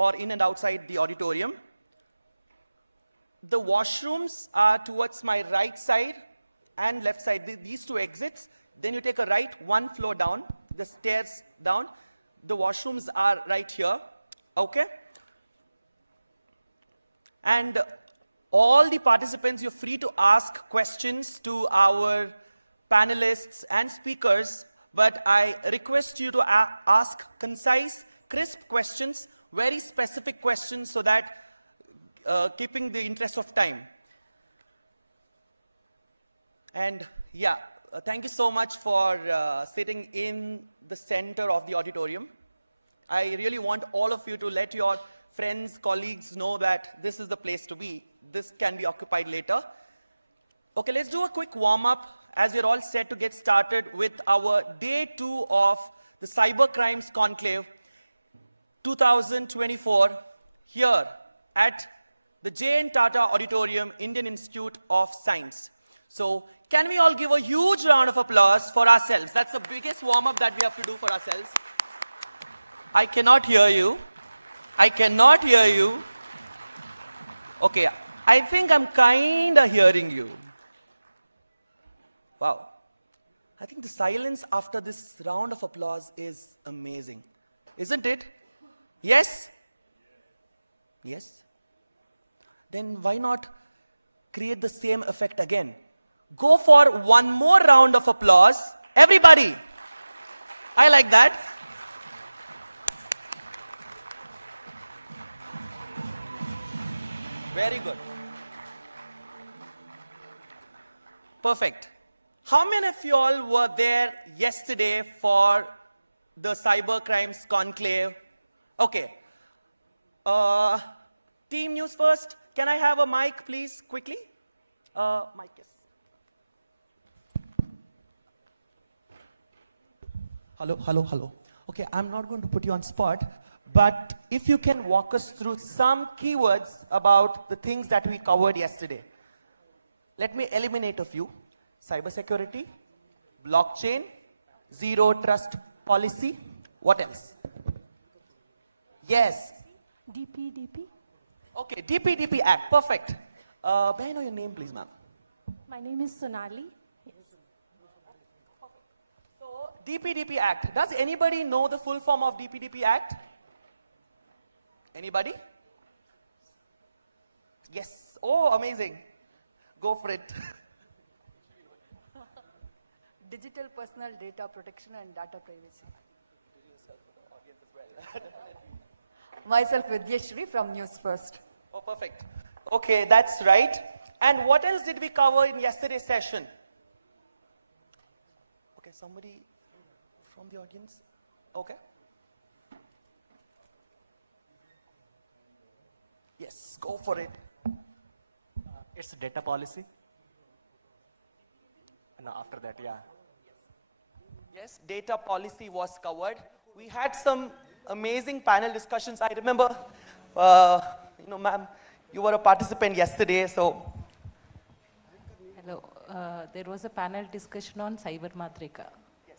or in and outside the auditorium. The washrooms are towards my right side and left side, these two exits. Then you take a right, one floor down, the stairs down. The washrooms are right here, okay? And all the participants, you're free to ask questions to our panelists and speakers, but I request you to ask concise, crisp questions, very specific questions, so that keeping the interest of time. And yeah, thank you so much for sitting in the center of the auditorium. I really want all of you to let your friends, colleagues know that this is the place to be. This can be occupied later. Okay, let's do a quick warm-up as we're all set to get started with our day 2 of the Cyber Crimes Conclave 2024 here at the J.N. Tata Auditorium, Indian Institute of Science. So can we all give a huge round of applause for ourselves? That's the biggest warm-up that we have to do for ourselves. I cannot hear you. I cannot hear you. Okay, I think I'm kinda hearing you. Wow. I think the silence after this round of applause is amazing. Isn't it? Yes? Yes? Then why not create the same effect again? Go for one more round of applause. Everybody. I like that. Very good. Perfect. How many of you all were there yesterday for the Cyber Crimes Conclave? Okay. Team NewsFirst, can I have a mic, please, quickly? Mic, yes. Hello, hello, hello. Okay, I'm not going to put you on spot, but if you can walk us through some keywords about the things that we covered yesterday. Let me eliminate a few. Cybersecurity, blockchain, zero trust policy. What else? Yes. DPDP. Okay, DPDP Act, perfect. May I know your name, please, ma'am? My name is Sonali. Yes. So, DPDP Act. Does anybody know the full form of DPDP Act? Anybody? Yes. Oh, amazing. Go for it. Digital Personal Data Protection and Data Privacy. Myself, Vidyashri from NewsFirst. Oh, perfect. Okay, that's right. And what else did we cover in yesterday's session? Okay, somebody from the audience? Okay. Yes, go for it. It's data policy. And after that, yeah. Yes, data policy was covered. We had some amazing panel discussions. I remember, ma'am, you were a participant yesterday, so. Hello, there was a panel discussion on Cyber Matrika. Yes.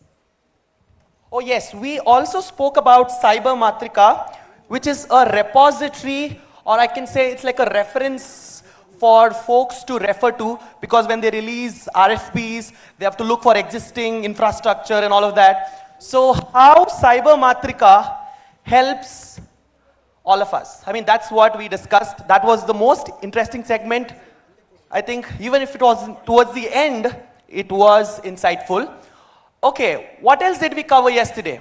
Oh yes, we also spoke about Cyber Matrika, which is a repository, or I can say it's like a reference for folks to refer to, because when they release RFPs, they have to look for existing infrastructure and all of that. So how Cyber Matrika helps all of us? I mean, that's what we discussed. That was the most interesting segment. I think even if it was towards the end, it was insightful. Okay, what else did we cover yesterday?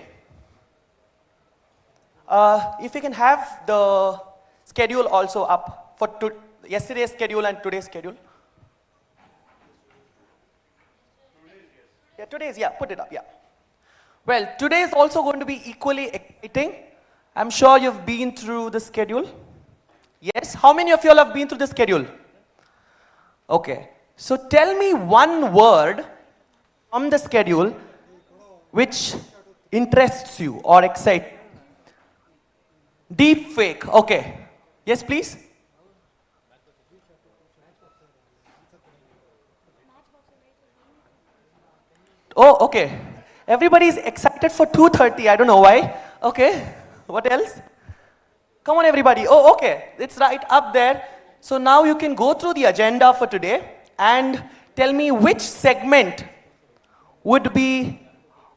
If we can have the schedule also up for yesterday's schedule and today's schedule. Yeah, today's, yeah, put it up, yeah. Well, today is also going to be equally exciting. I'm sure you've been through the schedule. Yes, how many of you all have been through the schedule? Okay, so tell me one word from the schedule which interests you or excites you. Deep fake, okay. Yes, please. Oh, okay. Everybody is excited for 2:30. I don't know why. Okay. What else? Come on, everybody. Oh, okay. It's right up there. So now you can go through the agenda for today and tell me which segment would be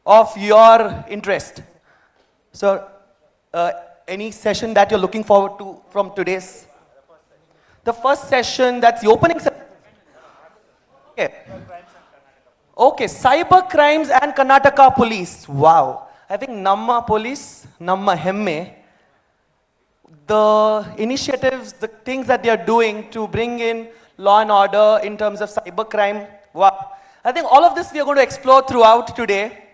of your interest. So, any session that you're looking forward to from today's? The first session, that's the opening session. Okay. Okay, cyber crimes and Karnataka police. Wow. I think Namma police, Namma hemme. The initiatives, the things that they are doing to bring in law and order in terms of cyber crime. Wow. I think all of this we are going to explore throughout today.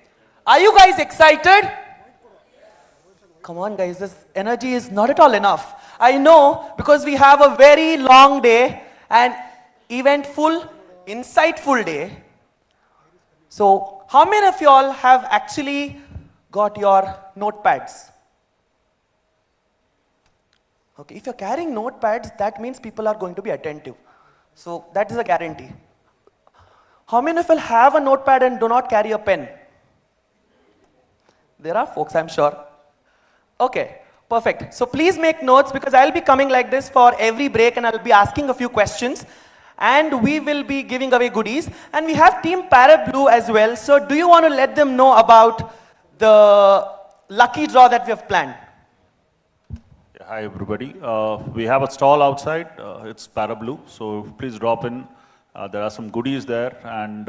Are you guys excited? Come on guys, this energy is not at all enough. I know because we have a very long day and eventful, insightful day. So, how many of you all have actually got your notepads? Okay, if you're carrying notepads, that means people are going to be attentive. So, that is a guarantee. How many of you have a notepad and do not carry a pen? There are folks, I'm sure. Okay, perfect. So, please make notes because I'll be coming like this for every break and I'll be asking a few questions. And we will be giving away goodies. And we have Team Parablue as well. So do you want to let them know about the lucky draw that we have planned? Hi everybody. We have a stall outside. It's Parablue. So please drop in. There are some goodies there, and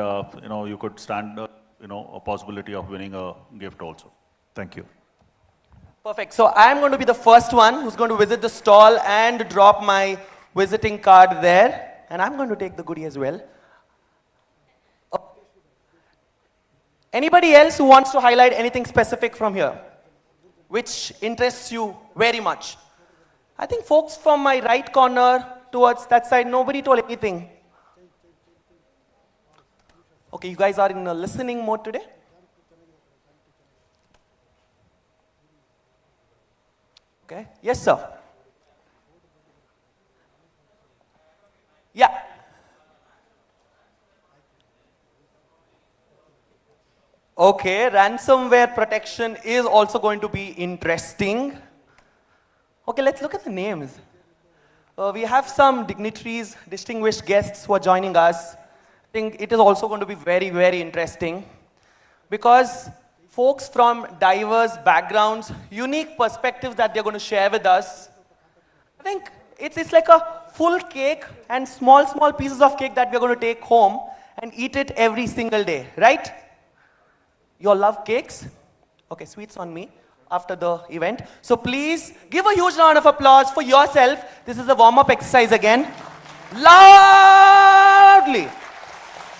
you could stand a possibility of winning a gift also. Thank you. Perfect. So I'm going to be the first one who's going to visit the stall and drop my visiting card there. And I'm going to take the goodie as well. Anybody else who wants to highlight anything specific from here, which interests you very much? I think folks from my right corner towards that side, nobody told anything. Okay, you guys are in a listening mode today? Okay, yes sir. Yeah. Okay, ransomware protection is also going to be interesting. Okay, let's look at the names. We have some dignitaries, distinguished guests who are joining us. I think it is also going to be very, very interesting because folks from diverse backgrounds, unique perspectives that they're going to share with us. I think it's like a full cake and small pieces of cake that we're going to take home and eat it every single day, right? You all love cakes? Okay, sweets on me after the event. So please give a huge round of applause for yourself. This is a warm-up exercise again. Loudly.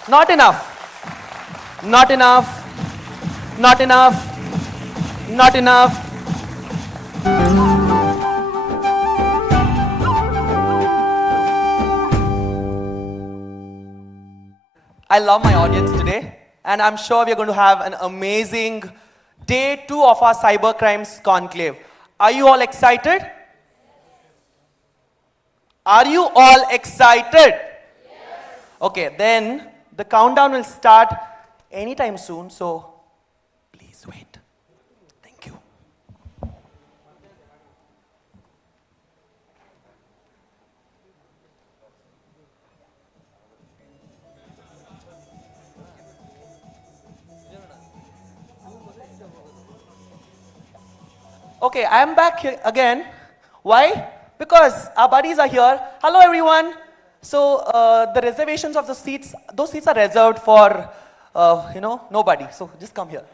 Not enough. Not enough. Not enough. Not enough. I love my audience today, and I'm sure we're going to have an amazing day 2 of our Cyber Crimes Conclave. Are you all excited? Are you all excited? Yes. Okay, then the countdown will start anytime soon, so please wait. Thank you. Okay, I am back here again. Why? Because our buddies are here. Hello everyone. So the reservations of the seats, those seats are reserved for, nobody. So just come here.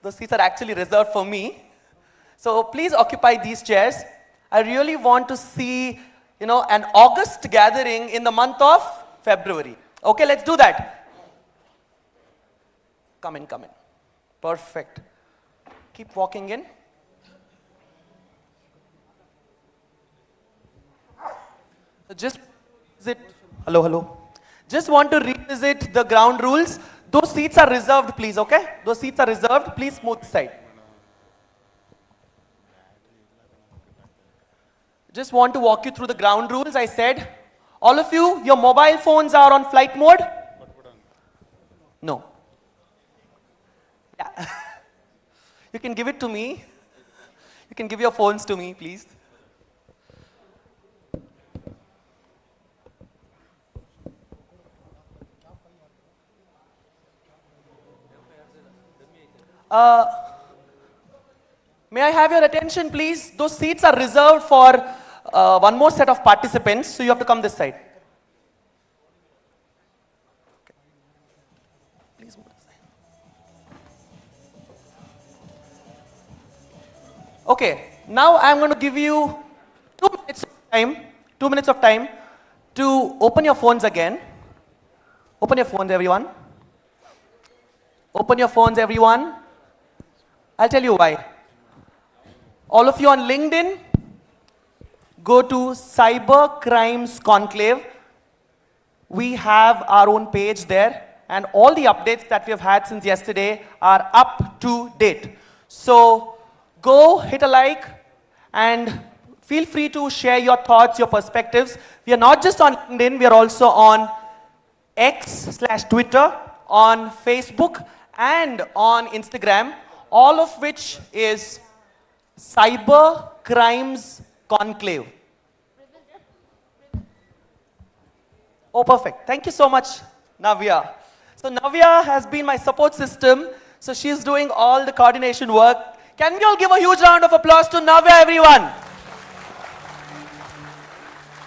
Those seats are actually reserved for me. So please occupy these chairs. I really want to see, an August gathering in the month of February. Okay, let's do that. Come in. Perfect. Keep walking in. So just visit. Hello. Just want to revisit the ground rules. Those seats are reserved, please, okay? Those seats are reserved. Please move side. Just want to walk you through the ground rules. I said, all of you, your mobile phones are on flight mode? No. Yeah. You can give it to me. You can give your phones to me, please. May I have your attention, please? Those seats are reserved for one more set of participants, so you have to come this side. Okay. Please move this side. Okay, now I'm going to give you 2 minutes of time to open your phones again. Open your phones, everyone. Open your phones, everyone. I'll tell you why. All of you on LinkedIn, go to Cyber Crimes Conclave. We have our own page there, and all the updates that we have had since yesterday are up to date. So go hit a like and feel free to share your thoughts, your perspectives. We are not just on LinkedIn, we are also on X/Twitter, on Facebook, and on Instagram, all of which is Cyber Crimes Conclave. Oh, perfect. Thank you so much, Navya. So Navya has been my support system, so she's doing all the coordination work. Can we all give a huge round of applause to Navya, everyone?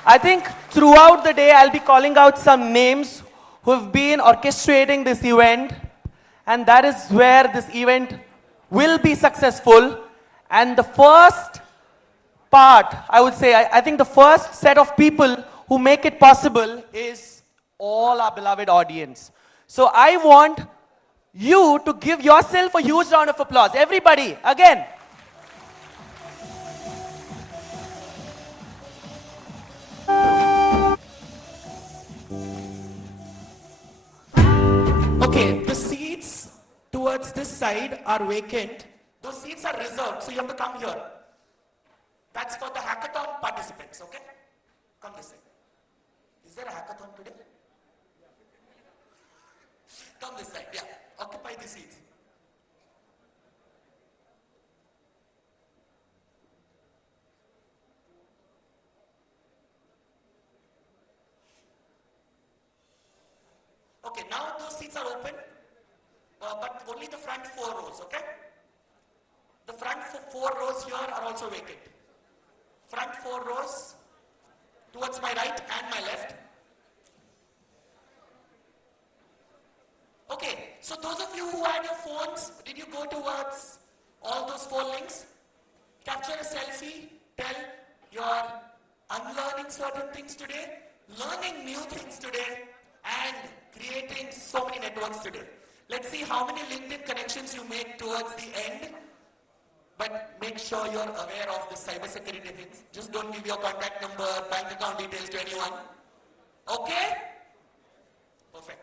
I think throughout the day, I'll be calling out some names who have been orchestrating this event, and that is where this event will be successful. And the first part, I would say, I think the first set of people who make it possible is all our beloved audience. So I want you to give yourself a huge round of applause. Everybody, again. Okay, the seats towards this side are vacant. Those seats are reserved, so you have to come here. That's for the hackathon participants, okay? Come this side. Is there a hackathon today? Come this side, yeah. Occupy the seats. Okay, now those seats are open, but only the front 4 rows, okay? The front 4 rows here are also vacant. Front 4 rows towards my right and my left. Okay, so those of you who had your phones, did you go towards all those 4 links? Capture a selfie, tell you're unlearning certain things today, learning new things today, and creating so many networks today. Let's see how many LinkedIn connections you make towards the end. But make sure you're aware of the cybersecurity things. Just don't give your contact number, bank account details to anyone. Okay? Perfect.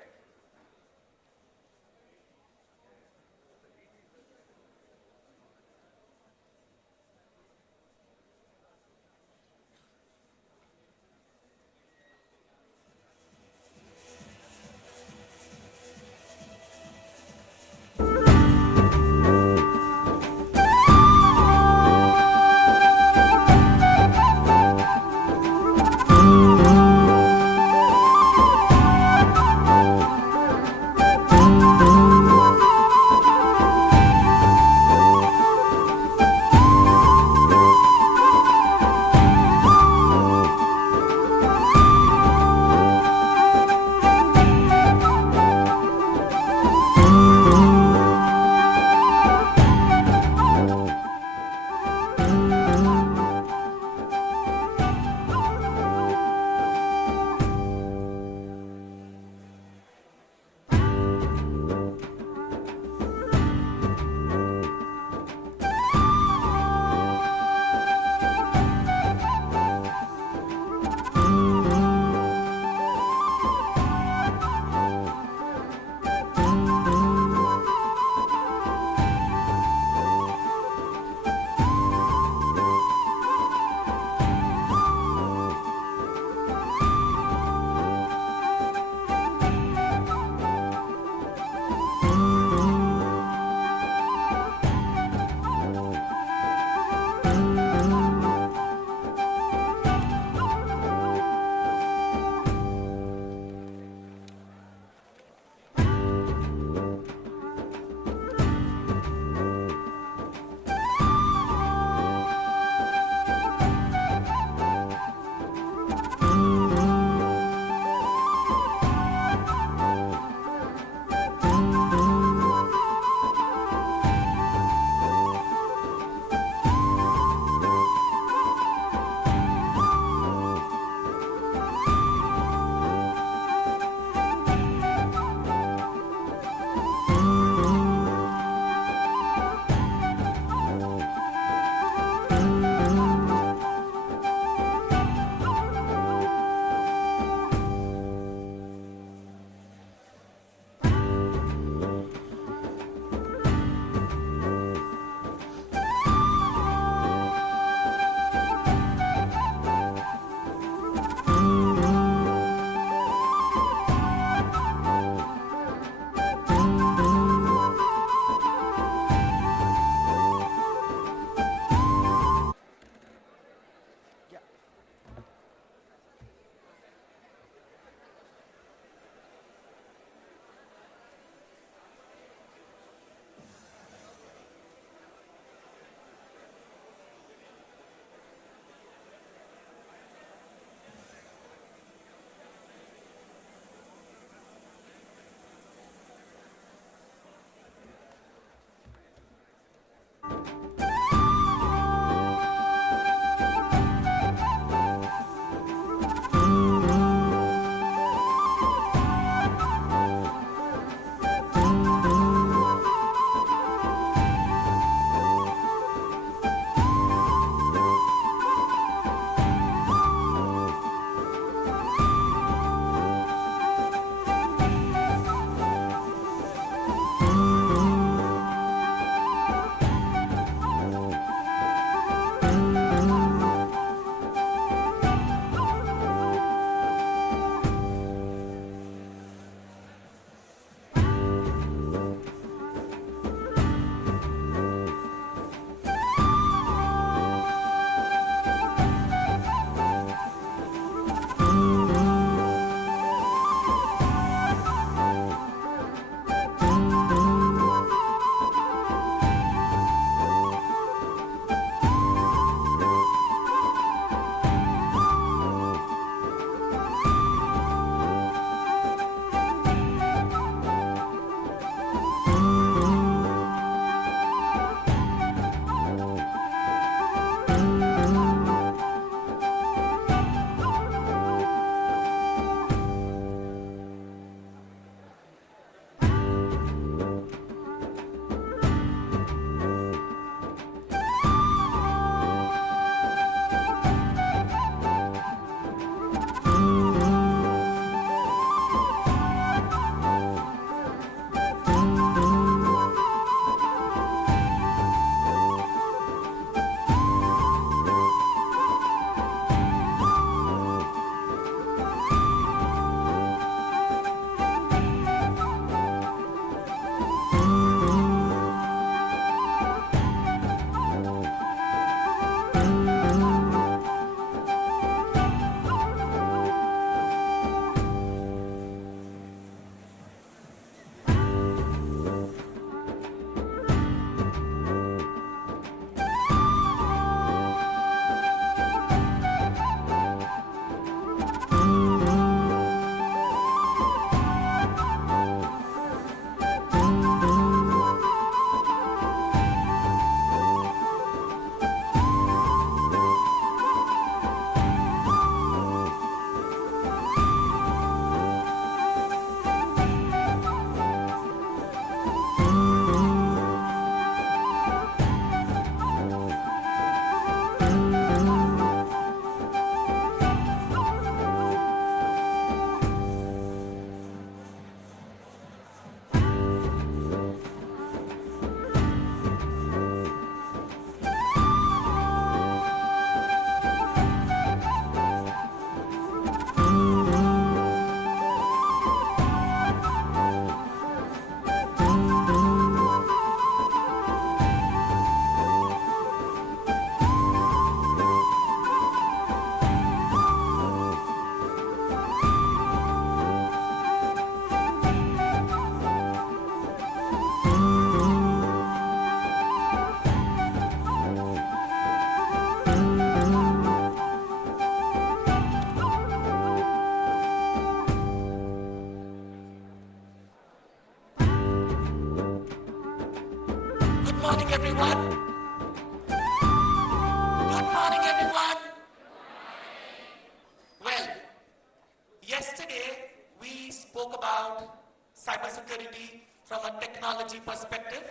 spoke about cybersecurity from a technology perspective.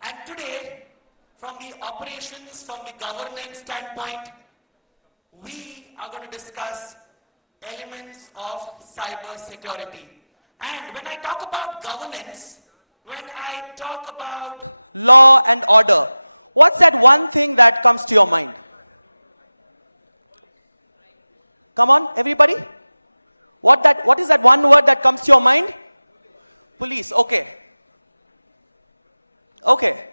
And today, from the operations, from the governance standpoint, we are going to discuss elements of cybersecurity. And when I talk about governance, when I talk about law and order, what's that one thing that comes to your mind? Come on, everybody. What is that one word that comes to your mind? Police, okay. Okay.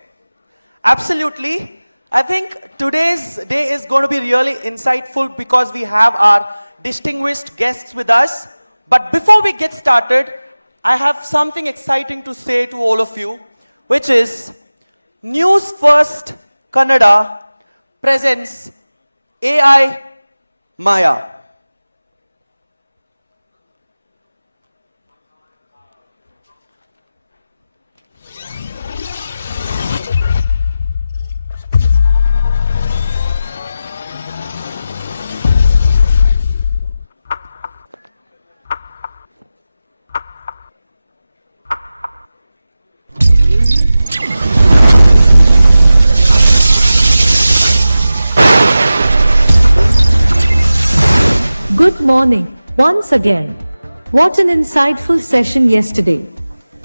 Absolutely. I think today's day is going to be really insightful because we have our distinguished guests with us. But before we get started, I have something exciting to say to all of you, which is NewsFirst Kannada presents AI Maya. Good morning, once again. What an insightful session yesterday.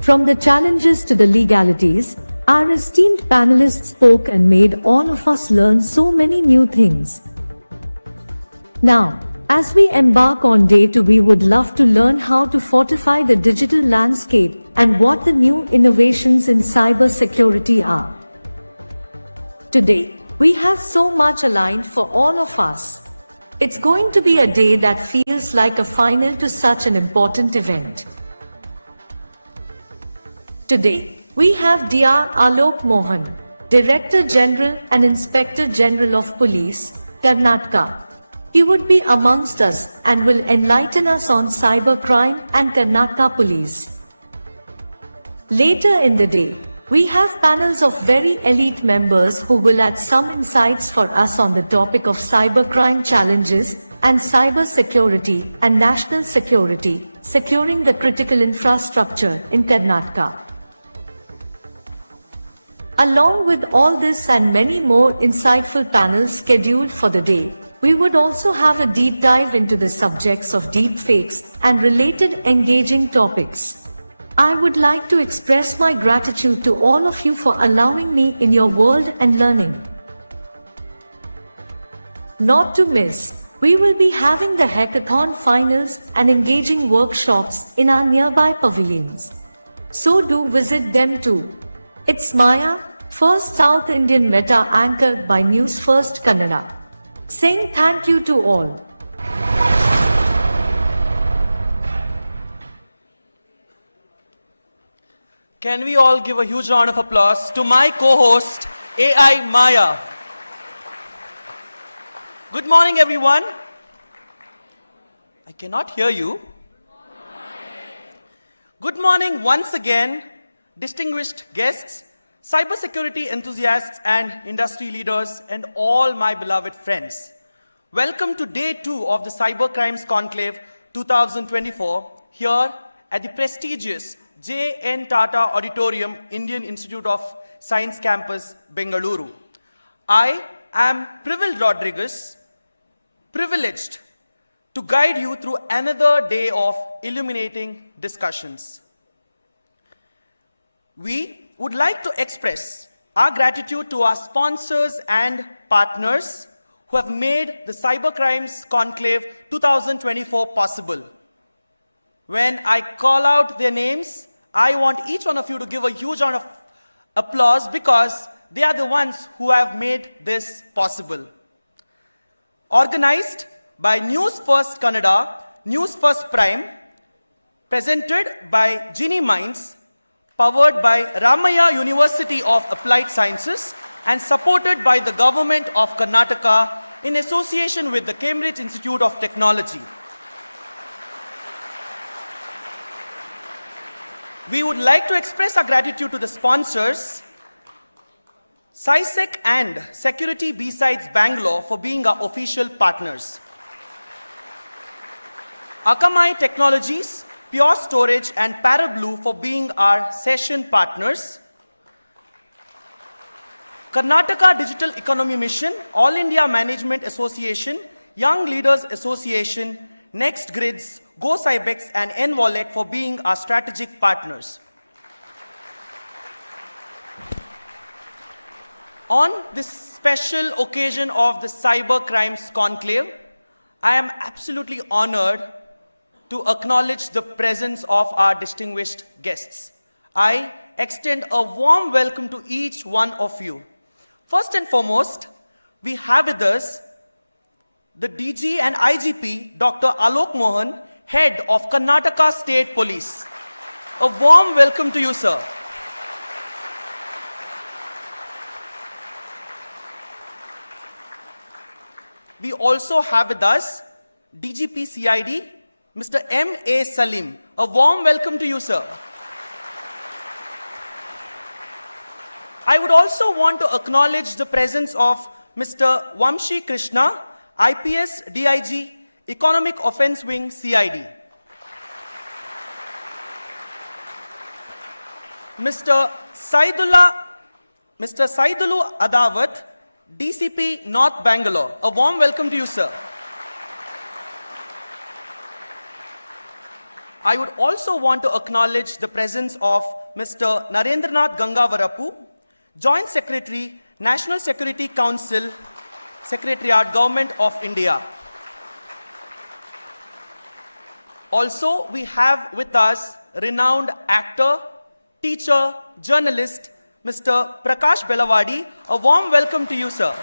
From the challenges to the legalities, our esteemed panelists spoke and made all of us learn so many new things. Now, as we embark on day 2, we would love to learn how to fortify the digital landscape and what the new innovations in cybersecurity are. Today, we have so much aligned for all of us. It's going to be a day that feels like a final to such an important event. Today, we have Dr. Alok Mohan, Director General and Inspector General of Police, Karnataka. He would be amongst us and will enlighten us on cybercrime and Karnataka Police. Later in the day, we have panels of very elite members who will add some insights for us on the topic of cybercrime challenges and cybersecurity and national security, securing the critical infrastructure in Karnataka. Along with all this and many more insightful panels scheduled for the day, we would also have a deep dive into the subjects of deepfakes and related engaging topics. I would like to express my gratitude to all of you for allowing me in your world and learning. Not to miss, we will be having the Hackathon finals and engaging workshops in our nearby pavilions. So do visit them too. It's Maya, first South Indian meta anchored by NewsFirst Kannada. Saying thank you to all. Can we all give a huge round of applause to my co-host, AI Maya. Good morning, everyone. I cannot hear you. Good morning once again, distinguished guests, cybersecurity enthusiasts and industry leaders, and all my beloved friends. Welcome to day 2 of the Crimes Conclave 2024 here at the prestigious J.N. Tata Auditorium, Indian Institute of Science Campus, Bengaluru. I am Privil Rodriguez, privileged to guide you through another day of illuminating discussions. We would like to express our gratitude to our sponsors and partners who have made the Cybercrimes Conclave 2024 possible. When I call out their names, I want each one of you to give a huge round of applause because they are the ones who have made this possible. Organized by NewsFirst Kannada, NewsFirst Prime, presented by Ginny Minds, powered by Ramaya University of Applied Sciences, and supported by the Government of Karnataka in association with the Cambridge Institute of Technology. We would like to express our gratitude to the sponsors, CISO and Security B-Sides Bangalore for being our official partners. Akamai Technologies, Pure Storage and Parablue for being our session partners. Karnataka Digital Economy Mission, All India Management Association, Young Leaders Association, Next Grids, Go Cybex and N-Wallet for being our strategic partners. On this special occasion of the Cyber Crimes Conclave, I am absolutely honored to acknowledge the presence of our distinguished guests. I extend a warm welcome to each one of you. First and foremost, we have with us the DG and IGP, Dr. Alok Mohan, Head of Karnataka State Police. A warm welcome to you, sir. We also have with us DGP CID, Mr. M.A. Salim. A warm welcome to you, sir. I would also want to acknowledge the presence of Mr. Vamshi Krishna, IPS DIG, Economic Offence Wing CID. Mr. Saidulu Adawat, DCP North Bangalore. A warm welcome to you, sir. I would also want to acknowledge the presence of Mr. Narendranath Gangavarapu, Joint Secretary, National Security Council, Secretariat, Government of India. Also, we have with us renowned actor, teacher, journalist, Mr. Prakash Belawadi. A warm welcome to you, sir.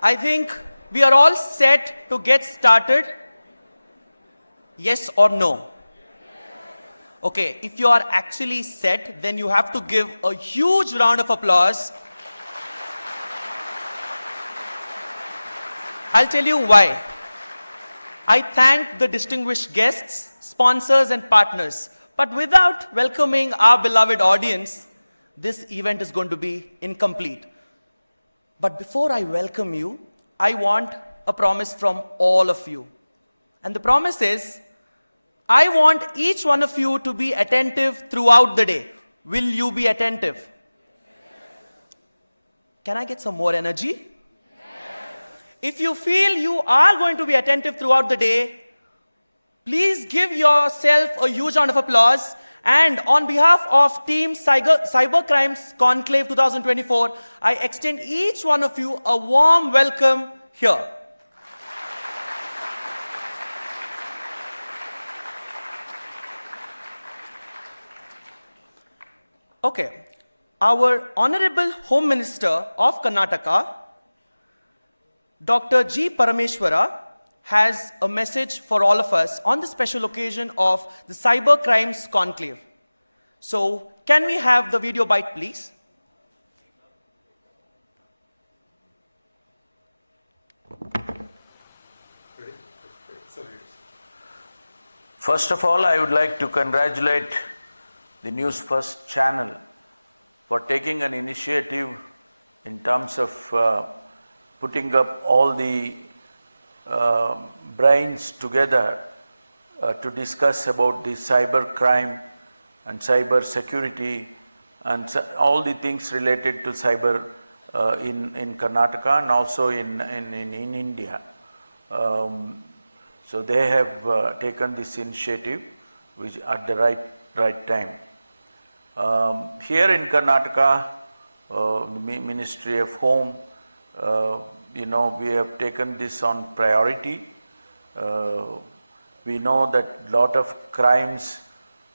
I think we are all set to get started. Yes or no? Okay, if you are actually set, then you have to give a huge round of applause. I'll tell you why. I thank the distinguished guests, sponsors and partners. But without welcoming our beloved audience, this event is going to be incomplete. But before I welcome you, I want a promise from all of you. And the promise is, I want each one of you to be attentive throughout the day. Will you be attentive? Yes. Can I get some more energy? Yes. If you feel you are going to be attentive throughout the day, please give yourself a huge round of applause. And on behalf of Team Cyber Crimes Conclave 2024, I extend each one of you a warm welcome here. Okay, our Honorable Home Minister of Karnataka, Dr. G. Parameshwara, has a message for all of us on the special occasion of the Cyber Crimes Conclave. So, can we have the video bite, please? First of all, I would like to congratulate the NewsFirst channel for taking an initiative in terms of putting up all the brains together to discuss about the cyber crime and cyber security and all the things related to cyber in Karnataka and also in India. So they have taken this initiative which at the right time. Here in Karnataka, the Ministry of Home, we have taken this on priority. We know that a lot of crimes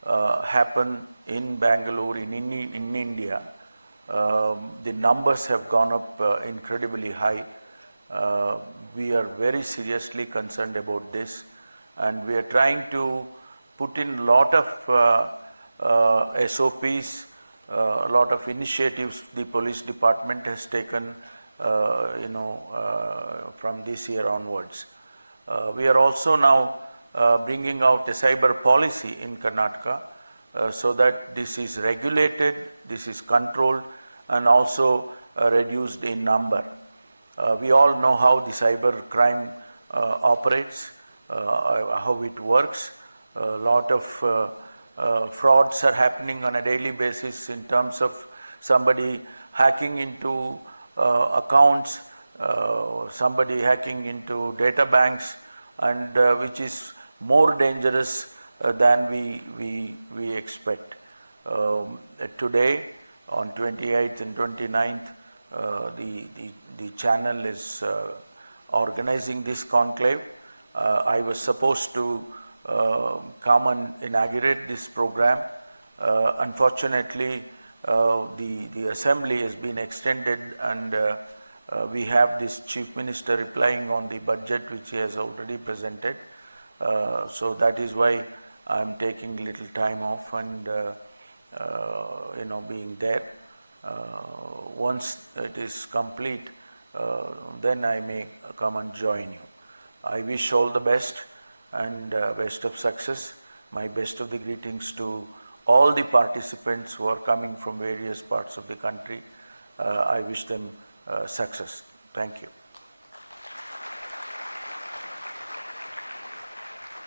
happen in Bangalore, in India. The numbers have gone up incredibly high. We are very seriously concerned about this, and we are trying to put in a lot of SOPs, a lot of initiatives the police department has taken, from this year onwards. We are also now bringing out a cyber policy in Karnataka so that this is regulated, this is controlled and also reduced in number. We all know how the cyber crime operates, how it works. A lot of frauds are happening on a daily basis in terms of somebody hacking into accounts, somebody hacking into data banks, and which is more dangerous than we expect. Today, on 28th and 29th, the channel is organizing this conclave. I was supposed to come and inaugurate this program. Unfortunately, the assembly has been extended, and we have this chief minister replying on the budget which he has already presented. So that is why I am taking little time off and being there. Once it is complete, then I may come and join you. I wish all the best and best of success. My best of the greetings to all the participants who are coming from various parts of the country. I wish them success. Thank you.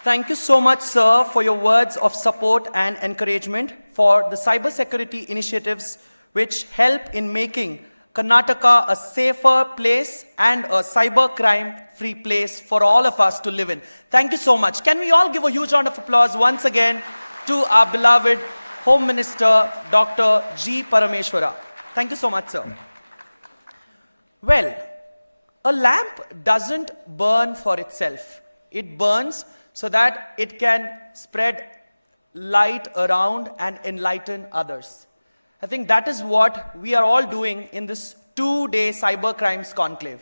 Thank you so much, sir, for your words of support and encouragement for the cybersecurity initiatives which help in making Karnataka a safer place and a cyber crime free place for all of us to live in. Thank you so much. Can we all give a huge round of applause once again to our beloved Home Minister, Dr. G. Parameshwara. Thank you so much, sir. Well, a lamp doesn't burn for itself. It burns so that it can spread light around and enlighten others. I think that is what we are all doing in this 2-day Cyber Crimes Conclave.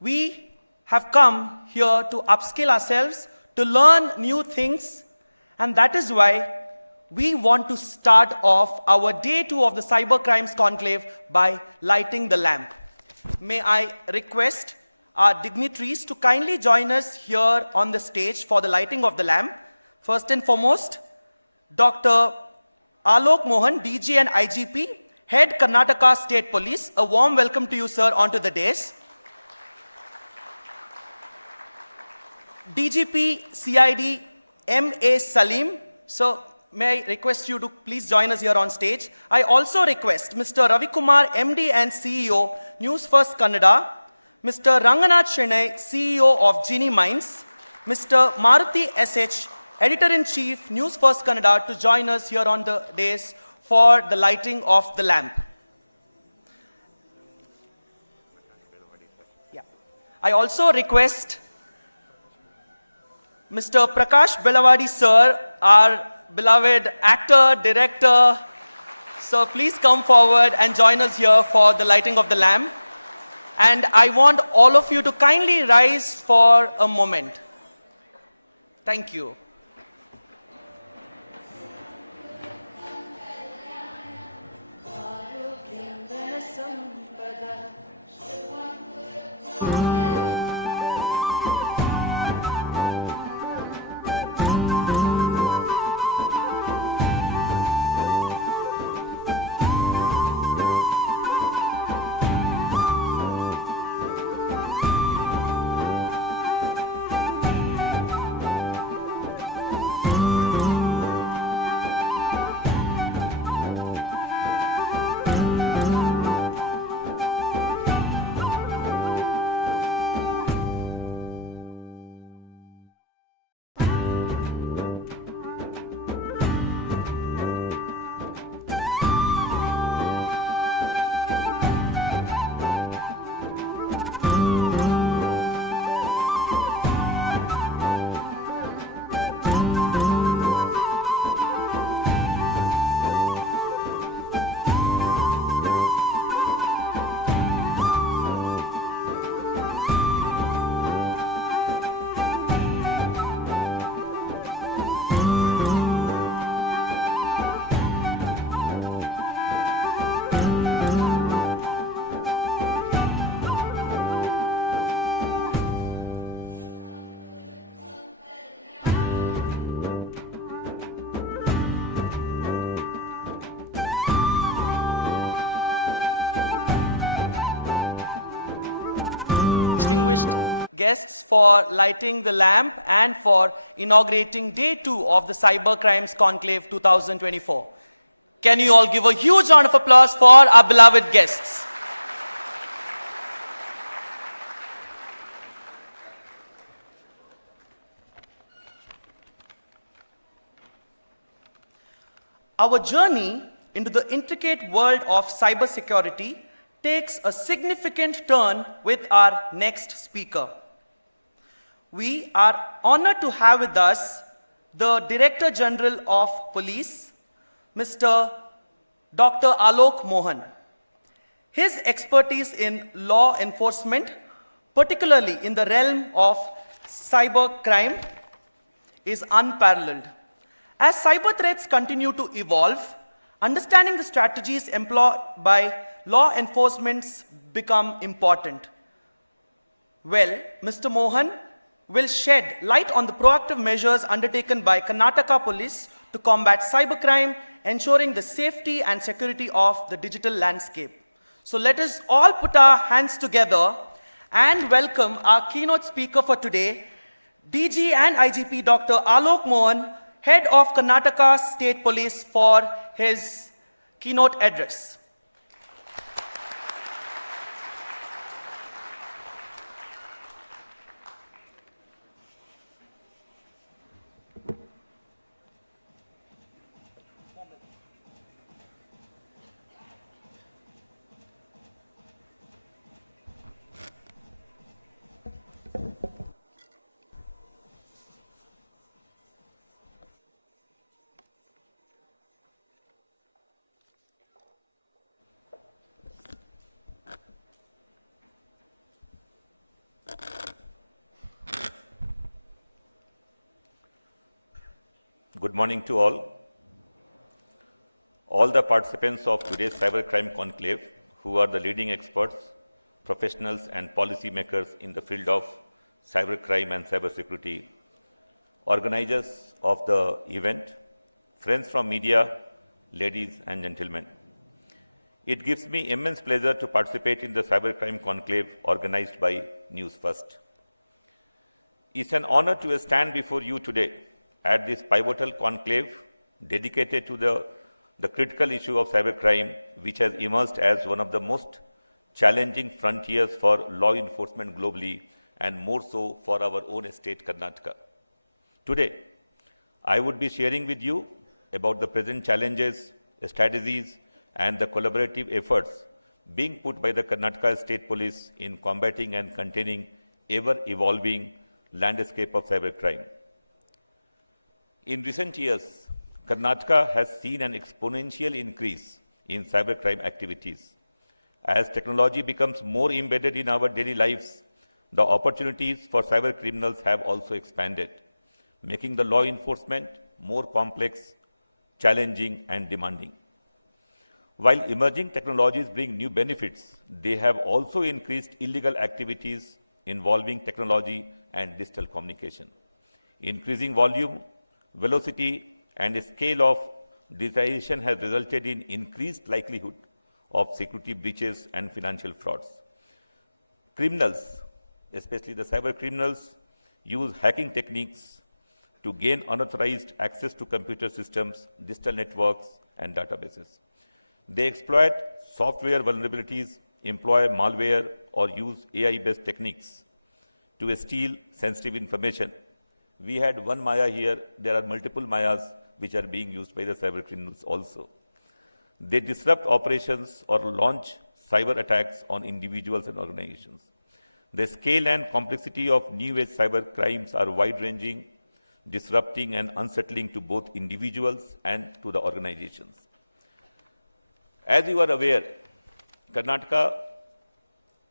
We have come here to upskill ourselves, to learn new things, and that is why we want to start off our day 2 of the Cyber Crimes Conclave by lighting the lamp. May I request our dignitaries to kindly join us here on the stage for the lighting of the lamp. First and foremost, Dr. Alok Mohan, DG and IGP, Head Karnataka State Police. A warm welcome to you, sir, onto the dais. DGP CID M.A. Salim. So, may I request you to please join us here on stage. I also request Mr. Ravi Kumar, MD and CEO, NewsFirst Kannada, Mr. Ranganath Shenai, CEO of Genie Minds, Mr. Maruti SH, Editor-in-Chief, NewsFirst Kannada, to join us here on the dais for the lighting of the lamp. Yeah. I also request Mr. Prakash Belawadi, sir, our beloved actor, director. So please come forward and join us here for the lighting of the lamp. And I want all of you to kindly rise for a moment. Thank you. distinguished guests for lighting the lamp and for inaugurating day 2 of the Cyber Crimes Conclave 2024. Can you all give a huge round of applause for our beloved guests? Our journey into the intricate world of cybersecurity takes a significant turn with our next speaker. We are honored to have with us the Director General of Police, Mr. Dr. Alok Mohan. His expertise in law enforcement, particularly in the realm of cyber crime, is unparalleled. As cyber threats continue to evolve, understanding the strategies employed by law enforcement become important. Well, Mr. Mohan will shed light on the proactive measures undertaken by Karnataka Police to combat cybercrime, ensuring the safety and security of the digital landscape. So let us all put our hands together and welcome our keynote speaker for today, DG and IGP Dr. Alok Mohan, Head of Karnataka State Police, for his keynote address. Good morning to all. All the participants of today's Cybercrime Conclave, who are the leading experts, professionals and policymakers in the field of cybercrime and cybersecurity, organizers of the event, friends from media, ladies and gentlemen. It gives me immense pleasure to participate in the Cybercrime Conclave organized by NewsFirst. It's an honor to stand before you today at this pivotal conclave dedicated to the critical issue of cybercrime, which has emerged as one of the most challenging frontiers for law enforcement globally, and more so for our own state, Karnataka. Today, I would be sharing with you about the present challenges, strategies, and the collaborative efforts being put by the Karnataka State Police in combating and containing ever-evolving landscape of cybercrime. In recent years, Karnataka has seen an exponential increase in cybercrime activities. As technology becomes more embedded in our daily lives, the opportunities for cyber criminals have also expanded, making the law enforcement more complex, challenging, and demanding. While emerging technologies bring new benefits, they have also increased illegal activities involving technology and digital communication. Increasing volume, velocity, and scale of digitization has resulted in increased likelihood of security breaches and financial frauds. Criminals, especially the cyber criminals, use hacking techniques to gain unauthorized access to computer systems, digital networks, and databases. They exploit software vulnerabilities, employ malware, or use AI-based techniques to steal sensitive information. We had one Maya here. There are multiple Mayas which are being used by the cyber criminals also. They disrupt operations or launch cyber attacks on individuals and organizations. The scale and complexity of new-age cyber crimes are wide-ranging, disrupting and unsettling to both individuals and to the organizations. As you are aware, Karnataka,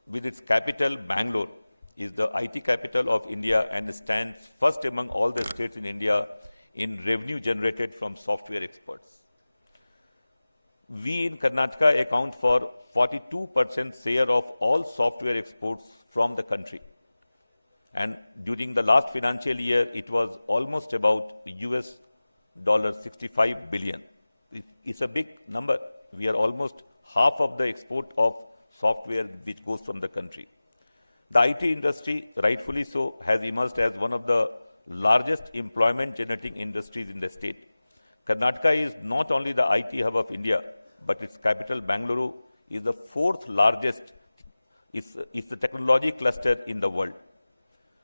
with its capital Bangalore, is the IT capital of India and stands first among all the states in India in revenue generated from software exports. We in Karnataka account for 42% share of all software exports from the country. And during the last financial year, it was almost about US $65 billion. It's a big number. We are almost half of the export of software which goes from the country. The IT industry, rightfully so, has emerged as one of the largest employment generating industries in the state. Karnataka is not only the IT hub of India, but its capital, Bangalore, is the fourth largest, is the technology cluster in the world.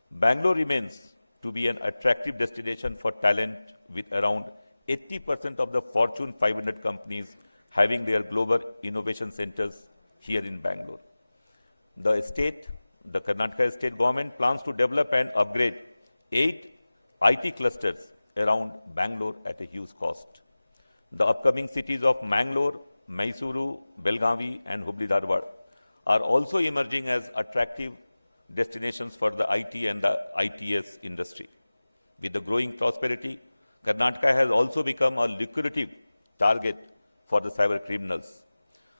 Bangalore remains to be an attractive destination for talent, with around 80% of the Fortune 500 companies having their global innovation centers here in Bangalore. The Karnataka state government plans to develop and upgrade 8 IT clusters around Bangalore at a huge cost. The upcoming cities of Mangalore, Mysuru, Belgavi, and Hubli Dharwad are also emerging as attractive destinations for the IT and the ITS industry. With the growing prosperity, Karnataka has also become a lucrative target for the cyber criminals.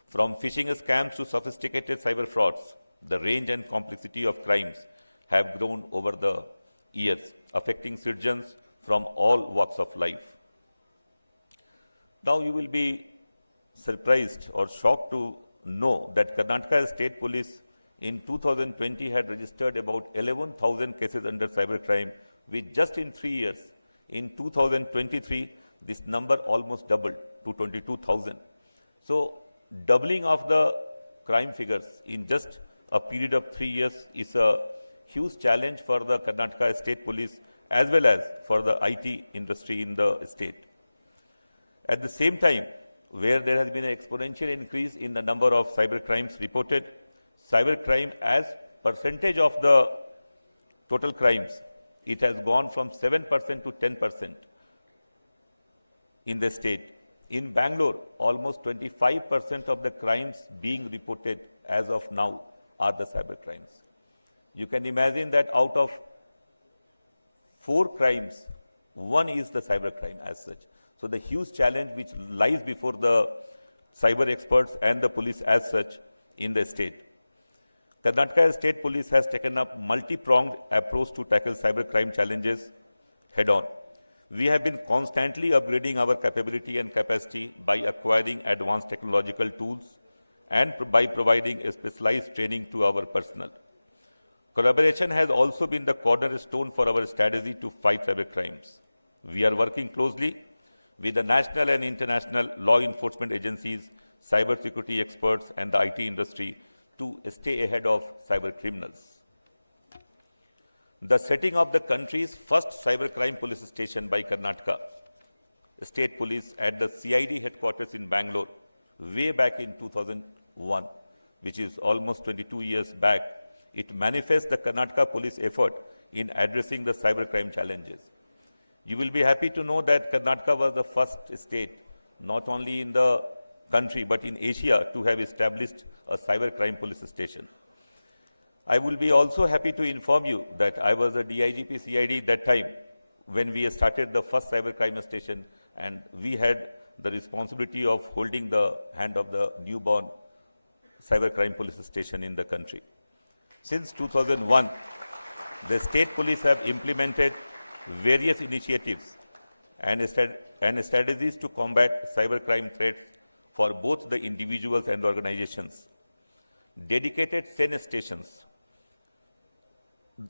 From phishing scams to sophisticated cyber frauds, the range and complexity of crimes have grown over the years, affecting citizens from all walks of life. Now you will be surprised or shocked to know that Karnataka State Police in 2020 had registered about 11,000 cases under cybercrime, which just in 3 years, in 2023, this number almost doubled to 22,000. So doubling of the crime figures in just a period of 3 years is a huge challenge for the Karnataka State Police as well as for the IT industry in the state. At the same time, where there has been an exponential increase in the number of cyber crimes reported, cybercrime as percentage of the total crimes, it has gone from 7% to 10% in the state. In Bangalore, almost 25% of the crimes being reported as of now are the cyber crimes. You can imagine that out of 4 crimes, 1 is the cyber crime as such. So the huge challenge which lies before the cyber experts and the police as such in the state. Karnataka State Police has taken up multi-pronged approach to tackle cybercrime challenges head-on. We have been constantly upgrading our capability and capacity by acquiring advanced technological tools and by providing a specialized training to our personnel. Collaboration has also been the cornerstone for our strategy to fight cybercrimes. We are working closely with the national and international law enforcement agencies, cybersecurity experts, and the IT industry to stay ahead of cyber criminals. The setting of the country's first cybercrime police station by Karnataka State Police at the CID headquarters in Bangalore way back in 2001, which is almost 22 years back, it manifests the Karnataka police effort in addressing the cybercrime challenges. You will be happy to know that Karnataka was the first state, not only in the country but in Asia, to have established a cybercrime police station. I will be also happy to inform you that I was a DIGP CID that time when we started the first cybercrime station, and we had the responsibility of holding the hand of the newborn cybercrime police station in the country. Since 2001, the state police have implemented various initiatives and strategies to combat cybercrime threats for both the individuals and the organizations. Dedicated SEN stations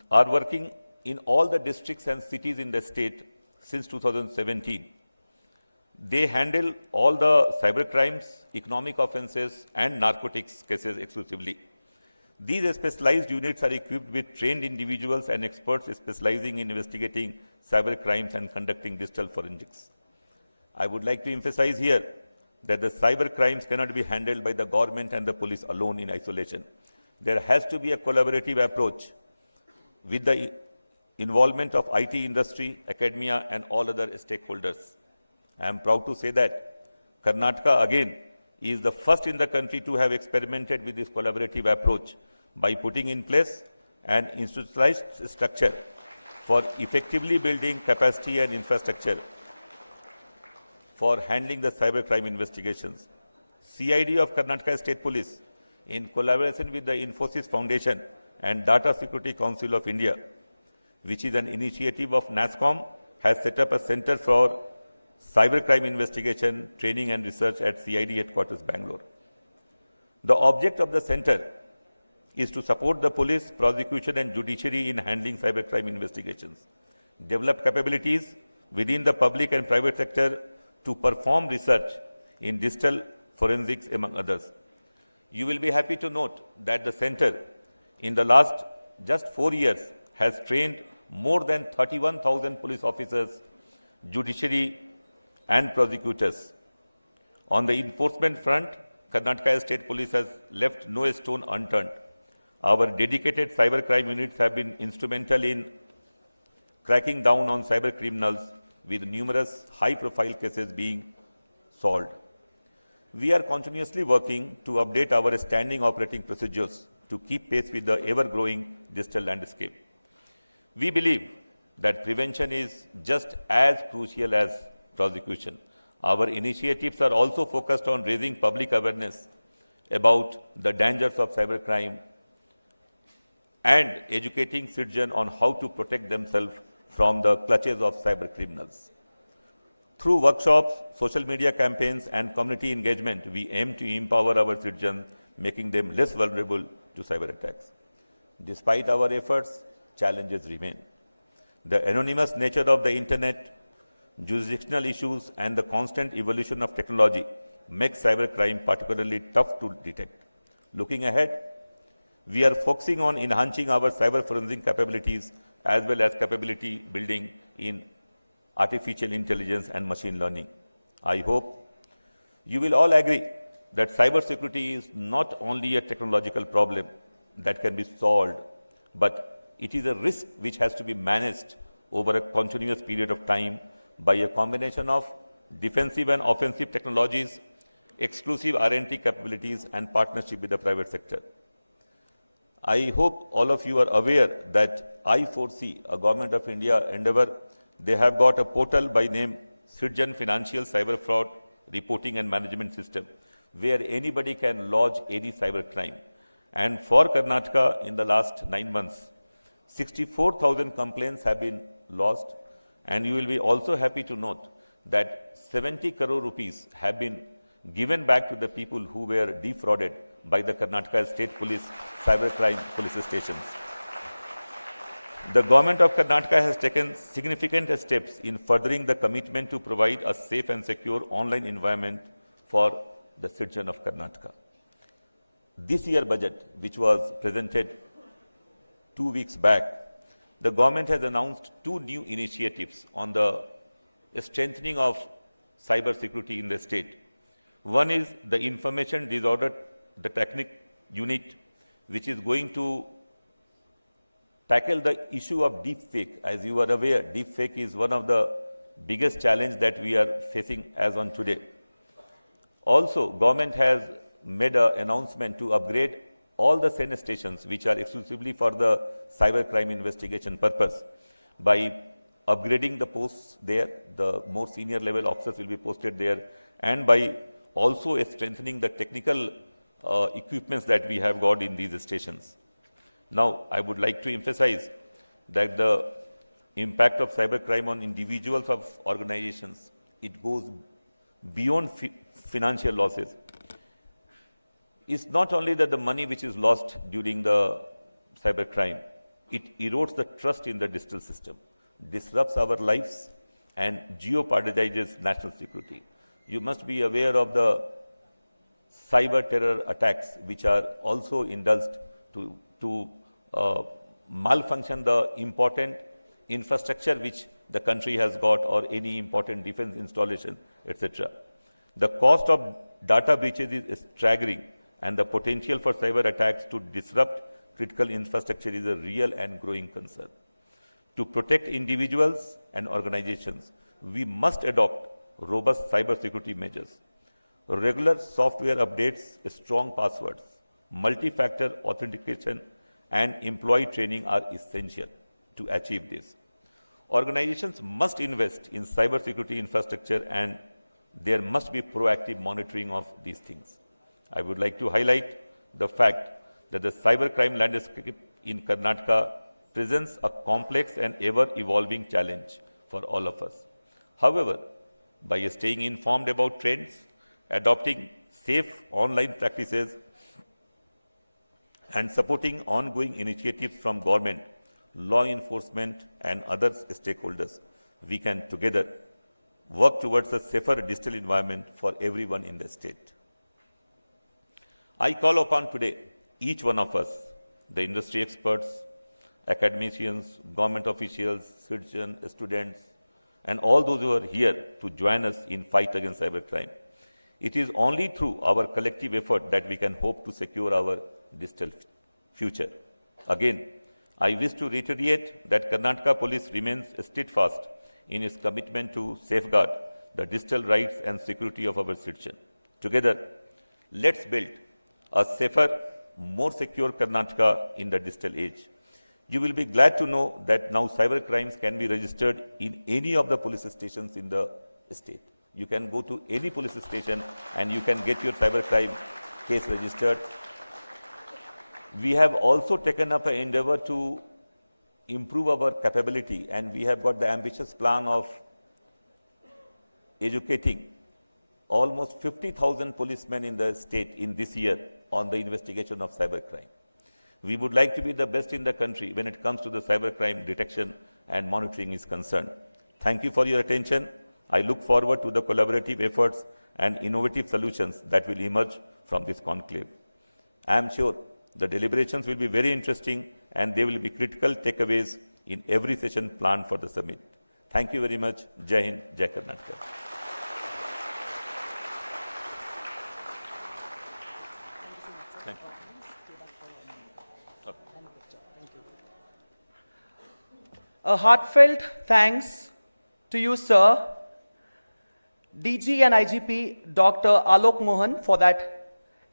are working in all the districts and cities in the state since 2017. They handle all the cybercrimes, economic offenses, and narcotics cases exclusively. These specialized units are equipped with trained individuals and experts specializing in investigating cyber crimes and conducting digital forensics. I would like to emphasize here that the cyber crimes cannot be handled by the government and the police alone in isolation. There has to be a collaborative approach with the involvement of IT industry, academia, and all other stakeholders. I am proud to say that Karnataka again is the first in the country to have experimented with this collaborative approach by putting in place an institutionalized structure for effectively building capacity and infrastructure for handling the cybercrime investigations. CID of Karnataka State Police, in collaboration with the Infosys Foundation and Data Security Council of India, which is an initiative of NASSCOM, has set up a Center for Cybercrime Investigation, Training and Research at CID headquarters, Bangalore. The object of the center is to support the police, prosecution and judiciary in handling cybercrime investigations, develop capabilities within the public and private sector to perform research in digital forensics, among others. You will be happy to note that the center in the last just 4 years has trained more than 31,000 police officers, judiciary and prosecutors. On the enforcement front, Karnataka State Police has left no stone unturned. Our dedicated cybercrime units have been instrumental in cracking down on cyber criminals, with numerous high-profile cases being solved. We are continuously working to update our standing operating procedures to keep pace with the ever-growing digital landscape. We believe that prevention is just as crucial as prosecution. Our initiatives are also focused on raising public awareness about the dangers of cybercrime and educating citizens on how to protect themselves from the clutches of cyber criminals. Through workshops, social media campaigns, and community engagement, we aim to empower our citizens, making them less vulnerable to cyber attacks. Despite our efforts, challenges remain. The anonymous nature of the internet, jurisdictional issues, and the constant evolution of technology make cybercrime particularly tough to detect. Looking ahead, we are focusing on enhancing our cyber forensic capabilities as well as capability building in artificial intelligence and machine learning. I hope you will all agree that cybersecurity is not only a technological problem that can be solved, but it is a risk which has to be managed over a continuous period of time by a combination of defensive and offensive technologies, exclusive R&D capabilities, and partnership with the private sector. I hope all of you are aware that I4C, a Government of India endeavor, they have got a portal by name Citizen Financial Cyber Fraud Reporting and Management System, where anybody can lodge any cyber crime. And for Karnataka, in the last 9 months, 64,000 complaints have been lodged. And you will be also happy to note that 70 crore rupees have been given back to the people who were defrauded by the Karnataka State Police cybercrime police stations. The government of Karnataka has taken significant steps in furthering the commitment to provide a safe and secure online environment for the citizen of Karnataka. This year budget, which was presented 2 weeks back, the government has announced 2 new initiatives on the strengthening of cyber security in the state. One is the Information Disorder the Technique Unit, which is going to tackle the issue of deepfake. As you are aware, deepfake is one of the biggest challenges that we are facing as on today. Also, government has made an announcement to upgrade all the Senate stations which are exclusively for the cybercrime investigation purpose by upgrading the posts there. The more senior level officers will be posted there, and by also strengthening the technical equipments that we have got in these stations. Now, I would like to emphasize that the impact of cybercrime on individuals of organizations, it goes beyond financial losses. It's not only that the money which is lost during the cybercrime, it erodes the trust in the digital system, disrupts our lives, and jeopardizes national security. You must be aware of the cyber terror attacks which are also indulged to malfunction the important infrastructure which the country has got, or any important defense installation, etc. The cost of data breaches is staggering, and the potential for cyber attacks to disrupt critical infrastructure is a real and growing concern. To protect individuals and organizations, we must adopt robust cybersecurity measures. Regular software updates, strong passwords, multi-factor authentication, and employee training are essential to achieve this. Organizations must invest in cybersecurity infrastructure, and there must be proactive monitoring of these things. I would like to highlight the fact that the cybercrime landscape in Karnataka presents a complex and ever-evolving challenge for all of us. However, by staying informed about trends, adopting safe online practices, and supporting ongoing initiatives from government, law enforcement, and other stakeholders, we can together work towards a safer digital environment for everyone in the state. I call upon today each one of us, the industry experts, academicians, government officials, citizens, students, and all those who are here to join us in fight against cybercrime. It is only through our collective effort that we can hope to secure our digital future. Again, I wish to reiterate that Karnataka Police remains steadfast in its commitment to safeguard the digital rights and security of our citizens. Together, let's build a safer, more secure Karnataka in the digital age. You will be glad to know that now cyber crimes can be registered in any of the police stations in the state. You can go to any police station and you can get your cyber crime case registered. We have also taken up an endeavor to improve our capability, and we have got the ambitious plan of educating almost 50,000 policemen in the state in this year on the investigation of cybercrime. We would like to be the best in the country when it comes to the cybercrime detection and monitoring is concerned. Thank you for your attention. I look forward to the collaborative efforts and innovative solutions that will emerge from this conclave. I am sure the deliberations will be very interesting and there will be critical takeaways in every session planned for the summit. Thank you very much. Jai Hind, Jai Karnataka. Thank you. A heartfelt thanks to you, sir, DG and IGP Dr. Alok Mohan, for that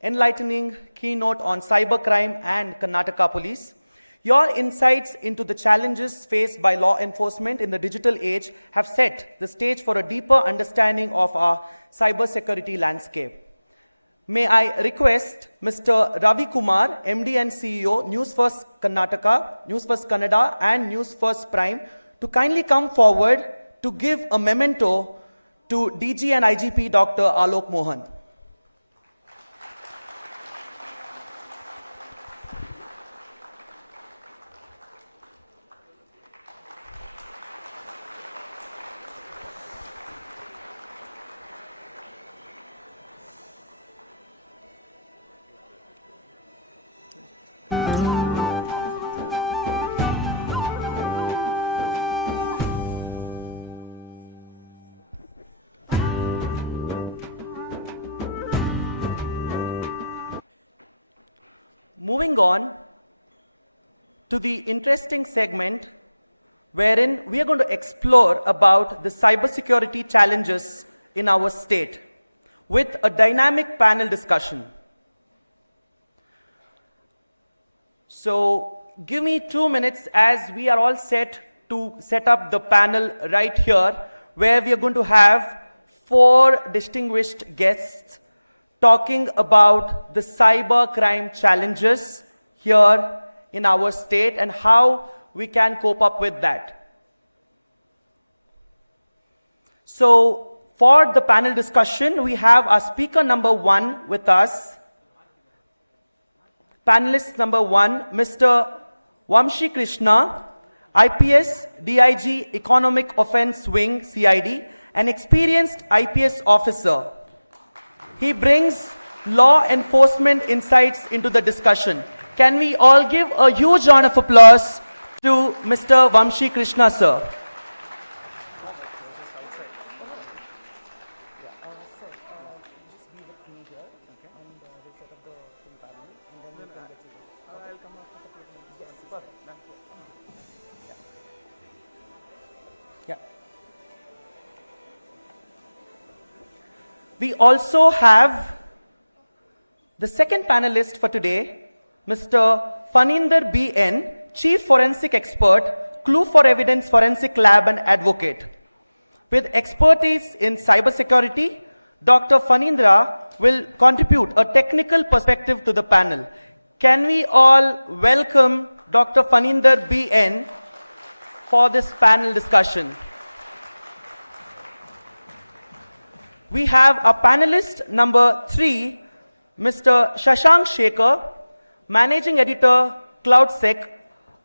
enlightening keynote on cybercrime and Karnataka Police. Your insights into the challenges faced by law enforcement in the digital age have set the stage for a deeper understanding of our cybersecurity landscape. May I request Mr. Ravi Kumar, MD and CEO, NewsFirst Karnataka, NewsFirst Kannada, and NewsFirst Prime, to kindly come forward to give a memento to DG and IGP Dr. Alok Mohan. Moving on to the interesting segment wherein we are going to explore about the cybersecurity challenges in our state with a dynamic panel discussion. So give me 2 minutes as we are all set to set up the panel right here, where we are going to have 4 distinguished guests talking about the cyber crime challenges here in our state and how we can cope up with that. So for the panel discussion, we have our speaker number 1 with us. Panelist number 1, Mr. Vamshi Krishna, IPS, DIG, Economic Offence Wing, CID, an experienced IPS officer. He brings law enforcement insights into the discussion. Can we all give a huge round of applause to Mr. Vamshi Krishna, sir? We also have the second panelist for today, Mr. Faninder B.N., Chief Forensic Expert, Clue for Evidence Forensic Lab and Advocate. With expertise in cybersecurity, Dr. Fanindra will contribute a technical perspective to the panel. Can we all welcome Dr. Faninder B.N. for this panel discussion? We have a panelist number 3, Mr. Shashank Shekhar, Managing Editor, CloudSec,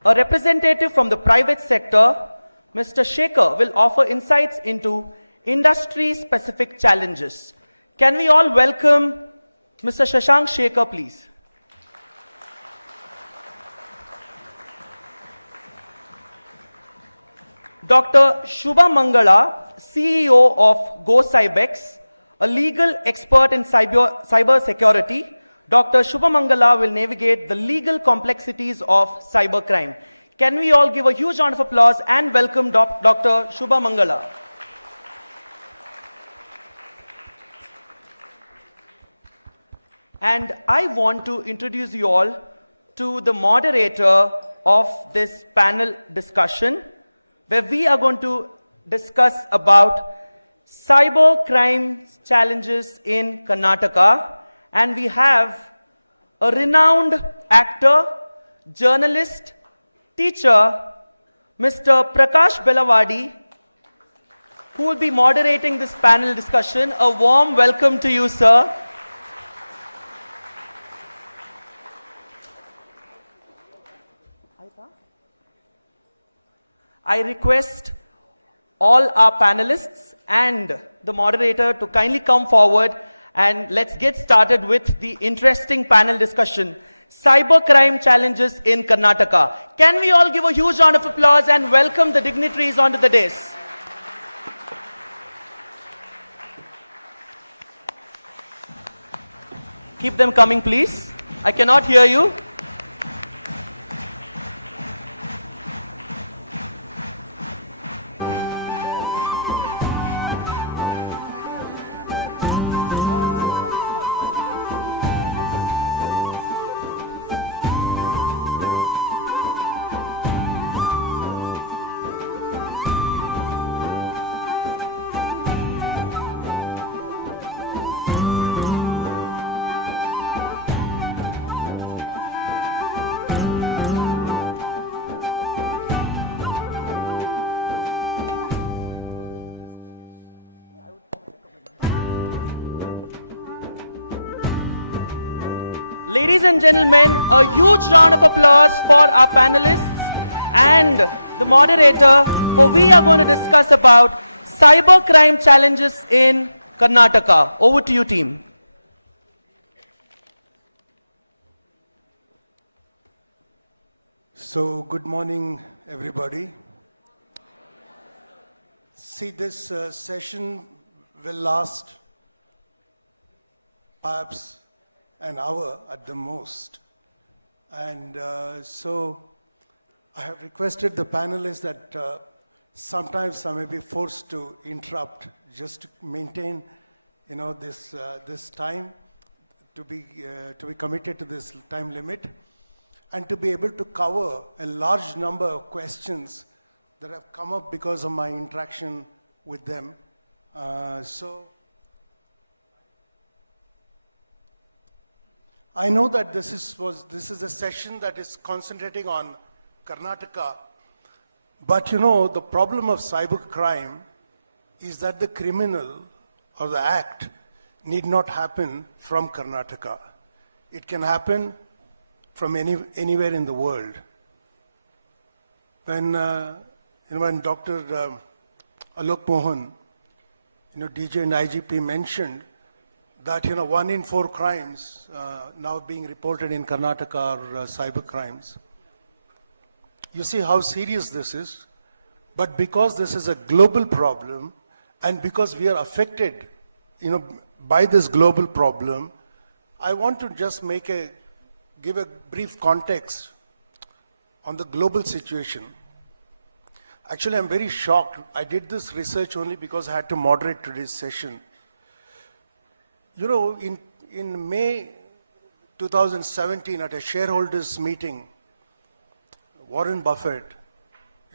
a representative from the private sector, Mr. Shekhar, will offer insights into industry-specific challenges. Can we all welcome Mr. Shashank Shekhar, please? Dr. Shubha Mangala, CEO of GoCybex, a legal expert in cyber security. Dr. Shubha Mangala will navigate the legal complexities of cybercrime. Can we all give a huge round of applause and welcome Dr. Shubha Mangala. And I want to introduce you all to the moderator of this panel discussion, where we are going to discuss about cyber crime challenges in Karnataka. And we have a renowned actor, journalist, teacher, Mr. Prakash Belawadi, who will be moderating this panel discussion. A warm welcome to you, sir. I request all our panelists and the moderator to kindly come forward, and let's get started with the interesting panel discussion. Cybercrime challenges in Karnataka. Can we all give a huge round of applause and welcome the dignitaries onto the dais? Keep them coming, please. I cannot hear you. Ladies and gentlemen, a huge round of applause for our panelists and the moderator, for we are going to discuss about cybercrime challenges in Karnataka. Over to you, team. So, good morning, everybody. See, this session will last perhaps an hour at the most. And so I have requested the panelists that sometimes I may be forced to interrupt just to maintain, this time, to be committed to this time limit, and to be able to cover a large number of questions that have come up because of my interaction with them. I know that this is a session that is concentrating on Karnataka, but the problem of cybercrime is that the criminal or the act need not happen from Karnataka. It can happen from anywhere in the world. When Dr. Alok Mohan, DJ and IGP mentioned that 1 in 4 crimes now being reported in Karnataka are cyber crimes. You see how serious this is, but because this is a global problem, and because we are affected, by this global problem, I want to just give a brief context on the global situation. Actually, I'm very shocked. I did this research only because I had to moderate today's session. In May 2017, at a shareholders meeting, Warren Buffett,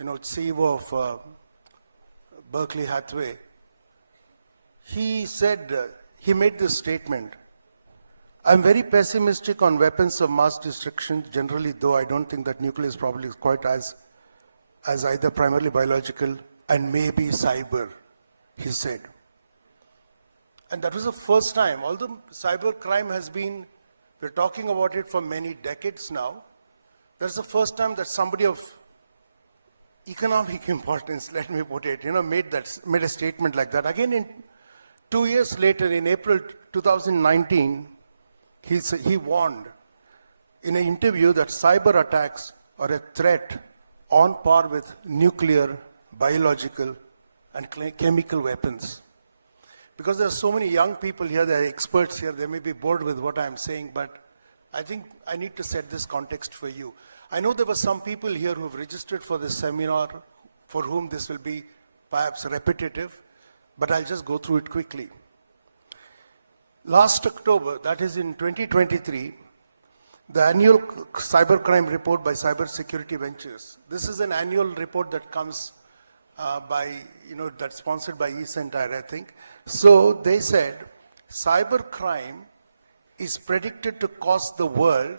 CEO of Berkshire Hathaway, he said, he made this statement: I'm very pessimistic on weapons of mass destruction generally, though I don't think that nuclear is probably quite as either primarily biological and maybe cyber, he said. And that was the first time, although cyber crime has been We're talking about it for many decades now. That's the first time that somebody of economic importance, let me put it, made a statement like that. Again, 2 years later, in April 2019, he warned in an interview that cyber attacks are a threat on par with nuclear, biological, and chemical weapons. Because there are so many young people here, there are experts here, they may be bored with what I'm saying, but I think I need to set this context for you. I know there were some people here who have registered for this seminar for whom this will be perhaps repetitive, but I'll just go through it quickly. Last October, that is in 2023, the annual cybercrime report by Cybersecurity Ventures. This is an annual report that comes that's sponsored by eCentire, I think. So they said, cybercrime is predicted to cost the world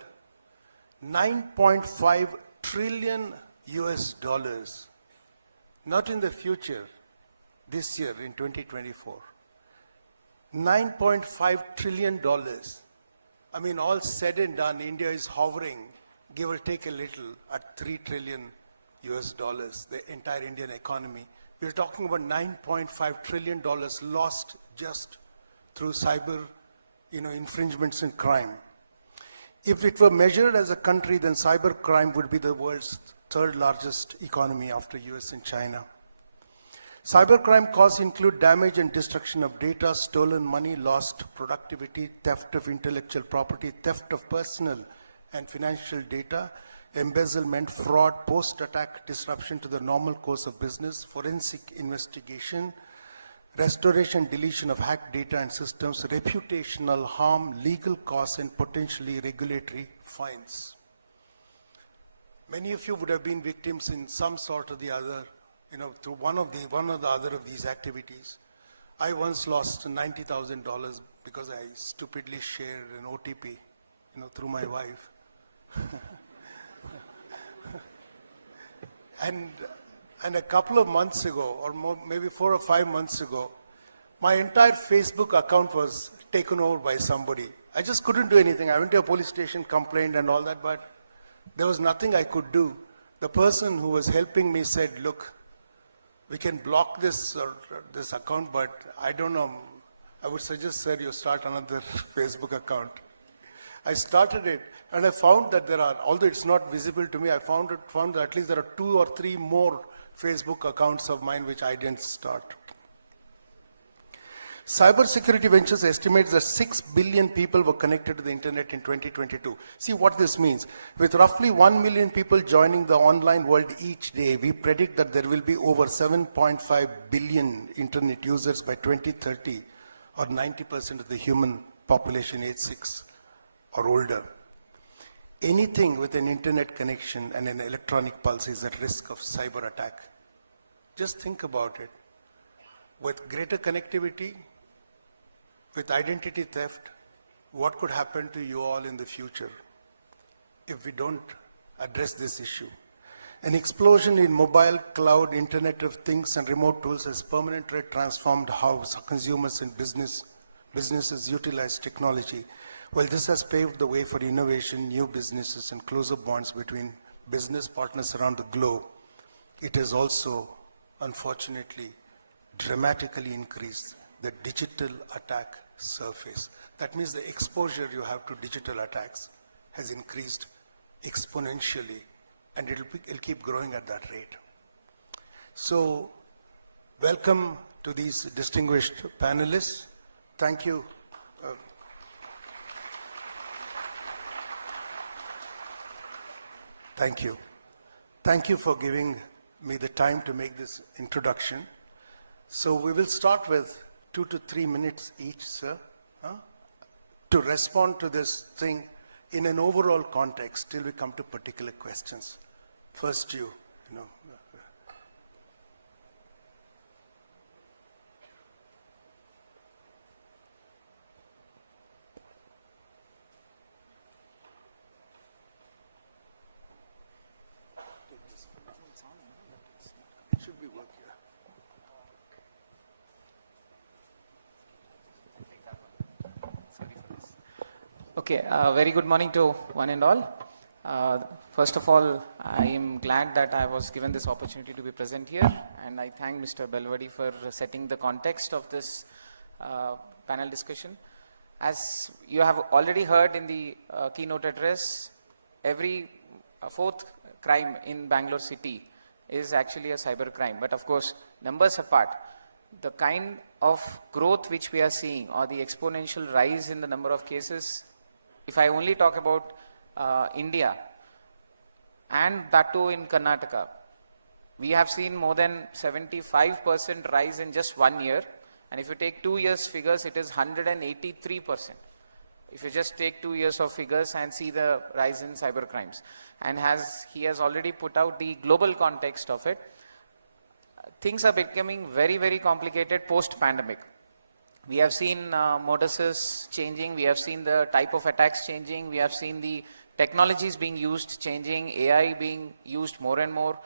$9.5 trillion US. Not in the future, this year in 2024. $9.5 trillion. I mean, all said and done, India is hovering, give or take a little, at $3 trillion US, the entire Indian economy. We're talking about $9.5 trillion lost just through cyber infringements and crime. If it were measured as a country, then cybercrime would be the world's third largest economy after US and China. Cybercrime costs include damage and destruction of data, stolen money, lost productivity, theft of intellectual property, theft of personal and financial data, embezzlement, fraud, post-attack disruption to the normal course of business, forensic investigation, restoration, deletion of hacked data and systems, reputational harm, legal costs, and potentially regulatory fines. Many of you would have been victims in some sort or the other, through one or the other of these activities. I once lost $90,000 because I stupidly shared an OTP, through my wife. And a couple of months ago, or maybe 4 or 5 months ago, my entire Facebook account was taken over by somebody. I just couldn't do anything. I went to a police station, complained and all that, but there was nothing I could do. The person who was helping me said, look, we can block this account, but I don't know. I would suggest, sir, you start another Facebook account. I started it, and I found that there are, although it's not visible to me, I found that at least there are 2 or 3 more Facebook accounts of mine which I didn't start. Cybersecurity Ventures estimates that 6 billion people were connected to the internet in 2022. See what this means. With roughly 1 million people joining the online world each day, we predict that there will be over 7.5 billion internet users by 2030, or 90% of the human population age 6 or older. Anything with an internet connection and an electronic pulse is at risk of cyber attack. Just think about it. With greater connectivity, with identity theft, what could happen to you all in the future if we don't address this issue? An explosion in mobile, cloud, Internet of Things and remote tools has permanently transformed how consumers and businesses utilize technology. While this has paved the way for innovation, new businesses, and closer bonds between business partners around the globe, it has also, unfortunately, dramatically increased the digital attack surface. That means the exposure you have to digital attacks has increased exponentially, and it'll keep growing at that rate. So, welcome to these distinguished panelists. Thank you. Thank you. Thank you for giving me the time to make this introduction. So we will start with 2 to 3 minutes each, sir, to respond to this thing in an overall context till we come to particular questions. First you know. Okay, very good morning to one and all. First of all, I am glad that I was given this opportunity to be present here, and I thank Mr. Belwadi for setting the context of this panel discussion. As you have already heard in the keynote address, every fourth crime in Bangalore city is actually a cyber crime. But of course, numbers apart, the kind of growth which we are seeing, or the exponential rise in the number of cases, if I only talk about India, and that too in Karnataka, we have seen more than 75% rise in just 1 year. And if you take 2 years figures, it is 183%. If you just take 2 years of figures and see the rise in cyber crimes. And he has already put out the global context of it. Things are becoming very, very complicated post-pandemic. We have seen moduses changing, we have seen the type of attacks changing, we have seen the technologies being used changing, AI being used more and more.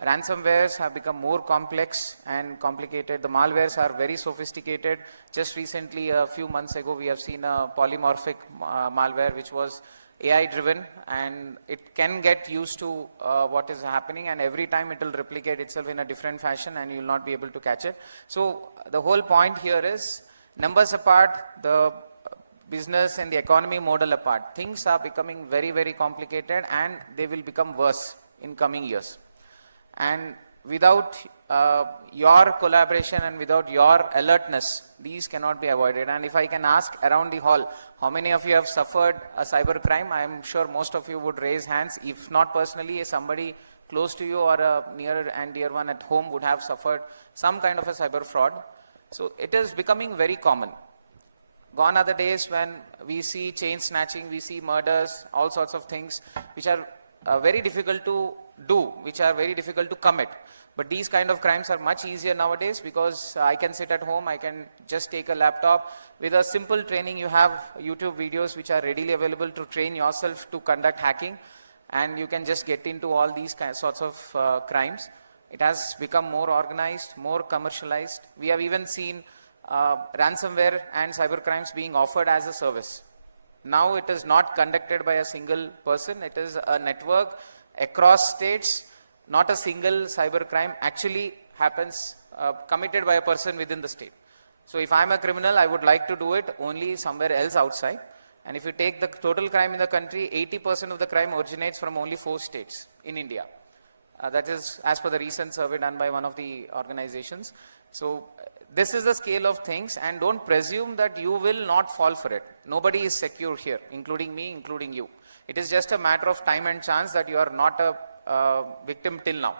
Ransomwares have become more complex and complicated. The malwares are very sophisticated. Just recently, a few months ago, we have seen a polymorphic malware which was AI driven, and it can get used to what is happening, and every time it will replicate itself in a different fashion and you will not be able to catch it. So the whole point here is, numbers apart, the business and the economy model apart, things are becoming very, very complicated, and they will become worse in coming years. And without your collaboration and without your alertness, these cannot be avoided. And if I can ask around the hall, how many of you have suffered a cyber crime? I am sure most of you would raise hands. If not personally, somebody close to you or a near and dear one at home would have suffered some kind of a cyber fraud. So it is becoming very common. Gone are the days when we see chain snatching, we see murders, all sorts of things which are very difficult to do, which are very difficult to commit. But these kind of crimes are much easier nowadays, because I can sit at home, I can just take a laptop. With a simple training, you have YouTube videos which are readily available to train yourself to conduct hacking, and you can just get into all these sorts of crimes. It has become more organized, more commercialized. We have even seen ransomware and cyber crimes being offered as a service. Now it is not conducted by a single person, it is a network across states. Not a single cyber crime actually happens committed by a person within the state. So if I am a criminal, I would like to do it only somewhere else outside. And if you take the total crime in the country, 80% of the crime originates from only 4 states in India. That is as per the recent survey done by one of the organizations. So this is the scale of things, and don't presume that you will not fall for it. Nobody is secure here, including me, including you. It is just a matter of time and chance that you are not a victim till now.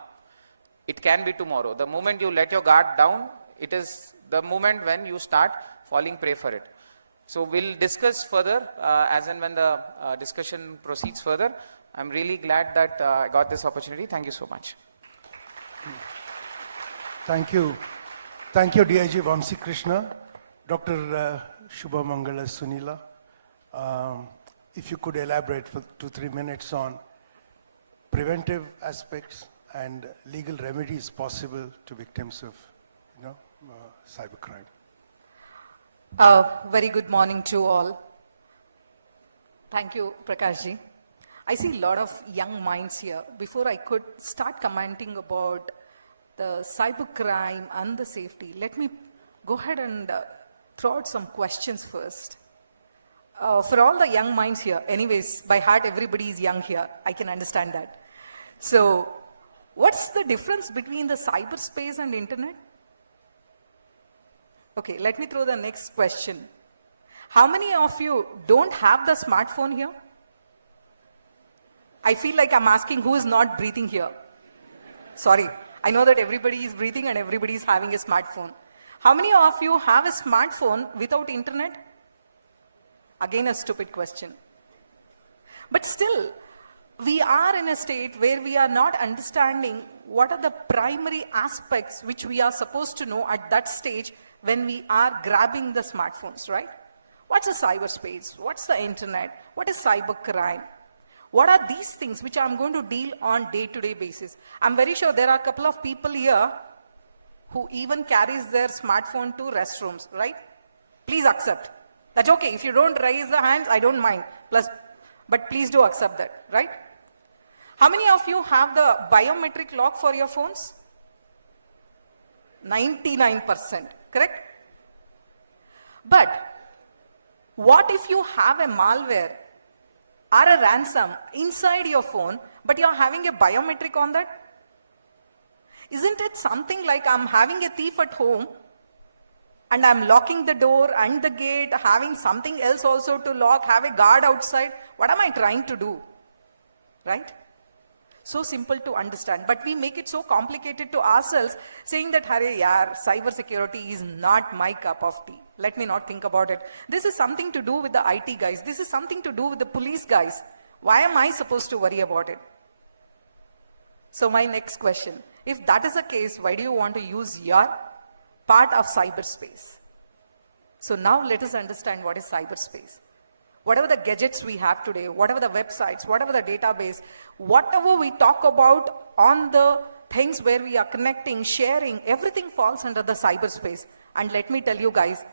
It can be tomorrow. The moment you let your guard down, it is the moment when you start falling prey for it. So we'll discuss further as and when the discussion proceeds further. I'm really glad that I got this opportunity. Thank you so much. Thank you. Thank you, DIG Vamsi Krishna, Dr. Shubha Mangala Sunila. If you could elaborate for 2-3 minutes on preventive aspects and legal remedies possible to victims of cybercrime. Very good morning to all. Thank you, Prakashji. I see a lot of young minds here. Before I could start commenting about the cybercrime and the safety, let me go ahead and throw out some questions first. For all the young minds here, anyways, by heart everybody is young here, I can understand that. So, what's the difference between the cyberspace and internet? Okay, let me throw the next question. How many of you don't have the smartphone here? I feel like I'm asking who is not breathing here. Sorry, I know that everybody is breathing and everybody is having a smartphone. How many of you have a smartphone without internet? Again, a stupid question. But still, we are in a state where we are not understanding what are the primary aspects which we are supposed to know at that stage when we are grabbing the smartphones, right? What's a cyberspace? What's the internet? What is cybercrime? What are these things which I'm going to deal on day-to-day basis? I'm very sure there are a couple of people here who even carries their smartphone to restrooms, right? Please accept. That's okay. If you don't raise the hands, I don't mind. Plus, but please do accept that, right? How many of you have the biometric lock for your phones? 99%, correct? But what if you have a malware or a ransom inside your phone, but you're having a biometric on that? Isn't it something like I'm having a thief at home and I'm locking the door and the gate, having something else also to lock, have a guard outside? What am I trying to do? Right? So simple to understand, but we make it so complicated to ourselves, saying that, Hare yaar, cyber security is not my cup of tea. Let me not think about it. This is something to do with the IT guys. This is something to do with the police guys. Why am I supposed to worry about it? So my next question, if that is the case, why do you want to use your part of cyberspace? So now let us understand what is cyberspace. Whatever the gadgets we have today, whatever the websites, whatever the database, whatever we talk about on the things where we are connecting, sharing, everything falls under the cyberspace. And let me tell you guys,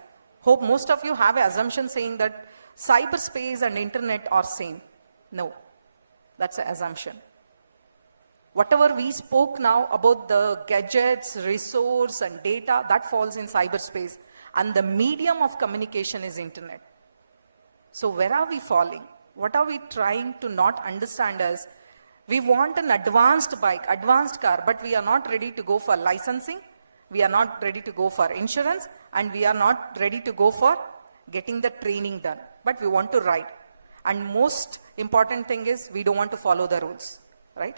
hope most of you have an assumption saying that cyberspace and internet are same. No, that's an assumption. Whatever we spoke now about the gadgets, resource and data, that falls in cyberspace. And the medium of communication is internet. So where are we falling? What are we trying to not understand as? We want an advanced bike, advanced car, but we are not ready to go for licensing. We are not ready to go for insurance, and we are not ready to go for getting the training done. But we want to ride. And most important thing is we don't want to follow the rules, right?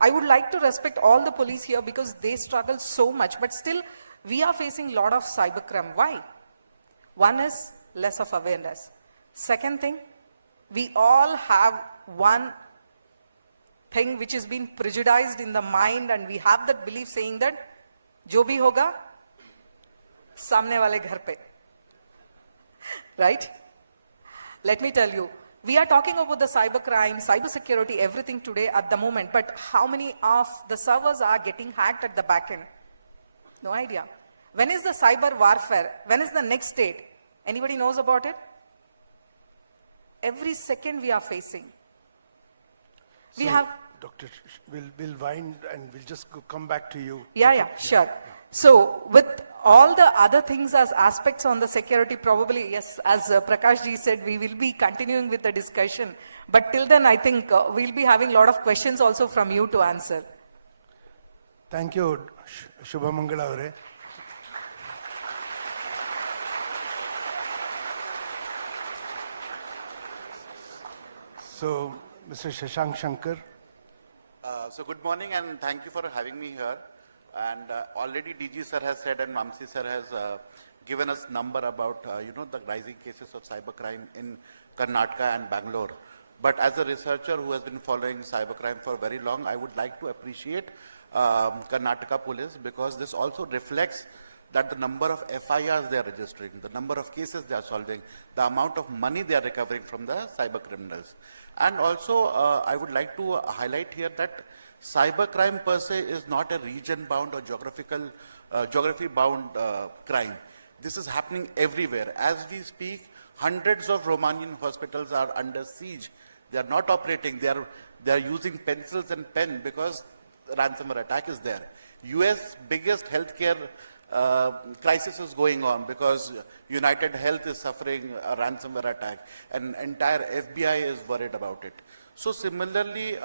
I would like to respect all the police here because they struggle so much, but still we are facing a lot of cybercrime. Why? One is less of awareness. Second thing, we all have one thing which has been prejudiced in the mind, and we have that belief saying that jo bhi hoga samne wale ghar pe, right? Let me tell you, we are talking about the cybercrime, cyber security, everything today at the moment, but how many of the servers are getting hacked at the back end? No idea. When is the cyber warfare? When is the next date? Anybody knows about it? Every second we are facing. We have... Doctor, we'll wind and we'll just come back to you. Yeah, sure. So with all the other things as aspects on the security, probably, yes, as Prakash ji said, we will be continuing with the discussion. But till then, I think we'll be having a lot of questions also from you to answer. Thank you, Shubhamangala avare. So, Mr. Shashank Shankar. So good morning and thank you for having me here. And already DG sir has said and Mamsi sir has given us number about the rising cases of cybercrime in Karnataka and Bangalore. But as a researcher who has been following cybercrime for very long, I would like to appreciate Karnataka police because this also reflects that the number of FIRs they are registering, the number of cases they are solving, the amount of money they are recovering from the cyber criminals. And also, I would like to highlight here that cybercrime per se is not a region-bound or geography-bound crime. This is happening everywhere. As we speak, hundreds of Romanian hospitals are under siege. They are not operating. They are using pencils and pen because ransomware attack is there. US biggest healthcare crisis is going on because United Health is suffering a ransomware attack and entire FBI is worried about it. So similarly,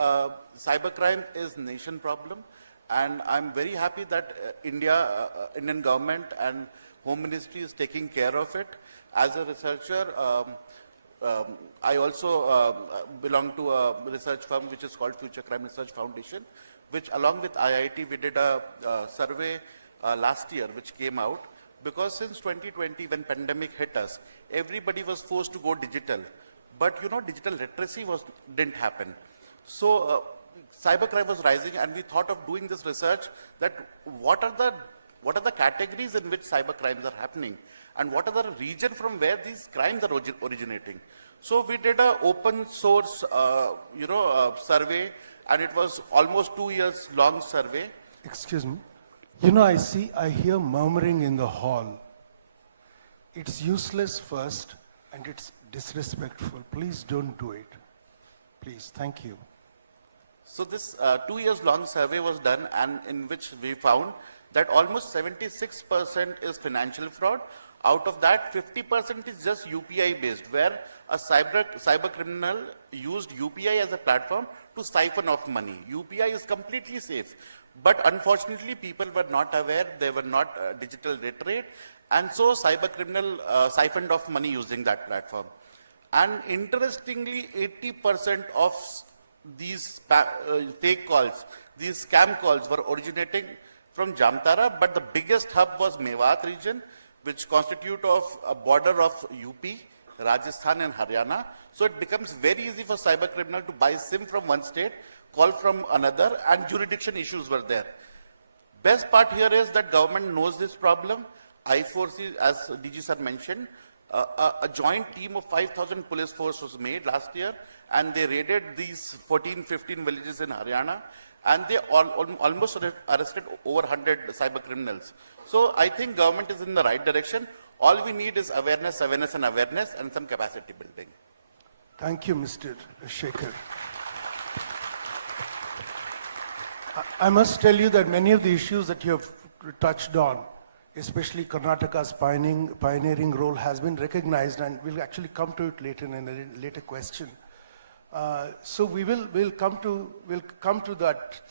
cybercrime is nation problem, and I'm very happy that Indian government and Home Ministry is taking care of it. As a researcher, I also belong to a research firm which is called Future Crime Research Foundation, which along with IIT we did a survey last year which came out because since 2020 when pandemic hit us, everybody was forced to go digital. But digital literacy didn't happen. So cybercrime was rising and we thought of doing this research that what are the categories in which cybercrimes are happening and what are the region from where these crimes are originating. So we did an open source survey and it was almost 2 years long survey. Excuse me. I hear murmuring in the hall. It's useless first and it's disrespectful. Please don't do it. Please, thank you. So this 2 years long survey was done, and in which we found that almost 76% is financial fraud. Out of that, 50% is just UPI based, where a cyber criminal used UPI as a platform to siphon off money. UPI is completely safe, but unfortunately people were not aware, they were not digital literate, and so cyber criminal siphoned off money using that platform. And interestingly, 80% of these fake calls, these scam calls were originating from Jamtara, but the biggest hub was Mewat region, which constitute of a border of UP, Rajasthan and Haryana. So it becomes very easy for cyber criminal to buy SIM from one state, call from another, and jurisdiction issues were there. Best part here is that government knows this problem. I foresee, as DG sir mentioned, a joint team of 5,000 police force was made last year, and they raided these 14, 15 villages in Haryana, and they almost arrested over 100 cyber criminals. So I think government is in the right direction. All we need is awareness, awareness and awareness, and some capacity building. Thank you, Mr. Shekhar. I must tell you that many of the issues that you have touched on, especially Karnataka's pioneering role, has been recognized, and we'll actually come to it later in a later question. So we'll come to that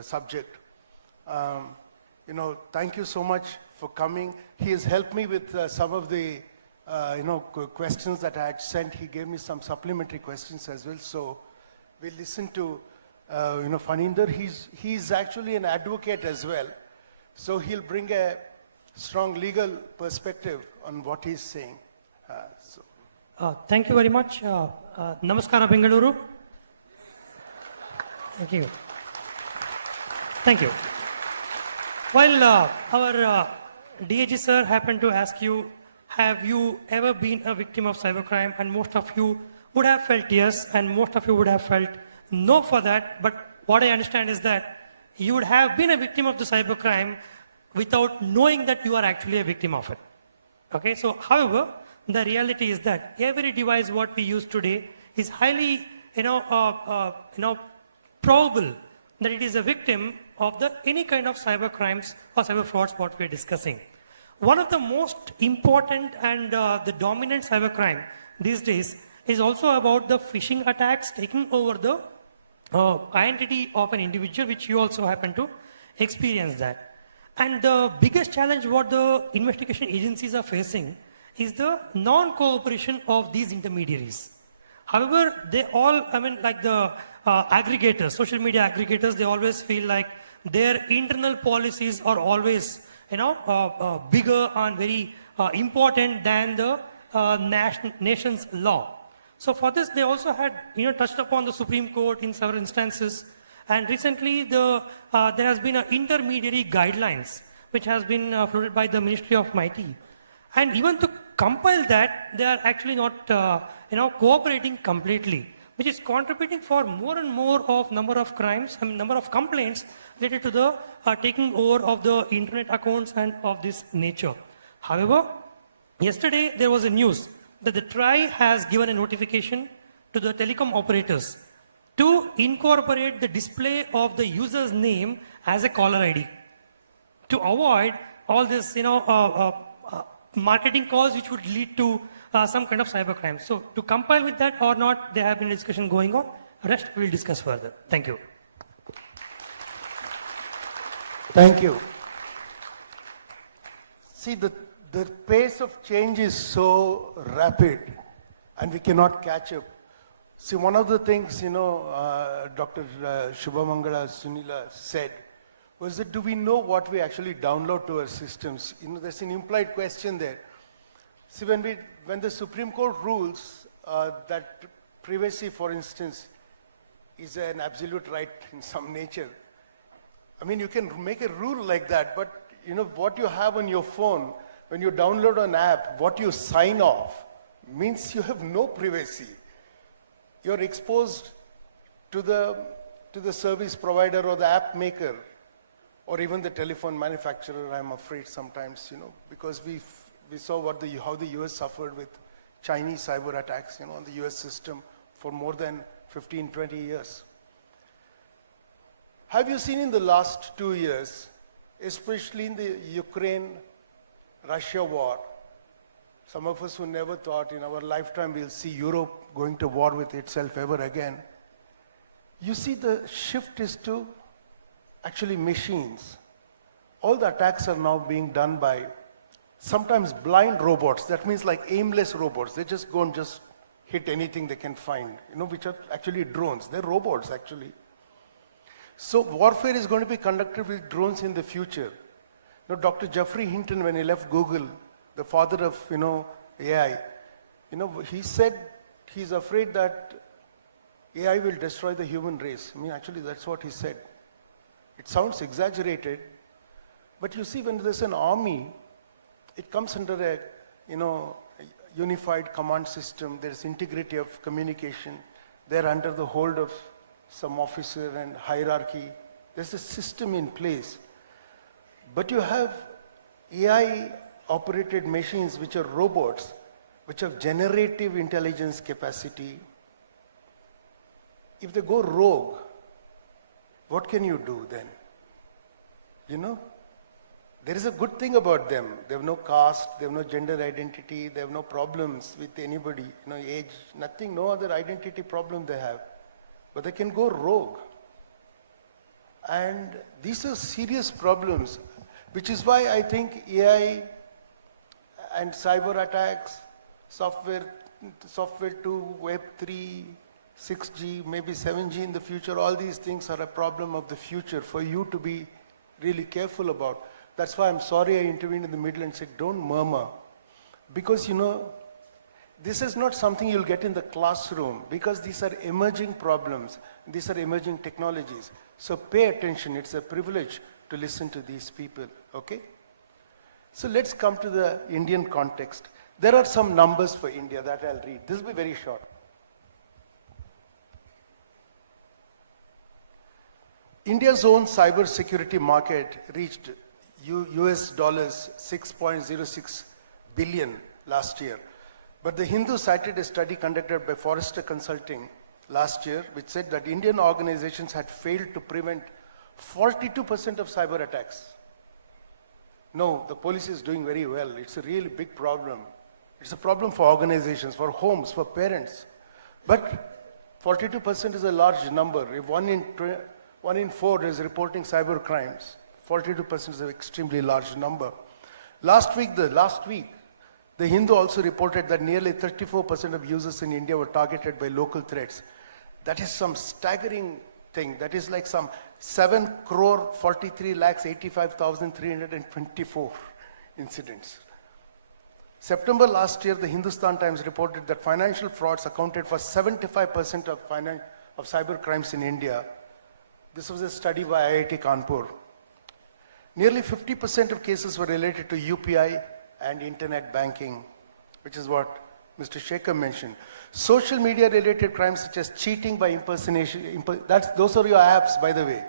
subject. Thank you so much for coming. He has helped me with some of the questions that I had sent. He gave me some supplementary questions as well. So we'll listen to Faninder. He's actually an advocate as well. So he'll bring a strong legal perspective on what he's saying. Thank you very much. Namaskara, Bengaluru. Thank you. Thank you. While our DAG sir happened to ask you, have you ever been a victim of cybercrime? And most of you would have felt yes, and most of you would have felt no for that. But what I understand is that you would have been a victim of the cybercrime without knowing that you are actually a victim of it. Okay, so however, the reality is that every device what we use today is highly, probable that it is a victim of any kind of cyber crimes or cyber frauds what we are discussing. One of the most important and the dominant cyber crime these days is also about the phishing attacks taking over the identity of an individual, which you also happen to experience that. And the biggest challenge what the investigation agencies are facing is the non-cooperation of these intermediaries. However, they all, like the aggregators, social media aggregators, they always feel like their internal policies are always, bigger and very important than the nation's law. So for this, they also had, touched upon the Supreme Court in several instances. And recently, there has been an intermediary guidelines, which has been floated by the Ministry of MIT. And even to compile that, they are actually not, cooperating completely, which is contributing for more and more of number of crimes, number of complaints related to the taking over of the internet accounts and of this nature. However, yesterday there was a news that the TRI has given a notification to the telecom operators to incorporate the display of the user's name as a caller ID to avoid all this, marketing calls which would lead to some kind of cybercrime. So to compile with that or not, there have been a discussion going on. Rest we'll discuss further. Thank you. Thank you. See, the pace of change is so rapid and we cannot catch up. See, one of the things, Dr. Shubhamangala Sunila said was that do we know what we actually download to our systems? There's an implied question there. See, when the Supreme Court rules that privacy, for instance, is an absolute right in some nature, you can make a rule like that, but what you have on your phone, when you download an app, what you sign off means you have no privacy. You're exposed to the service provider or the app maker, or even the telephone manufacturer, I'm afraid sometimes, because we saw how the US suffered with Chinese cyber attacks, on the US system for more than 15, 20 years. Have you seen in the last 2 years, especially in the Ukraine-Russia war, some of us who never thought in our lifetime we'll see Europe going to war with itself ever again, you see the shift is to actually machines. All the attacks are now being done by sometimes blind robots. That means like aimless robots. They just go and just hit anything they can find, which are actually drones. They're robots actually. So warfare is going to be conducted with drones in the future. Dr. Geoffrey Hinton, when he left Google, the father of, AI, he said he's afraid that AI will destroy the human race. Actually, that's what he said. It sounds exaggerated, but you see, when there's an army, it comes under a, unified command system. There's integrity of communication. They're under the hold of some officer and hierarchy. There's a system in place. But you have AI-operated machines, which are robots, which have generative intelligence capacity. If they go rogue, what can you do then? There is a good thing about them. They have no caste, they have no gender identity, they have no problems with anybody, no age, nothing, no other identity problem they have. But they can go rogue. And these are serious problems, which is why I think AI and cyber attacks, software 2, Web 3, 6G, maybe 7G in the future, all these things are a problem of the future for you to be really careful about. That's why I'm sorry I intervened in the middle and said, don't murmur. Because, this is not something you'll get in the classroom, because these are emerging problems. These are emerging technologies. So pay attention. It's a privilege to listen to these people, okay? So let's come to the Indian context. There are some numbers for India that I'll read. This will be very short. India's own cyber security market reached US dollars 6.06 billion last year. But the Hindu cited a study conducted by Forrester Consulting last year, which said that Indian organizations had failed to prevent 42% of cyber attacks. No, the police is doing very well. It's a really big problem. It's a problem for organizations, for homes, for parents. But 42% is a large number. If 1 in 4 is reporting cyber crimes, 42% is an extremely large number. Last week, the Hindu also reported that nearly 34% of users in India were targeted by local threats. That is some staggering thing. That is like some 7,43,85,324 incidents. September last year, the Hindustan Times reported that financial frauds accounted for 75% of cyber crimes in India. This was a study by IIT Kanpur. Nearly 50% of cases were related to UPI and internet banking, which is what Mr. Shekhar mentioned. Social media related crimes such as cheating by impersonation, those are your apps, by the way.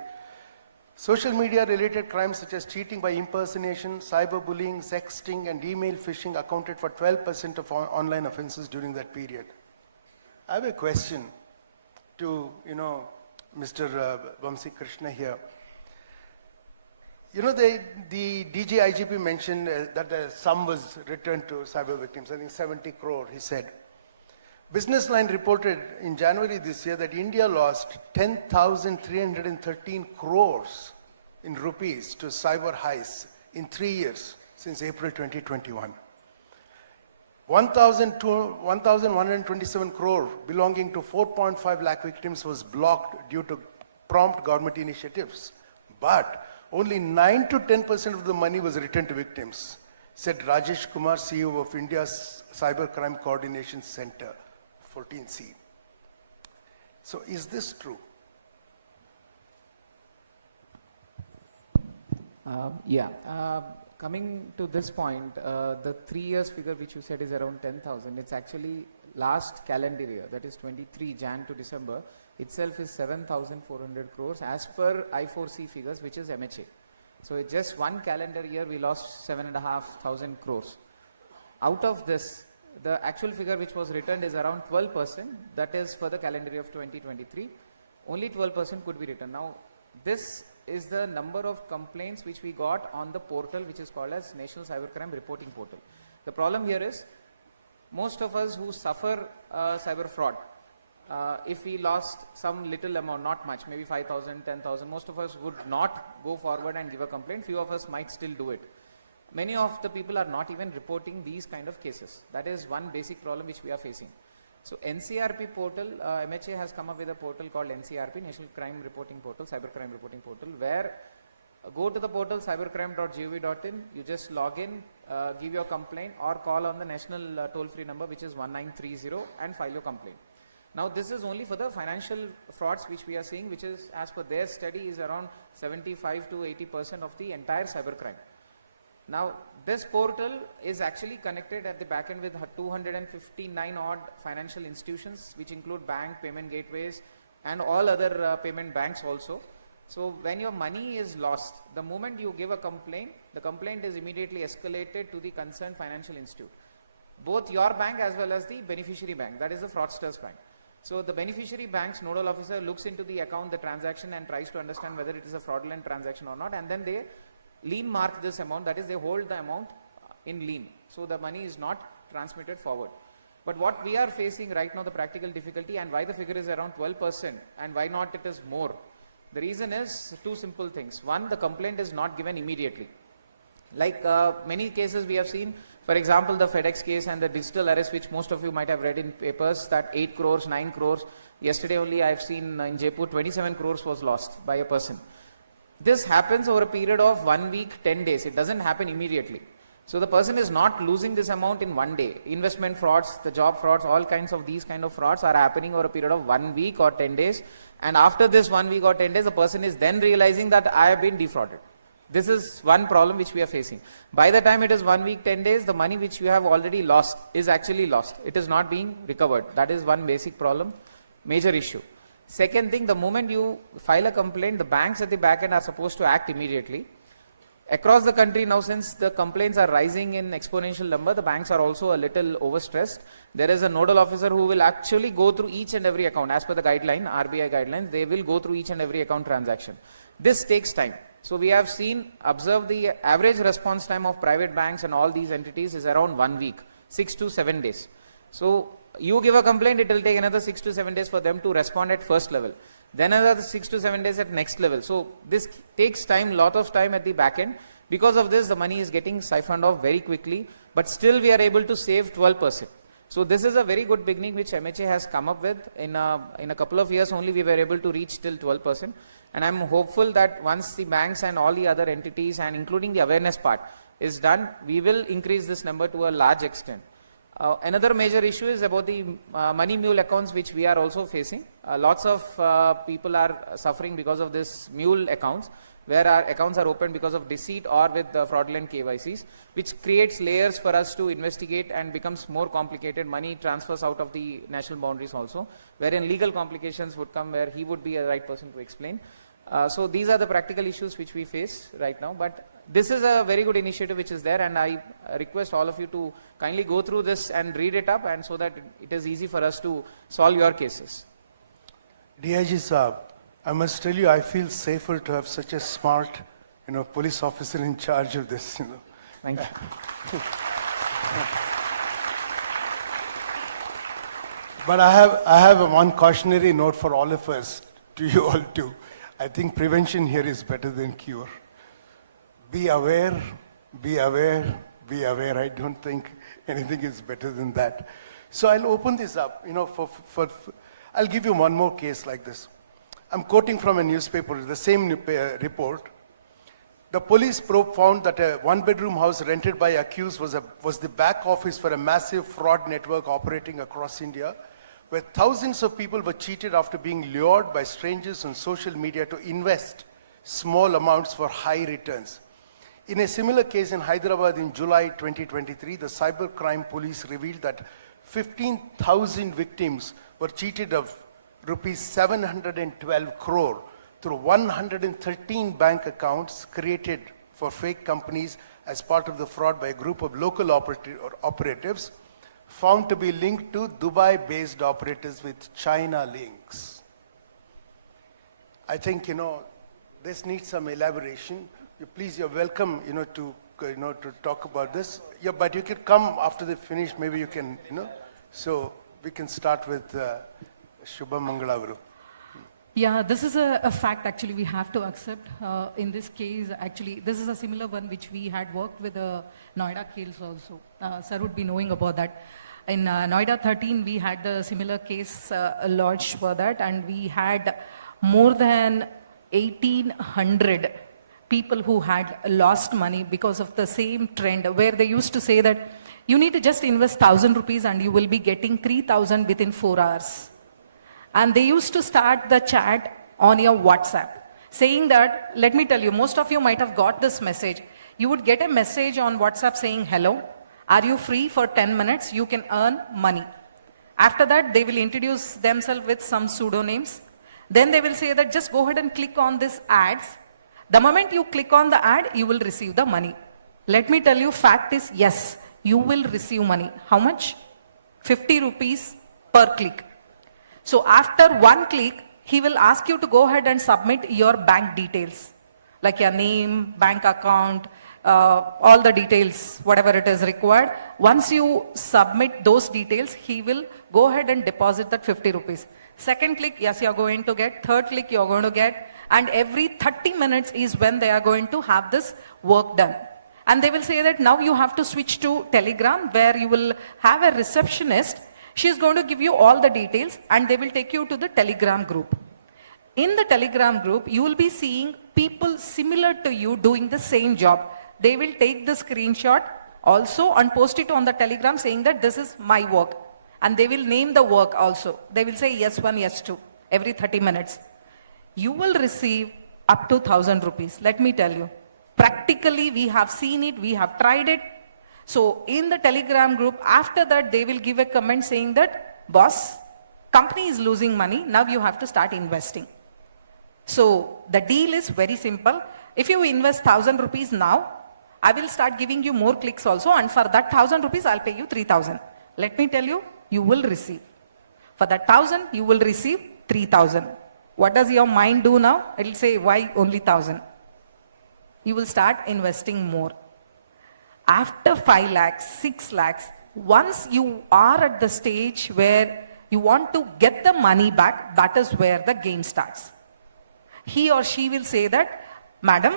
Social media related crimes such as cheating by impersonation, cyberbullying, sexting and email phishing accounted for 12% of online offenses during that period. I have a question to, Mr. Vamsi Krishna here. The DG IGP mentioned that a sum was returned to cyber victims, I think 70 crore, he said. Business Line reported in January this year that India lost 10,313 crores in rupees to cyber heists in 3 years since April 2021. 1,127 crore belonging to 4.5 lakh victims was blocked due to prompt government initiatives. But only 9 to 10% of the money was returned to victims, said Rajesh Kumar, CEO of India's Cybercrime Coordination Center, 14C. So is this true? Coming to this point, the 3 years figure which you said is around 10,000. It's actually last calendar year, that is 23 Jan to December, itself is 7,400 crores as per I4C figures, which is MHA. So in just one calendar year, we lost 7,500 crores. Out of this, the actual figure which was returned is around 12%. That is for the calendar year of 2023. Only 12% could be returned. Now, this is the number of complaints which we got on the portal which is called as National Cybercrime Reporting Portal. The problem here is most of us who suffer cyber fraud, if we lost some little amount, not much, maybe 5,000, 10,000, most of us would not go forward and give a complaint. Few of us might still do it. Many of the people are not even reporting these kind of cases. That is one basic problem which we are facing. So NCRP portal, MHA has come up with a portal called NCRP, National Crime Reporting Portal, Cybercrime Reporting Portal, where go to the portal cybercrime.gov.in, you just log in, give your complaint or call on the national toll-free number which is 1930 and file your complaint. Now this is only for the financial frauds which we are seeing, which is as per their study is around 75 to 80% of the entire cybercrime. Now this portal is actually connected at the back end with 259 odd financial institutions which include bank, payment gateways and all other payment banks also. So when your money is lost, the moment you give a complaint, the complaint is immediately escalated to the concerned financial institute. Both your bank as well as the beneficiary bank, that is the fraudster's bank. So the beneficiary bank's nodal officer looks into the account, the transaction and tries to understand whether it is a fraudulent transaction or not, and then they lien mark this amount, that is they hold the amount in lien. So the money is not transmitted forward. But what we are facing right now, the practical difficulty and why the figure is around 12% and why not it is more. The reason is two simple things. One, the complaint is not given immediately. Like many cases we have seen, for example, the FedEx case and the digital arrest which most of you might have read in papers, that 8 crores, 9 crores. Yesterday only I have seen in Jaipur 27 crores was lost by a person. This happens over a period of 1 week, 10 days. It doesn't happen immediately. So the person is not losing this amount in one day. Investment frauds, the job frauds, all kinds of these kind of frauds are happening over a period of 1 week or 10 days. And after this 1 week or 10 days, the person is then realizing that I have been defrauded. This is one problem which we are facing. By the time it is 1 week, 10 days, the money which you have already lost is actually lost. It is not being recovered. That is one basic problem, major issue. Second thing, the moment you file a complaint, the banks at the back end are supposed to act immediately. Across the country now, since the complaints are rising in exponential number, the banks are also a little overstressed. There is a nodal officer who will actually go through each and every account. As per the guideline, RBI guidelines, they will go through each and every account transaction. This takes time. So we have observed the average response time of private banks and all these entities is around 1 week, 6 to 7 days. So you give a complaint, it will take another 6 to 7 days for them to respond at first level. Then another 6 to 7 days at next level. So this takes time, lot of time at the back end. Because of this, the money is getting siphoned off very quickly, but still we are able to save 12%. So this is a very good beginning which MHA has come up with. In a couple of years only we were able to reach till 12%. And I'm hopeful that once the banks and all the other entities and including the awareness part is done, we will increase this number to a large extent. Another major issue is about the money mule accounts which we are also facing. Lots of people are suffering because of this mule accounts, where our accounts are opened because of deceit or with fraudulent KYCs, which creates layers for us to investigate and becomes more complicated. Money transfers out of the national boundaries also, wherein legal complications would come where he would be a right person to explain. So these are the practical issues which we face right now, but this is a very good initiative which is there, and I request all of you to kindly go through this and read it up, and so that it is easy for us to solve your cases. DIG sir, I must tell you, I feel safer to have such a smart, police officer in charge of this. Thank you. But I have one cautionary note for all of us, to you all too. I think prevention here is better than cure. Be aware, be aware, be aware. I don't think anything is better than that. So I'll open this up, I'll give you one more case like this. I'm quoting from a newspaper, the same report. The police probe found that a one-bedroom house rented by accused was the back office for a massive fraud network operating across India, where thousands of people were cheated after being lured by strangers on social media to invest small amounts for high returns. In a similar case in Hyderabad in July 2023, the cybercrime police revealed that 15,000 victims were cheated of rupees 712 crore through 113 bank accounts created for fake companies as part of the fraud by a group of local operatives. found to be linked to Dubai-based operators with China links. I think, this needs some elaboration. Please, you're welcome, to talk about this. Yeah, but you can come after they finish, maybe you can, So we can start with Shubham Mangalavaru. Yeah, this is a fact actually we have to accept. In this case, actually, this is a similar one which we had worked with the Noida case also. Sir would be knowing about that. In Noida 13, we had the similar case lodged for that, and we had more than 1,800 people who had lost money because of the same trend, where they used to say that you need to just invest 1,000 rupees and you will be getting 3,000 within 4 hours. And they used to start the chat on your WhatsApp, saying that, let me tell you, most of you might have got this message. You would get a message on WhatsApp saying, hello, are you free for 10 minutes? You can earn money. After that, they will introduce themselves with some pseudonames. Then they will say that just go ahead and click on this ads. The moment you click on the ad, you will receive the money. Let me tell you, fact is, yes, you will receive money. How much? 50 rupees per click. So after one click, he will ask you to go ahead and submit your bank details, like your name, bank account, all the details, whatever it is required. Once you submit those details, he will go ahead and deposit that 50 rupees. Second click, yes, you're going to get. Third click, you're going to get. And every 30 minutes is when they are going to have this work done. And they will say that now you have to switch to Telegram, where you will have a receptionist. She is going to give you all the details, and they will take you to the Telegram group. In the Telegram group, you will be seeing people similar to you doing the same job. They will take the screenshot also and post it on the Telegram saying that this is my work. And they will name the work also. They will say yes 1, yes 2 every 30 minutes. You will receive up to 1,000 rupees. Let me tell you. Practically, we have seen it, we have tried it. So in the Telegram group, after that, they will give a comment saying that, boss, company is losing money, now you have to start investing. So the deal is very simple. If you invest 1,000 rupees now, I will start giving you more clicks also, and for that 1,000 rupees, I'll pay you 3,000. Let me tell you, you will receive. For that 1,000, you will receive 3,000. What does your mind do now? It will say, why only 1,000? You will start investing more. After 5 lakhs, 6 lakhs, once you are at the stage where you want to get the money back, that is where the game starts. He or she will say that, madam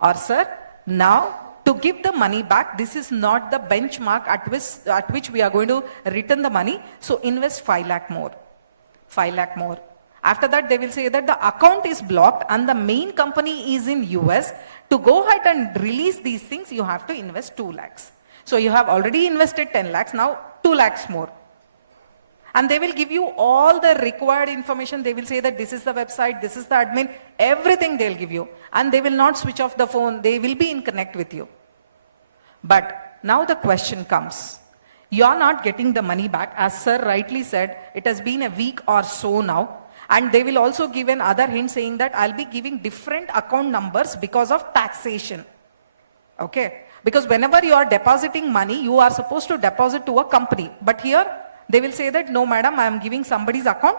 or sir, now to give the money back, this is not the benchmark at which we are going to return the money, so invest 5 lakh more. 5 lakh more. After that, they will say that the account is blocked and the main company is in US. To go ahead and release these things, you have to invest 2 lakhs. So you have already invested 10 lakhs, now 2 lakhs more. And they will give you all the required information. They will say that this is the website, this is the admin, everything they'll give you. And they will not switch off the phone, they will be in connect with you. But now the question comes. You're not getting the money back. As sir rightly said, it has been a week or so now. And they will also give another hint saying that I'll be giving different account numbers because of taxation. Okay? Because whenever you are depositing money, you are supposed to deposit to a company. But here, they will say that, no madam, I am giving somebody's account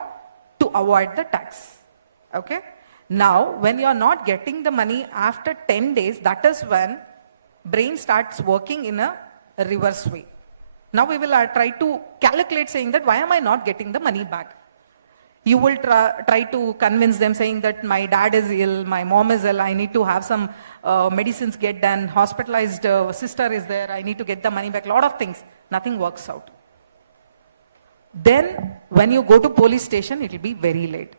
to avoid the tax. Okay? Now, when you are not getting the money after 10 days, that is when brain starts working in a reverse way. Now we will try to calculate saying that, why am I not getting the money back? You will try to convince them saying that my dad is ill, my mom is ill, I need to have some medicines get done, hospitalized sister is there, I need to get the money back, a lot of things. Nothing works out. Then when you go to police station, it will be very late.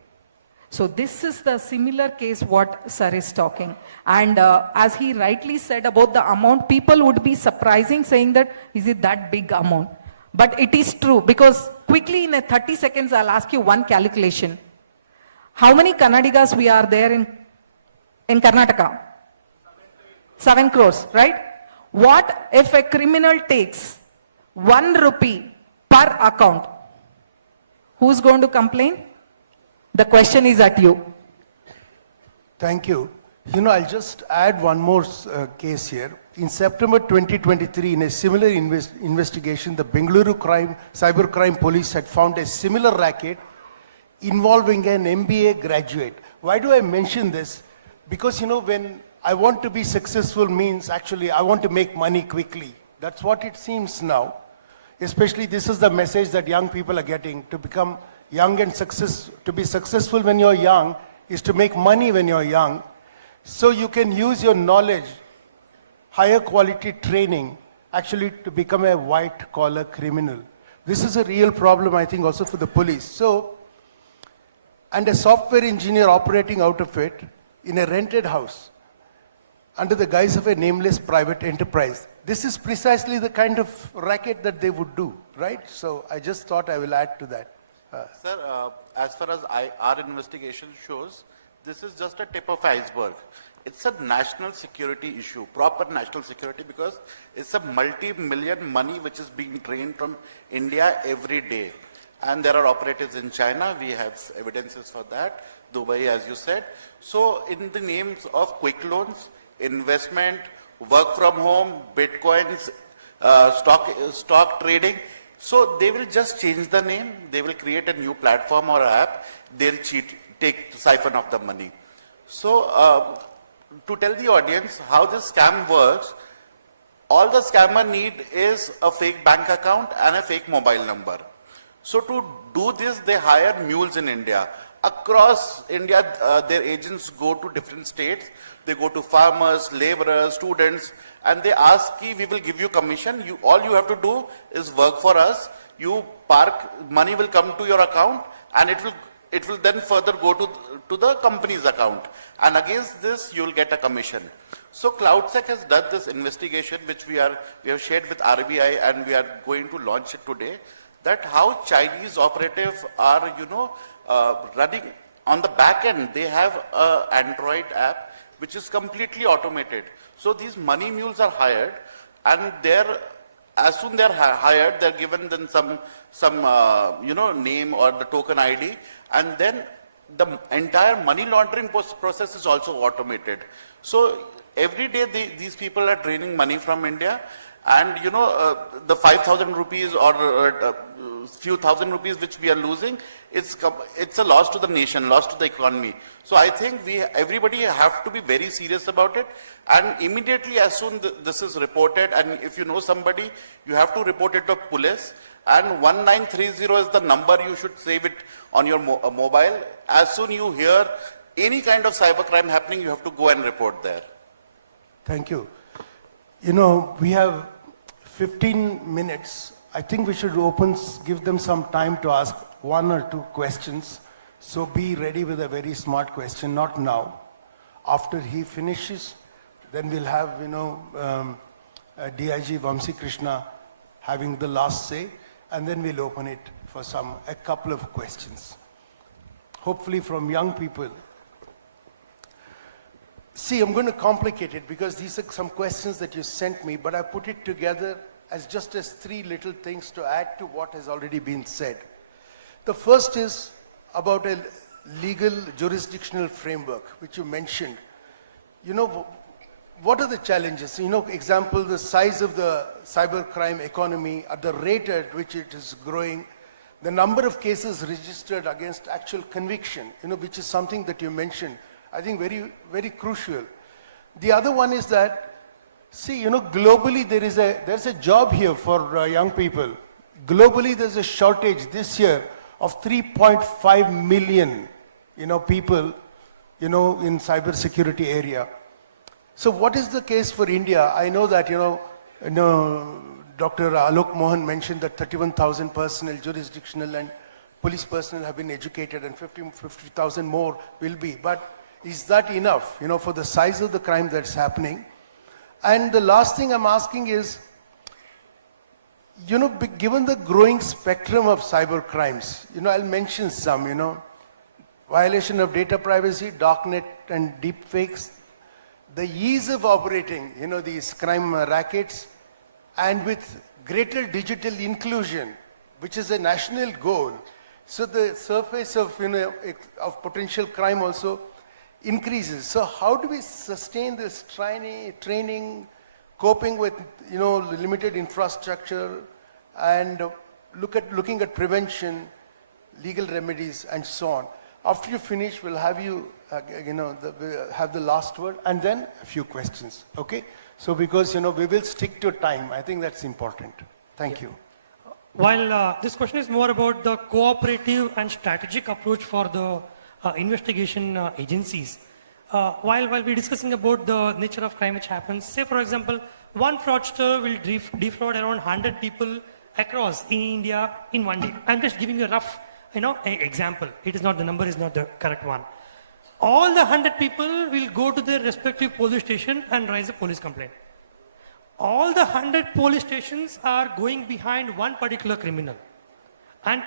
So this is the similar case what sir is talking. And as he rightly said about the amount, people would be surprising saying that, is it that big amount? But it is true, because quickly in 30 seconds, I'll ask you one calculation. How many Kannadigas we are there in Karnataka? 7 crores, right? What if a criminal takes 1 rupee per account? Who's going to complain? The question is at you. Thank you. I'll just add one more case here. in September 2023, in a similar investigation, the Bengaluru cybercrime police had found a similar racket involving an MBA graduate. Why do I mention this? Because, when I want to be successful means actually I want to make money quickly. That's what it seems now. Especially this is the message that young people are getting. To become young and to be successful when you're young is to make money when you're young. So you can use your knowledge, higher quality training, actually to become a white collar criminal. This is a real problem, I think, also for the police. And a software engineer operating out of it in a rented house under the guise of a nameless private enterprise. This is precisely the kind of racket that they would do, right? So I just thought I will add to that. Sir, as far as our investigation shows, this is just a tip of iceberg. It's a national security issue, proper national security, because it's a multi-million money which is being drained from India every day. And there are operatives in China, we have evidences for that, Dubai as you said. So in the names of quick loans, investment, work from home, bitcoins, stock trading, so they will just change the name, they will create a new platform or app, they'll siphon off the money. So to tell the audience how this scam works, all the scammer need is a fake bank account and a fake mobile number. So to do this, they hire mules in India. Across India, their agents go to different states. They go to farmers, laborers, students, and they ask, we will give you commission. All you have to do is work for us. You park, money will come to your account, and it will then further go to the company's account. And against this, you will get a commission. So CloudSec has done this investigation, which we have shared with RBI, and we are going to launch it today. That how Chinese operative are, running on the back end. They have an Android app which is completely automated. So these money mules are hired, and as soon they're hired, they're given then some name or the token ID, and then the entire money laundering process is also automated. So every day these people are draining money from India. And the 5,000 rupees or few thousand rupees which we are losing, it's a loss to the nation, loss to the economy. So I think everybody have to be very serious about it. And immediately as soon this is reported, and if you know somebody, you have to report it to police. And 1930 is the number, you should save it on your mobile. As soon you hear any kind of cybercrime happening, you have to go and report there. Thank you. We have 15 minutes. I think we should give them some time to ask one or two questions. So be ready with a very smart question, not now. After he finishes, then we'll have, DIG Vamsi Krishna having the last say, and then we'll open it for a couple of questions. Hopefully from young people. See, I'm going to complicate it because these are some questions that you sent me, but I put it together as just as three little things to add to what has already been said. The first is about a legal jurisdictional framework, which you mentioned. What are the challenges? Example, the size of the cybercrime economy, at the rate at which it is growing, the number of cases registered against actual conviction, which is something that you mentioned. I think very, very crucial. The other one is that, globally there's a job here for young people. Globally there's a shortage this year of 3.5 million, people, in cybersecurity area. So what is the case for India? I know that, Dr. Alok Mohan mentioned that 31,000 personnel, jurisdictional and police personnel have been educated, and 50,000 more will be. But is that enough, for the size of the crime that's happening? And the last thing I'm asking is, given the growing spectrum of cyber crimes, I'll mention some, violation of data privacy, darknet and deepfakes, the ease of operating, these crime rackets, and with greater digital inclusion, which is a national goal. So the surface of, of potential crime also increases. So how do we sustain this training, coping with, limited infrastructure, and looking at prevention, legal remedies, and so on. After you finish, we'll have you, have the last word, and then a few questions, okay? So because, we will stick to time. I think that's important. Thank you. While this question is more about the cooperative and strategic approach for the investigation agencies, while we're discussing about the nature of crime which happens, say for example, one fraudster will defraud around 100 people across in India in one day. I'm just giving you a rough, example. The number is not the correct one. All the 100 people will go to their respective police station and raise a police complaint. All the 100 police stations are going behind one particular criminal. And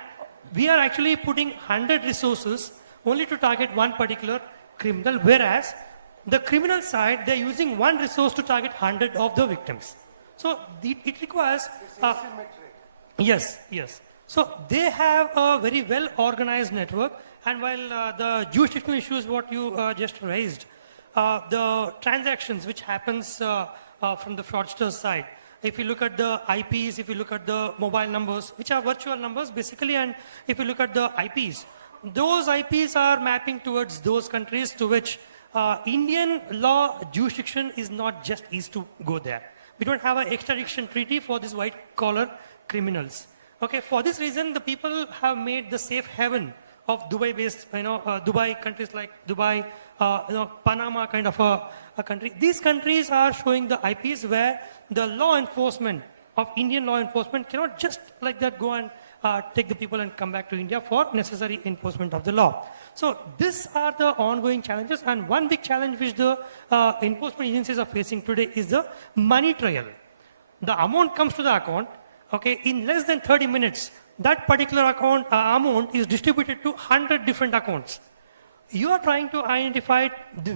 we are actually putting 100 resources only to target one particular criminal, whereas the criminal side, they're using one resource to target 100 of the victims. So it requires... yes. So they have a very well organized network, and while the jurisdictional issues what you just raised, the transactions which happens from the fraudster's side, if you look at the IPs, if you look at the mobile numbers, which are virtual numbers basically, and if you look at the IPs, those IPs are mapping towards those countries to which Indian law jurisdiction is not just easy to go there. We don't have an extradition treaty for these white collar criminals. Okay, for this reason, the people have made the safe haven of Dubai-based, Dubai countries like Dubai, Panama kind of a country. These countries are showing the IPs where the law enforcement of Indian law enforcement cannot just like that go and take the people and come back to India for necessary enforcement of the law. So these are the ongoing challenges, and one big challenge which the enforcement agencies are facing today is the money trail. The amount comes to the account, okay, in less than 30 minutes, that particular account amount is distributed to 100 different accounts. You are trying to identify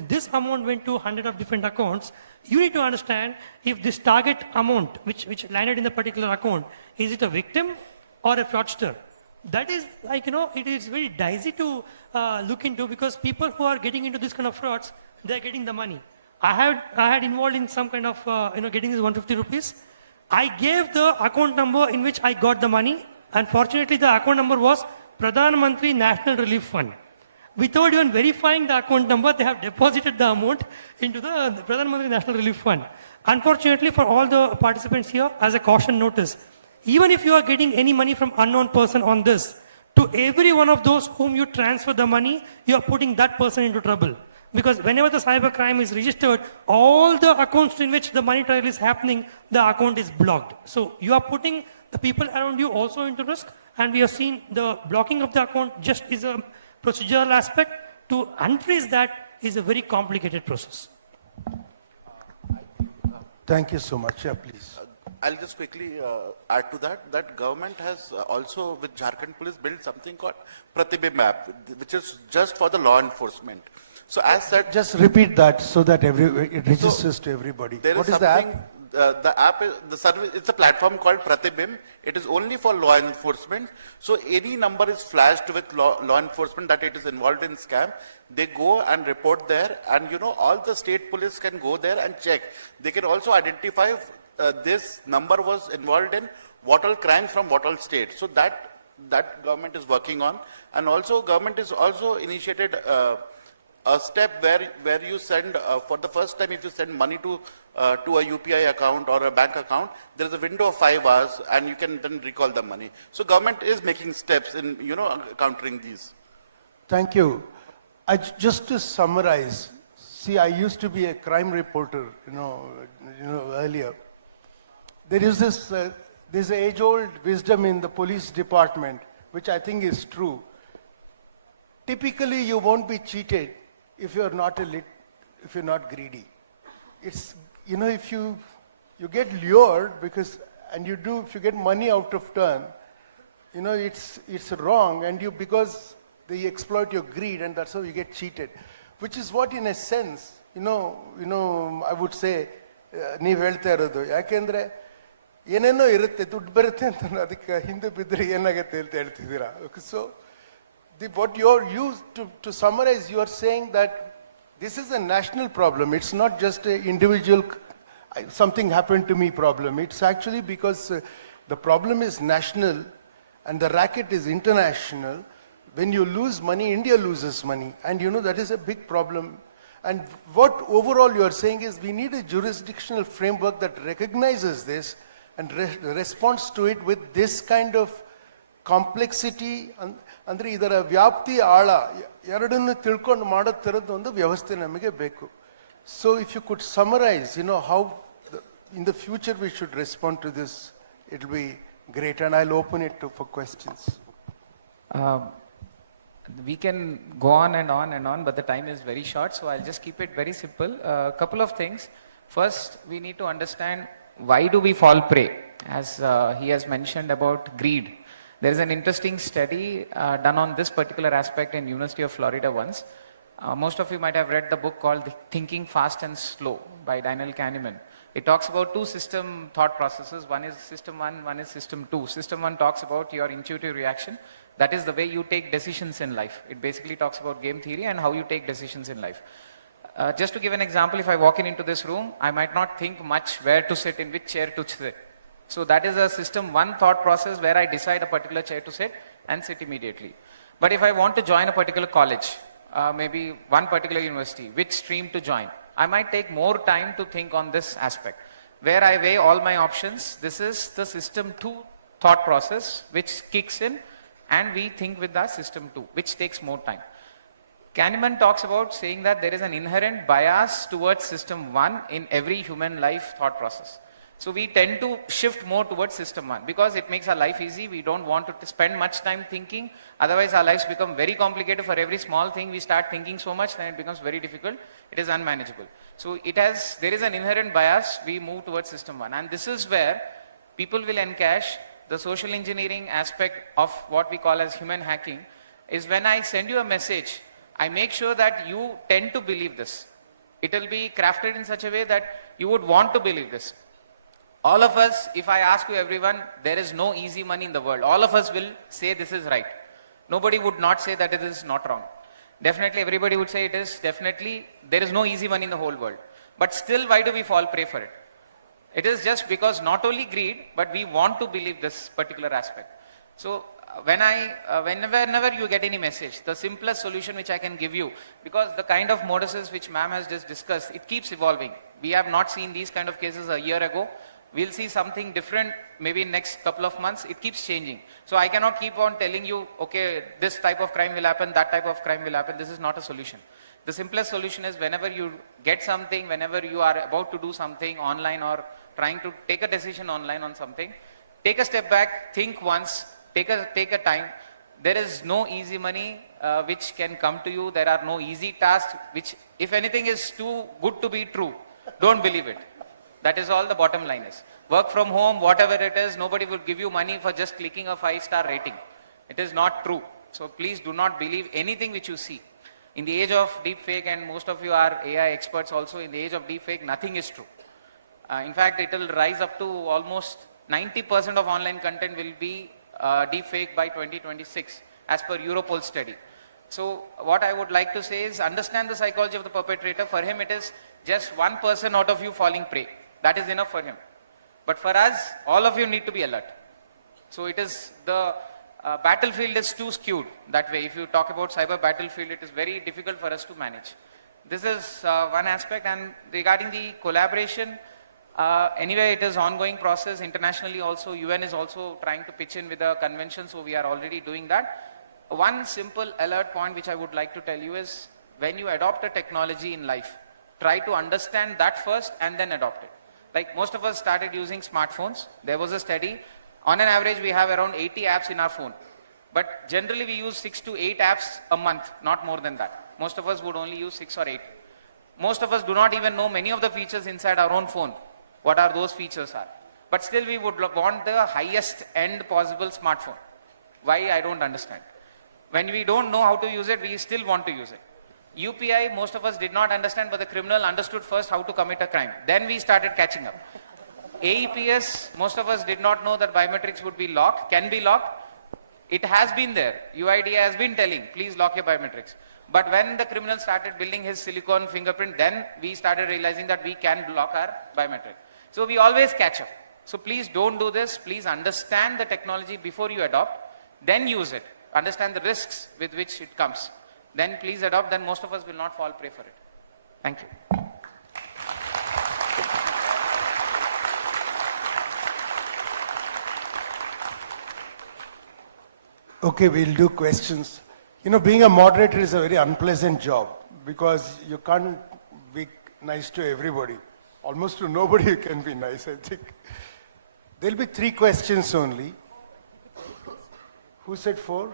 this amount went to 100 of different accounts. You need to understand if this target amount which landed in the particular account, is it a victim or a fraudster? That is like, it is very dicey to look into, because people who are getting into this kind of frauds, they're getting the money. I had involved in some kind of, getting this 150 rupees. I gave the account number in which I got the money. Unfortunately, the account number was Pradhan Mantri National Relief Fund. Without even verifying the account number, they have deposited the amount into the Pradhan Mantri National Relief Fund. Unfortunately, for all the participants here, as a caution notice, even if you are getting any money from unknown person on this, to every one of those whom you transfer the money, you are putting that person into trouble. Because whenever the cyber crime is registered, all the accounts in which the money trail is happening, the account is blocked. So you are putting the people around you also into risk, and we have seen the blocking of the account just is a procedural aspect. To unfreeze that is a very complicated process. Thank you so much. Yeah, please. I'll just quickly add to that, that government has also with Jharkhand Police built something called Preventive app, which is just for the law enforcement. So as said... Just repeat that so that it registers to everybody. There is something, the app, the service, it's a platform called Preventive. It is only for law enforcement. So any number is flashed with law enforcement that it is involved in scam. They go and report there, and all the state police can go there and check. They can also identify this number was involved in what all crimes from what all state. So that government is working on. And also government is also initiated a step where you send, for the first time if you send money to a UPI account or a bank account, there is a window of 5 hours and you can then recall the money. So government is making steps in, countering these. Thank you. Just to summarize, see, I used to be a crime reporter, earlier. There is this age-old wisdom in the police department, which I think is true. Typically, you won't be cheated if you're not if you're not greedy. It's, if you get lured if you get money out of turn, it's wrong, and because they exploit your greed, and that's how you get cheated. Which is what, in a sense, I would say, ನೀವು ಹೇಳ್ತಾ ಇರೋದು ಯಾಕೆಂದ್ರೆ ಏನೇನೋ ಇರುತ್ತೆ ದುಡ್ಡು ಬರುತ್ತೆ ಅಂತ ಅದಕ್ಕೆ ಹಿಂದೆ ಬಿದ್ದರೆ ಏನಾಗುತ್ತೆ ಅಂತ ಹೇಳ್ತಿದ್ದೀರಾ. So what you're used to summarize, you are saying that this is a national problem. It's not just an individual. something happened to me problem. It's actually because the problem is national and the racket is international. When you lose money, India loses money. And you know, that is a big problem. And what overall you are saying is we need a jurisdictional framework that recognizes this and responds to it with this kind of complexity. Andre idara vyapti aala ಎರಡನ್ನು ತಿಳ್ಕೊಂಡು ಮಾಡೋ ಥರದ ಒಂದು ವ್ಯವಸ್ಥೆ ನಮಗೆ ಬೇಕು. So if you could summarize, you know, how in the future we should respond to this, it will be great. And I'll open it for questions. We can go on and on and on, but the time is very short, so I'll just keep it very simple. A couple of things. First, we need to understand why do we fall prey, as he has mentioned about greed. There is an interesting study done on this particular aspect in University of Florida once. Most of you might have read the book called Thinking Fast and Slow by Daniel Kahneman. It talks about two system thought processes. One is system 1, one is system 2. System 1 talks about your intuitive reaction. That is the way you take decisions in life. It basically talks about game theory and how you take decisions in life. Just to give an example, if I walk into this room, I might not think much where to sit, in which chair to sit. So that is a system 1 thought process where I decide a particular chair to sit and sit immediately. But if I want to join a particular college, maybe one particular university, which stream to join, I might take more time to think on this aspect. Where I weigh all my options, this is the system 2 thought process which kicks in, and we think with the system 2, which takes more time. Kahneman talks about saying that there is an inherent bias towards system 1 in every human life thought process. So we tend to shift more towards system 1 because it makes our life easy. We don't want to spend much time thinking. Otherwise our lives become very complicated. For every small thing we start thinking so much, then it becomes very difficult. It is unmanageable. So there is an inherent bias. We move towards system 1. And this is where people will encash the social engineering aspect of what we call as human hacking. Is when I send you a message, I make sure that you tend to believe this. It will be crafted in such a way that you would want to believe this. All of us, if I ask you everyone, there is no easy money in the world. All of us will say this is right. Nobody would not say that it is not wrong. Definitely everybody would say it is. Definitely there is no easy money in the whole world. But still, why do we fall prey for it? It is just because not only greed, but we want to believe this particular aspect. So whenever you get any message, the simplest solution which I can give you, because the kind of moduses which ma'am has just discussed, it keeps evolving. We have not seen these kind of cases a year ago. We'll see something different maybe in next couple of months. It keeps changing. So I cannot keep on telling you, okay, this type of crime will happen, that type of crime will happen. This is not a solution. The simplest solution is whenever you get something, whenever you are about to do something online or trying to take a decision online on something, take a step back, think once, take a time. There is no easy money which can come to you. There are no easy tasks which, if anything is too good to be true, don't believe it. That is all the bottom line is. Work from home, whatever it is, nobody will give you money for just clicking a 5-star rating. It is not true. So please do not believe anything which you see. In the age of deepfake, and most of you are AI experts also, in the age of deepfake, nothing is true. In fact, it will rise up to almost 90% of online content will be deepfake by 2026, as per Europol study. So what I would like to say is understand the psychology of the perpetrator. For him, it is just one person out of you falling prey. That is enough for him. But for us, all of you need to be alert. So it is the battlefield is too skewed that way. If you talk about cyber battlefield, it is very difficult for us to manage. This is one aspect. And regarding the collaboration, anyway, it is ongoing process. Internationally also, UN is also trying to pitch in with a convention. So we are already doing that. One simple alert point which I would like to tell you is when you adopt a technology in life, try to understand that first and then adopt it. Like most of us started using smartphones. There was a study. On an average, we have around 80 apps in our phone. But generally, we use 6 to 8 apps a month, not more than that. Most of us would only use 6 or 8. Most of us do not even know many of the features inside our own phone. What are those features are. But still, we would want the highest end possible smartphone. Why? I don't understand. When we don't know how to use it, we still want to use it. UPI, most of us did not understand, but the criminal understood first how to commit a crime. Then we started catching up. AEPS, most of us did not know that biometrics would be locked, can be locked. It has been there. UID has been telling, please lock your biometrics. But when the criminal started building his silicon fingerprint, then we started realizing that we can block our biometric. So we always catch up. So please don't do this. Please understand the technology before you adopt, then use it. Understand the risks with which it comes. Then please adopt, then most of us will not fall prey for it. Thank you. Okay, we'll do questions. You know, being a moderator is a very unpleasant job because you can't be nice to everybody. Almost to nobody you can be nice, I think. There'll be 3 questions only. Who said 4?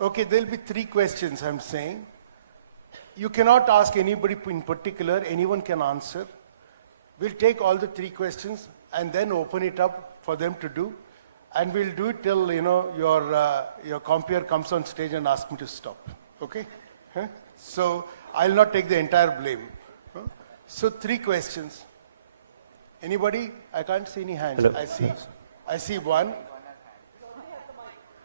Okay, there'll be 3 questions, I'm saying. You cannot ask anybody in particular, anyone can answer. We'll take all the 3 questions and then open it up for them to do. And we'll do it till, you know, your compeer comes on stage and asks me to stop. Okay? So I'll not take the entire blame. So 3 questions. Anybody? I can't see any hands. Hello. I see one.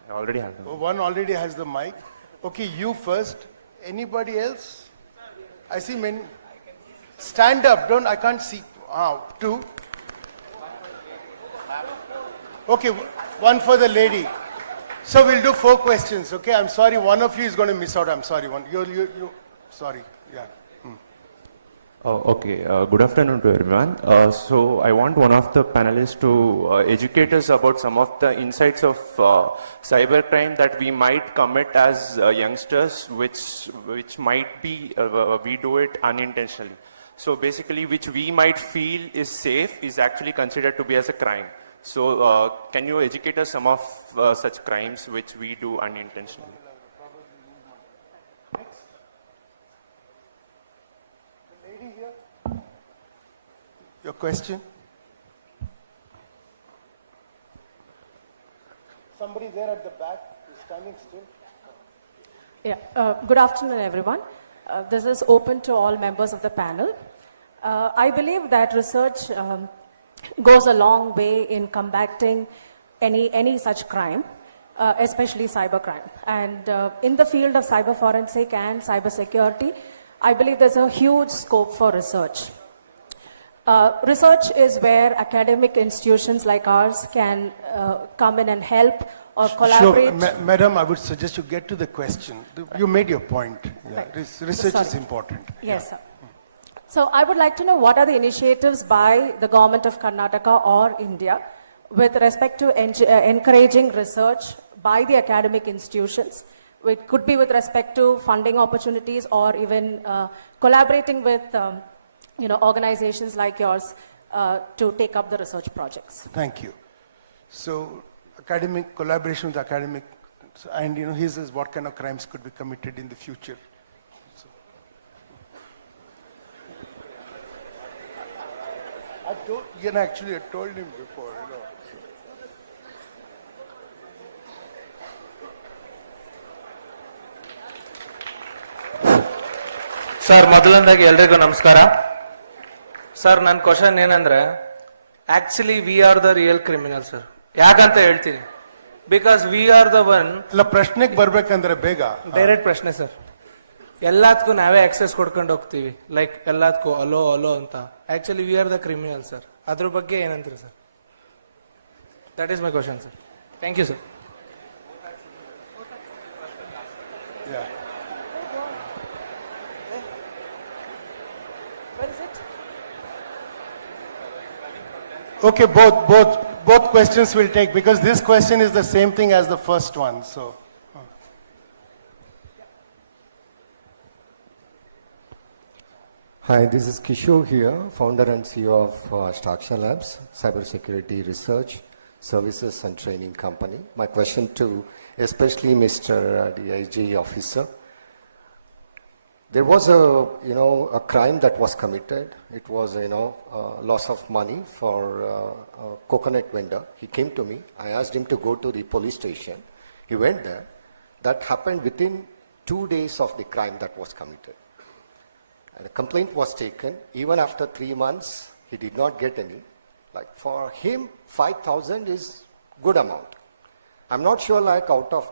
I already have them. One already has the mic. Okay, you first. Anybody else? I see many. Stand up. I can't see. 2. Okay, one for the lady. So we'll do 4 questions, okay? I'm sorry, one of you is going to miss out. I'm sorry. You're sorry. Yeah. Okay, good afternoon to everyone. So I want one of the panelists to educate us about some of the insights of cybercrime that we might commit as youngsters, which might be, we do it unintentionally. So basically, which we might feel is safe is actually considered to be as a crime. So can you educate us some of such crimes which we do unintentionally? The lady here. Your question? Somebody there at the back is standing still. Yeah, good afternoon, everyone. This is open to all members of the panel. I believe that research goes a long way in combating any such crime, especially cybercrime. And in the field of cyber forensic and cyber security, I believe there's a huge scope for research. Research is where academic institutions like ours can come in and help or collaborate. Sure. Madam, I would suggest you get to the question. You made your point. Right. Research is important. Yes, sir. So I would like to know what are the initiatives by the government of Karnataka or India with respect to encouraging research by the academic institutions. It could be with respect to funding opportunities or even collaborating with organizations like yours to take up the research projects. Thank you. So academic collaboration with academic, and his is what kind of crimes could be committed in the future. Actually, I told you before. Sir ಮೊದಲನೇದಾಗಿ ಎಲ್ರಿಗೂ ನಮಸ್ಕಾರ sir ನನ್ನ question ಏನಂದ್ರೆ actually we are the real criminal sir ಯಾಕಂತ ಹೇಳ್ತೀನಿ because we are the one ಇಲ್ಲ ಪ್ರಶ್ನೆಗೆ ಬರ್ಬೇಕಂದ್ರೆ ಬೇಗ ಡೈರೆಕ್ಟ್ ಪ್ರಶ್ನೆ ಸರ್ ಎಲ್ಲದಕ್ಕೂ ನಾವೇ ಆಕ್ಸೆಸ್ ಕೊಡ್ಕೊಂಡು ಹೋಗ್ತೀವಿ ಲೈಕ್ ಎಲ್ಲದಕ್ಕೂ ಅಲೋ ಅಂತ actually we are the criminal sir ಅದ್ರ ಬಗ್ಗೆ ಏನಂತೀರಿ sir that is my question sir thank you sir Okay, both questions will take, because this question is the same thing as the first one. So, hi, this is Kishore here, founder and CEO of Staksha Labs, cybersecurity research, services and training company. My question to especially Mr. DIG officer. There was a crime that was committed. It was, loss of money for a coconut vendor. He came to me. I asked him to go to the police station. He went there. That happened within 2 days of the crime that was committed. And a complaint was taken. Even after 3 months, he did not get any. Like for him, 5,000 is good amount. I'm not sure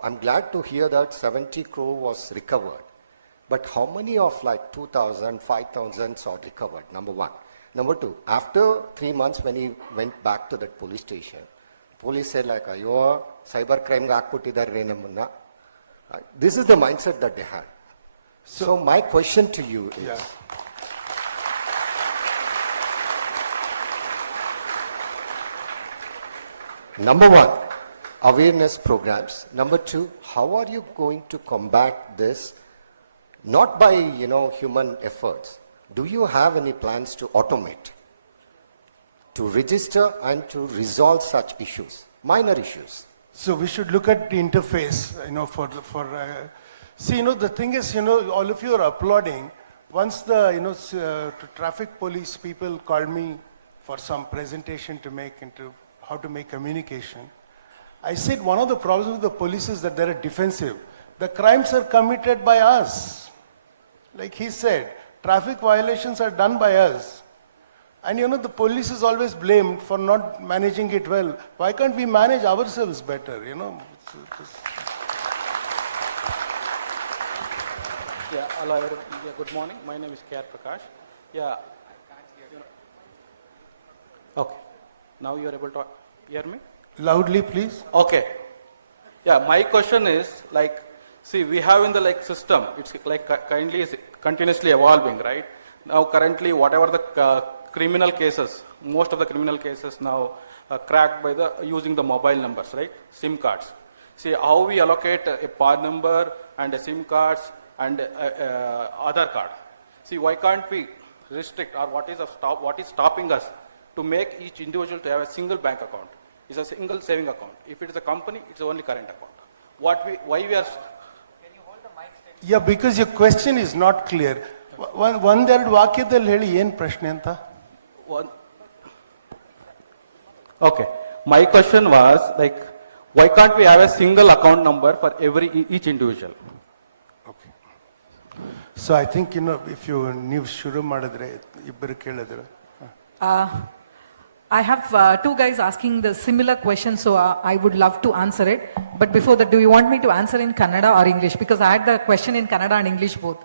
I'm glad to hear that 70 crore was recovered. But how many of 2,000, 5,000 are recovered? Number one. Number two, after 3 months when he went back to that police station, police said like, "Ayo, cyber crime ga hakputidare nammanna." This is the mindset that they had. So my question to you is, number one, awareness programs. Number two, how are you going to combat this? Not by, human efforts. Do you have any plans to automate, to register and to resolve such issues, minor issues? So we should look at the interface, see, the thing is, all of you are applauding. Once the, traffic police people called me for some presentation to make into how to make communication, I said one of the problems with the police is that they're defensive. The crimes are committed by us. Like he said, traffic violations are done by us. And the police is always blamed for not managing it well. Why can't we manage ourselves better, Yeah, hello, yeah, good morning. My name is K.R. Prakash. Yeah. Okay. Now you are able to hear me? Loudly, please. Okay. Yeah, my question is, see, we have in the system, it's kindly is continuously evolving, right? Now currently, whatever the criminal cases, most of the criminal cases now cracked by using the mobile numbers, right? SIM cards. See how we allocate a PAN number and a SIM cards and Aadhaar card. See, why can't we restrict, or what is stopping us to make each individual to have a single bank account? It's a single saving account. If it is a company, it's only current account. Why we are... Yeah, because your question is not clear. ಒಂದೆರಡು ವಾಕ್ಯದಲ್ಲಿ ಹೇಳಿ ಏನು ಪ್ರಶ್ನೆ ಅಂತ? Okay. My question was why can't we have a single account number for each individual? Okay. So I think if ನೀವು ಶುರು ಮಾಡಿದ್ರೆ ಇಬ್ಬರು ಕೇಳಿದ್ರೆ. I have two guys asking the similar question, so I would love to answer it. But before that, do you want me to answer in Kannada or English? Because I had the question in Kannada and English both.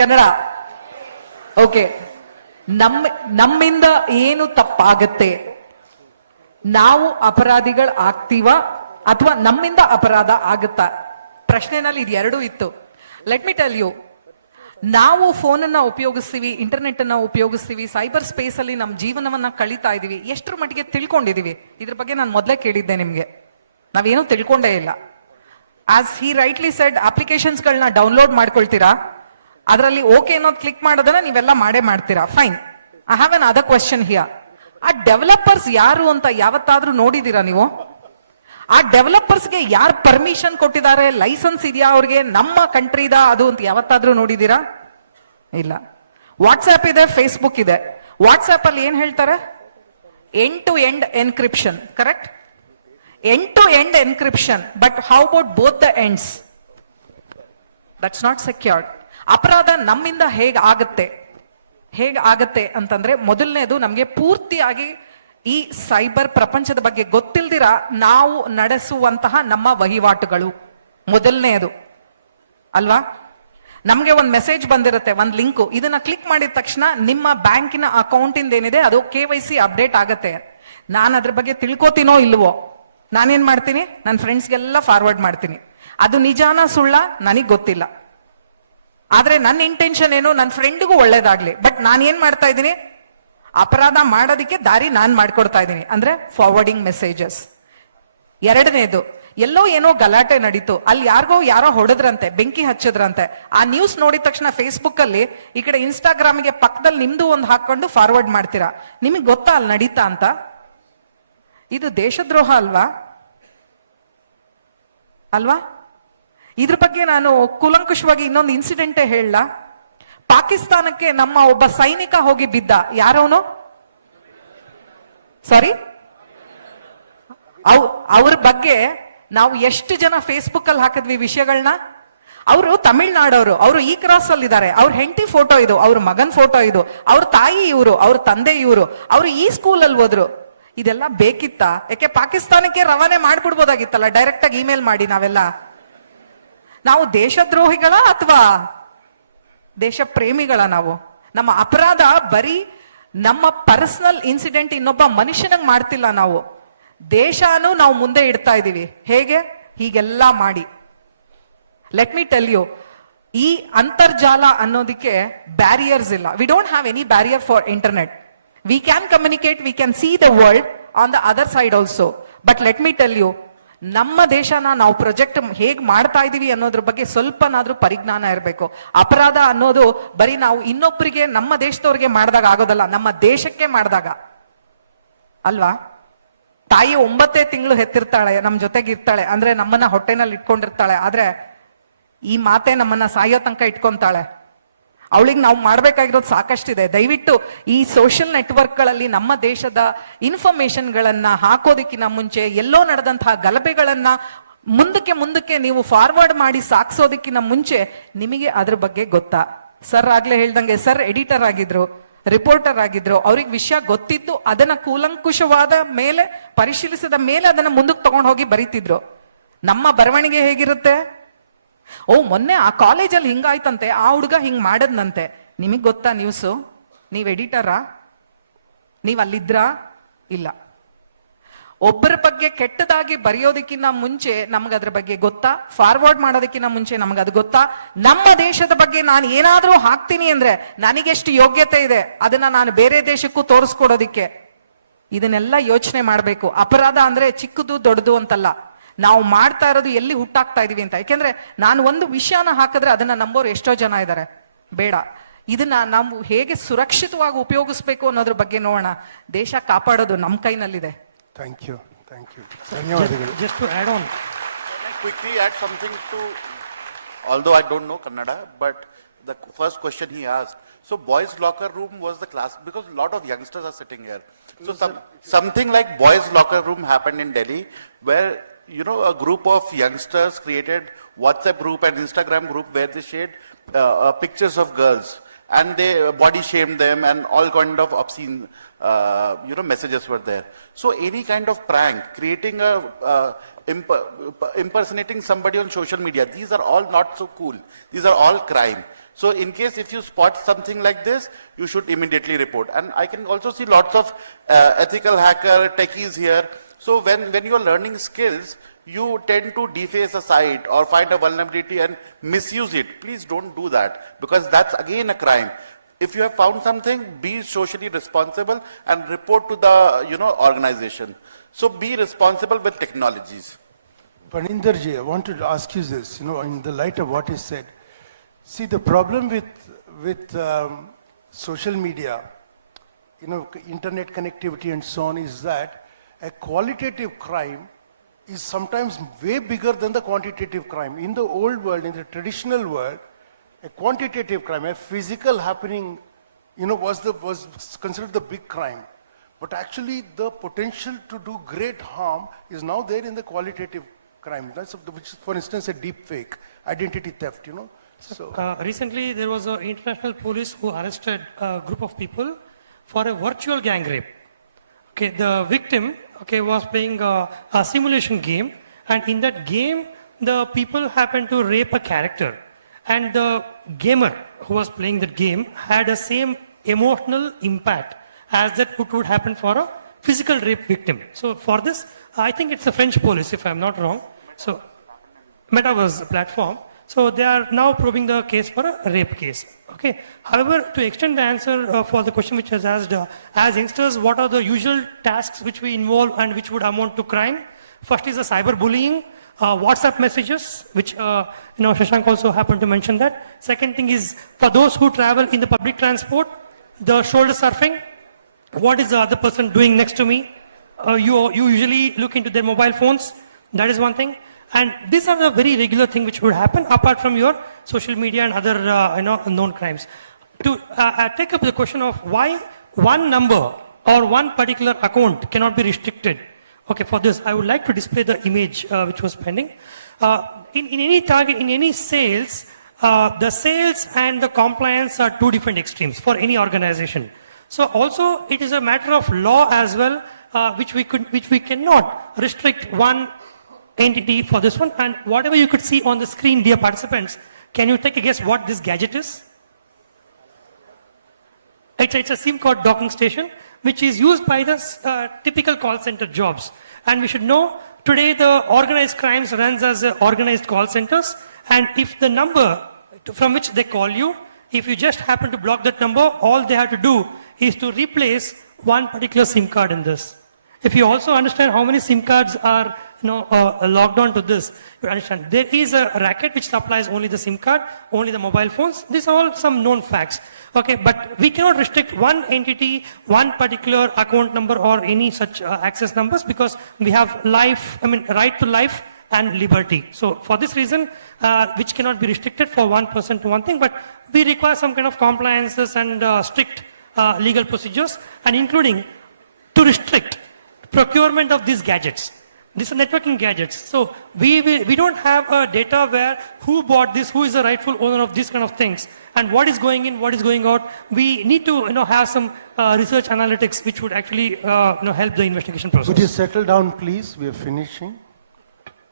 Kannada. Okay. ನಮ್ಮಿಂದ ಏನು ತಪ್ಪಾಗತ್ತೆ, ನಾವು ಅಪರಾಧಿಗಳು ಆಗ್ತೀವ ಅಥವಾ ನಮ್ಮಿಂದ ಅಪರಾಧ ಆಗುತ್ತಾ? ಪ್ರಶ್ನೆನಲ್ಲಿ ಇದು ಎರಡೂ ಇತ್ತು. ಲೆಟ್ ಮಿ ಟೆಲ್ ಯು, ನಾವು ಫೋನನ್ನು ಉಪಯೋಗಿಸ್ತೀವಿ, ಇಂಟರ್ನೆಟ್ ಅನ್ನು ಉಪಯೋಗಿಸ್ತೀವಿ, ಸೈಬರ್ ಸ್ಪೇಸ್ ಅಲ್ಲಿ ನಮ್ಮ ಜೀವನವನ್ನ ಕಳೀತಾ ಇದೀವಿ. ಎಷ್ಟರ ಮಟ್ಟಿಗೆ ತಿಳ್ಕೊಂಡಿದೀವಿ ಇದ್ರ ಬಗ್ಗೆ ನಾನು ಮೊದಲೇ ಕೇಳಿದ್ದೆ ನಿಮ್ಗೆ. ನಾವೇನೂ ತಿಳ್ಕೊಂಡೇ ಇಲ್ಲ. ಆಸ್ ಹಿ ರೈಟ್ಲಿ ಸೆಡ್, ಅಪ್ಲಿಕೇಶನ್ಸ್ಗಳನ್ನ ಡೌನ್ಲೋಡ್ ಮಾಡ್ಕೊಳ್ತೀರಾ, ಅದರಲ್ಲಿ ಓಕೆ ಅನ್ನೋದು ಕ್ಲಿಕ್ ಮಾಡೋದನ್ನ ನೀವೆಲ್ಲ ಮಾಡೇ ಮಾಡ್ತೀರಾ. Fine. I have another question here. ಆ ಡೆವಲಪರ್ಸ್ ಯಾರು ಅಂತ ಯಾವತ್ತಾದ್ರೂ ನೋಡಿದೀರಾ ನೀವು? ಆ ಡೆವಲಪರ್ಸ್ಗೆ ಯಾರು ಪರ್ಮಿಷನ್ ಕೊಟ್ಟಿದ್ದಾರೆ, ಲೈಸೆನ್ಸ್ ಇದೆಯಾ ಅವ್ರಿಗೆ, ನಮ್ಮ ಕಂಟ್ರಿದ ಅದು ಅಂತ ಯಾವತ್ತಾದ್ರೂ ನೋಡಿದೀರಾ? ಇಲ್ಲ. ವಾಟ್ಸ್ಆ್ಯಪ್ ಇದೆ, ಫೇಸ್ಬುಕ್ ಇದೆ. ವಾಟ್ಸ್ಆ್ಯಪ್ ಅಲ್ಲಿ ಏನ್ ಹೇಳ್ತಾರೆ? End to end encryption, correct? End to end encryption. But how about both the ends? That's not secured. ಅಪರಾಧ ನಮ್ಮಿಂದ ಹೇಗೆ ಆಗತ್ತೆ ಅಂತಂದ್ರೆ, ಮೊದಲನೇದು ನಮಗೆ ಪೂರ್ತಿಯಾಗಿ ಈ ಸೈಬರ್ ಪ್ರಪಂಚದ ಬಗ್ಗೆ ಗೊತ್ತಿಲ್ದಿರ ನಾವು ನಡೆಸುವಂತಹ ನಮ್ಮ ವಹಿವಾಟುಗಳು ಮೊದಲನೆಯದು ಅಲ್ವಾ? ನಮಗೆ ಒಂದು ಮೆಸೇಜ್ ಬಂದಿರುತ್ತೆ, ಒಂದು ಲಿಂಕು, ಇದನ್ನ ಕ್ಲಿಕ್ ಮಾಡಿದ ತಕ್ಷಣ ನಿಮ್ಮ ಬ್ಯಾಂಕಿನ ಅಕೌಂಟಿಂದ ಏನಿದೆ ಅದು KYC ಅಪ್ಡೇಟ್ ಆಗತ್ತೆ. ನಾನು ಅದ್ರ ಬಗ್ಗೆ ತಿಳ್ಕೊತೀನೋ ಇಲ್ವೋ, ನಾನೇನ್ ಮಾಡ್ತೀನಿ, ನನ್ನ ಫ್ರೆಂಡ್ಸ್ಗೆಲ್ಲ ಫಾರ್ವರ್ಡ್ ಮಾಡ್ತೀನಿ. ಅದು ನಿಜಾನ ಸುಳ್ಳ ನನಗೆ ಗೊತ್ತಿಲ್ಲ. ಆದ್ರೆ ನನ್ನ ಇಂಟೆನ್ಷನ್ ಏನು, ನನ್ನ ಫ್ರೆಂಡ್ಗೂ ಒಳ್ಳೇದಾಗ್ಲಿ. ಬಟ್ ನಾನೇನ್ ಮಾಡ್ತಾ ಇದ್ದೀನಿ, ಅಪರಾಧ ಮಾಡೋದಕ್ಕೆ ದಾರಿ ನಾನು ಮಾಡ್ಕೊಡ್ತಾ ಇದ್ದೀನಿ, ಅಂದ್ರೆ ಫಾರ್ವರ್ಡಿಂಗ್ ಮೆಸೇಜಸ್. ಎರಡನೇದು, ಎಲ್ಲೋ ಏನೋ ಗಲಾಟೆ ನಡೀತು, ಅಲ್ಲಿ ಯಾರೋ ಹೊಡೆದ್ರಂತೆ, ಬೆಂಕಿ ಹಚ್ಚಿದ್ರಂತೆ. ಆ ನ್ಯೂಸ್ ನೋಡಿದ ತಕ್ಷಣ ಫೇಸ್ಬುಕ್ ಅಲ್ಲಿ ಈ ಕಡೆ ಇನ್ಸ್ಟಾಗ್ರಾಮ್ಗೆ ಪಕ್ಕದಲ್ಲಿ ನಿಮ್ದು ಒಂದು ಹಾಕೊಂಡು ಫಾರ್ವರ್ಡ್ ಮಾಡ್ತೀರಾ. ನಿಮಗೆ ಗೊತ್ತಾ ಅಲ್ಲಿ ನಡೀತಾ ಅಂತ? ಇದು ದೇಶದ್ರೋಹ ಅಲ್ವಾ? ಇದ್ರ ಬಗ್ಗೆ ನಾನು ಕೂಲಂಕುಷವಾಗಿ ಇನ್ನೊಂದು ಇನ್ಸಿಡೆಂಟೇ ಹೇಳಲ್ಲ. ಪಾಕಿಸ್ತಾನಕ್ಕೆ ನಮ್ಮ ಒಬ್ಬ ಸೈನಿಕ ಹೋಗಿ ಬಿದ್ದ. ಯಾರೋನು? ಸಾರಿ, ಅವ್ರ ಬಗ್ಗೆ ನಾವು ಎಷ್ಟು ಜನ ಫೇಸ್ಬುಕ್ ಅಲ್ಲಿ ಹಾಕಿದ್ವಿ ವಿಷಯಗಳನ್ನ. ಅವರು ತಮಿಳ್ನಾಡವರು, ಅವರು ಈ ಕ್ರಾಸ್ ಅಲ್ಲಿ ಇದ್ದಾರೆ, ಅವ್ರ ಹೆಂಡತಿ ಫೋಟೋ ಇದು, ಅವ್ರ ಮಗನ್ ಫೋಟೋ ಇದು, ಅವ್ರ ತಾಯಿ ಇವರು, ಅವ್ರ ತಂದೆ ಇವರು, ಅವರು ಈ ಸ್ಕೂಲಲ್ಲಿ ಹೋದ್ರು. ಇದೆಲ್ಲ ಬೇಕಿತ್ತಾ? ಯಾಕೆ ಪಾಕಿಸ್ತಾನಕ್ಕೆ ರವಾನೆ ಮಾಡ್ಬಿಡ್ಬೋದಾಗಿತ್ತಲ್ಲ ಡೈರೆಕ್ಟ್ ಆಗಿ ಇಮೇಲ್ ಮಾಡಿ. ನಾವು ದೇಶದ್ರೋಹಿಗಳ ಅಥವಾ ದೇಶ ಪ್ರೇಮಿಗಳ? ನಮ್ಮ ಅಪರಾಧ ಬರೀ ನಮ್ಮ ಪರ್ಸನಲ್ ಇನ್ಸಿಡೆಂಟ್ ಇನ್ನೊಬ್ಬ ಮನುಷ್ಯನಿಗೆ ಮಾಡ್ತಿಲ್ಲ ನಾವು, ದೇಶನೂ ನಾವು ಮುಂದೆ ಇಡ್ತಾ ಇದ್ದೀವಿ. ಹೇಗೆ? ಹೀಗೆಲ್ಲ ಮಾಡಿ. ಲೆಟ್ ಮಿ ಟೆಲ್ ಯು, ಈ ಅಂತರ್ಜಾಲ ಅನ್ನೋದಕ್ಕೆ ಬ್ಯಾರಿಯರ್ಸ್ ಇಲ್ಲ. We don't have any barrier for internet. We can communicate, we can see the world on the other side also. But let me tell you, ನಮ್ಮ ದೇಶನ ನಾವು ಪ್ರೊಜೆಕ್ಟ್ ಹೇಗೆ ಮಾಡ್ತಾ ಇದ್ದೀವಿ ಅನ್ನೋದ್ರ ಬಗ್ಗೆ ಸ್ವಲ್ಪನಾದ್ರೂ ಪರಿಜ್ಞಾನ ಇರಬೇಕು. ಅಪರಾಧ ಅನ್ನೋದು ಬರೀ ನಾವು ಇನ್ನೊಬ್ಬರಿಗೆ, ನಮ್ಮ ದೇಶದವ್ರಿಗೆ ಮಾಡಿದಾಗ ಆಗೋದಲ್ಲ, ನಮ್ಮ ದೇಶಕ್ಕೆ ಮಾಡಿದಾಗ ಅಲ್ವಾ? ತಾಯಿ 9 ತಿಂಗಳು ಹೆತ್ತಿರ್ತಾಳೆ, ನಮ್ಮ ಜೊತೆಗೆ ಇರ್ತಾಳೆ, ಅಂದ್ರೆ ನಮ್ಮನ್ನ ಹೊಟ್ಟೆನಲ್ಲಿ ಇಟ್ಕೊಂಡಿರ್ತಾಳೆ. ಆದ್ರೆ ಈ ಮಾತೆ ನಮ್ಮನ್ನ ಸಾಯೋ ತನಕ ಇಟ್ಕೊಂತಾಳೆ. ಅವಳಿಗೆ ನಾವು ಮಾಡ್ಬೇಕಾಗಿರೋದು ಸಾಕಷ್ಟಿದೆ. ದಯವಿಟ್ಟು ಈ ಸೋಷಿಯಲ್ ನೆಟ್ವರ್ಕ್ಗಳಲ್ಲಿ ನಮ್ಮ ದೇಶದ ಇನ್ಫಾರ್ಮೇಶನ್ಗಳನ್ನ ಹಾಕೋದಕ್ಕಿಂತ ಮುಂಚೆ, ಎಲ್ಲೋ ನಡೆದಂತಹ ಗಲಭೆಗಳನ್ನ ಮುಂದಕ್ಕೆ ನೀವು ಫಾರ್ವರ್ಡ್ ಮಾಡಿ ಸಾಕ್ಸೋದಕ್ಕಿಂತ ಮುಂಚೆ ನಿಮಗೆ ಅದ್ರ ಬಗ್ಗೆ ಗೊತ್ತಾ? ಸರ್ ಆಗ್ಲೇ ಹೇಳ್ದಂಗೆ, ಸರ್ ಎಡಿಟರ್ ಆಗಿದ್ರು, ರಿಪೋರ್ಟರ್ ಆಗಿದ್ರು, ಅವ್ರಿಗೆ ವಿಷಯ ಗೊತ್ತಿದ್ದು ಅದನ್ನ ಕೂಲಂಕುಷವಾದ ಮೇಲೆ ಪರಿಶೀಲಿಸಿದ ಮೇಲೆ ಅದನ್ನ ಮುಂದಕ್ಕೆ ತಗೊಂಡು ಹೋಗಿ ಬರೀತಿದ್ರು. ನಮ್ಮ ಬರವಣಿಗೆ ಹೇಗಿರುತ್ತೆ? ಓ, ಮೊನ್ನೆ ಆ ಕಾಲೇಜಲ್ಲಿ ಹಿಂಗಾಯ್ತಂತೆ, ಆ ಹುಡುಗ ಹಿಂಗ್ ಮಾಡದ್ನಂತೆ. ನಿಮಗ್ ಗೊತ್ತಾ ನ್ಯೂಸು? ನೀವ್ ಎಡಿಟರಾ? ನೀವ್ ಅಲ್ಲಿದ್ರಾ? ಇಲ್ಲ. ಒಬ್ಬರ ಬಗ್ಗೆ ಕೆಟ್ಟದಾಗಿ ಬರೆಯೋದಕ್ಕಿಂತ ಮುಂಚೆ ನಮ್ಗದ್ರ ಬಗ್ಗೆ ಗೊತ್ತಾ? ಫಾರ್ವರ್ಡ್ ಮಾಡೋದಕ್ಕಿಂತ ಮುಂಚೆ ನಮ್ಗೆ ಅದು ಗೊತ್ತಾ? ನಮ್ಮ ದೇಶದ ಬಗ್ಗೆ ನಾನು ಏನಾದ್ರೂ ಹಾಕ್ತೀನಿ ಅಂದ್ರೆ ನನಗೆಷ್ಟು ಯೋಗ್ಯತೆ ಇದೆ ಅದನ್ನ ನಾನು ಬೇರೆ ದೇಶಕ್ಕೂ ತೋರಿಸ್ಕೊಡೋದಿಕ್ಕೆ. ಇದನ್ನೆಲ್ಲ ಯೋಚನೆ ಮಾಡಬೇಕು. ಅಪರಾಧ ಅಂದ್ರೆ ಚಿಕ್ಕದು ದೊಡ್ಡದು ಅಂತಲ್ಲ, ನಾವು ಮಾಡ್ತಾ ಇರೋದು ಎಲ್ಲಿ ಹುಟ್ಟಾಕ್ತಾ ಇದೀವಿ ಅಂತ. ಯಾಕೆಂದ್ರೆ ನಾನು ಒಂದು ವಿಷಯನ ಹಾಕಿದ್ರೆ ಅದನ್ನ ನಂಬೋರು ಎಷ್ಟೋ ಜನ ಇದ್ದಾರೆ. ಬೇಡ, ಇದನ್ನ ನಾವು ಹೇಗೆ ಸುರಕ್ಷಿತವಾಗಿ ಉಪಯೋಗಿಸ್ಬೇಕು ಅನ್ನೋದ್ರ ಬಗ್ಗೆ ನೋಡೋಣ. ದೇಶ ಕಾಪಾಡೋದು ನಮ್ಮ ಕೈನಲ್ಲಿದೆ. Thank you. Thank you. Just to add on, can I quickly add something to, although I don't know Kannada, but the first question he asked. So boys' locker room was the class, because a lot of youngsters are sitting here. So something like boys' locker room happened in Delhi, where a group of youngsters created WhatsApp group and Instagram group where they shared pictures of girls, and they body shamed them, and all kind of obscene messages were there. So any kind of prank, creating impersonating somebody on social media, these are all not so cool. These are all crime. So in case if you spot something like this, you should immediately report. And I can also see lots of ethical hacker techies here. So when you are learning skills, you tend to deface a site or find a vulnerability and misuse it. Please don't do that, because that's again a crime. If you have found something, be socially responsible and report to the organization. So be responsible with technologies. Paninderji, I wanted to ask you this, in the light of what is said. See, the problem with social media, internet connectivity and so on, is that a qualitative crime is sometimes way bigger than the quantitative crime. In the old world, in the traditional world, a quantitative crime, a physical happening, was considered the big crime. But actually, the potential to do great harm is now there in the qualitative crime. That's which is, for instance, a deep fake, identity theft. So, recently, there was an international police who arrested a group of people for a virtual gang rape. Okay, the victim was playing a simulation game, and in that game, the people happened to rape a character, and the gamer who was playing that game had the same emotional impact as that would happen for a physical rape victim. So for this, I think it's the French police, if I'm not wrong. So Metaverse platform. So they are now probing the case for a rape case. Okay. However, to extend the answer for the question which was asked, as youngsters, what are the usual tasks which we involve and which would amount to crime? First is the cyberbullying, WhatsApp messages, which Shashank also happened to mention that. Second thing is for those who travel in the public transport, the shoulder surfing. What is the other person doing next to me? You usually look into their mobile phones. That is one thing. And these are the very regular thing which would happen apart from your social media and other known crimes. To take up the question of why one number or one particular account cannot be restricted. Okay, for this, I would like to display the image which was pending. In any target, in any sales, the sales and the compliance are two different extremes for any organization. So also, it is a matter of law as well, which we cannot restrict one entity for this one. And whatever you could see on the screen, dear participants, can you take a guess what this gadget is? Paninderji, I want to ask you this. In the light of what is said, see, the problem with the social media, was the potential to do great harm is now there in the qualitative crime. In the old world, in the traditional world, a quantitative crime, a physical happening, was the It's a SIM card docking station, which is used by the typical call center jobs. And we should know, today the organized crimes runs as organized call centers, and if the number from which they call you, if you just happen to block that number, all they have to do is to replace one particular SIM card in this. If you also understand how many SIM cards are logged on to this, you understand there is a racket which supplies only the SIM card, only the mobile phones. These are all some known facts. Okay, but we cannot restrict one entity, one particular account number or any such access numbers, because we have right to life and liberty. So for this reason, which cannot be restricted for one person to one thing, but we require some kind of compliances and strict legal procedures, and including to restrict procurement of these gadgets. These are networking gadgets. So we don't have data where who bought this, who is the rightful owner of these kind of things, and what is going in, what is going out. We need to have some research analytics which would actually help the investigation process. Could you settle down, please? We are finishing.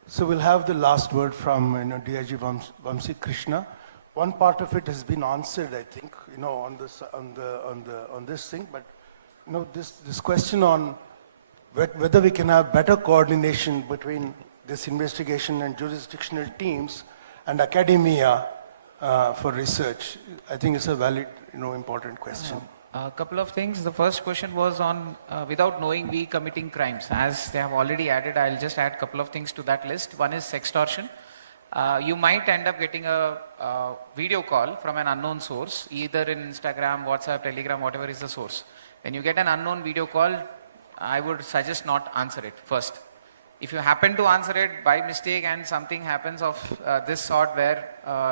So we'll have the last word from DIG Vamsi Krishna. One part of it has been answered, I think, on this thing, but this question on whether we can have better coordination between this investigation and jurisdictional teams and academia for research, I think it's a valid, important question. A couple of things. The first question was on without knowing we committing crimes. As they have already added, I'll just add a couple of things to that list. One is sextortion. You might end up getting a video call from an unknown source, either in Instagram, WhatsApp, Telegram, whatever is the source. When you get an unknown video call, I would suggest not answer it first. If you happen to answer it by mistake and something happens of this sort where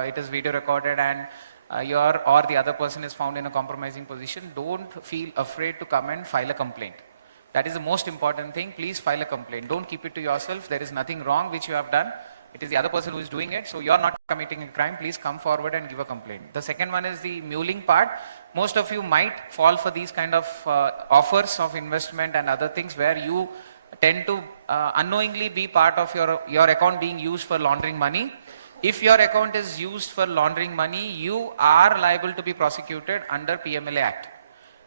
it is video recorded and or the other person is found in a compromising position, don't feel afraid to come and file a complaint. That is the most important thing. Please file a complaint. Don't keep it to yourself. There is nothing wrong which you have done. It is the other person who is doing it, so you are not committing a crime. Please come forward and give a complaint. The second one is the muling part. Most of you might fall for these kind of offers of investment and other things where you tend to unknowingly be part of your account being used for laundering money. If your account is used for laundering money, you are liable to be prosecuted under PMLA Act.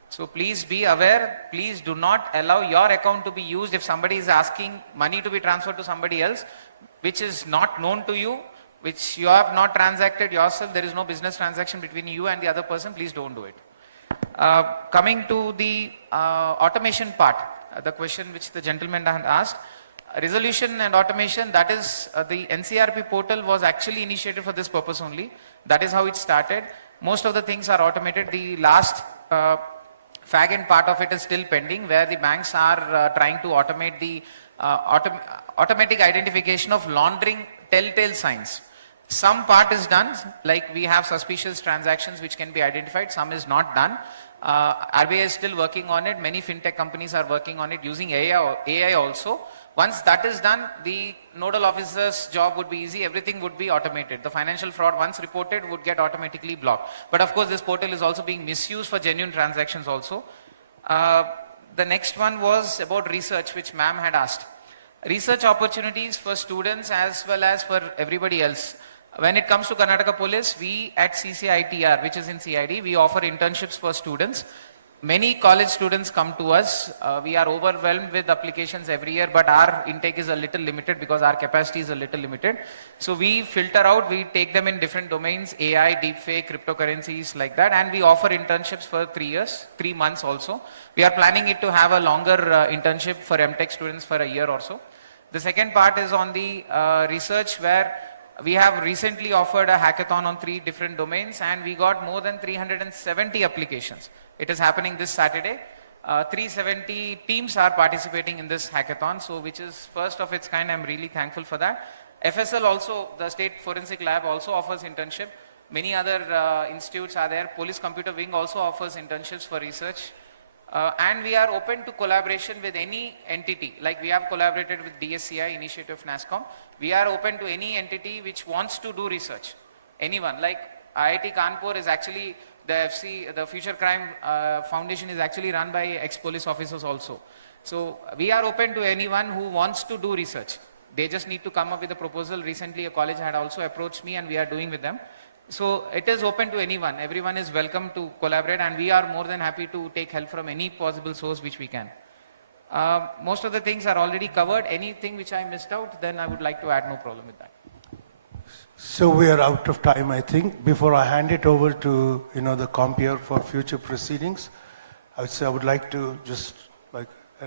So please be aware. Please do not allow your account to be used if somebody is asking money to be transferred to somebody else, which is not known to you, which you have not transacted yourself. There is no business transaction between you and the other person. Please don't do it. Coming to the automation part, the question which the gentleman had asked, resolution and automation, that is the NCRP portal was actually initiated for this purpose only. That is how it started. Most of the things are automated. The last fag end part of it is still pending, where the banks are trying to automate the automatic identification of laundering telltale signs. Some part is done, like we have suspicious transactions which can be identified. Some is not done. RBI is still working on it. Many fintech companies are working on it using AI also. Once that is done, the nodal officer's job would be easy. Everything would be automated. The financial fraud, once reported, would get automatically blocked. But of course, this portal is also being misused for genuine transactions also. The next one was about research, which ma'am had asked. Research opportunities for students as well as for everybody else. When it comes to Karnataka Police, we at CCITR, which is in CID, we offer internships for students. Many college students come to us. We are overwhelmed with applications every year, but our intake is a little limited because our capacity is a little limited. So we filter out, we take them in different domains, AI, deepfake, cryptocurrencies, like that, and we offer internships for 3 years, 3 months also. We are planning it to have a longer internship for MTech students for a year or so. The second part is on the research, where we have recently offered a hackathon on 3 different domains, and we got more than 370 applications. It is happening this Saturday. 370 teams are participating in this hackathon, so which is first of its kind. I'm really thankful for that. FSL also, the State Forensic Lab also offers internship. Many other institutes are there. Police Computer Wing also offers internships for research. And we are open to collaboration with any entity. Like we have collaborated with DSCI, Initiative of NASCOM. We are open to any entity which wants to do research. Anyone. Like IIT Kanpur is actually, the Future Crime Foundation is actually run by ex-police officers also. So we are open to anyone who wants to do research. They just need to come up with a proposal. Recently a college had also approached me and we are doing with them. So it is open to anyone. Everyone is welcome to collaborate, and we are more than happy to take help from any possible source which we can. Most of the things are already covered. Anything which I missed out, then I would like to add, no problem with that. So we are out of time, I think. Before I hand it over to the compeer for future proceedings, I would like to just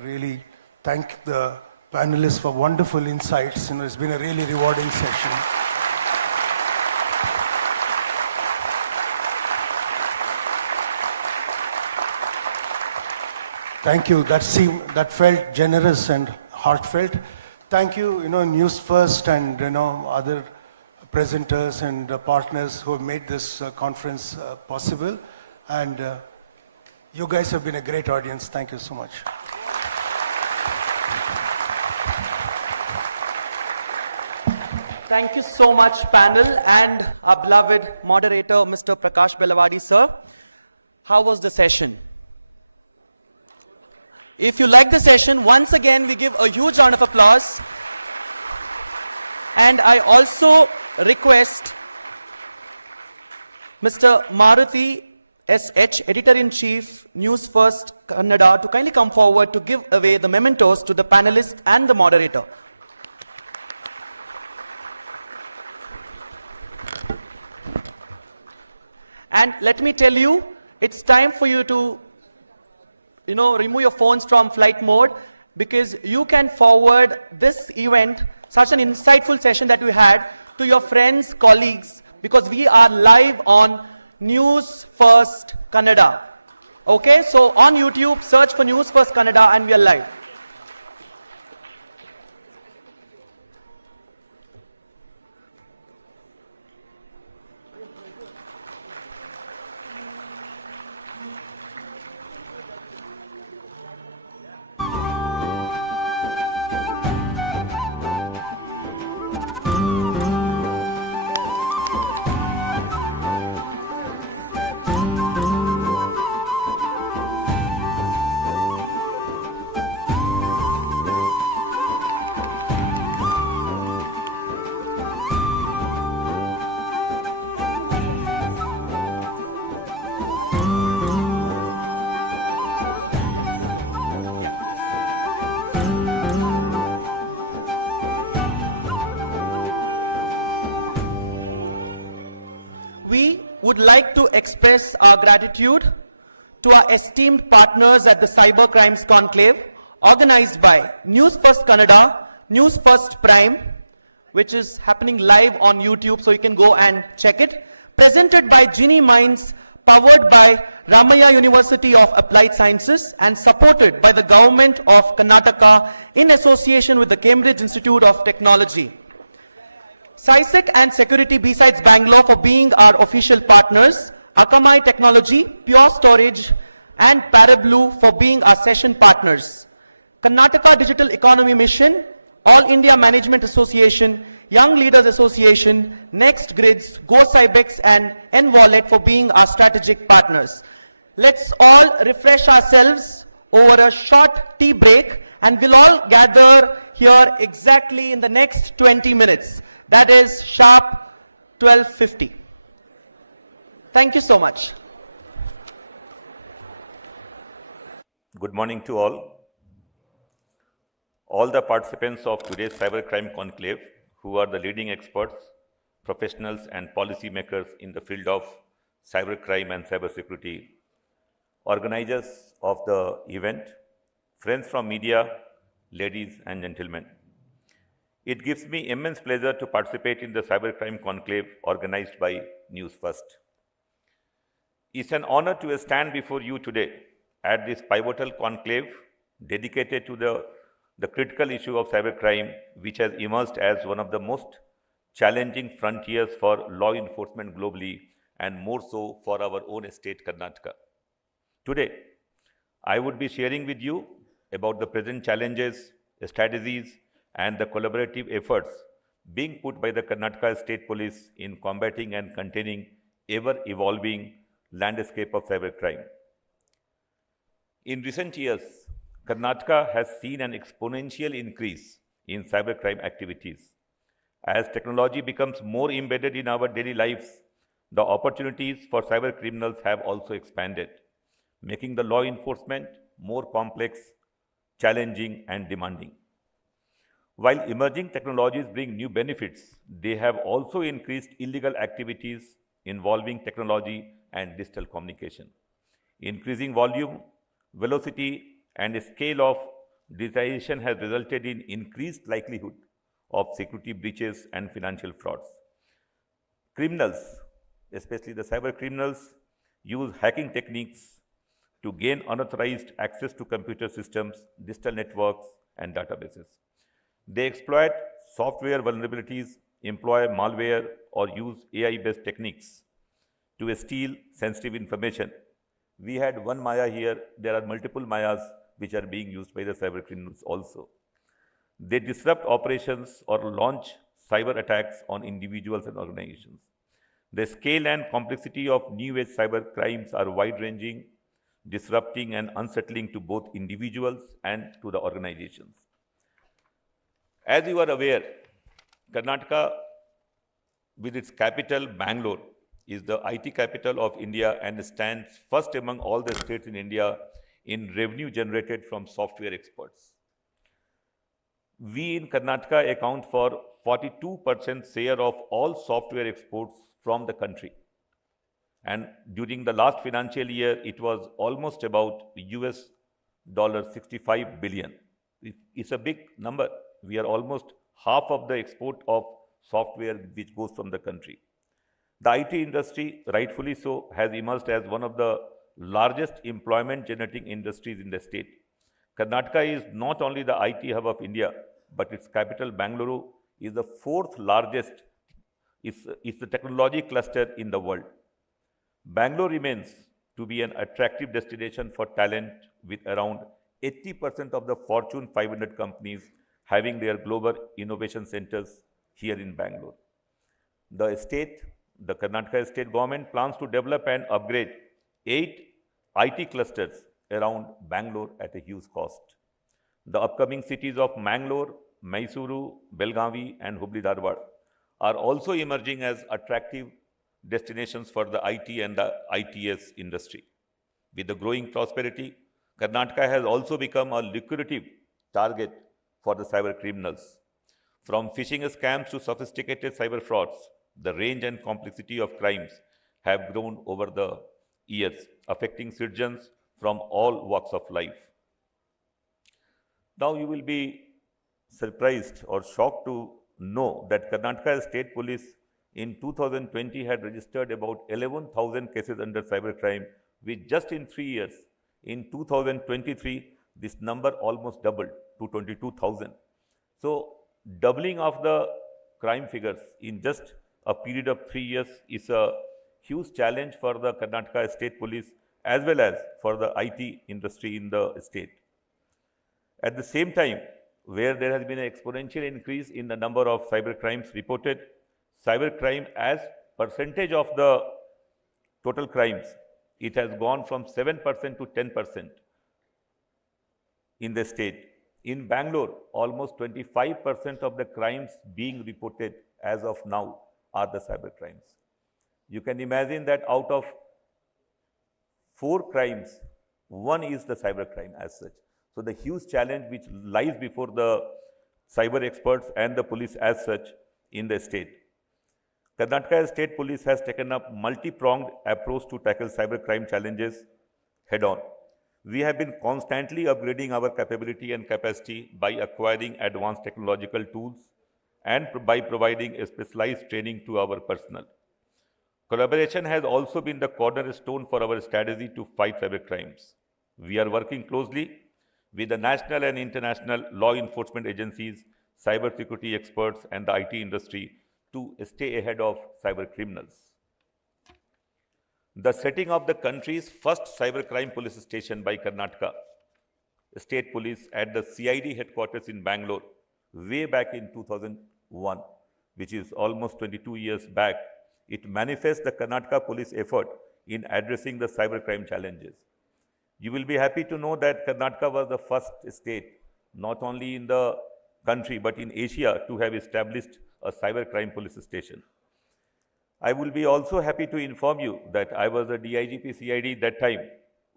really thank the panelists for wonderful insights. It's been a really rewarding session. Thank you. That felt generous and heartfelt. Thank you, NewsFirst and other presenters and partners who have made this conference possible. And you guys have been a great audience. Thank you so much. Thank you so much, panel, and our beloved moderator, Mr. Prakash Belawadi, sir. How was the session? If you like the session, once again, we give a huge round of applause. And I also request Mr. Maruthi S.H., Editor-in-Chief, NewsFirst Kannada, to kindly come forward to give away the mementos to the panelists and the moderator. And let me tell you, it's time for you to remove your phones from flight mode, because you can forward this event, such an insightful session that we had, to your friends, colleagues, because we are live on NewsFirst Kannada. Okay, so on YouTube, search for NewsFirst Kannada and we are live. We would like to express our gratitude to our esteemed partners at the Cyber Crimes Conclave, organized by NewsFirst Kannada, NewsFirst Prime, which is happening live on YouTube, so you can go and check it. Presented by Genie Minds, powered by Ramaya University of Applied Sciences, and supported by the Government of Karnataka in association with the Cambridge Institute of Technology. CISO and Security besides Bangalore for being our official partners, Akamai Technology, Pure Storage, and Parablue for being our session partners. Karnataka Digital Economy Mission, All India Management Association, Young Leaders Association, Next Grids, Go Cybex, and N-Wallet for being our strategic partners. Let's all refresh ourselves over a short tea break, and we'll all gather here exactly in the next 20 minutes. That is sharp 12:50. Thank you so much. Good morning to all. All the participants of today's Cybercrime Conclave, who are the leading experts, professionals, and policymakers in the field of cybercrime and cybersecurity, organizers of the event, friends from media, ladies and gentlemen. It gives me immense pleasure to participate in the Cybercrime Conclave organized by NewsFirst. It's an honor to stand before you today at this pivotal conclave dedicated to the critical issue of cybercrime, which has emerged as one of the most challenging frontiers for law enforcement globally, and more so for our own state, Karnataka. Today, I would be sharing with you about the present challenges, strategies, and the collaborative efforts being put by the Karnataka State Police in combating and containing ever-evolving landscape of cybercrime. In recent years, Karnataka has seen an exponential increase in cybercrime activities. As technology becomes more embedded in our daily lives, the opportunities for cyber criminals have also expanded, making the law enforcement more complex, challenging, and demanding. While emerging technologies bring new benefits, they have also increased illegal activities involving technology and digital communication. Increasing volume, velocity, and scale of digitization has resulted in increased likelihood of security breaches and financial frauds. Criminals, especially the cyber criminals, use hacking techniques to gain unauthorized access to computer systems, digital networks, and databases. They exploit software vulnerabilities, employ malware, or use AI-based techniques to steal sensitive information. We had one Maya here. There are multiple Mayas which are being used by the cyber criminals also. They disrupt operations or launch cyber attacks on individuals and organizations. The scale and complexity of new age cyber crimes are wide-ranging, disrupting and unsettling to both individuals and to the organizations. As you are aware, Karnataka, with its capital Bangalore, is the IT capital of India and stands first among all the states in India in revenue generated from software experts. We in Karnataka account for 42% share of all software exports from the country. And during the last financial year, it was almost about US $65 billion. It's a big number. We are almost half of the export of software which goes from the country. The IT industry, rightfully so, has emerged as one of the largest employment generating industries in the state. Karnataka is not only the IT hub of India, but its capital Bangalore is the fourth largest, is the technology cluster in the world. Bangalore remains to be an attractive destination for talent, with around 80% of the Fortune 500 companies having their global innovation centers here in Bangalore. The Karnataka state government plans to develop and upgrade 8 IT clusters around Bangalore at a huge cost. The upcoming cities of Mangalore, Mysuru, Belgavi, and Hubli-Dharwad are also emerging as attractive destinations for the IT and the ITS industry. With the growing prosperity, Karnataka has also become a lucrative target for the cyber criminals. From phishing scams to sophisticated cyber frauds, the range and complexity of crimes have grown over the years, affecting citizens from all walks of life. Now you will be surprised or shocked to know that Karnataka State Police in 2020 had registered about 11,000 cases under cybercrime, with just in 3 years. In 2023, this number almost doubled to 22,000. So doubling of the crime figures in just a period of 3 years is a huge challenge for the Karnataka State Police as well as for the IT industry in the state. At the same time, where there has been an exponential increase in the number of cyber crimes reported, cybercrime as percentage of the total crimes, it has gone from 7% to 10% in the state. In Bangalore, almost 25% of the crimes being reported as of now are the cyber crimes. You can imagine that out of 4 crimes, 1 is the cyber crime as such. So the huge challenge which lies before the cyber experts and the police as such in the state. Karnataka State Police has taken up multi-pronged approach to tackle cybercrime challenges head-on. We have been constantly upgrading our capability and capacity by acquiring advanced technological tools and by providing a specialized training to our personnel. Collaboration has also been the cornerstone for our strategy to fight cybercrimes. We are working closely with the national and international law enforcement agencies, cybersecurity experts, and the IT industry to stay ahead of cyber criminals. The setting of the country's first cybercrime police station by Karnataka State Police at the CID headquarters in Bangalore way back in 2001, which is almost 22 years back, it manifests the Karnataka police effort in addressing the cybercrime challenges. You will be happy to know that Karnataka was the first state, not only in the country but in Asia, to have established a cybercrime police station. I will be also happy to inform you that I was a DIGP CID that time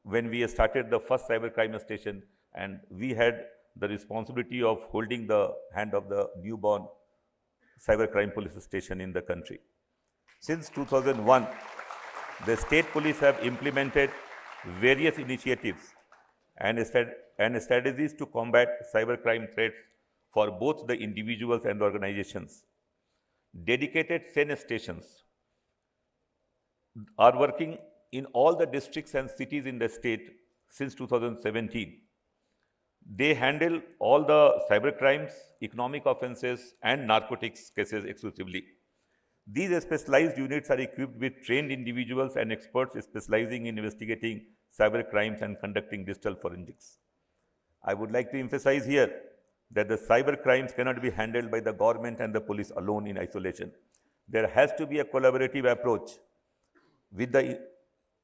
when we started the first cybercrime station, and we had the responsibility of holding the hand of the newborn cybercrime police station in the country. Since 2001, the state police have implemented various initiatives and strategies to combat cybercrime threats for both the individuals and organizations. Dedicated SEN stations are working in all the districts and cities in the state since 2017. They handle all the cybercrimes, economic offenses, and narcotics cases exclusively. These specialized units are equipped with trained individuals and experts specializing in investigating cybercrimes and conducting digital forensics. I would like to emphasize here that the cybercrimes cannot be handled by the government and the police alone in isolation. There has to be a collaborative approach with the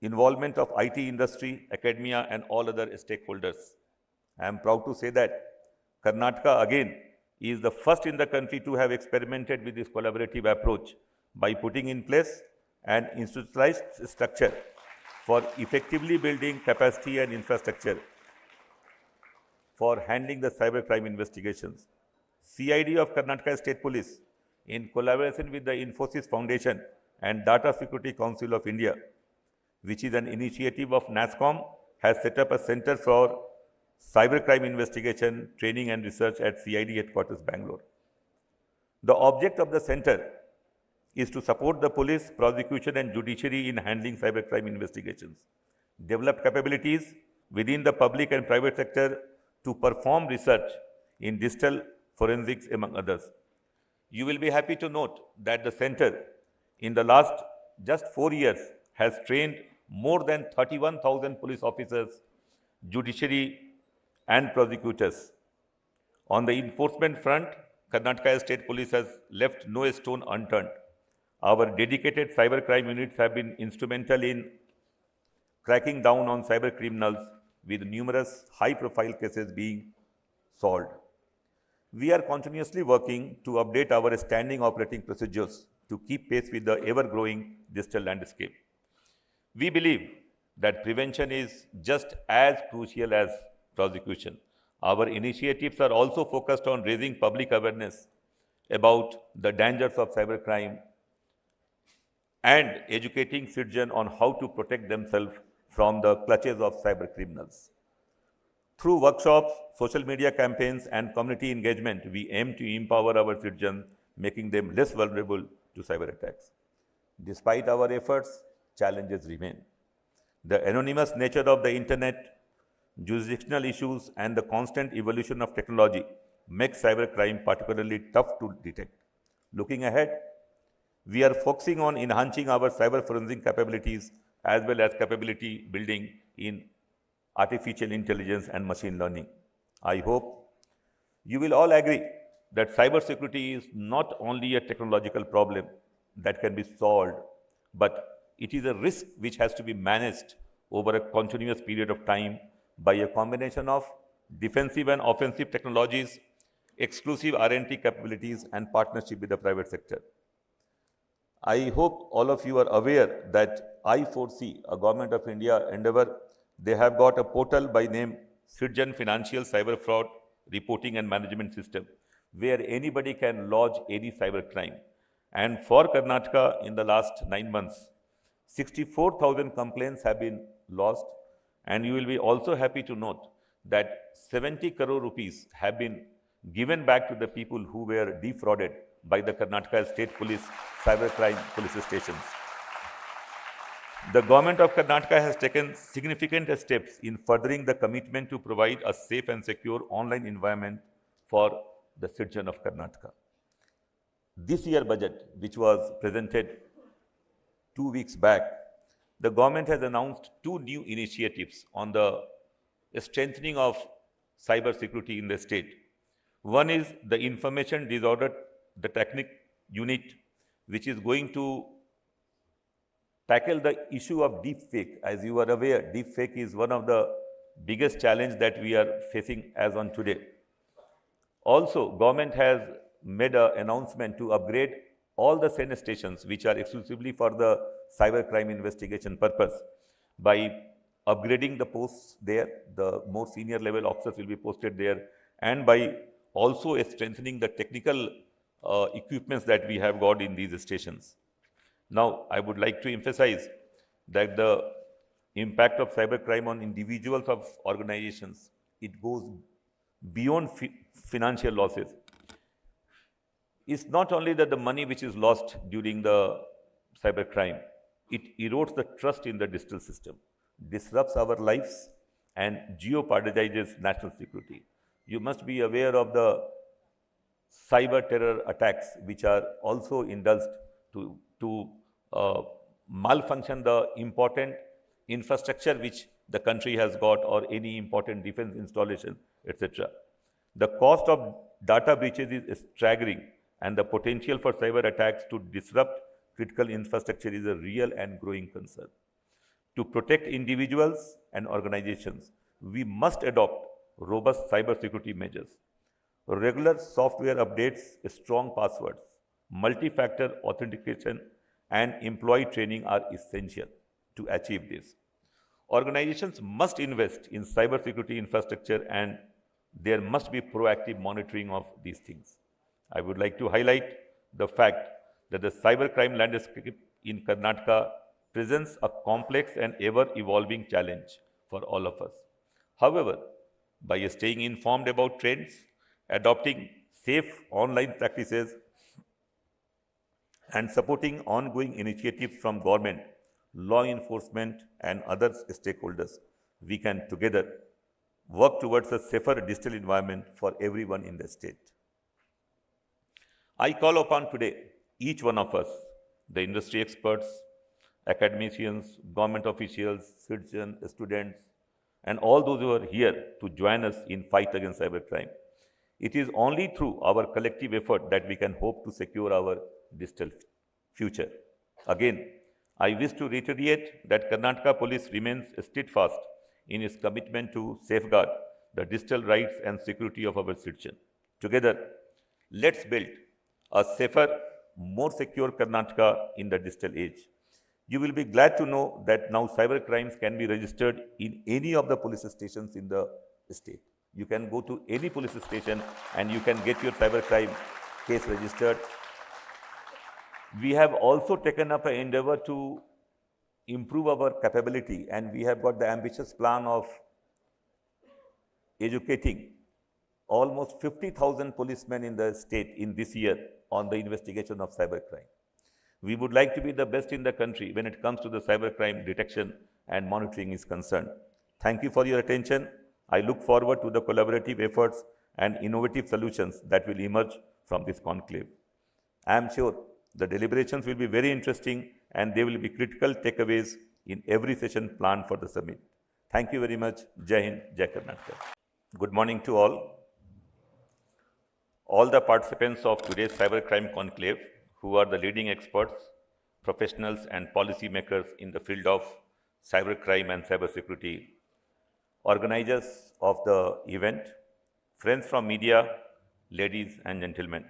involvement of IT industry, academia, and all other stakeholders. I am proud to say that Karnataka again is the first in the country to have experimented with this collaborative approach by putting in place an institutionalized structure for effectively building capacity and infrastructure for handling the cybercrime investigations. CID of Karnataka State Police, in collaboration with the Infosys Foundation and Data Security Council of India, which is an initiative of NASSCOM, has set up a center for cybercrime investigation, training and research at CID headquarters, Bangalore. The object of the center is to support the police, prosecution and judiciary in handling cybercrime investigations, develop capabilities within the public and private sector to perform research in digital forensics, among others. You will be happy to note that the center in the last just 4 years has trained more than 31,000 police officers, judiciary and prosecutors. On the enforcement front, Karnataka State Police has left no stone unturned. Our dedicated cybercrime units have been instrumental in cracking down on cyber criminals, with numerous high-profile cases being solved. We are continuously working to update our standing operating procedures to keep pace with the ever-growing digital landscape. We believe that prevention is just as crucial as prosecution. Our initiatives are also focused on raising public awareness about the dangers of cybercrime and educating citizens on how to protect themselves from the clutches of cyber criminals. Through workshops, social media campaigns, and community engagement, we aim to empower our citizens, making them less vulnerable to cyber attacks. Despite our efforts, challenges remain. The anonymous nature of the internet, jurisdictional issues, and the constant evolution of technology make cybercrime particularly tough to detect. Looking ahead, we are focusing on enhancing our cyber forensic capabilities as well as capability building in artificial intelligence and machine learning. I hope you will all agree that cybersecurity is not only a technological problem that can be solved, but it is a risk which has to be managed over a continuous period of time by a combination of defensive and offensive technologies, exclusive R&D capabilities, and partnership with the private sector. I hope all of you are aware that I foresee a Government of India endeavor. They have got a portal by name Citizen Financial Cyber Fraud Reporting and Management System, where anybody can lodge any cyber crime. And for Karnataka, in the last 9 months, 64,000 complaints have been lodged. And you will be also happy to note that 70 crore rupees have been given back to the people who were defrauded by the Karnataka State Police cybercrime police stations. The government of Karnataka has taken significant steps in furthering the commitment to provide a safe and secure online environment for the citizen of Karnataka. This year budget, which was presented 2 weeks back, the government has announced 2 new initiatives on the strengthening of cyber security in the state. One is the Information Disorder the Technique Unit, which is going to tackle the issue of deepfake. As you are aware, deepfake is one of the biggest challenges that we are facing as on today. Also, government has made an announcement to upgrade all the Senate stations which are exclusively for the cybercrime investigation purpose by upgrading the posts there, the more senior level officers will be posted there, and by also strengthening the technical equipments that we have got in these stations. Now, I would like to emphasize that the impact of cybercrime on individuals of organizations, it goes beyond financial losses. It's not only that the money which is lost during the cybercrime, it erodes the trust in the digital system, disrupts our lives, and jeopardizes national security. You must be aware of the cyber terror attacks which are also indulged to malfunction the important infrastructure which the country has got or any important defense installation, etc. The cost of data breaches is staggering, and the potential for cyber attacks to disrupt critical infrastructure is a real and growing concern. To protect individuals and organizations, we must adopt robust cybersecurity measures. Regular software updates, strong passwords, multi-factor authentication, and employee training are essential to achieve this. Organizations must invest in cybersecurity infrastructure, and there must be proactive monitoring of these things. I would like to highlight the fact that the cybercrime landscape in Karnataka presents a complex and ever-evolving challenge for all of us. However, by staying informed about trends, adopting safe online practices, and supporting ongoing initiatives from government, law enforcement, and other stakeholders, we can together work towards a safer digital environment for everyone in the state. I call upon today each one of us, the industry experts, academicians, government officials, citizens, students, and all those who are here to join us in fight against cybercrime. It is only through our collective effort that we can hope to secure our digital future. Again, I wish to reiterate that Karnataka Police remains steadfast in its commitment to safeguard the digital rights and security of our citizens. Together, let's build a safer, more secure Karnataka in the digital age. You will be glad to know that now cyber crimes can be registered in any of the police stations in the state. You can go to any police station and you can get your cybercrime case registered. We have also taken up an endeavor to improve our capability, and we have got the ambitious plan of educating almost 50,000 policemen in the state in this year on the investigation of cybercrime. We would like to be the best in the country when it comes to the cybercrime detection and monitoring is concerned. Thank you for your attention. I look forward to the collaborative efforts and innovative solutions that will emerge from this conclave. I am sure the deliberations will be very interesting and there will be critical takeaways in every session planned for the summit. Thank you very much. Jai Hind, Jai Karnataka. Good morning to all. All the participants of today's cybercrime conclave, who are the leading experts, professionals, and policymakers in the field of cybercrime and cybersecurity, organizers of the event, friends from media, ladies and gentlemen.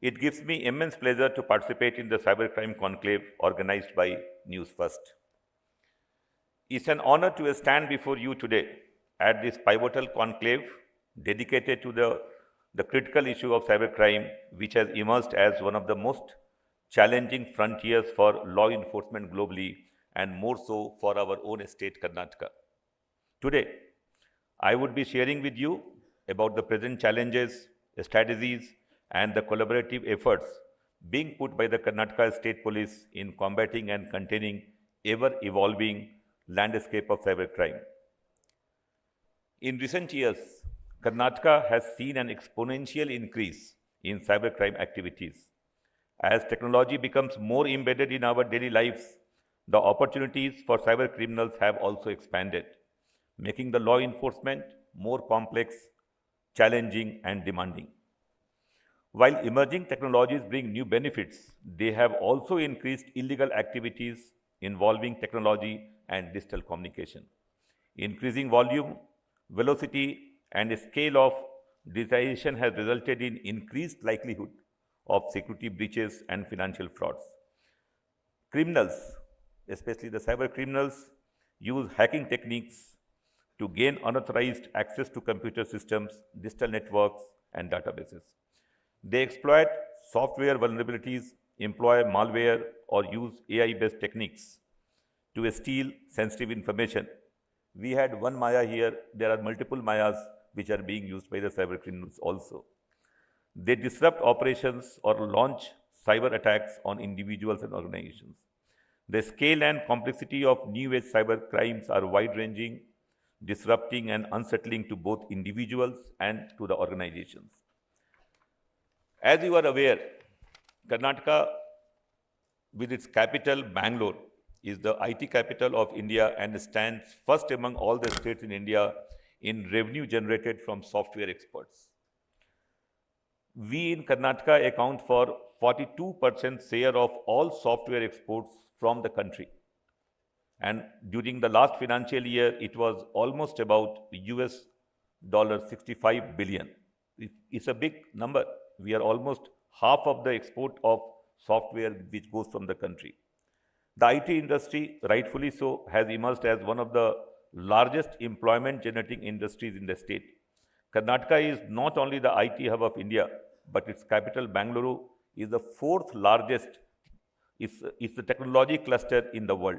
It gives me immense pleasure to participate in the cybercrime conclave organized by NewsFirst. It's an honor to stand before you today at this pivotal conclave dedicated to the critical issue of cybercrime, which has emerged as one of the most challenging frontiers for law enforcement globally, and more so for our own state, Karnataka. Today, I would be sharing with you about the present challenges, strategies, and the collaborative efforts being put by the Karnataka State Police in combating and containing ever-evolving landscape of cybercrime. In recent years, Karnataka has seen an exponential increase in cybercrime activities. As technology becomes more embedded in our daily lives, the opportunities for cyber criminals have also expanded, making the law enforcement more complex, challenging, and demanding. While emerging technologies bring new benefits, they have also increased illegal activities involving technology and digital communication. Increasing volume, velocity, and scale of digitization has resulted in increased likelihood of security breaches and financial frauds. Criminals, especially the cyber criminals, use hacking techniques to gain unauthorized access to computer systems, digital networks, and databases. They exploit software vulnerabilities, employ malware, or use AI-based techniques to steal sensitive information. We had one Maya here. There are multiple Mayas which are being used by the cyber criminals also. They disrupt operations or launch cyber attacks on individuals and organizations. The scale and complexity of new age cyber crimes are wide-ranging, disrupting and unsettling to both individuals and to the organizations. As you are aware, Karnataka, with its capital Bangalore, is the IT capital of India and stands first among all the states in India in revenue generated from software experts. We in Karnataka account for 42% share of all software exports from the country. And during the last financial year, it was almost about US $65 billion. It's a big number. We are almost half of the export of software which goes from the country. The IT industry, rightfully so, has emerged as one of the largest employment generating industries in the state. Karnataka is not only the IT hub of India, but its capital Bangalore is the fourth largest, is the technology cluster in the world.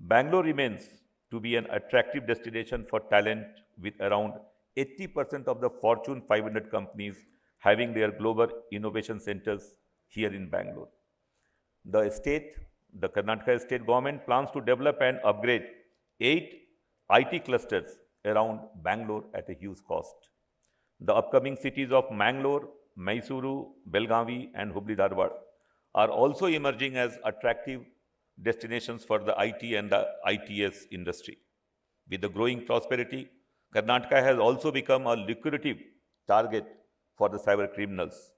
Bangalore remains to be an attractive destination for talent, with around 80% of the Fortune 500 companies having their global innovation centers here in Bangalore. The Karnataka state government plans to develop and upgrade 8 IT clusters around Bangalore at a huge cost. The upcoming cities of Mangalore, Mysuru, Belgavi, and Hubli-Dharwad are also emerging as attractive destinations for the IT and the ITS industry. With the growing prosperity, Karnataka has also become a lucrative target for the cyber criminals.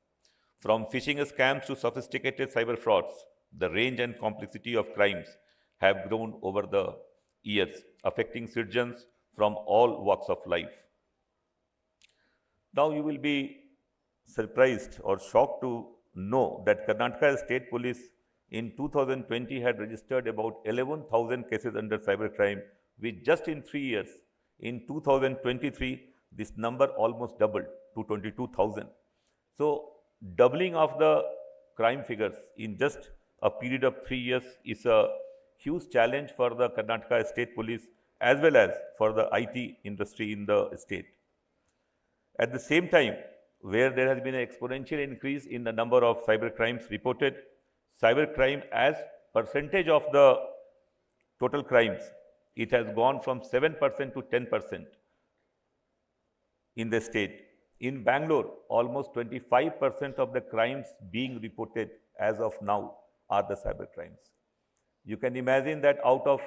From phishing scams to sophisticated cyber frauds, the range and complexity of crimes have grown over the years, affecting citizens from all walks of life. Now you will be surprised or shocked to know that Karnataka State Police in 2020 had registered about 11,000 cases under cybercrime, which just in 3 years, in 2023, this number almost doubled to 22,000. So doubling of the crime figures in just a period of 3 years is a huge challenge for the Karnataka State Police as well as for the IT industry in the state. At the same time, where there has been an exponential increase in the number of cyber crimes reported, cybercrime as percentage of the total crimes, it has gone from 7% to 10% in the state. In Bangalore, almost 25% of the crimes being reported as of now are the cyber crimes. You can imagine that out of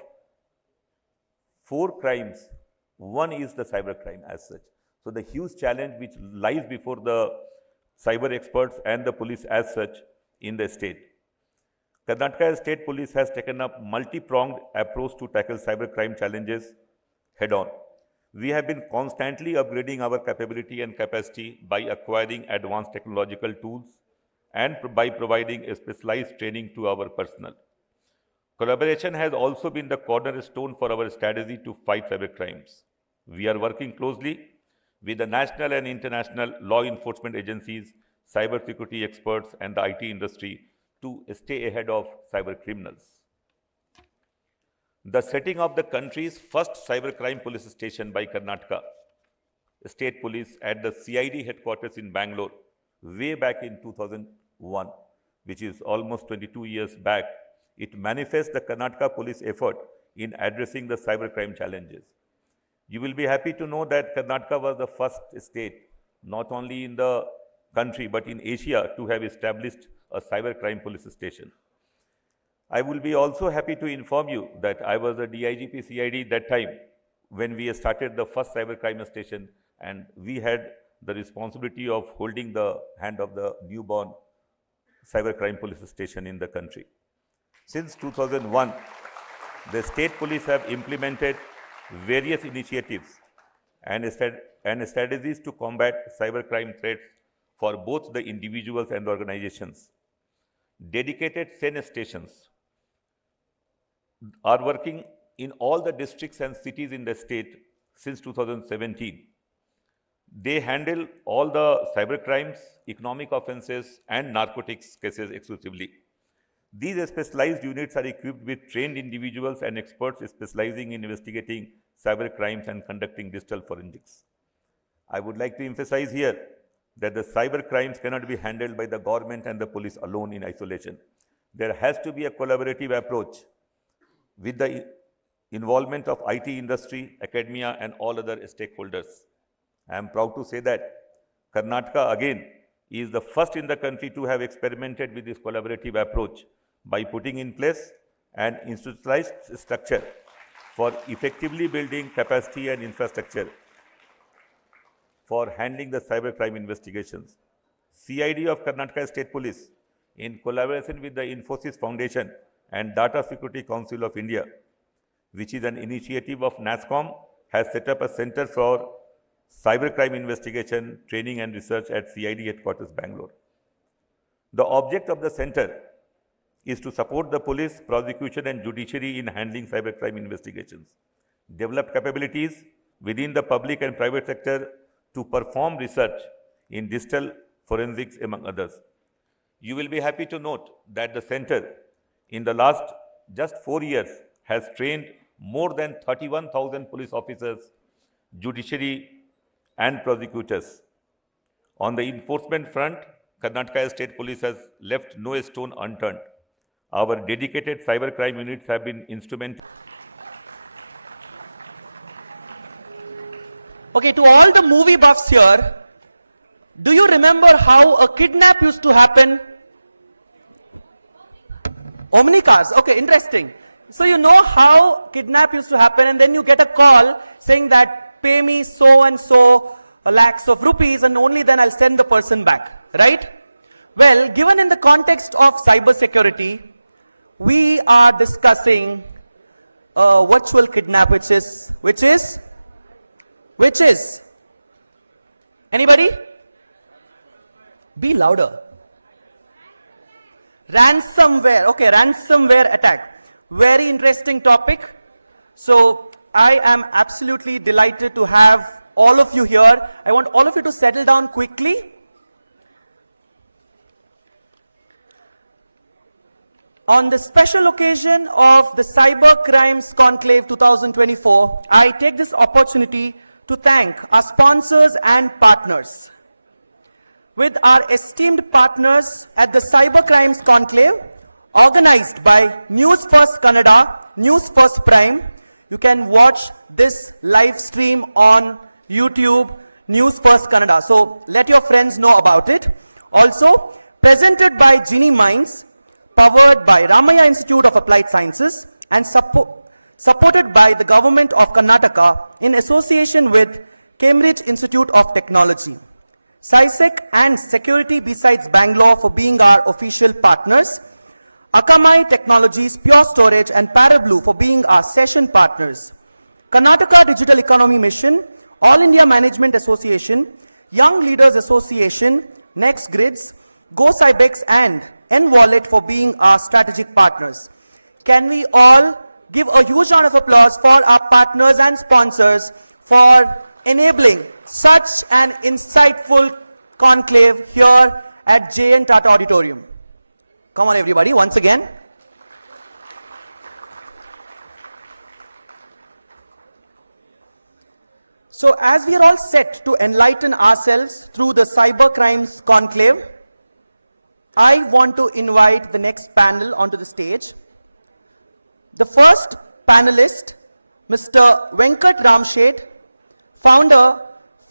4 crimes, 1 is the cyber crime as such. So the huge challenge which lies before the cyber experts and the police as such in the state. Karnataka State Police has taken up multi-pronged approach to tackle cybercrime challenges head-on. We have been constantly upgrading our capability and capacity by acquiring advanced technological tools and by providing a specialized training to our personnel. Collaboration has also been the cornerstone for our strategy to fight cybercrimes. We are working closely with the national and international law enforcement agencies, cybersecurity experts, and the IT industry to stay ahead of cyber criminals. The setting of the country's first cybercrime police station by Karnataka State Police at the CID headquarters in Bangalore way back in 2001, which is almost 22 years back, it manifests the Karnataka police effort in addressing the cybercrime challenges. You will be happy to know that Karnataka was the first state, not only in the country, but in Asia, to have established a cybercrime police station. I will be also happy to inform you that I was a DIGP CID that time when we started the first cybercrime station, and we had the responsibility of holding the hand of the newborn cybercrime police station in the country. Since 2001, the state police have implemented various initiatives and strategies to combat cybercrime threats for both the individuals and organizations. Dedicated SEN stations are working in all the districts and cities in the state since 2017. They handle all the cyber crimes, economic offenses, and narcotics cases exclusively. These specialized units are equipped with trained individuals and experts specializing in investigating cyber crimes and conducting digital forensics. I would like to emphasize here that the cyber crimes cannot be handled by the government and the police alone in isolation. There has to be a collaborative approach with the involvement of IT industry, academia, and all other stakeholders. I am proud to say that Karnataka again is the first in the country to have experimented with this collaborative approach by putting in place an institutionalized structure for effectively building capacity and infrastructure for handling the cybercrime investigations. CID of Karnataka State Police, in collaboration with the Infosys Foundation and Data Security Council of India, which is an initiative of NASSCOM, has set up a center for cybercrime investigation, training and research at CID headquarters, Bangalore. The object of the center is to support the police, prosecution and judiciary in handling cybercrime investigations, develop capabilities within the public and private sector to perform research in digital forensics, among others. You will be happy to note that the center in the last just 4 years has trained more than 31,000 police officers, judiciary and prosecutors. On the enforcement front, Karnataka State Police has left no stone unturned. Our dedicated cybercrime units have been instrumental. Okay, to all the movie buffs here, do you remember how a kidnap used to happen? Omni cars, okay, interesting. So you know how kidnap used to happen, and then you get a call saying that pay me so and so lakhs of rupees and only then I'll send the person back, right? Well, given in the context of cyber security, we are discussing virtual kidnap, which is anybody? Be louder. Ransomware. Okay, ransomware attack. Very interesting topic. So I am absolutely delighted to have all of you here. I want all of you to settle down quickly. On the special occasion of the Cyber Crimes Conclave 2024, I take this opportunity to thank our sponsors and partners. With our esteemed partners at the Cyber Crimes Conclave, organized by NewsFirst Kannada, NewsFirst Prime, you can watch this live stream on YouTube, NewsFirst Kannada. So let your friends know about it. Also, presented by Genie Minds, powered by Ramaya Institute of Applied Sciences, and supported by the Government of Karnataka in association with Cambridge Institute of Technology. CISO and Security Besides Bangalore for being our official partners. Akamai Technologies, Pure Storage and Parablue for being our session partners. Karnataka Digital Economy Mission, All India Management Association, Young Leaders Association, Next Grids, GoCybex and N-Wallet for being our strategic partners. Can we all give a huge round of applause for our partners and sponsors for enabling such an insightful conclave here at JN Tata Auditorium. Come on everybody, once again. So as we are all set to enlighten ourselves through the Cyber Crimes Conclave, I want to invite the next panel onto the stage. The first panelist, Mr. Venkat Ramshet, founder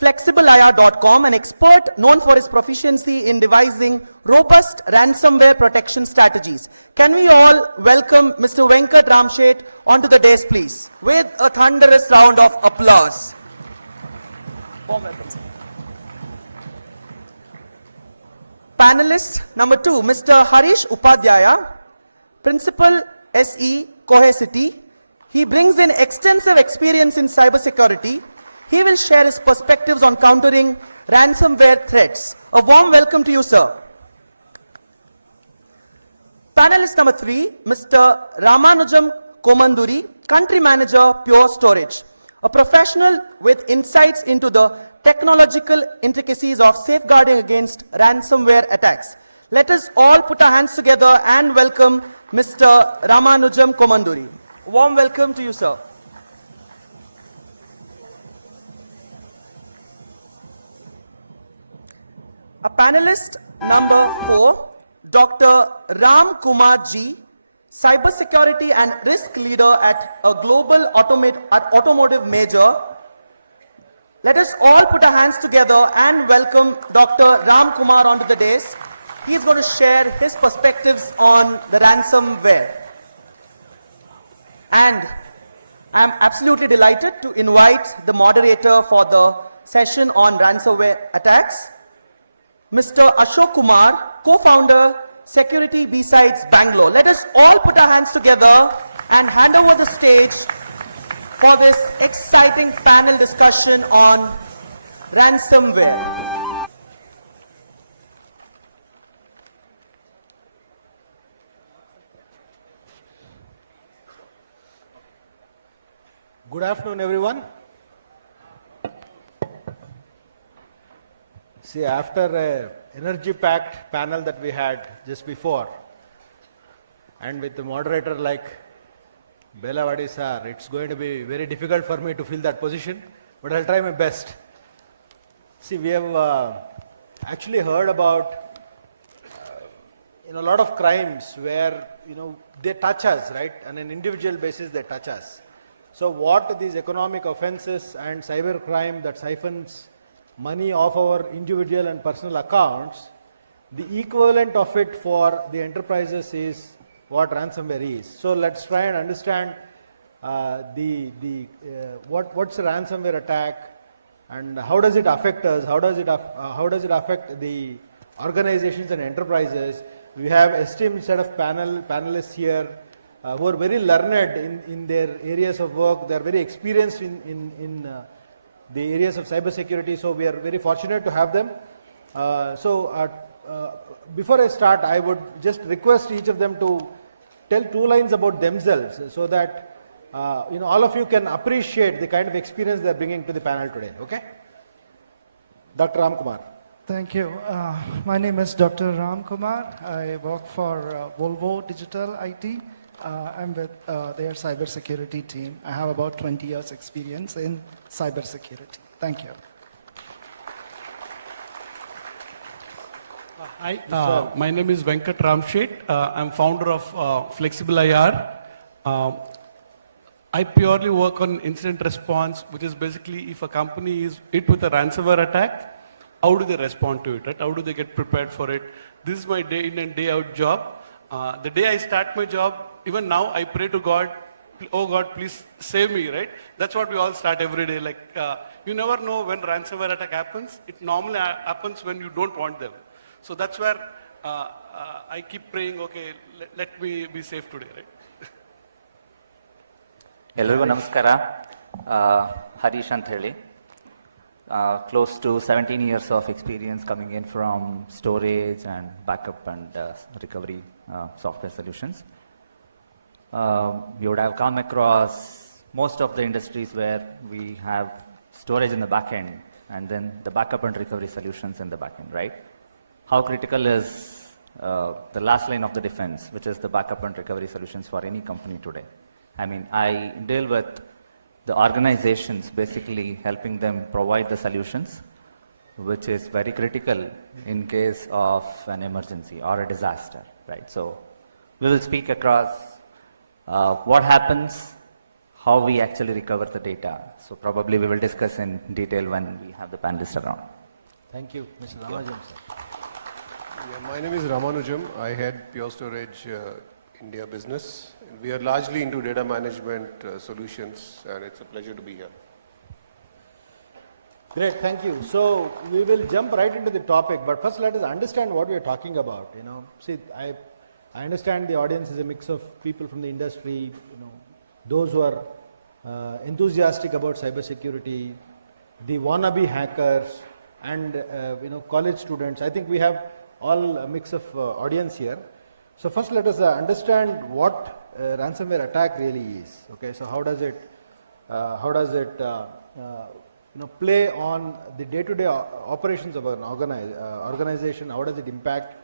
FlexibleIR.com, an expert known for his proficiency in devising robust ransomware protection strategies. Can we all welcome Mr. Venkat Ramshet onto the dais, please, with a thunderous round of applause. Warm welcome, sir. Panelist number 2, Mr. Harish Upadhyaya, Principal SE, Cohesity. He brings in extensive experience in cybersecurity. He will share his perspectives on countering ransomware threats. A warm welcome to you, sir. Panelist number 3, Mr. Ramanujam Komanduri, Country Manager, Pure Storage, a professional with insights into the technological intricacies of safeguarding against ransomware attacks. Let us all put our hands together and welcome Mr. Ramanujam Komanduri. Warm welcome to you, sir. A panelist number 4, Dr. Ram Kumar Ji, cybersecurity and risk leader at a global automotive major. Let us all put our hands together and welcome Dr. Ram Kumar onto the dais. He is going to share his perspectives on the ransomware. And I am absolutely delighted to invite the moderator for the session on ransomware attacks, Mr. Ashok Kumar, co-founder, Security B-Sides Bangalore. Let us all put our hands together and hand over the stage for this exciting panel discussion on ransomware. Good afternoon, everyone. See, after an energy-packed panel that we had just before, and with the moderator like Belawadi sir, it's going to be very difficult for me to fill that position, but I'll try my best. See, we have actually heard about a lot of crimes where they touch us, right? On an individual basis, they touch us. So, what these economic offenses and cyber crime that siphons money off our individual and personal accounts, the equivalent of it for the enterprises is what ransomware is. So let's try and understand what's a ransomware attack and how does it affect us, how does it affect the organizations and enterprises. We have esteemed set of panelists here who are very learned in their areas of work. They are very experienced in the areas of cybersecurity, so we are very fortunate to have them. Before I start, I would just request each of them to tell 2 lines about themselves so that all of you can appreciate the kind of experience they are bringing to the panel today. Okay? Dr. Ram Kumar. Thank you. My name is Dr. Ram Kumar. I work for Volvo Digital IT. I'm with their cybersecurity team. I have about 20 years experience in cybersecurity. Thank you. Hi, my name is Venkat Ramshet. I'm founder of Flexible IR. I purely work on incident response, which is basically if a company is hit with a ransomware attack, how do they respond to it, right? How do they get prepared for it? This is my day in and day out job. The day I start my job, even now I pray to God, oh God, please save me, right? That's what we all start every day. Like, you never know when ransomware attack happens. It normally happens when you don't want them. So that's where I keep praying, okay, let me be safe today, right? Elrigu namaskara. Harish ಅಂತ ಹೇಳಿ. Close to 17 years of experience coming in from storage and backup and recovery software solutions. You would have come across most of the industries where we have storage in the back end and then the backup and recovery solutions in the back end, right? How critical is the last line of the defense, which is the backup and recovery solutions for any company today? I mean, I deal with the organizations basically helping them provide the solutions, which is very critical in case of an emergency or a disaster, right? So we will speak across what happens, how we actually recover the data. So probably we will discuss in detail when we have the panelists around. Thank you. Mr. Ramanujam, sir. My name is Ramanujam. I head Pure Storage India business. We are largely into data management solutions, and it's a pleasure to be here. Great, thank you. So we will jump right into the topic, but first let us understand what we are talking about. See, I understand the audience is a mix of people from the industry, those who are enthusiastic about cybersecurity, the wannabe hackers, and college students. I think we have all a mix of audience here. So first let us understand what ransomware attack really is. Okay, so how does it play on the day-to-day operations of an organization? How does it impact?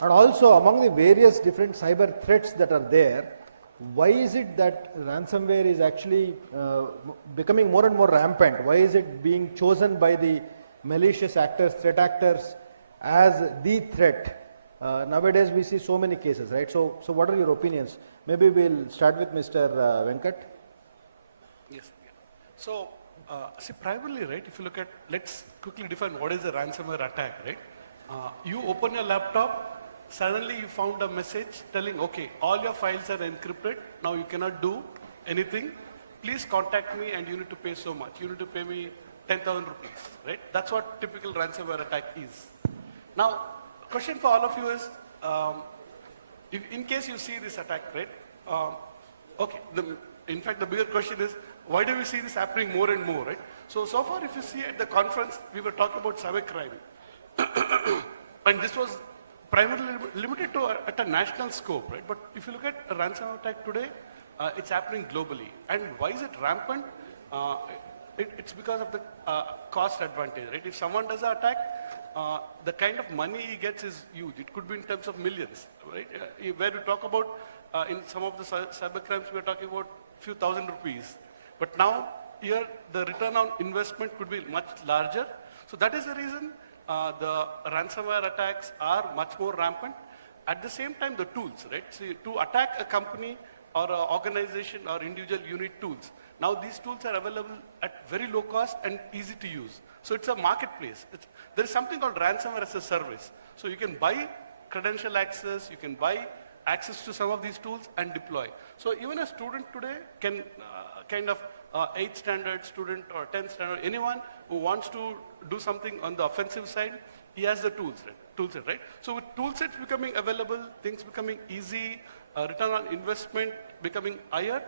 And also among the various different cyber threats that are there, why is it that ransomware is actually becoming more and more rampant? Why is it being chosen by the malicious actors, threat actors as the threat? Nowadays we see so many cases, right? So what are your opinions? Maybe we'll start with Mr. Venkat. Yes. So, see, primarily, right, if you look at, let's quickly define what is a ransomware attack, right? You open your laptop, suddenly you found a message telling, okay, all your files are encrypted, now you cannot do anything, please contact me and you need to pay so much. You need to pay me 10,000 rupees, right? That's what typical ransomware attack is. Now, question for all of you is, if in case you see this attack, right? Okay, in fact, the bigger question is, why do we see this happening more and more, right? So far, if you see at the conference, we were talking about cybercrime. And this was primarily limited to at a national scope, right? But if you look at a ransomware attack today, it's happening globally. And why is it rampant? It's because of the cost advantage, right? If someone does an attack, the kind of money he gets is huge. It could be in terms of millions, right? Where we talk about, in some of the cyber crimes, we are talking about few thousand rupees. But now, here, the return on investment could be much larger. So that is the reason the ransomware attacks are much more rampant. At the same time, the tools, right? So to attack a company or an organization or individual, you need tools. Now these tools are available at very low cost and easy to use. So it's a marketplace. There is something called ransomware as a service. So you can buy credential access, you can buy access to some of these tools and deploy. So even a student today can kind of 8th standard student or 10th standard, anyone who wants to do something on the offensive side, he has the toolset, right? So with toolsets becoming available, things becoming easy, return on investment becoming higher,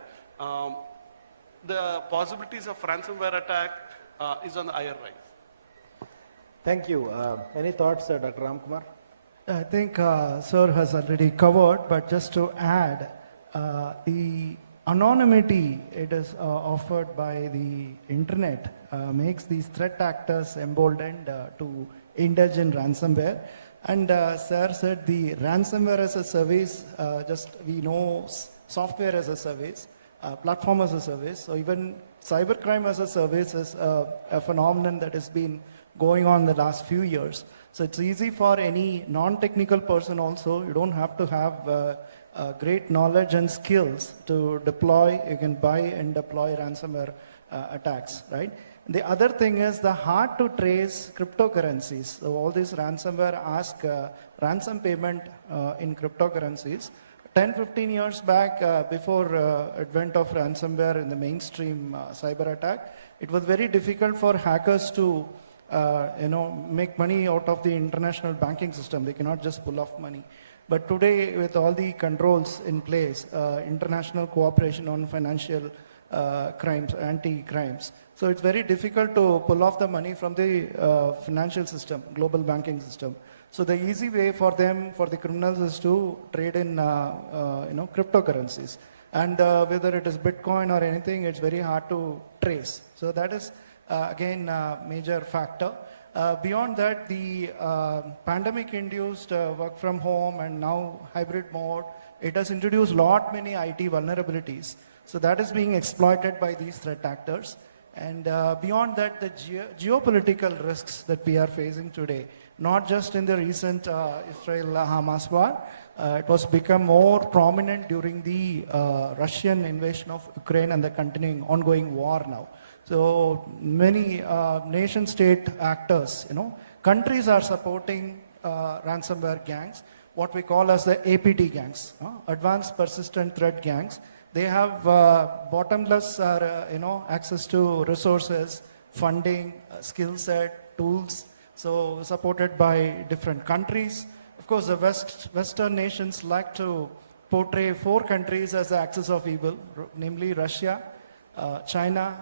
the possibilities of ransomware attack is on the higher rise. Thank you. Any thoughts, Dr. Ramkumar? I think Sir has already covered, but just to add, the anonymity it is offered by the internet makes these threat actors emboldened to indulge in ransomware. And Sir said the ransomware as a service, just we know software as a service, platform as a service. So even cybercrime as a service is a phenomenon that has been going on the last few years. So it's easy for any non-technical person also. You don't have to have great knowledge and skills to deploy. You can buy and deploy ransomware attacks, right? The other thing is the hard to trace cryptocurrencies. So all these ransomware ask ransom payment in cryptocurrencies. 10-15 years back, before advent of ransomware in the mainstream cyber attack, it was very difficult for hackers to make money out of the international banking system. They cannot just pull off money. But today, with all the controls in place, international cooperation on financial crimes, anti-crimes, so it's very difficult to pull off the money from the financial system, global banking system. So the easy way for them, for the criminals, is to trade in cryptocurrencies. And whether it is Bitcoin or anything, it's very hard to trace. So that is again a major factor. Beyond that, the pandemic-induced work from home and now hybrid mode, it has introduced many IT vulnerabilities. So that is being exploited by these threat actors. And beyond that, the geopolitical risks that we are facing today, not just in the recent Israel-Hamas war, it was become more prominent during the Russian invasion of Ukraine and the continuing ongoing war now. So many nation-state actors, countries are supporting ransomware gangs, what we call as the APT gangs, Advanced Persistent Threat Gangs. They have bottomless access to resources, funding, skill set, tools, so supported by different countries. Of course, the Western nations like to portray 4 countries as the axis of evil, namely Russia, China,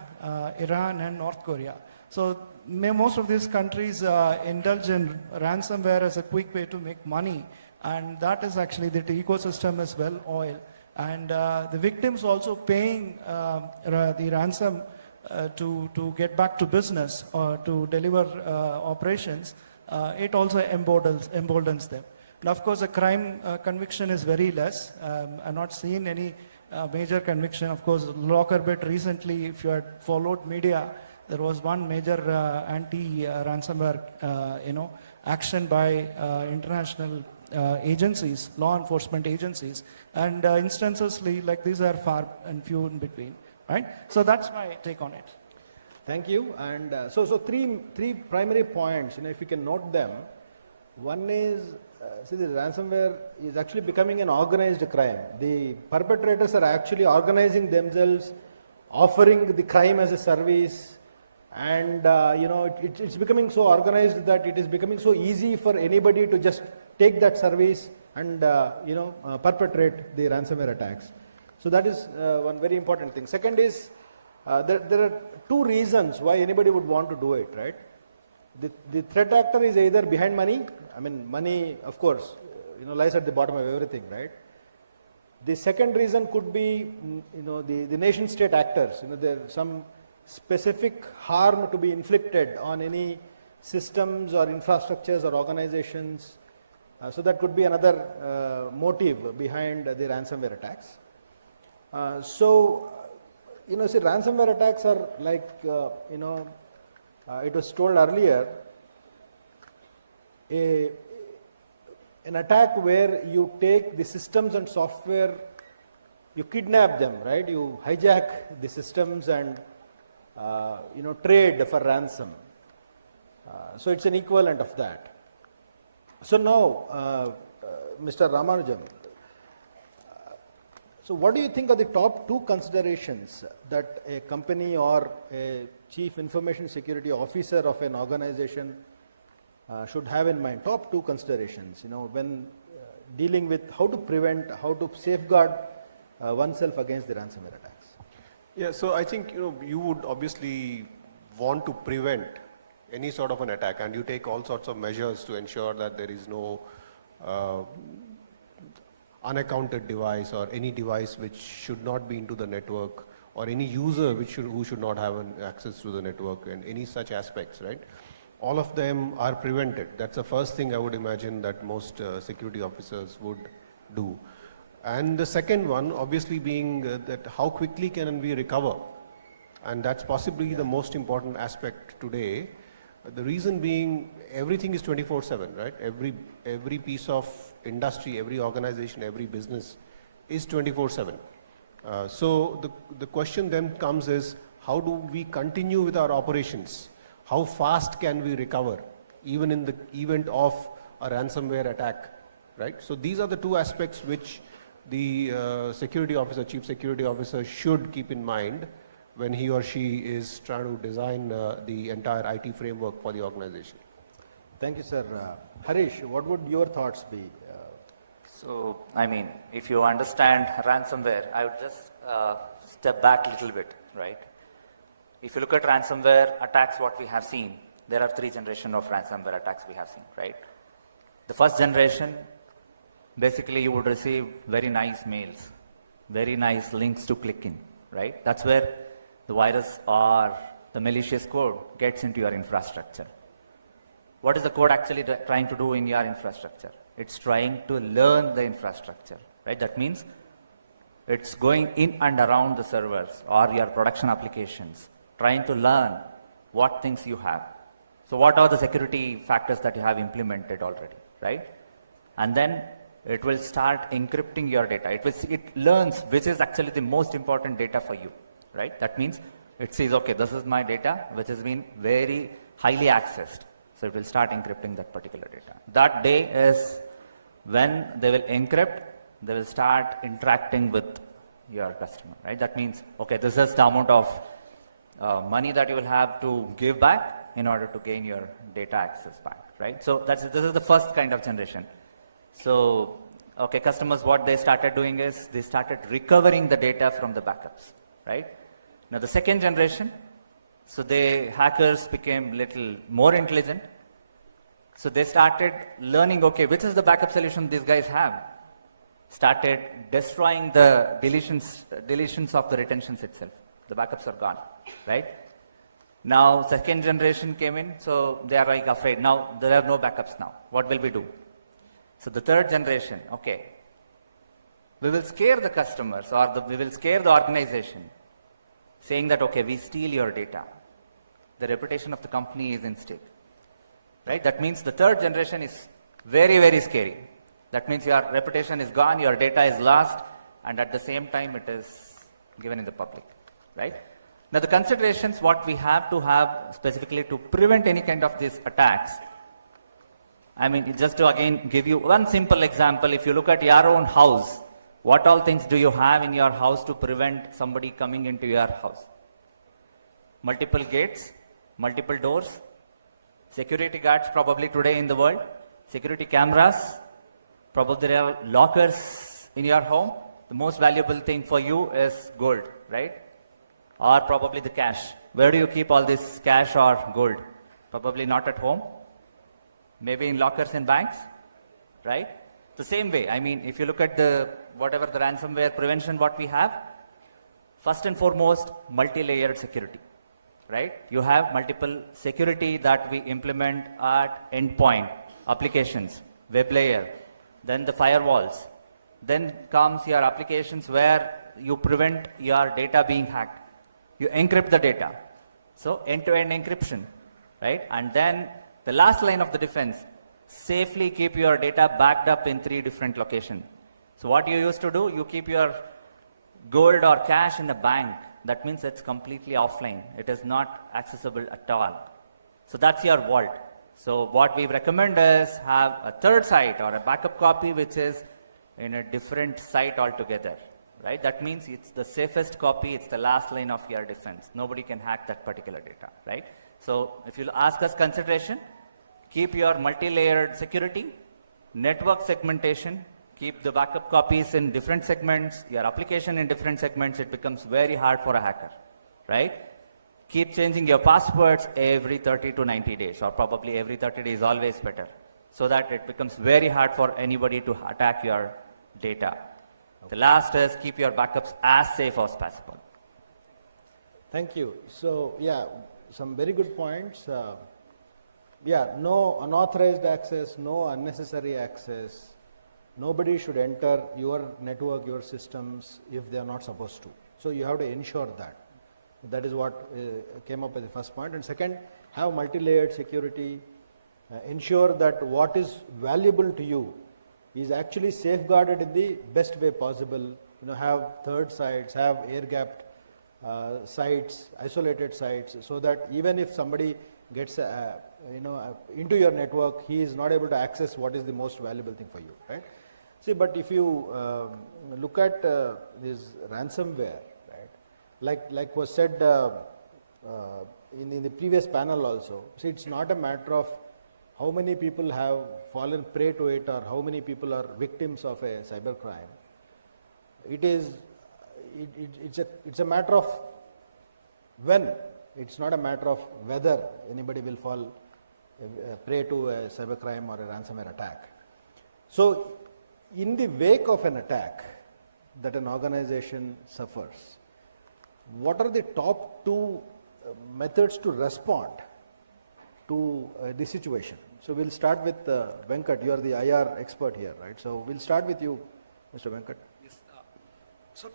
Iran, and North Korea. So most of these countries indulge in ransomware as a quick way to make money, and that is actually the ecosystem is well oiled. And the victims also paying the ransom to get back to business or to deliver operations, it also emboldens them. And of course, the crime conviction is very less. I've not seen any major conviction. Of course, locker bit recently, if you had followed media, there was one major anti-ransomware action by international agencies, law enforcement agencies, and instances like these are far and few in between, right? So that's my take on it. Thank you. And so three primary points, if you can note them. One is, see, the ransomware is actually becoming an organized crime. The perpetrators are actually organizing themselves, offering the crime as a service, and it's becoming so organized that it is becoming so easy for anybody to just take that service and perpetrate the ransomware attacks. So that is one very important thing. Second is, there are two reasons why anybody would want to do it, right? The threat actor is either behind money. I mean, money, of course, lies at the bottom of everything, right? The second reason could be, the nation state actors. There's some specific harm to be inflicted on any systems or infrastructures or organizations. So that could be another motive behind the ransomware attacks. See, ransomware attacks are like, it was told earlier, an attack where you take the systems and software, you kidnap them, right? You hijack the systems and trade for ransom. So it's an equivalent of that. So now, Mr. Ramanujam, so what do you think are the top two considerations that a company or a chief information security officer of an organization should have in mind? Top two considerations, when dealing with how to prevent, how to safeguard oneself against the ransomware attacks. Yeah, so I think you would obviously want to prevent any sort of an attack, and you take all sorts of measures to ensure that there is no unaccounted device or any device which should not be into the network, or any user who should not have access to the network, and any such aspects, right? All of them are prevented. That's the first thing I would imagine that most security officers would do. And the second one, obviously, being that how quickly can we recover? And that's possibly the most important aspect today. The reason being, everything is 24/7, right? Every piece of industry, every organization, every business is 24/7. So the question then comes is, how do we continue with our operations? How fast can we recover, even in the event of a ransomware attack, right? So these are the two aspects which the security officer, chief security officer should keep in mind when he or she is trying to design the entire IT framework for the organization. Thank you, sir. Harish, what would your thoughts be? So, I mean, if you understand ransomware, I would just step back a little bit, right? If you look at ransomware attacks, what we have seen, there are three generations of ransomware attacks we have seen, right? The first generation, basically you would receive very nice mails, very nice links to click in, right? That's where the virus or the malicious code gets into your infrastructure. What is the code actually trying to do in your infrastructure? It's trying to learn the infrastructure, right? That means it's going in and around the servers or your production applications, trying to learn what things you have. So what are the security factors that you have implemented already, right? And then it will start encrypting your data. It learns which is actually the most important data for you, right? That means it says, okay, this is my data, which has been very highly accessed. So it will start encrypting that particular data. That day is when they will encrypt, they will start interacting with your customer, right? That means, okay, this is the amount of money that you will have to give back in order to gain your data access back, right? So this is the first kind of generation. So, okay, customers, what they started doing is they started recovering the data from the backups, right? Now the second generation, So the hackers became little more intelligent. So they started learning, okay, which is the backup solution these guys have? Started destroying the deletions of the retentions itself. The backups are gone, right? Now second generation came in, so they are like afraid. Now there are no backups now. What will we do? So the third generation, okay, we will scare the customers or we will scare the organization saying that, okay, we steal your data. The reputation of the company is in stake, right? That means the third generation is very, very scary. That means your reputation is gone, your data is lost, and at the same time it is given in the public, right? Now the considerations what we have to have specifically to prevent any kind of these attacks. I mean, just to again give you one simple example, if you look at your own house, what all things do you have in your house to prevent somebody coming into your house? Multiple gates, multiple doors, security guards probably today in the world, security cameras, probably there are lockers in your home. The most valuable thing for you is gold, right? Or probably the cash. Where do you keep all this cash or gold? Probably not at home. Maybe in lockers in banks, right? The same way, I mean, if you look at the whatever the ransomware prevention what we have, first and foremost, multi-layered security, right? You have multiple security that we implement at endpoint, applications, web layer, then the firewalls. Then comes your applications where you prevent your data being hacked. You encrypt the data. So end-to-end encryption, right? And then the last line of the defense, safely keep your data backed up in 3 different locations. So what you used to do, you keep your gold or cash in a bank. That means it's completely offline. It is not accessible at all. So that's your vault. So what we recommend is have a third site or a backup copy which is in a different site altogether, right? That means it's the safest copy, it's the last line of your defense. Nobody can hack that particular data, right? So if you ask us consideration, keep your multi-layered security, network segmentation, keep the backup copies in different segments, your application in different segments, it becomes very hard for a hacker, right? Keep changing your passwords every 30 to 90 days, or probably every 30 days always better, so that it becomes very hard for anybody to attack your data. The last is keep your backups as safe as possible. Thank you. So, yeah, some very good points. Yeah, no unauthorized access, no unnecessary access. Nobody should enter your network, your systems if they are not supposed to. So you have to ensure that. That is what came up as the first point. And second, have multi-layered security. Ensure that what is valuable to you is actually safeguarded in the best way possible. You know, have third sites, have air-gapped sites, isolated sites, so that even if somebody gets into your network, he is not able to access what is the most valuable thing for you, right? See, but if you look at this ransomware, right, like was said in the previous panel also, see, it's not a matter of how many people have fallen prey to it or how many people are victims of a cyber crime. It's a matter of when. It's not a matter of whether anybody will fall prey to a cybercrime or a ransomware attack. So, in the wake of an attack that an organization suffers, what are the top 2 methods to respond to the situation? So, we'll start with Venkat. You are the IR expert here, right? So, we'll start with you, Mr. Venkat. Yes. So,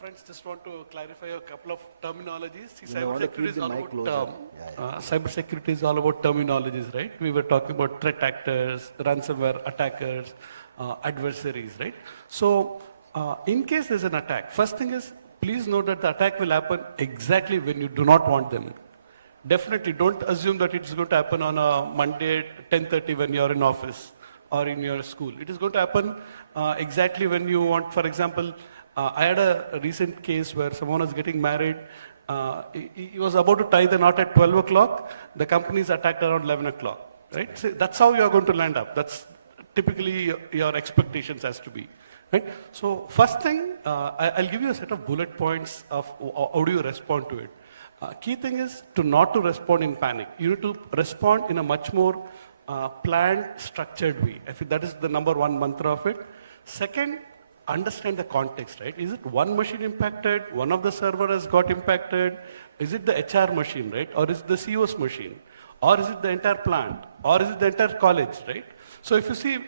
friends, just want to clarify a couple of terminologies. Cyber security is all about terminologies, right? We were talking about threat actors, ransomware attackers, adversaries, right? So, in case there's an attack, first thing is, please note that the attack will happen exactly when you do not want them. Definitely don't assume that it's going to happen on a Monday at 10:30 when you're in office or in your school. It is going to happen exactly when you want. For example, I had a recent case where someone was getting married. He was about to tie the knot at 12 o'clock. The company is attacked around 11 o'clock. Right? So that's how you are going to land up. That's typically your expectations has to be. Right? So first thing, I'll give you a set of bullet points of how do you respond to it. Key thing is to not to respond in panic. You need to respond in a much more planned, structured way. I think that is the number one mantra of it. Second, understand the context, right? Is it one machine impacted? One of the server has got impacted? Is it the HR machine, right? Or is it the CEO's machine? Or is it the entire plant? Or is it the entire college, right? So if you see,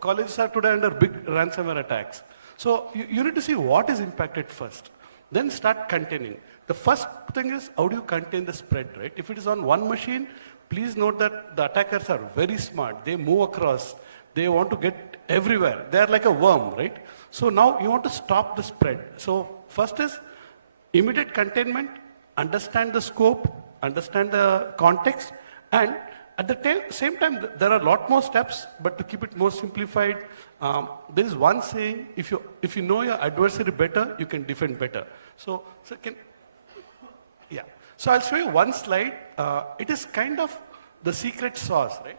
colleges are today under big ransomware attacks. So you need to see what is impacted first. Then start containing. The first thing is, how do you contain the spread, right? If it is on one machine, please note that the attackers are very smart. They move across. They want to get everywhere. They are like a worm, right? So now you want to stop the spread. So first is immediate containment, understand the scope, understand the context, and at the same time, there are a lot more steps, but to keep it more simplified, there is one saying, if you know your adversary better, you can defend better. So I'll show you one slide. It is kind of the secret sauce, right?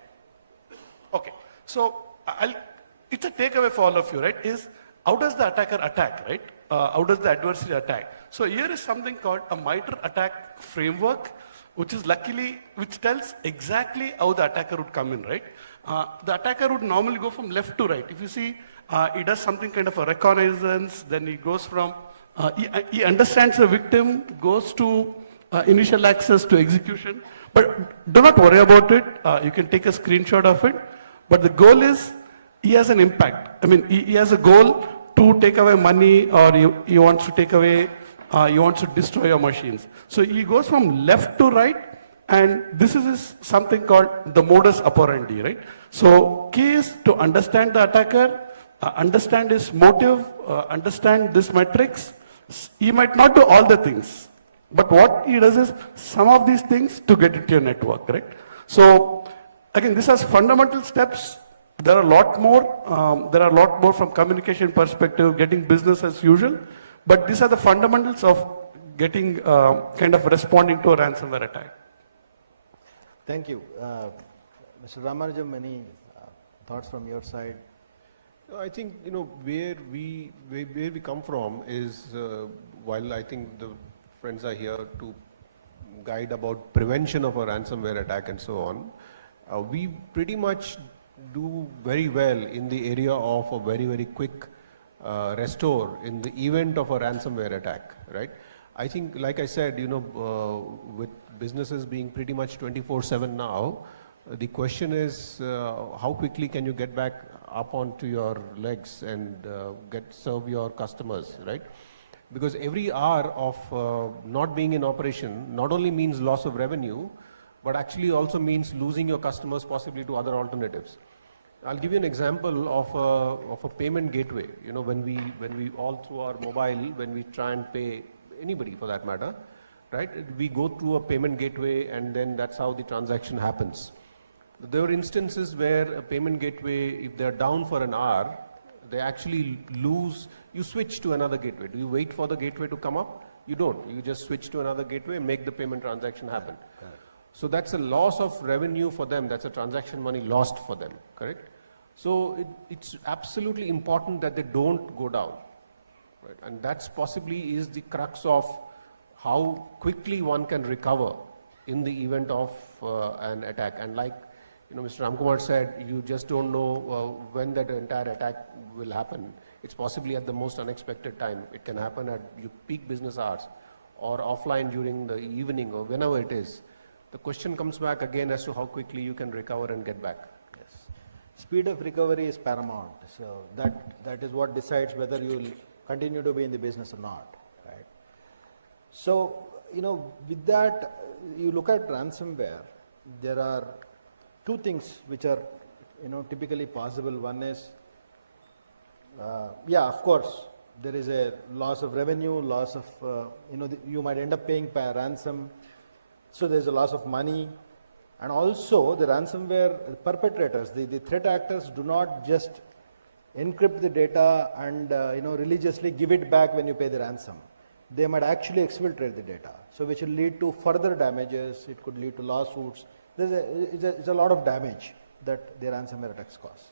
Okay, so it's a takeaway for all of you, right? Is how does the attacker attack, right? How does the adversary attack? So here is something called a MITRE attack framework, which tells exactly how the attacker would come in, right? The attacker would normally go from left to right. If you see, he does something kind of a reconnaissance, then he goes from, he understands the victim, goes to initial access to execution. But do not worry about it. You can take a screenshot of it. But the goal is, he has an impact. I mean, he has a goal to take away money, or he wants to take away, he wants to destroy your machines. So he goes from left to right, and this is something called the modus operandi, right? So key is to understand the attacker, understand his motive, understand this metrics. He might not do all the things, but what he does is some of these things to get into your network, right? So again, this has fundamental steps. There are a lot more from communication perspective, getting business as usual, but these are the fundamentals of getting kind of responding to a ransomware attack. Thank you. Mr. Ramanujam, any thoughts from your side? I think, where we come from is, while I think the friends are here to guide about prevention of a ransomware attack and so on, we pretty much do very well in the area of a very, very quick restore in the event of a ransomware attack, right? I think, like I said, with businesses being pretty much 24/7 now, the question is how quickly can you get back up onto your legs and serve your customers, right? Because every hour of not being in operation not only means loss of revenue, but actually also means losing your customers possibly to other alternatives. I'll give you an example of a payment gateway. When we all through our mobile, when we try and pay anybody for that matter, right? We go through a payment gateway, and then that's how the transaction happens. There are instances where a payment gateway, if they're down for an hour, they actually lose. You switch to another gateway. Do you wait for the gateway to come up? You don't. You just switch to another gateway and make the payment transaction happen. Correct. So that's a loss of revenue for them. That's a transaction money lost for them, correct? So it's absolutely important that they don't go down, right? And that's possibly is the crux of how quickly one can recover in the event of an attack. And like Mr. Ramkumar said, you just don't know when that entire attack will happen. It's possibly at the most unexpected time. It can happen at your peak business hours or offline during the evening or whenever it is. The question comes back again as to how quickly you can recover and get back. Yes. Speed of recovery is paramount. So that is what decides whether you will continue to be in the business or not, right? So, with that, you look at ransomware, there are two things which are, typically possible. One is, of course, there is a loss of revenue, loss of, you might end up paying by ransom. So there's a loss of money. And also the ransomware perpetrators, the threat actors do not just encrypt the data and, religiously give it back when you pay the ransom. They might actually exfiltrate the data. So which will lead to further damages. It could lead to lawsuits. It's a lot of damage that the ransomware attacks cause.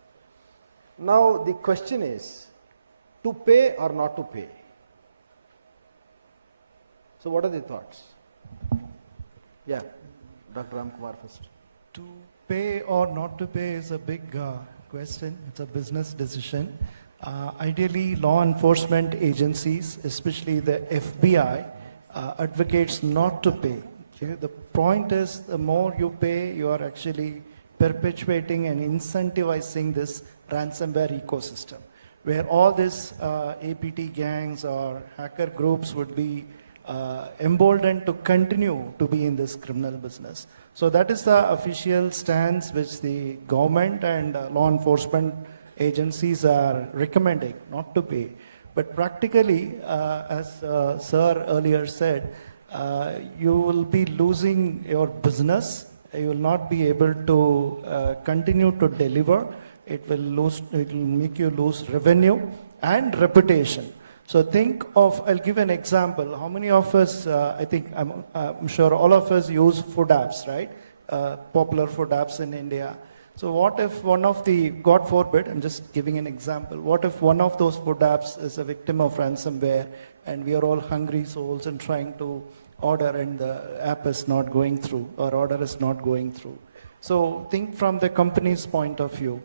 Now the question is, to pay or not to pay? So what are the thoughts? Yeah, Dr. Ram Kumar first. To pay or not to pay is a big question. It's a business decision. Ideally, law enforcement agencies, especially the FBI, advocates not to pay. Okay? The point is, the more you pay, you are actually perpetuating and incentivizing this ransomware ecosystem, where all these APT gangs or hacker groups would be emboldened to continue to be in this criminal business. So that is the official stance which the government and law enforcement agencies are recommending, not to pay. But practically, as Sir earlier said, you will be losing your business. You will not be able to continue to deliver. It will make you lose revenue and reputation. So think of, I'll give an example. How many of us, I'm sure all of us use food apps, right? Popular food apps in India. So what if one of the, God forbid, I'm just giving an example, what if one of those food apps is a victim of ransomware and we are all hungry souls and trying to order and the app is not going through or order is not going through. So think from the company's point of view,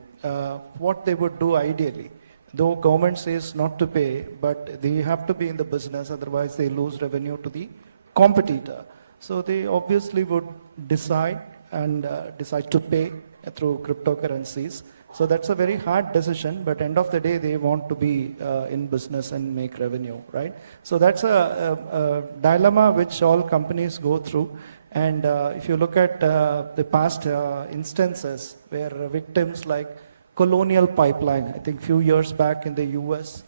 what they would do ideally. Though government says not to pay, but they have to be in the business, otherwise they lose revenue to the competitor. So they obviously would decide to pay through cryptocurrencies. So that's a very hard decision, but end of the day, they want to be in business and make revenue, right? So that's a dilemma which all companies go through. And if you look at the past instances where victims like Colonial Pipeline, I think a few years back in the US,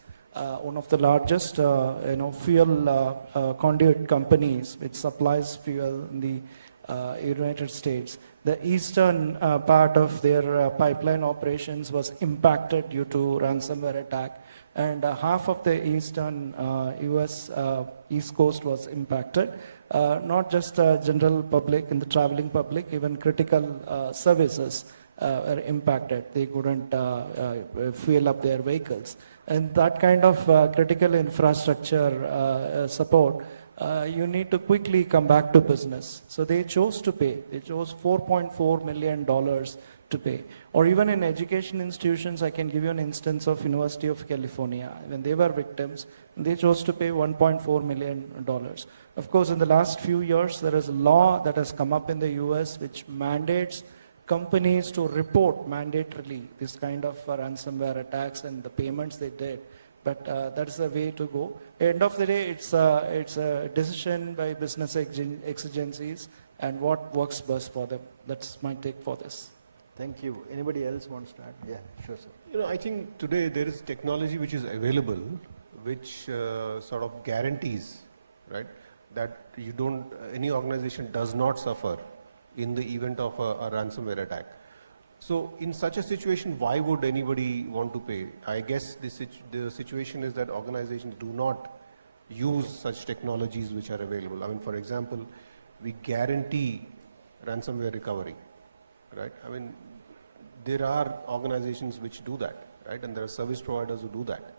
one of the largest fuel conduit companies which supplies fuel in the United States. The eastern part of their pipeline operations was impacted due to ransomware attack, and half of the eastern US East Coast was impacted. Not just general public and the traveling public, even critical services are impacted. They couldn't fuel up their vehicles. And that kind of critical infrastructure support, you need to quickly come back to business. So they chose to pay. They chose $4.4 million to pay. Or even in education institutions, I can give you an instance of University of California. When they were victims, they chose to pay $1.4 million. Of course, in the last few years, there is a law that has come up in the US which mandates companies to report mandatorily this kind of ransomware attacks and the payments they did. But that's the way to go. End of the day, it's a decision by business exigencies and what works best for them. That's my take for this. Thank you. Anybody else wants to add? Yeah, sure, sir. I think today there is technology which is available, which sort of guarantees, right, that you don't, any organization does not suffer in the event of a ransomware attack. So in such a situation, why would anybody want to pay? I guess the situation is that organizations do not use such technologies which are available. I mean, for example, we guarantee ransomware recovery, right? I mean, there are organizations which do that, right? And there are service providers who do that.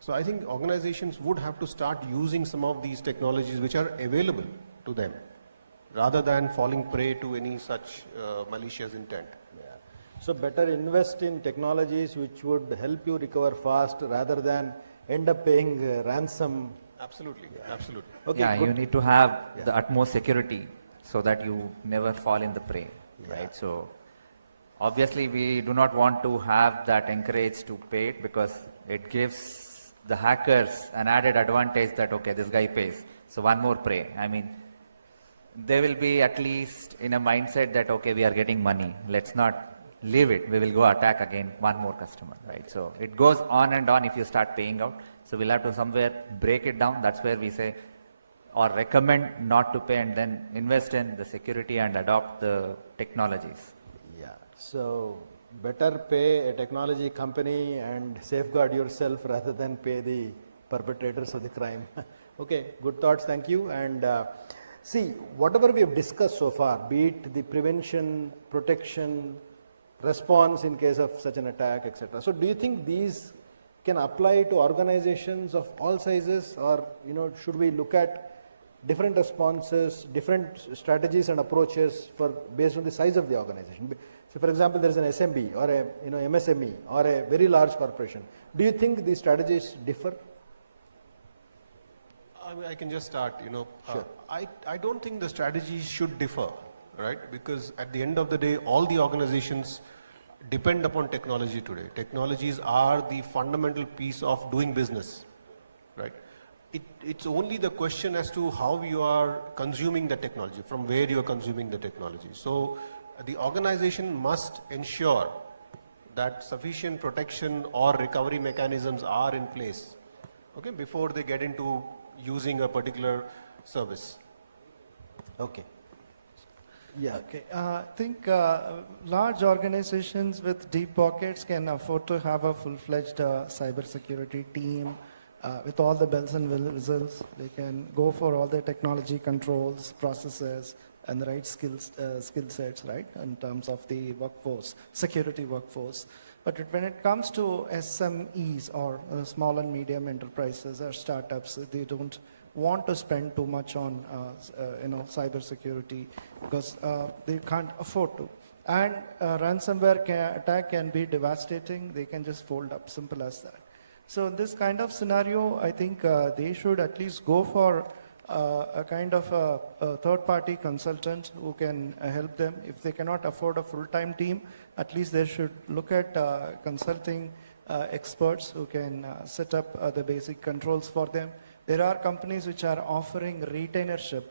So I think organizations would have to start using some of these technologies which are available to them, rather than falling prey to any such malicious intent. So better invest in technologies which would help you recover fast rather than end up paying ransom. Absolutely, absolutely. Okay, yeah, you need to have the utmost security so that you never fall in the prey, right? So obviously we do not want to have that encourage to pay it because it gives the hackers an added advantage that, okay, this guy pays, so one more prey. I mean, they will be at least in a mindset that, okay, we are getting money, let's not leave it, we will go attack again one more customer, right? So it goes on and on if you start paying out. So we'll have to somewhere break it down. That's where we say or recommend not to pay and then invest in the security and adopt the technologies. Yeah, so better pay a technology company and safeguard yourself rather than pay the perpetrators of the crime. Okay, good thoughts, thank you. And see, whatever we have discussed so far, be it the prevention, protection, response in case of such an attack, etc. So do you think these can apply to organizations of all sizes, or should we look at different responses, different strategies and approaches based on the size of the organization. So for example, there is an SMB or a MSME or a very large corporation. Do you think these strategies differ? I can just start, Sure. I don't think the strategies should differ, right? Because at the end of the day, all the organizations depend upon technology today. Technologies are the fundamental piece of doing business, right? It's only the question as to how you are consuming the technology, from where you are consuming the technology. So the organization must ensure that sufficient protection or recovery mechanisms are in place, okay, before they get into using a particular service. Okay. Yeah. Okay. I think large organizations with deep pockets can afford to have a full-fledged cybersecurity team with all the bells and whistles. They can go for all the technology controls, processes, and the right skill sets, right, in terms of the workforce, security workforce. But when it comes to SMEs or small and medium enterprises or startups, they don't want to spend too much on cyber security because they can't afford to. And ransomware attack can be devastating. They can just fold up, simple as that. So this kind of scenario, I think they should at least go for a kind of a third-party consultant who can help them. If they cannot afford a full-time team, at least they should look at consulting experts who can set up the basic controls for them. There are companies which are offering retainership,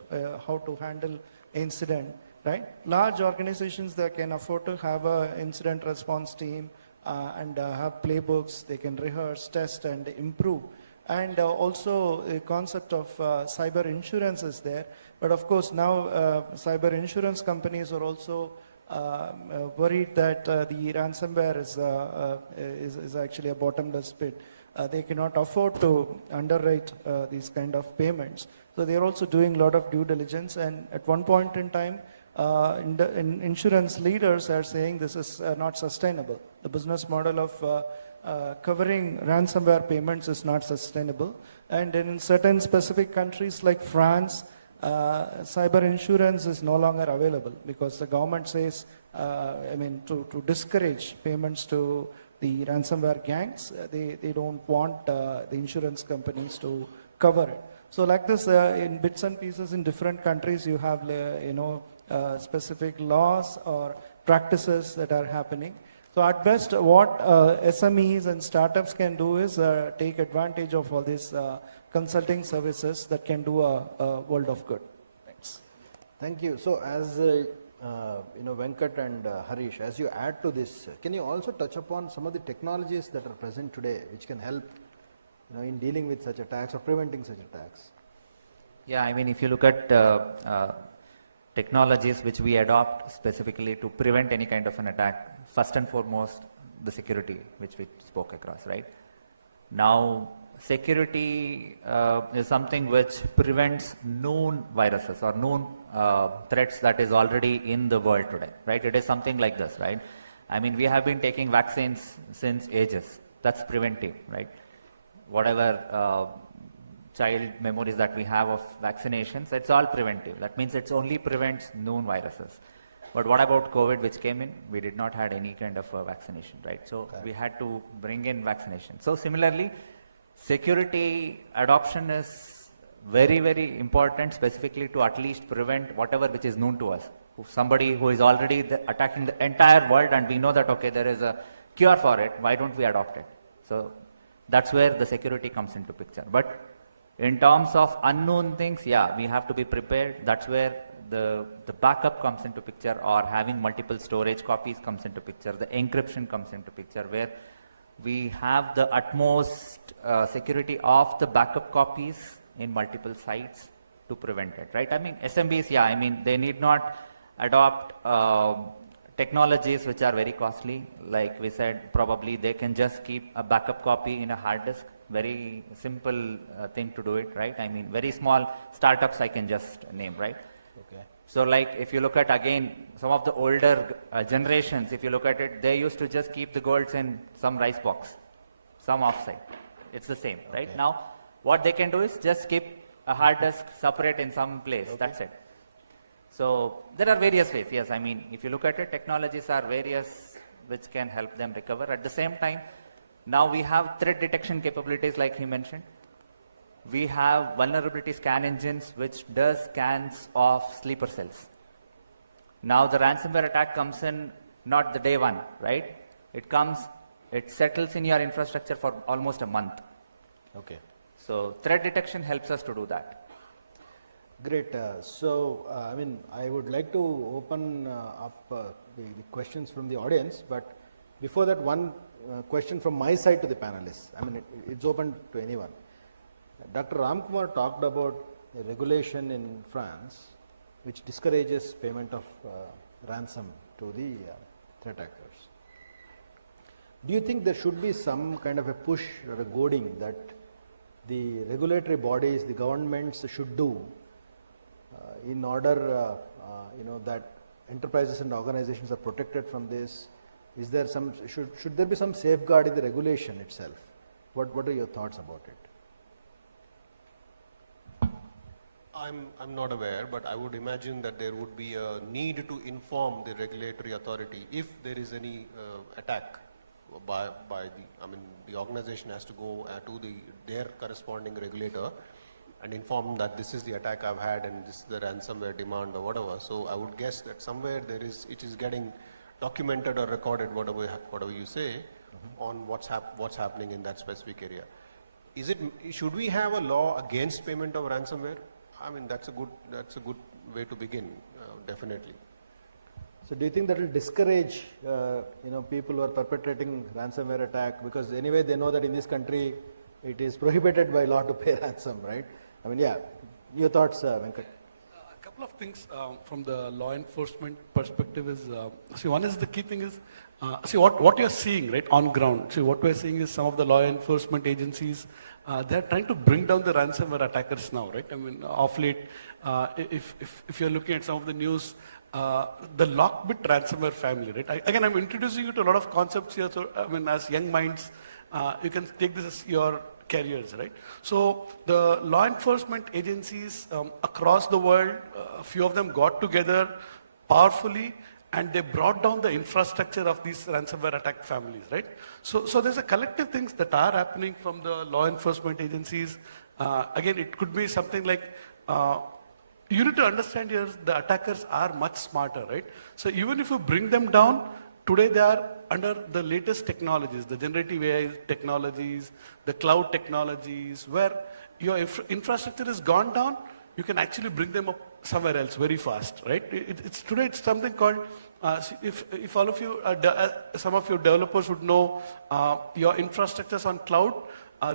how to handle incident, right? Large organizations that can afford to have an incident response team and have playbooks, they can rehearse, test, and improve. And also the concept of cyber insurance is there. But of course now cyber insurance companies are also worried that the ransomware is actually a bottomless pit. They cannot afford to underwrite these kind of payments. So they are also doing a lot of due diligence. And at one point in time, insurance leaders are saying this is not sustainable. The business model of covering ransomware payments is not sustainable. And in certain specific countries like France, cyber insurance is no longer available because the government says, to discourage payments to the ransomware gangs, they don't want the insurance companies to cover it. So like this, in bits and pieces in different countries, you have specific laws or practices that are happening. So at best, what SMEs and startups can do is take advantage of all these consulting services that can do a world of good. Thanks. Thank you. So as Venkat and Harish, as you add to this, can you also touch upon some of the technologies that are present today which can help in dealing with such attacks or preventing such attacks? Yeah, if you look at technologies which we adopt specifically to prevent any kind of an attack, first and foremost, the security, which we spoke across, right? Now, security is something which prevents known viruses or known threats that is already in the world today, right? It is something like this, right? We have been taking vaccines since ages. That's preventive, right? Whatever child memories that we have of vaccinations, it's all preventive. That means it only prevents known viruses. But what about COVID, which came in? We did not have any kind of vaccination, right? So we had to bring in vaccination. So similarly, security adoption is very, very important, specifically to at least prevent whatever which is known to us. If somebody who is already attacking the entire world and we know that, okay, there is a cure for it, why don't we adopt it? So that's where the security comes into picture. But in terms of unknown things, yeah, we have to be prepared. That's where the backup comes into picture, or having multiple storage copies comes into picture. The encryption comes into picture, where we have the utmost security of the backup copies in multiple sites to prevent it, right? SMBs, yeah, they need not adopt technologies which are very costly. Like we said, probably they can just keep a backup copy in a hard disk. Very simple thing to do it, right? Very small startups I can just name, right? Okay. So like if you look at again some of the older generations, if you look at it, they used to just keep the golds in some rice box, some offsite. It's the same, right? Okay. Now what they can do is just keep a hard disk separate in some place, that's it. So there are various ways, yes, I mean, if you look at it, technologies are various which can help them recover. At the same time, now we have threat detection capabilities like he mentioned. We have vulnerability scan engines which does scans of sleeper cells. Now the ransomware attack comes in not the day one, right? It settles in your infrastructure for almost a month. Okay. So threat detection helps us to do that. Great. I mean, I would like to open up the questions from the audience, but before that, one question from my side to the panelists. I mean, it's open to anyone. Dr. Ramkumar talked about a regulation in France which discourages payment of ransom to the threat actors. Do you think there should be some kind of a push or a goading that the regulatory bodies, the governments should do in order that enterprises and organizations are protected from this? Is there some, should there be some safeguard in the regulation itself? What are your thoughts about it? I'm not aware, but I would imagine that there would be a need to inform the regulatory authority if there is any attack by the organization has to go to their corresponding regulator and inform that this is the attack I've had and this is the ransomware demand or whatever. So I would guess that somewhere it is getting documented or recorded, whatever you say, on what's happening in that specific area. Should we have a law against payment of ransomware? I mean, that's a good way to begin, definitely. So do you think that will discourage people who are perpetrating ransomware attack, because anyway they know that in this country it is prohibited by law to pay ransom, right? I mean, yeah, your thoughts, Venkat? A couple of things from the law enforcement perspective is, one is the key thing is, what you're seeing, right, on ground. What we're seeing is some of the law enforcement agencies, they're trying to bring down the ransomware attackers now, right? I mean, of late, if you're looking at some of the news, the Lockbit ransomware family, right? Again, I'm introducing you to a lot of concepts here. So, I mean, as young minds, you can take this as your careers, right? So, the law enforcement agencies across the world, a few of them got together powerfully, and they brought down the infrastructure of these ransomware attack families, right? So there's a collective things that are happening from the law enforcement agencies. Again, it could be something like, you need to understand here, the attackers are much smarter, right? So even if you bring them down, today they are under the latest technologies, the generative AI technologies, the cloud technologies, where your infrastructure has gone down, you can actually bring them up somewhere else very fast, right? Today it's something called, if all of you, some of you developers would know your infrastructures on cloud,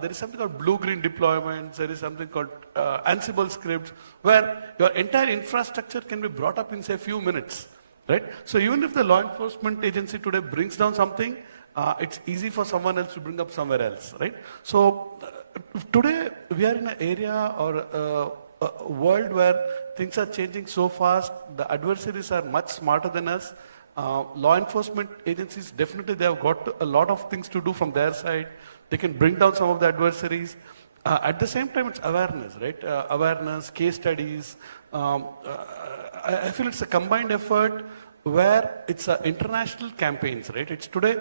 there is something called blue-green deployments, there is something called Ansible scripts, where your entire infrastructure can be brought up in, say, a few minutes, right? So even if the law enforcement agency today brings down something, it's easy for someone else to bring up somewhere else, right? So today we are in an area or a world where things are changing so fast, the adversaries are much smarter than us. Law enforcement agencies, definitely they have got a lot of things to do from their side. They can bring down some of the adversaries. At the same time, it's awareness, right? Awareness, case studies. I feel it's a combined effort where it's international campaigns, right? It's today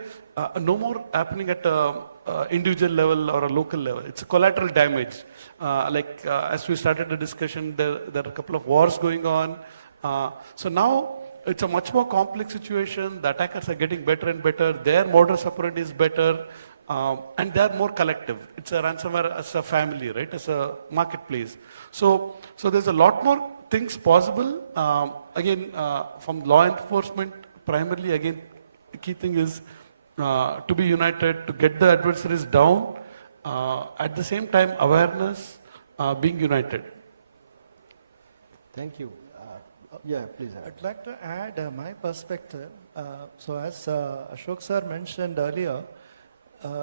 no more happening at an individual level or a local level. It's a collateral damage. As we started the discussion, there are a couple of wars going on. So now it's a much more complex situation. The attackers are getting better and better. Their modus operandi is better. And they are more collective. It's a ransomware as a family, right? As a marketplace. So there's a lot more things possible. Again, from law enforcement, primarily, again, the key thing is to be united, to get the adversaries down. At the same time, awareness, being united. Thank you. Yeah, please. I'd like to add my perspective. So as Ashok sir mentioned earlier,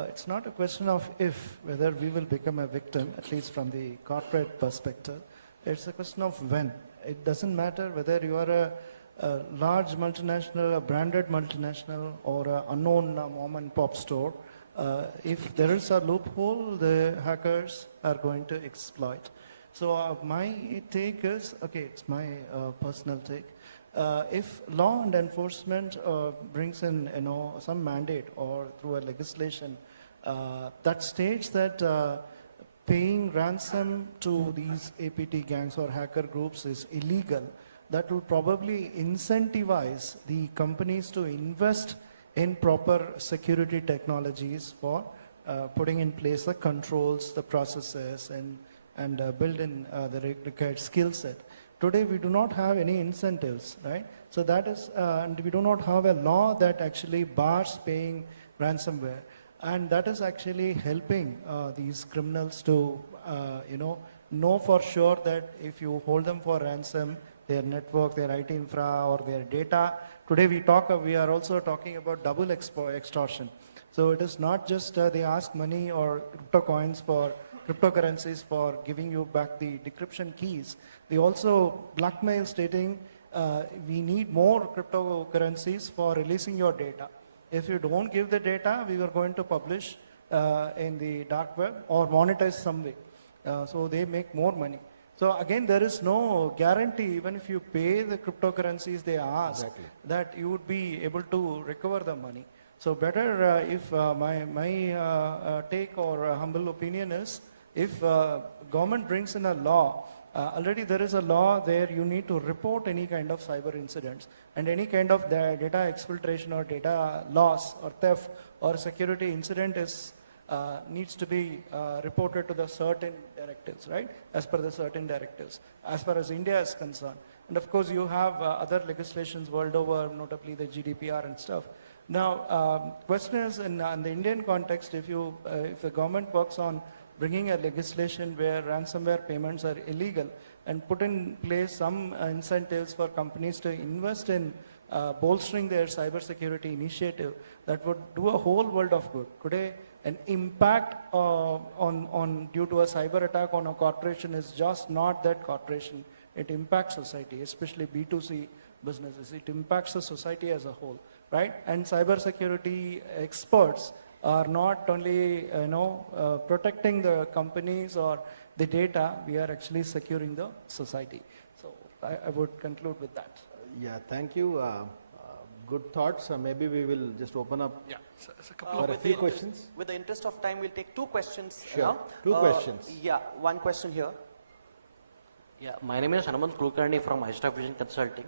it's not a question of if, whether we will become a victim, at least from the corporate perspective. It's a question of when. It doesn't matter whether you are a large multinational, a branded multinational, or an unknown mom and pop store. If there is a loophole, the hackers are going to exploit. So my take is, okay, it's my personal take. If law and enforcement brings in, some mandate or through a legislation that states that paying ransom to these APT gangs or hacker groups is illegal, that will probably incentivize the companies to invest in proper security technologies for putting in place the controls, the processes, and build in the required skill set. Today we do not have any incentives, right? So that is, and we do not have a law that actually bars paying ransomware. And that is actually helping these criminals to, know for sure that if you hold them for ransom, their network, their IT infra, or their data. Today we are also talking about double extortion. So it is not just they ask money or cryptocurrencies for giving you back the decryption keys. They also blackmail stating we need more cryptocurrencies for releasing your data. If you don't give the data, we are going to publish in the dark web or monetize some way. So they make more money. So again, there is no guarantee, even if you pay the cryptocurrencies they ask, that you would be able to recover the money. So better if my take or humble opinion is, if government brings in a law, already there is a law there you need to report any kind of cyber incidents, and any kind of data exfiltration or data loss or theft or security incident is needs to be reported to the certain directives, right? As per the certain directives, as far as India is concerned. And of course you have other legislations world over, notably the GDPR and stuff. Now, question is, in the Indian context, if the government works on bringing a legislation where ransomware payments are illegal and put in place some incentives for companies to invest in bolstering their cybersecurity initiative, that would do a whole world of good. Today, an impact due to a cyber attack on a corporation is just not that corporation. It impacts society, especially B2C businesses. It impacts the society as a whole, right? And cybersecurity experts are not only protecting the companies or the data, we are actually securing the society. So I would conclude with that. Yeah, thank you. Good thoughts. Maybe we will just open up for a few questions. With the interest of time, we'll take two questions. Sure. Now. Two questions. Yeah, one question here. Yeah, my name is Hanuman Kulkarni from High Vision Consulting.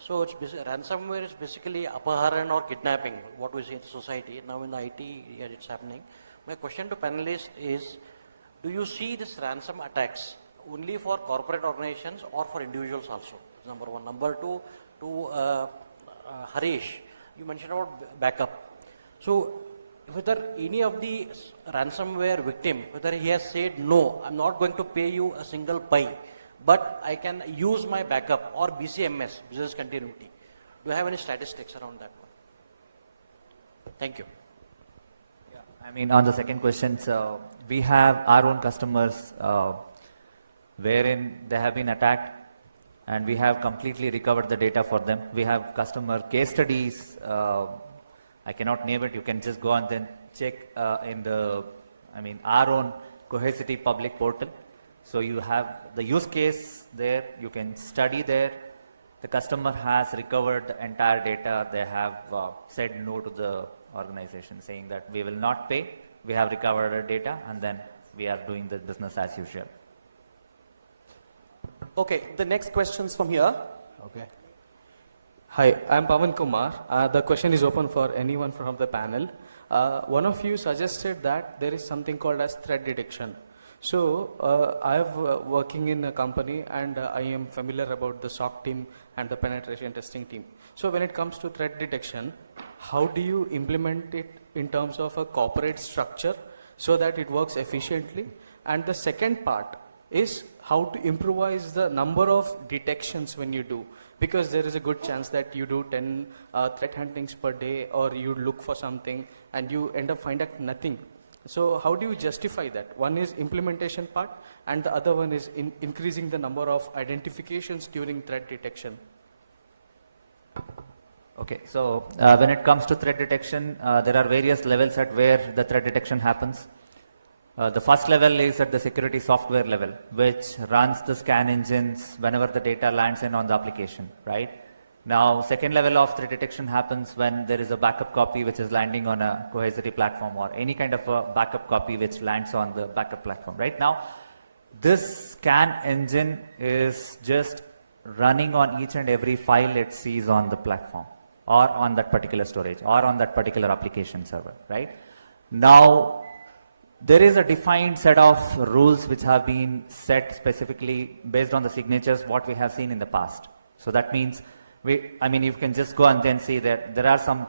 So it's ransomware is basically aparan or kidnapping, what we see in the society. Now in the IT, it's happening. My question to panelists is, do you see this ransom attacks only for corporate organizations or for individuals also? Number one. Number two, to Harish, you mentioned about backup. So whether any of the ransomware victim, whether he has said, no, I'm not going to pay you a single pie, but I can use my backup or BCMS, business continuity. Do you have any statistics around that one? Thank you. Yeah, I mean, on the second question, so we have our own customers wherein they have been attacked and we have completely recovered the data for them. We have customer case studies. I cannot name it. You can just go and then check in our own Cohesity public portal. So you have the use case there, you can study there. The customer has recovered the entire data. They have said no to the organization, saying that we will not pay. We have recovered our data and then we are doing the business as usual. Okay, the next question's from here. Okay. Hi, I'm Pavan Kumar. The question is open for anyone from the panel. One of you suggested that there is something called as threat detection. So I am working in a company and I am familiar about the SOC team and the penetration testing team. So when it comes to threat detection, how do you implement it in terms of a corporate structure so that it works efficiently? And the second part is how to improvise the number of detections when you do, because there is a good chance that you do 10 threat huntings per day, or you look for something and you end up finding nothing. So how do you justify that? One is implementation part and the other one is increasing the number of identifications during threat detection. Okay, so when it comes to threat detection, there are various levels at where the threat detection happens. The first level is at the security software level, which runs the scan engines whenever the data lands in on the application, right? Now, second level of threat detection happens when there is a backup copy which is landing on a cohesive platform, or any kind of a backup copy which lands on the backup platform, right? Now, this scan engine is just running on each and every file it sees on the platform, or on that particular storage, or on that particular application server, right? Now, there is a defined set of rules which have been set specifically based on the signatures what we have seen in the past. So that means, you can just go and then see that there are some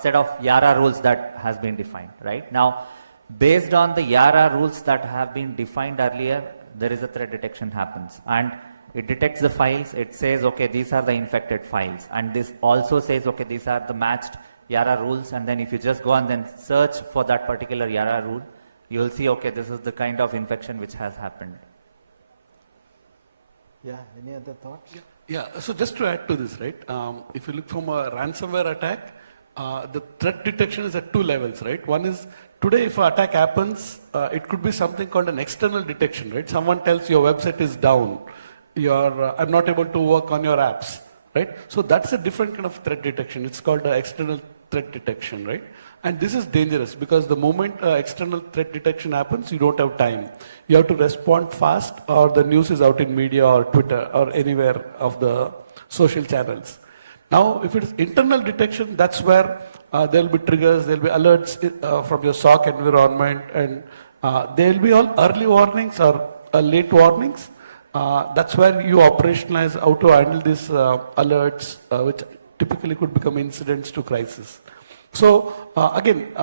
set of YARA rules that has been defined, right? Now, based on the YARA rules that have been defined earlier, there is a threat detection happens, and it detects the files. It says, okay, these are the infected files, and this also says, okay, these are the matched YARA rules. And then if you just go and then search for that particular YARA rule, you will see, okay, this is the kind of infection which has happened. Yeah, any other thoughts? Yeah, so just to add to this, right, if you look from a ransomware attack, the threat detection is at two levels, right? One is, today if an attack happens, it could be something called an external detection, right? Someone tells your website is down, I'm not able to work on your apps, right? So that's a different kind of threat detection. It's called external threat detection, right? And this is dangerous because the moment external threat detection happens, you don't have time. You have to respond fast, or the news is out in media or Twitter or anywhere of the social channels. Now, if it is internal detection, that's where there will be triggers, there will be alerts from your SOC environment, and there will be all early warnings or late warnings. That's where you operationalize how to handle these alerts, which typically could become incidents to crisis. So again,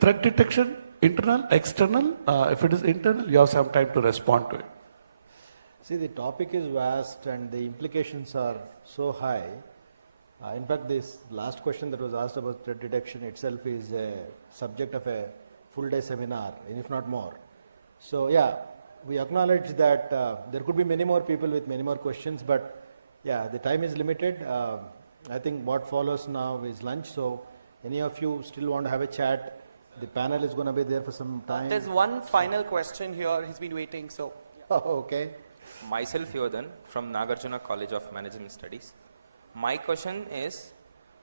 threat detection, internal, external. If it is internal, you have some time to respond to it. See, the topic is vast and the implications are so high. In fact, this last question that was asked about threat detection itself is a subject of a full-day seminar, if not more. So yeah, we acknowledge that there could be many more people with many more questions, but yeah, the time is limited. I think what follows now is lunch, so any of you still want to have a chat, the panel is going to be there for some time. There's one final question here, he's been waiting, so. Oh, okay. Myself Yodan from Nagarjuna College of Management Studies. My question is,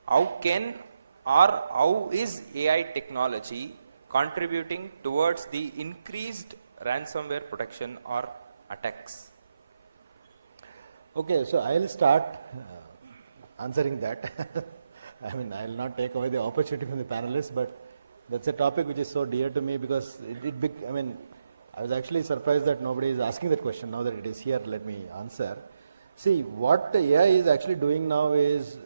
how is AI technology contributing towards the increased ransomware protection or attacks? Okay, so I'll start answering that. I'll not take away the opportunity from the panelists, but that's a topic which is so dear to me because I was actually surprised that nobody is asking that question. Now that it is here, let me answer. See, what AI is actually doing now is,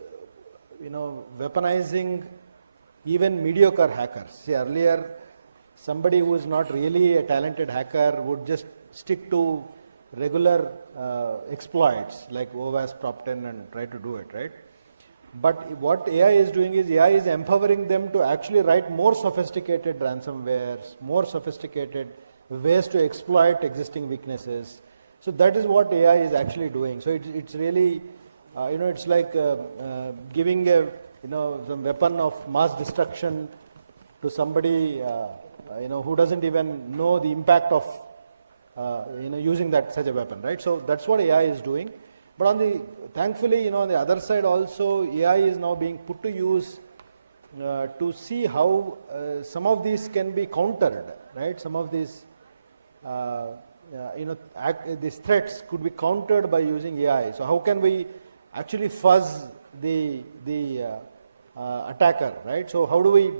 weaponizing even mediocre hackers. See, earlier, somebody who is not really a talented hacker would just stick to regular exploits like OWASP, Prop 10 and try to do it, right? But what AI is doing is AI is empowering them to actually write more sophisticated ransomwares, more sophisticated ways to exploit existing weaknesses. So that is what AI is actually doing. So it's really, it's like giving some weapon of mass destruction to somebody, who doesn't even know the impact of, using such a weapon, right? So that's what AI is doing. But thankfully, on the other side also, AI is now being put to use to see how some of these can be countered, right? Some of these, these threats could be countered by using AI. So how can we actually fuzz the attacker, right? So how do we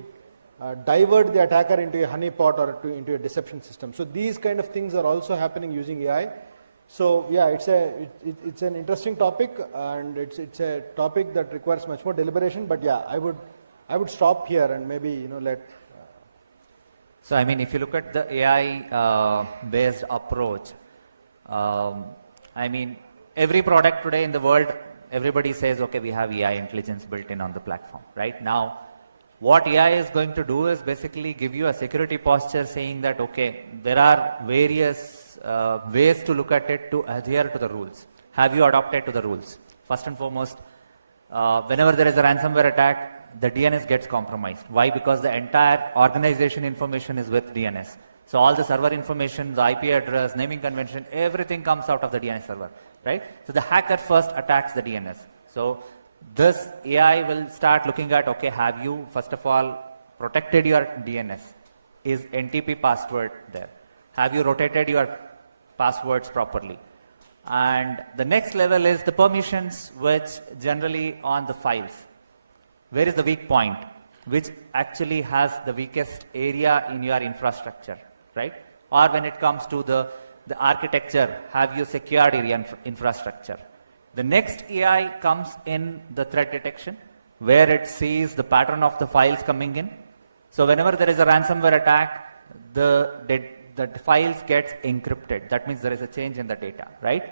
divert the attacker into a honeypot or into a deception system? So these kind of things are also happening using AI. So yeah, it's an interesting topic, and it's a topic that requires much more deliberation. But yeah, I would stop here and maybe let. So if you look at the AI based approach, every product today in the world, everybody says, okay, we have AI intelligence built in on the platform, right? Now, what AI is going to do is basically give you a security posture saying that, okay, there are various ways to look at it to adhere to the rules. Have you adopted to the rules? First and foremost, whenever there is a ransomware attack, the DNS gets compromised. Why? Because the entire organization information is with DNS. So all the server information, the IP address, naming convention, everything comes out of the DNS server, right? So the hacker first attacks the DNS. So this AI will start looking at, okay, have you first of all protected your DNS? Is NTP password there? Have you rotated your passwords properly? And the next level is the permissions, which generally on the files. Where is the weak point? Which actually has the weakest area in your infrastructure, right? Or when it comes to the architecture, have you secured your infrastructure? The next AI comes in the threat detection, where it sees the pattern of the files coming in. So whenever there is a ransomware attack, the files gets encrypted. That means there is a change in the data, right?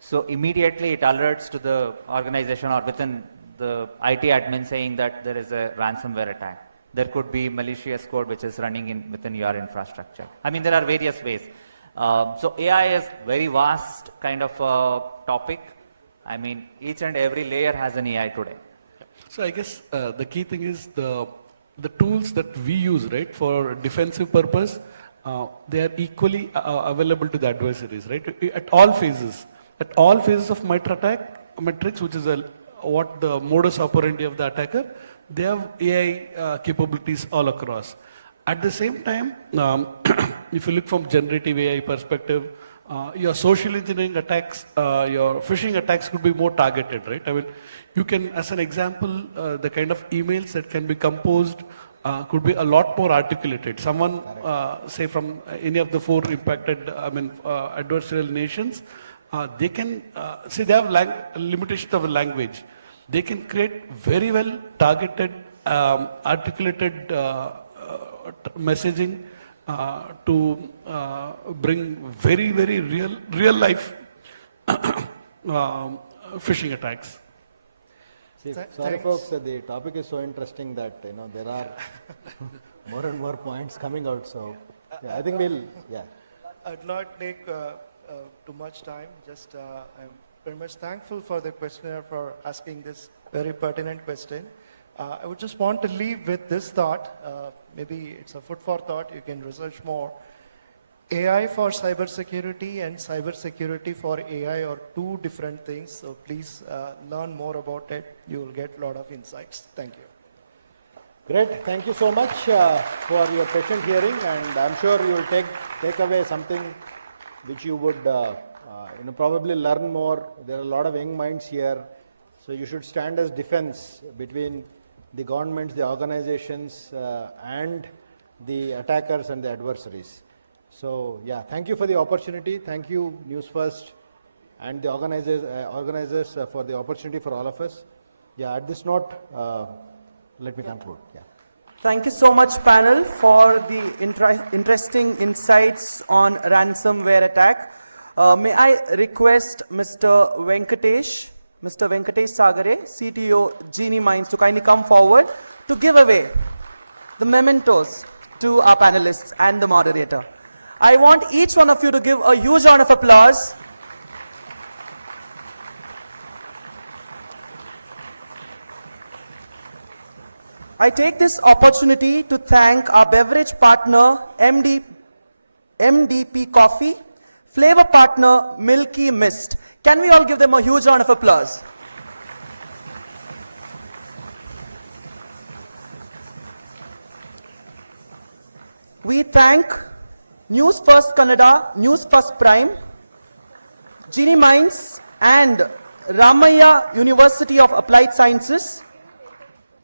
So immediately it alerts to the organization or within the IT admin saying that there is a ransomware attack. There could be malicious code which is running within your infrastructure. I mean, there are various ways. So AI is very vast kind of topic. I mean, each and every layer has an AI today. So I guess the key thing is the tools that we use, right, for defensive purpose, they are equally available to the adversaries, right, at all phases. At all phases of matrix, which is what the modus operandi of the attacker, they have AI capabilities all across. At the same time, if you look from generative AI perspective, your social engineering attacks, your phishing attacks could be more targeted, right? I mean, you can, as an example, the kind of emails that can be composed could be a lot more articulated. Someone, say from any of the 4 impacted, adversarial nations, they can, say they have limitations of a language. They can create very well targeted, articulated messaging to bring very, very real life phishing attacks. See, sorry folks, the topic is so interesting that there are more and more points coming out. So yeah, I think I'd not take too much time. Just I'm very much thankful for the questioner for asking this very pertinent question. I would just want to leave with this thought. Maybe it's a food for thought. You can research more. AI for cybersecurity and cybersecurity for AI are 2 different things. So please learn more about it. You will get a lot of insights. Thank you. Great. Thank you so much for your patient hearing, and I'm sure you will take away something which you would probably learn more. There are a lot of young minds here, so you should stand as defense between the governments, the organizations, and the attackers and the adversaries. So yeah, thank you for the opportunity. Thank you, NewsFirst, and the organizers for the opportunity for all of us. Yeah, at this note, let me conclude. Yeah. Thank you so much, panel, for the interesting insights on ransomware attack. May I request Mr. Venkatesh Sagare, CTO, Genie Minds, to kindly come forward to give away the mementos to our panelists and the moderator. I want each one of you to give a huge round of applause. I take this opportunity to thank our beverage partner, MDP Coffee, flavor partner, Milky Mist. Can we all give them a huge round of applause? We thank NewsFirst Kannada, NewsFirst Prime, Genie Minds, and Ramaya University of Applied Sciences,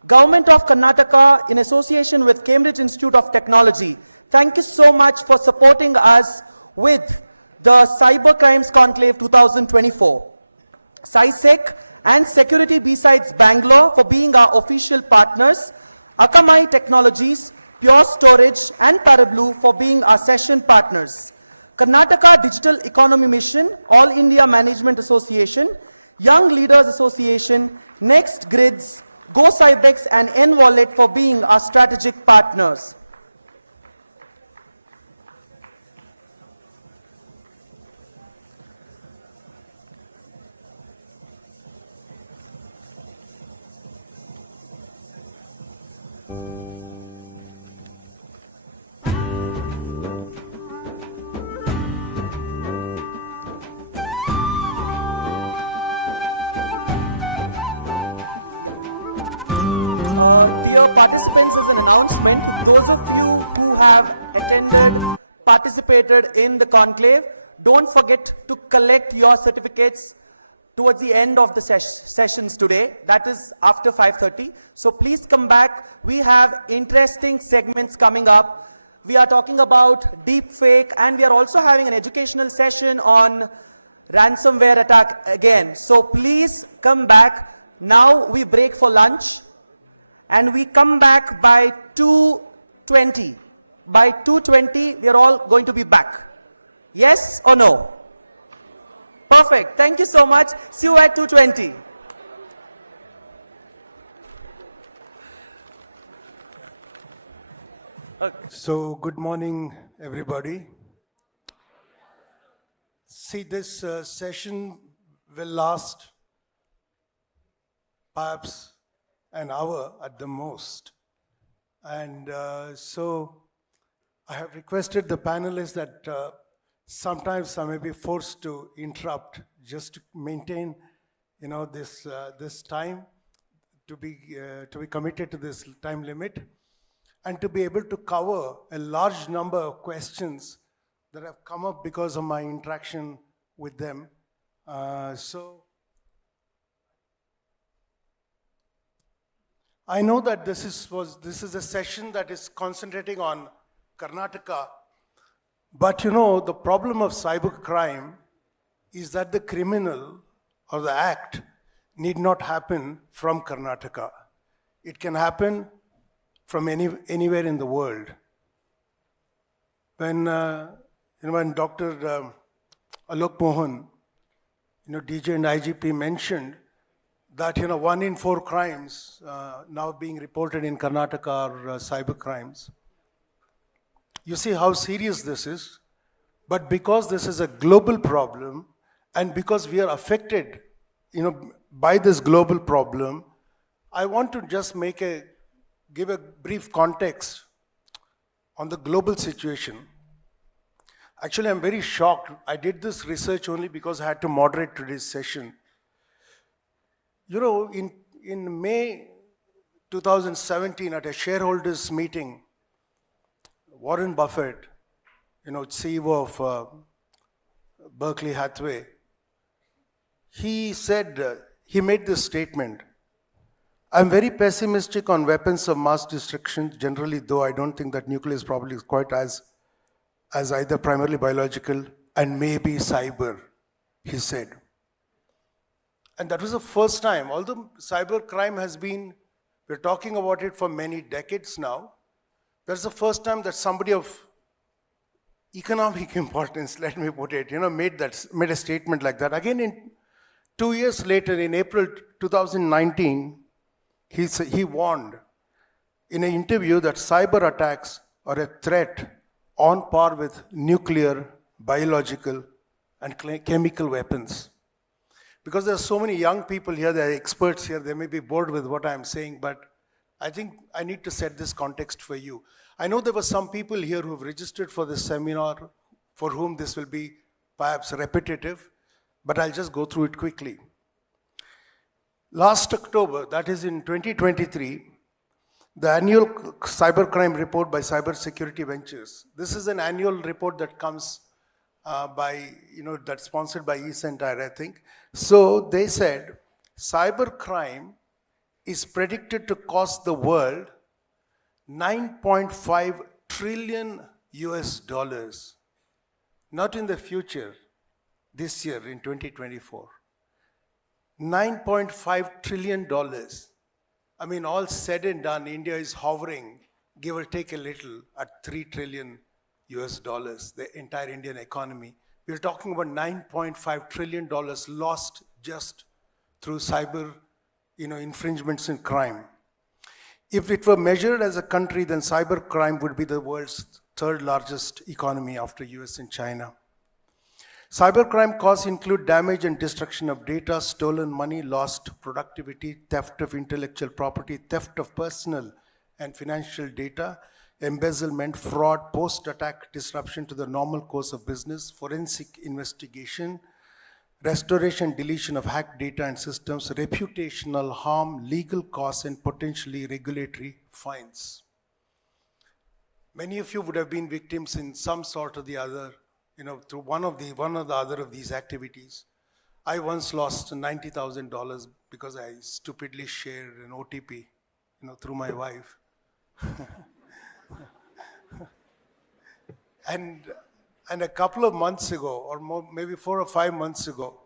Government of Karnataka in association with Cambridge Institute of Technology. Thank you so much for supporting us with the Cyber Crimes Conclave 2024. CISEC and Security Besides Bangalore for being our official partners. Akamai Technologies, Pure Storage, and Parablue for being our session partners. Karnataka Digital Economy Mission, All India Management Association, Young Leaders Association, Next Grids, Go Cybex, and N-Wallet for being our strategic partners. Dear participants, as an announcement, those of you who have attended, participated in the conclave, don't forget to collect your certificates towards the end of the sessions today, that is after 5:30. So please come back. We have interesting segments coming up. We are talking about deep fake, and we are also having an educational session on ransomware attack again. So please come back. Now we break for lunch and we come back by 2:20. By 2:20, we are all going to be back. Yes or no? Perfect. Thank you so much. See you at 2:20. Okay. So, good morning, everybody. See, this session will last perhaps an hour at the most. And so I have requested the panelists that sometimes I may be forced to interrupt just to maintain, this time, to be committed to this time limit, and to be able to cover a large number of questions that have come up because of my interaction with them. So I know that this is a session that is concentrating on Karnataka, but the problem of cybercrime is that the criminal or the act need not happen from Karnataka. It can happen from anywhere in the world. When Dr. Alok Mohan, DJ and IGP mentioned that 1 in 4 crimes now being reported in Karnataka are cyber crimes. You see how serious this is, but because this is a global problem and because we are affected by this global problem, I want to just give a brief context on the global situation. Actually, I'm very shocked. I did this research only because I had to moderate today's session. In May 2017, at a shareholders meeting, Warren Buffett, CEO of Berkshire Hathaway, he made this statement: I'm very pessimistic on weapons of mass destruction generally, though I don't think that nuclear is probably quite as either primarily biological and maybe cyber, he said. And that was the first time, although cyber crime we're talking about it for many decades now, that's the first time that somebody of economic importance, let me put it, made a statement like that. Again, 2 years later, in April 2019, he warned in an interview that cyber attacks are a threat on par with nuclear, biological, and chemical weapons. Because there are so many young people here, there are experts here, they may be bored with what I'm saying, but I think I need to set this context for you. I know there were some people here who have registered for this seminar for whom this will be perhaps repetitive, but I'll just go through it quickly. Last October, that is in 2023, the annual cybercrime report by Cybersecurity Ventures. This is an annual report that comes that's sponsored by eCentire, I think. So they said, cybercrime is predicted to cost the world $9.5 trillion US. Not in the future, this year in 2024. $9.5 trillion. I mean, all said and done, India is hovering, give or take a little, at $3 trillion US, the entire Indian economy. We're talking about $9.5 trillion lost just through cyber, infringements and crime. If it were measured as a country, then cyber crime would be the world's 3rd largest economy after US and China. Cybercrime costs include damage and destruction of data, stolen money, lost productivity, theft of intellectual property, theft of personal and financial data, embezzlement, fraud, post-attack disruption to the normal course of business, forensic investigation, restoration, deletion of hacked data and systems, reputational harm, legal costs, and potentially regulatory fines. Many of you would have been victims in some sort or the other, through one or the other of these activities. I once lost $90,000 because I stupidly shared an OTP, through my wife. And a couple of months ago, or more, maybe 4 or 5 months ago,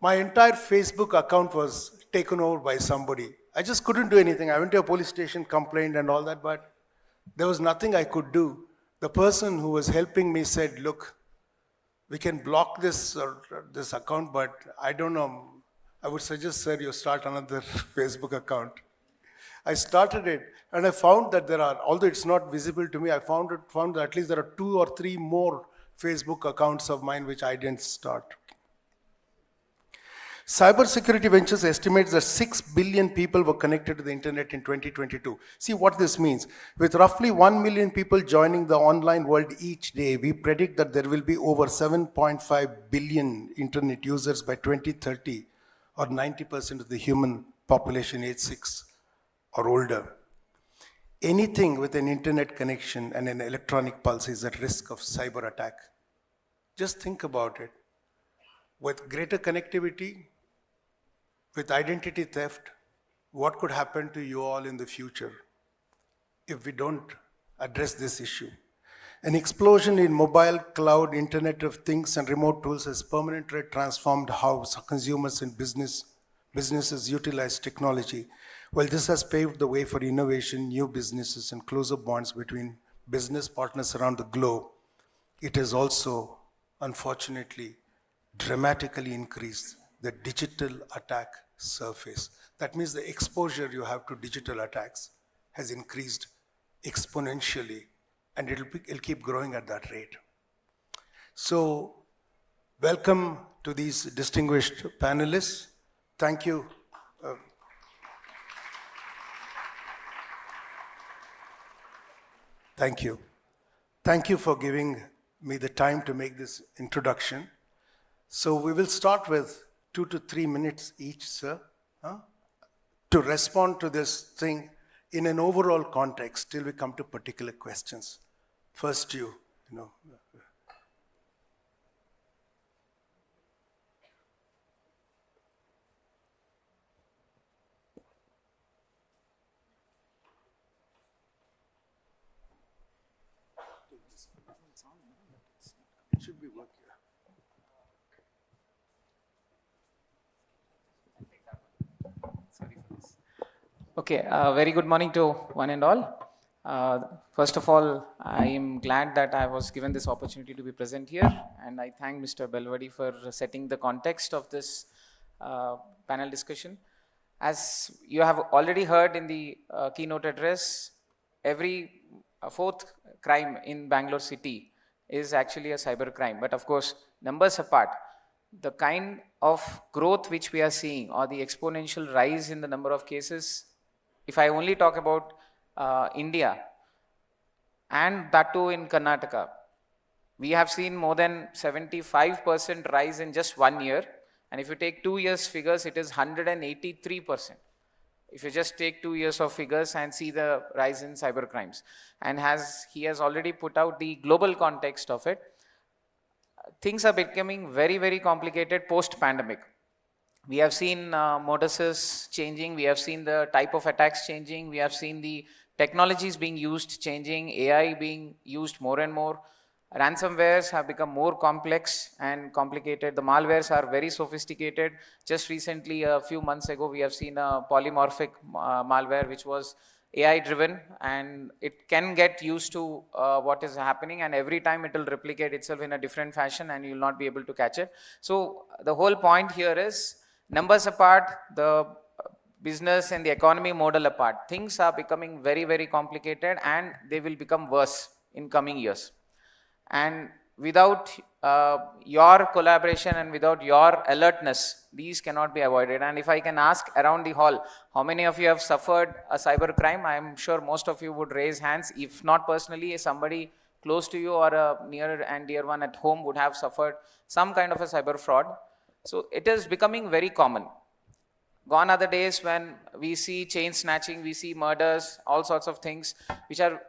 my entire Facebook account was taken over by somebody. I just couldn't do anything. I went to a police station, complained and all that, but there was nothing I could do. The person who was helping me said, look, we can block this account, but I don't know. I would suggest, sir, you start another Facebook account. I started it, and I found that there are, although it's not visible to me, I found that at least there are 2 or 3 more Facebook accounts of mine which I didn't start. Cybersecurity Ventures estimates that 6 billion people were connected to the internet in 2022. See what this means. With roughly 1 million people joining the online world each day, we predict that there will be over 7.5 billion internet users by 2030, or 90% of the human population age 6 or older. Anything with an internet connection and an electronic pulse is at risk of cyber attack. Just think about it. With greater connectivity, with identity theft, what could happen to you all in the future if we don't address this issue? An explosion in mobile, cloud, Internet of Things and remote tools has permanently transformed how consumers and businesses utilize technology. While this has paved the way for innovation, new businesses, and closer bonds between business partners around the globe, it has also, unfortunately, dramatically increased the digital attack surface. That means the exposure you have to digital attacks has increased exponentially, and it'll keep growing at that rate. So, welcome to these distinguished panelists. Thank you. Thank you. Thank you for giving me the time to make this introduction. So we will start with 2 to 3 minutes each, sir, to respond to this thing in an overall context till we come to particular questions. First, you know. It should be working. Okay, very good morning to one and all. First of all, I am glad that I was given this opportunity to be present here, and I thank Mr. Belwadi for setting the context of this panel discussion. As you have already heard in the keynote address, every fourth crime in Bangalore city is actually a cyber crime. But of course, numbers apart, the kind of growth which we are seeing, or the exponential rise in the number of cases, if I only talk about India, and that too in Karnataka, we have seen more than 75% rise in just 1 year. And if you take 2 years figures, it is 183%. If you just take 2 years of figures and see the rise in cyber crimes. And he has already put out the global context of it. Things are becoming very, very complicated post-pandemic. We have seen moduses changing, we have seen the type of attacks changing, we have seen the technologies being used changing, AI being used more and more. Ransomwares have become more complex and complicated. The malwares are very sophisticated. Just recently, a few months ago, we have seen a polymorphic malware which was AI driven, and it can get used to what is happening, and every time it will replicate itself in a different fashion and you will not be able to catch it. So the whole point here is, numbers apart, the business and the economy model apart, things are becoming very, very complicated, and they will become worse in coming years. And without your collaboration and without your alertness, these cannot be avoided. And if I can ask around the hall, how many of you have suffered a cyber crime? I am sure most of you would raise hands. If not personally, somebody close to you or a near and dear one at home would have suffered some kind of a cyber fraud. So it is becoming very common. Gone are the days when we see chain snatching, we see murders, all sorts of things which are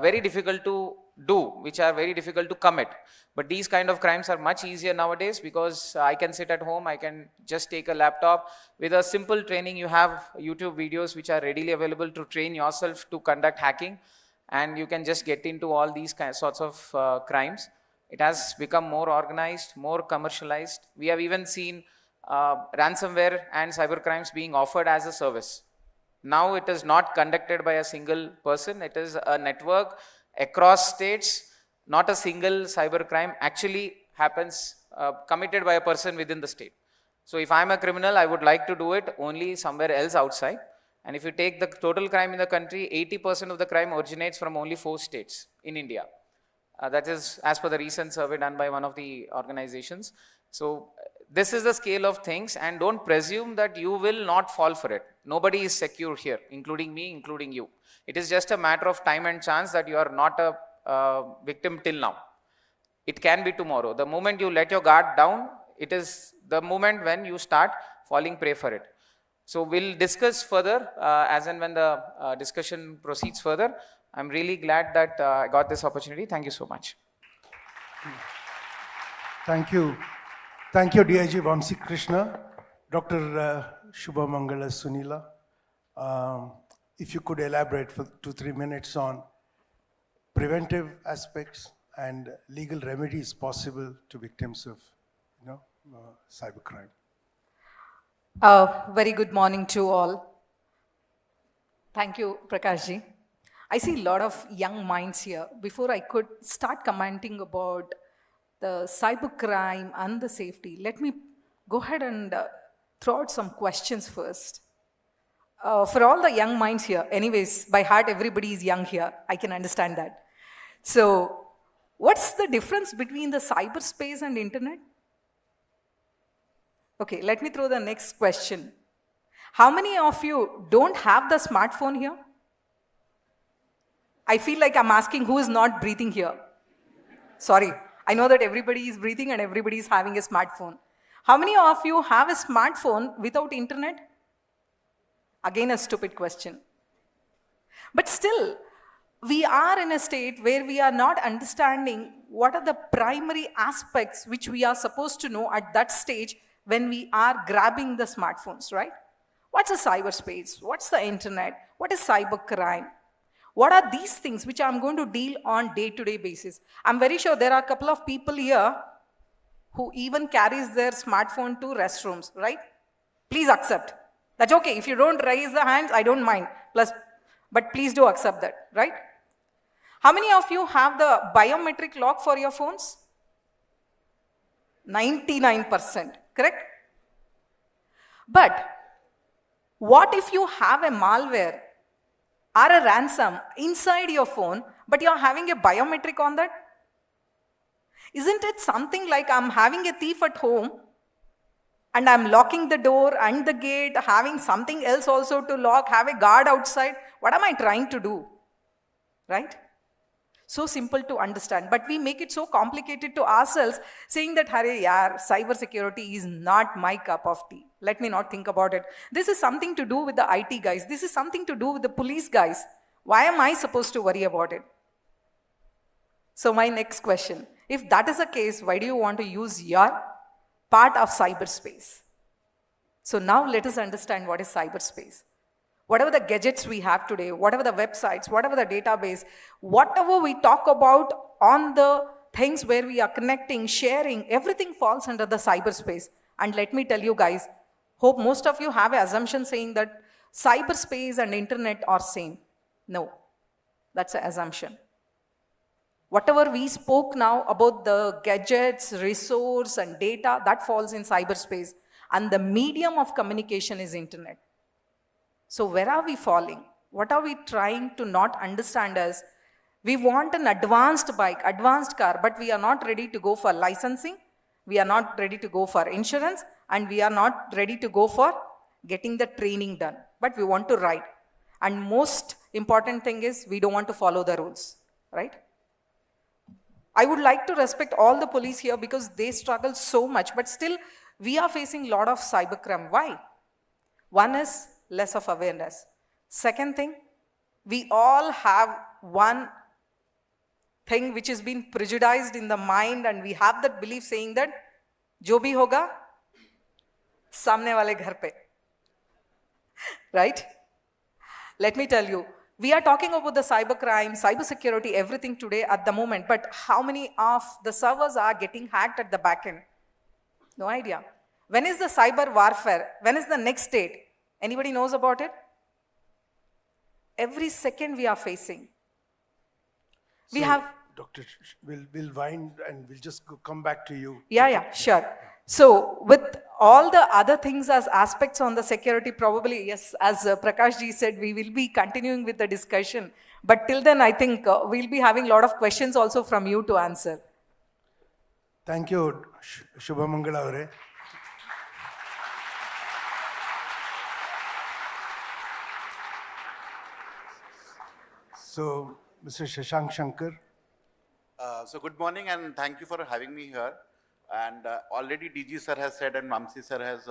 very difficult to do, which are very difficult to commit. But these kind of crimes are much easier nowadays because I can sit at home, I can just take a laptop. With a simple training, you have YouTube videos which are readily available to train yourself to conduct hacking, and you can just get into all these sorts of crimes. It has become more organized, more commercialized. We have even seen ransomware and cybercrimes being offered as a service. Now it is not conducted by a single person, it is a network across states. Not a single cybercrime actually happens committed by a person within the state. So if I'm a criminal, I would like to do it only somewhere else outside. And if you take the total crime in the country, 80% of the crime originates from only 4 states in India. That is as per the recent survey done by one of the organizations. So this is the scale of things, and don't presume that you will not fall for it. Nobody is secure here, including me, including you. It is just a matter of time and chance that you are not a victim till now. It can be tomorrow. The moment you let your guard down, it is the moment when you start falling prey for it. So we'll discuss further as and when the discussion proceeds further. I'm really glad that I got this opportunity. Thank you so much. Thank you. Thank you, DIG Vamsi Krishna, Dr. Shubha Mangala Sunila. If you could elaborate for 2-3 minutes on preventive aspects and legal remedies possible to victims of, cybercrime. Very good morning to all. Thank you, Prakashji. I see a lot of young minds here. Before I could start commenting about the cybercrime and the safety, let me go ahead and throw out some questions first. For all the young minds here, anyways, by heart everybody is young here, I can understand that. So, what's the difference between the cyberspace and internet? Okay, let me throw the next question. How many of you don't have the smartphone here? I feel like I'm asking who is not breathing here. Sorry, I know that everybody is breathing and everybody is having a smartphone. How many of you have a smartphone without internet? Again, a stupid question. But still, we are in a state where we are not understanding what are the primary aspects which we are supposed to know at that stage when we are grabbing the smartphones, right? What's a cyberspace? What's the internet? What is cybercrime? What are these things which I'm going to deal on day-to-day basis? I'm very sure there are a couple of people here who even carries their smartphone to restrooms, right? Please accept. That's okay. If you don't raise the hands, I don't mind. But please do accept that, right? How many of you have the biometric lock for your phones? 99%, correct? But what if you have a malware or a ransom inside your phone, but you're having a biometric on that? Isn't it something like I'm having a thief at home and I'm locking the door and the gate, having something else also to lock, have a guard outside? What am I trying to do? Right? So simple to understand, but we make it so complicated to ourselves, saying that, "Hare yaar, cyber security is not my cup of tea. Let me not think about it. This is something to do with the IT guys. This is something to do with the police guys. Why am I supposed to worry about it?" So my next question, if that is the case, why do you want to use your part of cyberspace? So now let us understand what is cyberspace. Whatever the gadgets we have today, whatever the websites, whatever the database, whatever we talk about on the things where we are connecting, sharing, everything falls under the cyberspace. And let me tell you guys, hope most of you have an assumption saying that cyberspace and internet are same. No, that's an assumption. Whatever we spoke now about the gadgets, resource and data, that falls in cyberspace. And the medium of communication is internet. So where are we falling? What are we trying to not understand as? We want an advanced bike, advanced car, but we are not ready to go for licensing. We are not ready to go for insurance, and we are not ready to go for getting the training done. But we want to ride. And most important thing is we don't want to follow the rules, right? I would like to respect all the police here because they struggle so much, but still We are facing a lot of cybercrime. Why? One is less of awareness. Second thing, we all have one thing which has been prejudiced in the mind, and we have that belief saying that jo bhi hoga samne wale ghar pe. Right? Let me tell you, we are talking about the cybercrime, cybersecurity, everything today at the moment, but how many of the servers are getting hacked at the back end? No idea. When is the cyber warfare? When is the next state? Anybody knows about it? Every second we are facing. We have... Doctor, we'll wind and we'll just come back to you. Yeah, sure. So with all the other things as aspects on the security, probably, yes, as Prakash ji said, we will be continuing with the discussion. But till then, I think we'll be having a lot of questions also from you to answer. Thank you, Shubhamangala avare. So, Mr. Shashank Shankar. So good morning and thank you for having me here. And already DG sir has said and Mamsi sir has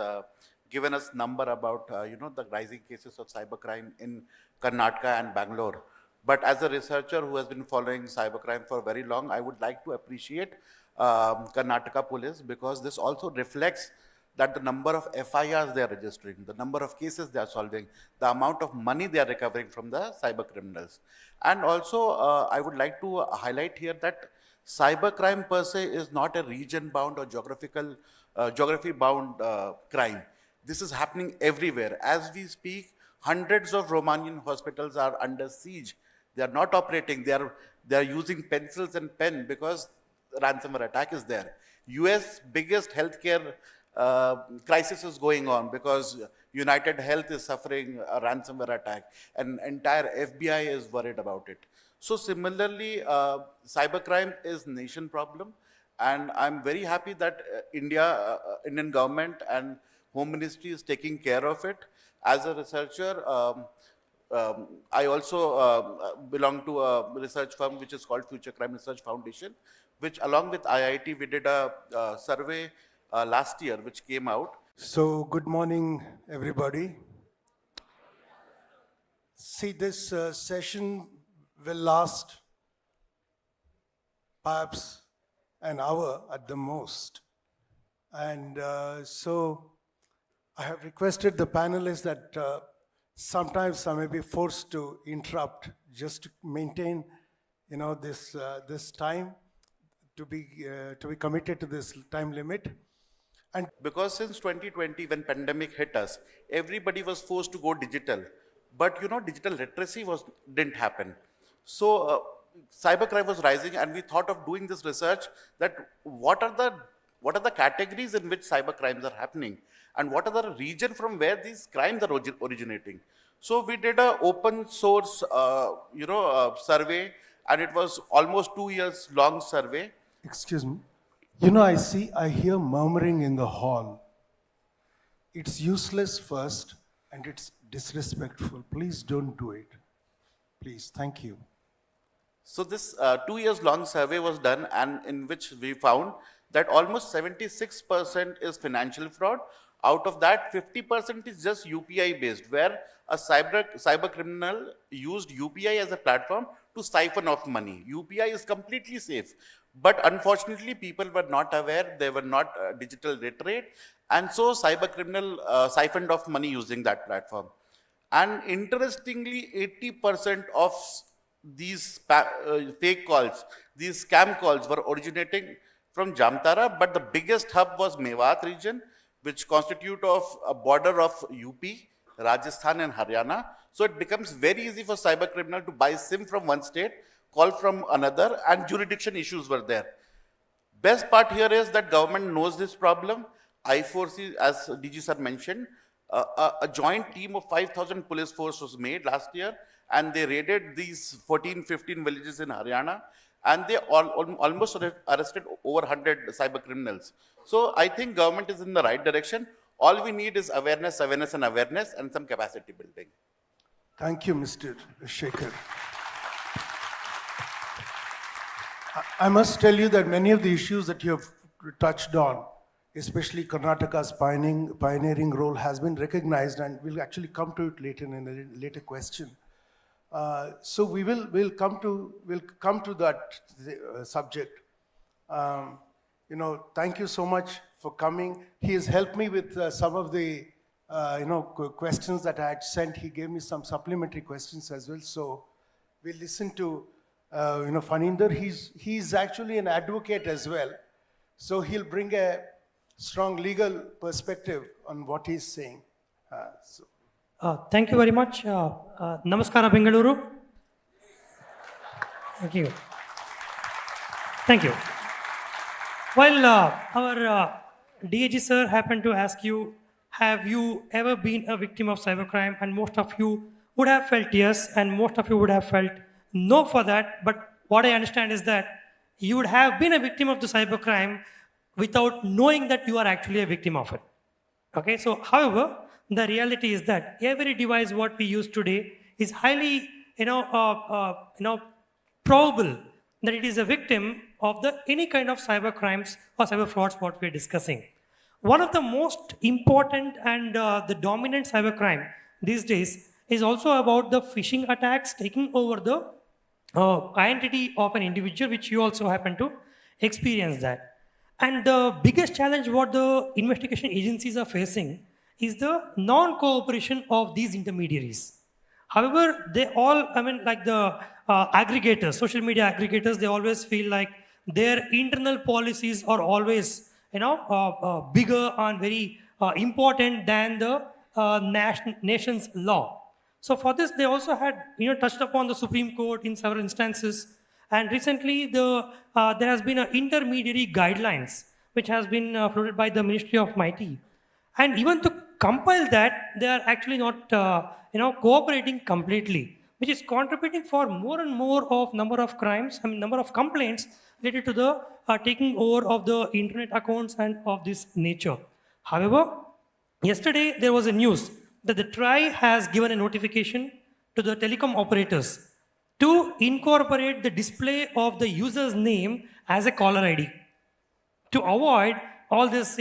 given us number about the rising cases of cybercrime in Karnataka and Bangalore. But as a researcher who has been following cybercrime for very long, I would like to appreciate Karnataka police, because this also reflects that the number of FIRs they are registering, the number of cases they are solving, the amount of money they are recovering from the cyber criminals. And also, I would like to highlight here that cybercrime per se is not a region-bound or geography-bound crime. This is happening everywhere. As we speak, hundreds of Romanian hospitals are under siege. They are not operating. They are using pencils and pen because ransomware attack is there. US biggest healthcare crisis is going on because United Health is suffering a ransomware attack and entire FBI is worried about it. So similarly, cybercrime is nation problem, and I'm very happy that Indian government and Home Ministry is taking care of it. As a researcher, I also belong to a research firm which is called Future Crime Research Foundation, which along with IIT, we did a survey last year which came out. So good morning, everybody. See, this session will last perhaps an hour at the most. And so I have requested the panelists that sometimes I may be forced to interrupt just to maintain, this time, to be committed to this time limit. And because since 2020, when pandemic hit us, everybody was forced to go digital. But digital literacy didn't happen. So cybercrime was rising, and we thought of doing this research that what are the categories in which cybercrimes are happening, and what are the region from where these crimes are originating. So we did an open source, survey, and it was almost 2 years long survey. Excuse me. I hear murmuring in the hall. It's useless first, and it's disrespectful. Please don't do it. Please, thank you. So this 2 years long survey was done, and in which we found that almost 76% is financial fraud. Out of that, 50% is just UPI based, where a cyber criminal used UPI as a platform to siphon off money. UPI is completely safe. But unfortunately, people were not aware, they were not digital literate, and so cyber criminal siphoned off money using that platform. And interestingly, 80% of these fake calls, these scam calls were originating from Jamtara, but the biggest hub was Mewat region, which constitute of a border of UP, Rajasthan and Haryana. So it becomes very easy for cyber criminal to buy SIM from one state, call from another, and jurisdiction issues were there. Best part here is that government knows this problem. I foresee, as DG sir mentioned, a joint team of 5,000 police force was made last year, and they raided these 14-15 villages in Haryana, and they almost arrested over 100 cyber criminals. So I think government is in the right direction. All we need is awareness, and some capacity building. Thank you, Mr. Shekhar. I must tell you that many of the issues that you have touched on especially Karnataka's pioneering role has been recognized, and we'll actually come to it later in a later question. So we'll come to that subject. Thank you so much for coming. He has helped me with some of the questions that I had sent. He gave me some supplementary questions as well. So we'll listen to Faninder. He's actually an advocate as well. So he'll bring a strong legal perspective on what he's saying. Thank you very much. Namaskara, Bengaluru. Thank you. Thank you. While our DAG sir happened to ask you, have you ever been a victim of cybercrime? And most of you would have felt yes, and most of you would have felt no for that. But what I understand is that you would have been a victim of the cybercrime without knowing that you are actually a victim of it. Okay, so however, the reality is that every device what we use today is highly, probable that it is a victim of any kind of cyber crimes or cyber frauds what we are discussing. One of the most important and the dominant cyber crime these days is also about the phishing attacks taking over the identity of an individual, which you also happen to experience that. And the biggest challenge what the investigation agencies are facing is the non-cooperation of these intermediaries. However, they all, like the aggregators, social media aggregators, they always feel like their internal policies are always, bigger and very important than the nation's law. So for this, they also had, touched upon the Supreme Court in several instances. And recently, there has been an intermediary guidelines, which has been floated by the Ministry of MIT. And even to compile that, they are actually not, cooperating completely, which is contributing for more and more of number of crimes, number of complaints related to the taking over of the internet accounts and of this nature. However, yesterday there was a news that the TRI has given a notification to the telecom operators to incorporate the display of the user's name as a caller ID to avoid all this,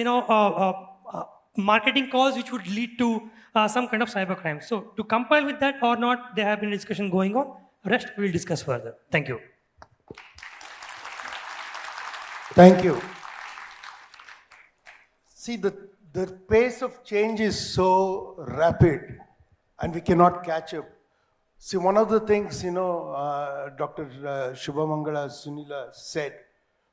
marketing calls which would lead to some kind of cybercrime. So to compile with that or not, there have been a discussion going on. Rest we'll discuss further. Thank you. Thank you. See, the pace of change is so rapid and we cannot catch up. See, one of the things, Dr. Shubhamangala Sunila said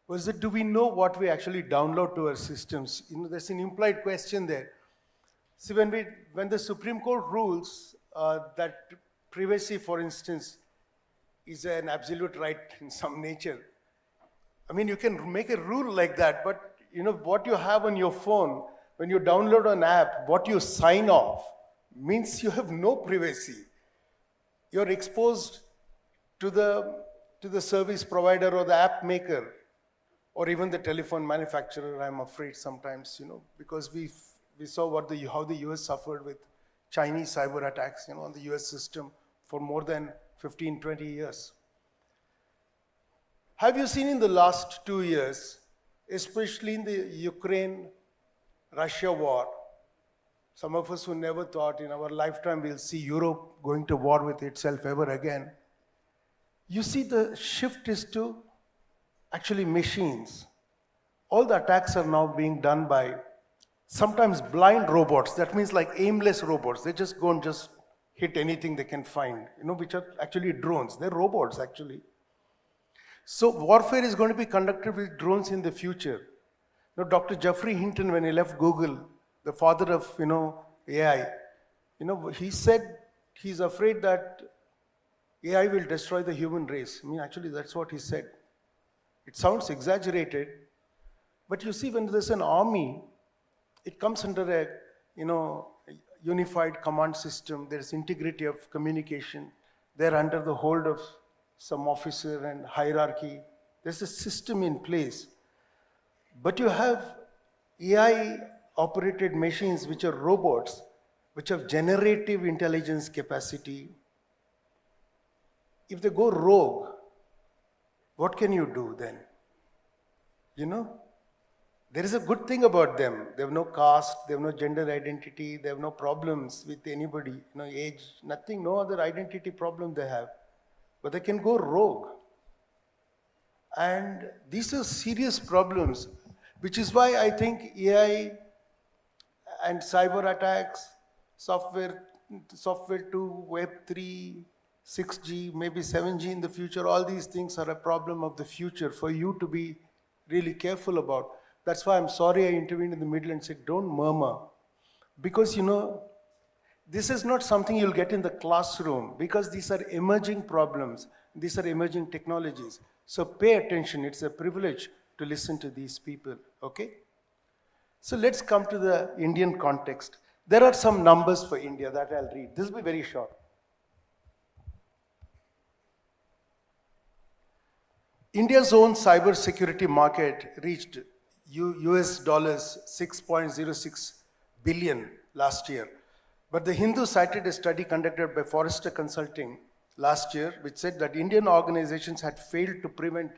was that do we know what we actually download to our systems? There's an implied question there. See, when the Supreme Court rules that privacy, for instance, is an absolute right in some nature, you can make a rule like that, but what you have on your phone, when you download an app, what you sign off means you have no privacy. You're exposed to the service provider or the app maker or even the telephone manufacturer, I'm afraid sometimes, because we saw how the US suffered with Chinese cyber attacks, on the US system for more than 15, 20 years. Have you seen in the last 2 years, especially in the Ukraine-Russia war, some of us who never thought in our lifetime we'll see Europe going to war with itself ever again. You see the shift is to actually machines. All the attacks are now being done by sometimes blind robots. That means like aimless robots. They just go and just hit anything they can find, which are actually drones. They're robots actually. So warfare is going to be conducted with drones in the future. Dr. Geoffrey Hinton, when he left Google, the father of AI, he said he's afraid that AI will destroy the human race. Actually, that's what he said. It sounds exaggerated, but you see, when there's an army, it comes under a unified command system. There's integrity of communication. They're under the hold of some officer and hierarchy. There's a system in place. But you have AI-operated machines, which are robots, which have generative intelligence capacity. If they go rogue, what can you do then? There is a good thing about them. They have no caste, they have no gender identity, they have no problems with anybody, age, nothing, no other identity problem they have. But they can go rogue. And these are serious problems, which is why I think AI and cyber attacks, software 2, Web 3, 6G, maybe 7G in the future, all these things are a problem of the future for you to be really careful about. That's why I'm sorry I intervened in the middle and said, don't murmur. Because, this is not something you'll get in the classroom, because these are emerging problems. These are emerging technologies. So pay attention. It's a privilege to listen to these people, okay? So let's come to the Indian context. There are some numbers for India that I'll read. This will be very short. India's own cyber security market reached US dollars 6.06 billion last year. But the Hindu cited a study conducted by Forrester Consulting last year, which said that Indian organizations had failed to prevent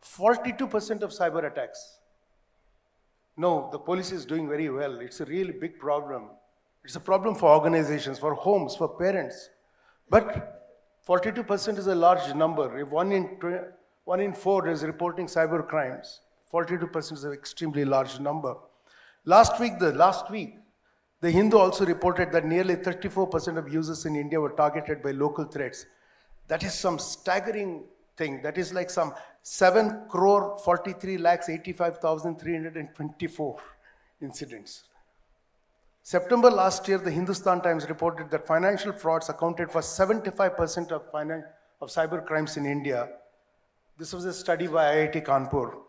42% of cyber attacks. No, the police is doing very well. It's a really big problem. It's a problem for organizations, for homes, for parents. But 42% is a large number. If one in 4 is reporting cyber crimes, 42% is an extremely large number. Last week, the Hindu also reported that nearly 34% of users in India were targeted by local threats. That is some staggering thing. That is like some 7,43,85,324 incidents. September last year, the Hindustan Times reported that financial frauds accounted for 75% of cyber crimes in India. This was a study by IIT Kanpur.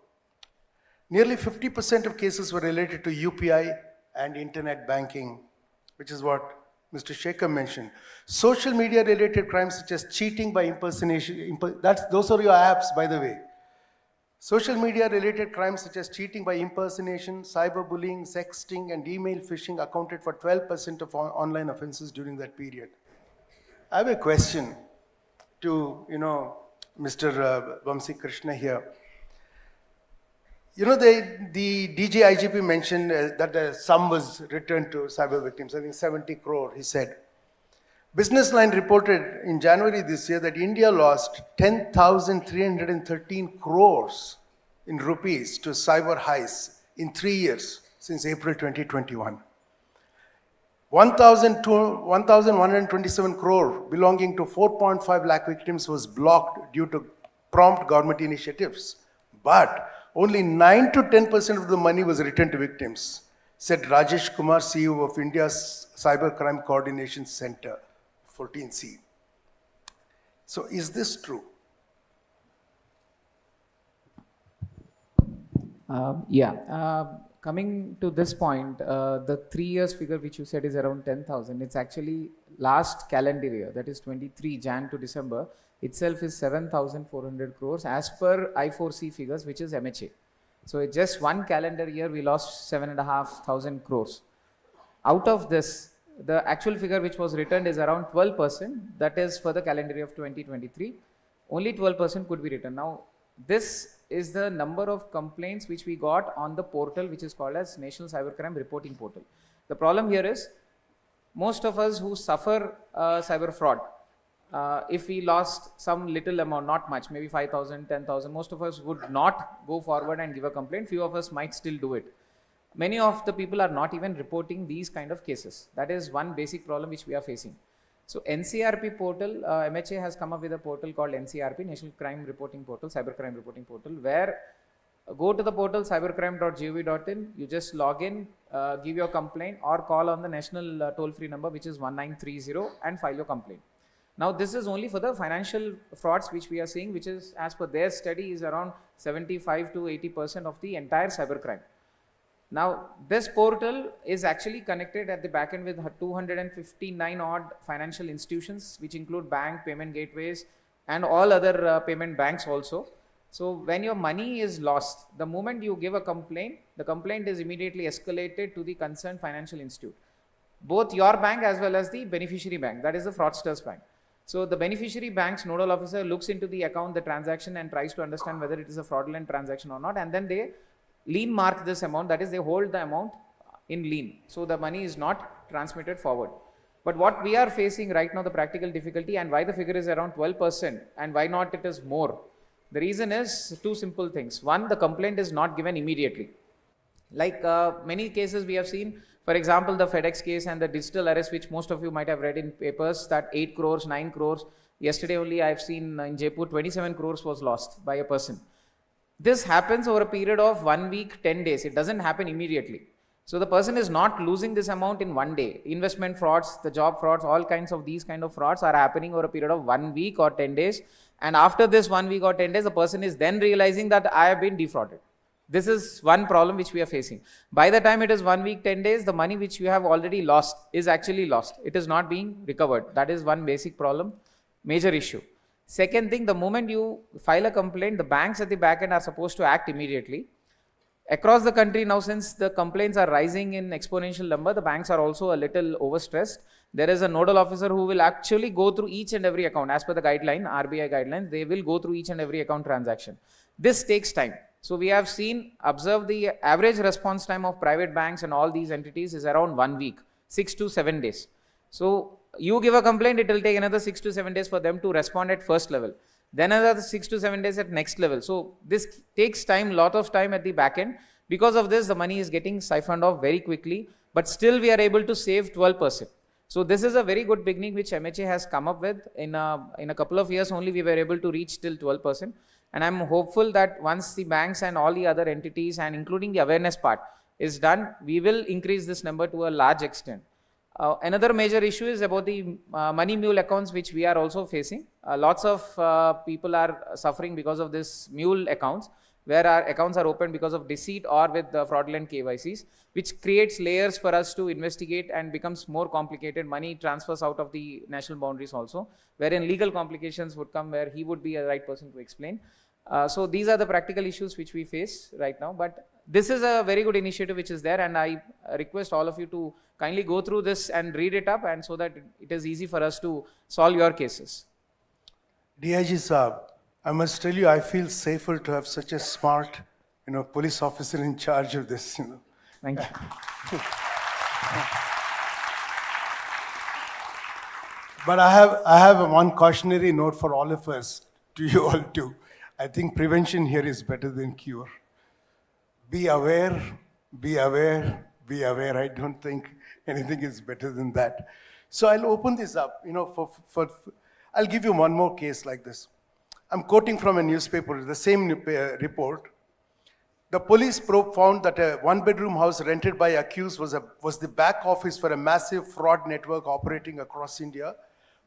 Nearly 50% of cases were related to UPI and internet banking, which is what Mr. Shekhar mentioned. Social media related crimes such as cheating by impersonation, those are your apps, by the way. Social media related crimes such as cheating by impersonation, cyberbullying, sexting, and email phishing accounted for 12% of online offenses during that period. I have a question to, Mr. Vamsi Krishna here. The DJ IGP mentioned that the sum was returned to cyber victims, I think 70 crore, he said. Business Line reported in January this year that India lost 10,313 crores in rupees to cyber heists in 3 years since April 2021. 1,127 crore belonging to 4.5 lakh victims was blocked due to prompt government initiatives. But only 9 to 10% of the money was returned to victims, said Rajesh Kumar, CEO of India's Cybercrime Coordination Center, 14C. So is this true? Coming to this point, the 3 years figure which you said is around 10,000. It's actually last calendar year, that is 23 Jan to December, itself is 7,400 crores as per I4C figures, which is MHA. So it's just one calendar year, we lost 7,500 crores. Out of this, the actual figure which was returned is around 12%. That is for the calendar year of 2023. Only 12% could be returned. Now, this is the number of complaints which we got on the portal, which is called as National Cybercrime Reporting Portal. The problem here is, most of us who suffer cyber fraud, if we lost some little amount, not much, maybe 5,000, 10,000, most of us would not go forward and give a complaint. Few of us might still do it. Many of the people are not even reporting these kind of cases. That is one basic problem which we are facing. So NCRP portal, MHA has come up with a portal called NCRP, National Crime Reporting Portal, Cybercrime Reporting Portal, where go to the portal cybercrime.gov.in, you just log in, give your complaint or call on the national toll-free number, which is 1930, and file your complaint. Now this is only for the financial frauds which we are seeing, which is, as per their study, is around 75 to 80% of the entire cybercrime. Now this portal is actually connected at the back end with 259 odd financial institutions, which include bank, payment gateways, and all other payment banks also. So when your money is lost, the moment you give a complaint, the complaint is immediately escalated to the concerned financial institute, both your bank as well as the beneficiary bank, that is the fraudster's bank. So the beneficiary bank's nodal officer looks into the account, the transaction, and tries to understand whether it is a fraudulent transaction or not, and then they lien mark this amount, that is they hold the amount in lien. So the money is not transmitted forward. But what we are facing right now, the practical difficulty, and why the figure is around 12% and why not it is more. The reason is two simple things. One, the complaint is not given immediately. Like many cases we have seen, for example, the FedEx case and the digital arrest, which most of you might have read in papers, that 8 crores, 9 crores. Yesterday only I have seen in Jaipur, 27 crores was lost by a person. This happens over a period of 1 week, 10 days. It doesn't happen immediately. So the person is not losing this amount in one day. Investment frauds, the job frauds, all kinds of these kind of frauds are happening over a period of 1 week or 10 days. And after this 1 week or 10 days, the person is then realizing that I have been defrauded. This is one problem which we are facing. By the time it is 1 week, 10 days, the money which you have already lost is actually lost. It is not being recovered. That is one basic problem, major issue. Second thing, the moment you file a complaint, the banks at the back end are supposed to act immediately. Across the country now, since the complaints are rising in exponential number, the banks are also a little overstressed. There is a nodal officer who will actually go through each and every account. As per the guideline, RBI guidelines, they will go through each and every account transaction. This takes time. So we have observed the average response time of private banks and all these entities is around 1 week, 6 to 7 days. So you give a complaint, it will take another 6 to 7 days for them to respond at first level. Then another 6 to 7 days at next level. So this takes time, lot of time at the back end. Because of this, the money is getting siphoned off very quickly, but still we are able to save 12%. So this is a very good beginning which MHA has come up with. In a couple of years only we were able to reach till 12%. And I'm hopeful that once the banks and all the other entities and including the awareness part is done, we will increase this number to a large extent. Another major issue is about the money mule accounts which we are also facing. Lots of people are suffering because of this mule accounts, where our accounts are opened because of deceit or with fraudulent KYCs, which creates layers for us to investigate and becomes more complicated. Money transfers out of the national boundaries also, wherein legal complications would come where he would be a right person to explain. So these are the practical issues which we face right now, but this is a very good initiative which is there, and I request all of you to kindly go through this and read it up, and so that it is easy for us to solve your cases. DIG Saab, I must tell you, I feel safer to have such a smart, police officer in charge of this, Thank you. But I have one cautionary note for all of us, to you all too. I think prevention here is better than cure. Be aware, be aware, be aware. I don't think anything is better than that. So I'll open this up, I'll give you one more case like this. I'm quoting from a newspaper, the same report. The police probe found that a one-bedroom house rented by accused was the back office for a massive fraud network operating across India,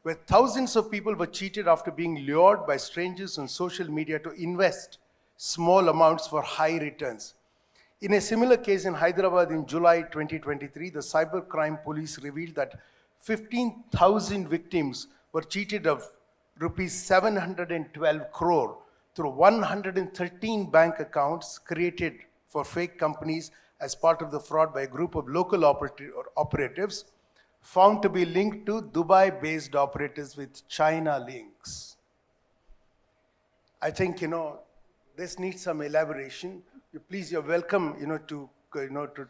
where thousands of people were cheated after being lured by strangers on social media to invest small amounts for high returns. In a similar case in Hyderabad in July 2023, the cybercrime police revealed that 15,000 victims were cheated of rupees 712 crore through 113 bank accounts created for fake companies as part of the fraud by a group of local operatives found to be linked to Dubai-based operators with China links. I think, this needs some elaboration. Please, you're welcome, to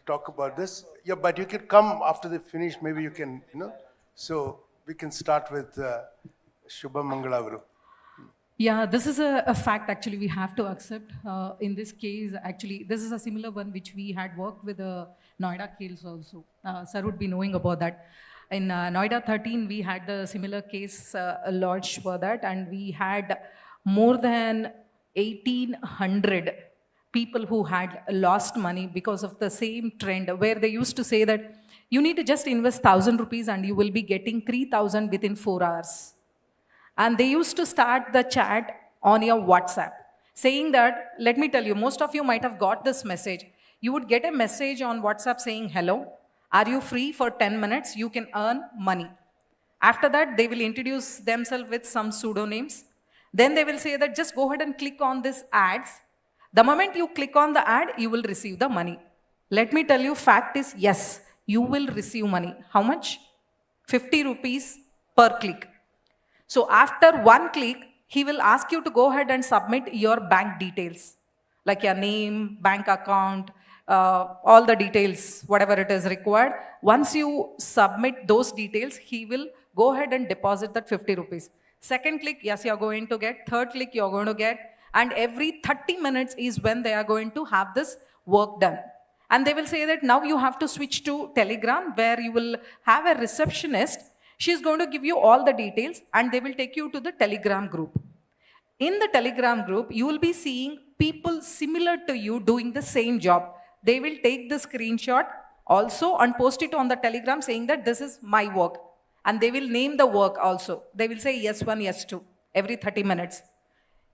talk about this. Yeah, but you could come after they finish, maybe you can, So we can start with Shubham Mangalavaru. Yeah, this is a fact actually we have to accept. In this case, actually, this is a similar one which we had worked with the Noida case also. Sir would be knowing about that. In Noida 13, we had the similar case lodged for that, and we had more than 1,800 people who had lost money because of the same trend, where they used to say that you need to just invest 1,000 rupees and you will be getting 3,000 within 4 hours. And they used to start the chat on your WhatsApp, saying that, let me tell you, most of you might have got this message. You would get a message on WhatsApp saying, hello, are you free for 10 minutes? You can earn money. After that, they will introduce themselves with some pseudonyms. Then they will say that just go ahead and click on this ads. The moment you click on the ad, you will receive the money. Let me tell you, fact is, yes, you will receive money. How much? 50 rupees per click. So after one click, he will ask you to go ahead and submit your bank details. like your name, bank account, all the details, whatever it is required. Once you submit those details, he will go ahead and deposit that 50 rupees. Second click, yes, you're going to get. Third click, you're going to get. And every 30 minutes is when they are going to have this work done. And they will say that now you have to switch to Telegram, where you will have a receptionist. She's going to give you all the details and they will take you to the Telegram group. In the Telegram group, you will be seeing people similar to you doing the same job. They will take the screenshot also and post it on the Telegram saying that this is my work. And they will name the work also. They will say yes 1, yes 2 every 30 minutes.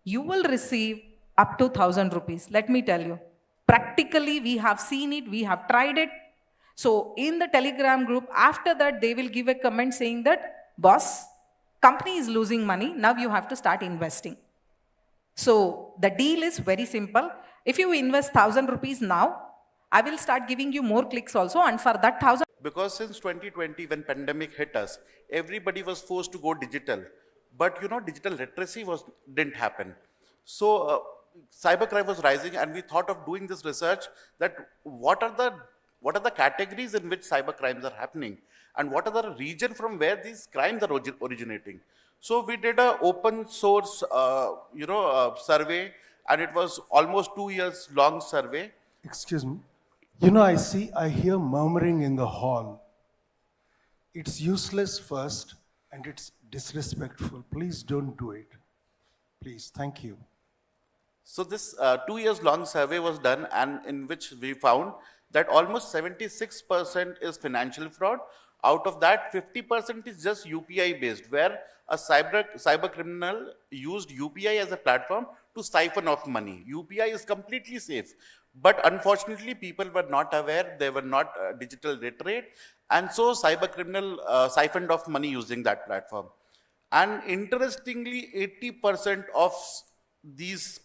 You will receive up to 1,000 rupees. Let me tell you. Practically, we have seen it, we have tried it. So in the Telegram group, after that, they will give a comment saying that, boss, company is losing money, now you have to start investing. So the deal is very simple. If you invest 1,000 rupees now, I will start giving you more clicks also, and for that 1,000. Because since 2020, when pandemic hit us, everybody was forced to go digital. But you know, digital literacy didn't happen. So cybercrime was rising, and we thought of doing this research that what are the categories in which cybercrimes are happening, and what are the region from where these crimes are originating. So we did an open source, survey, and it was almost 2 years long survey. Excuse me. You know, I hear murmuring in the hall. It's useless first, and it's disrespectful. Please don't do it. Please, thank you. So this 2 years long survey was done, and in which we found that almost 76% is financial fraud. Out of that, 50% is just UPI based, where a cyber criminal used UPI as a platform to siphon off money. UPI is completely safe, but unfortunately people were not aware, they were not digital literate, and so cyber criminal siphoned off money using that platform. And interestingly, 80% of these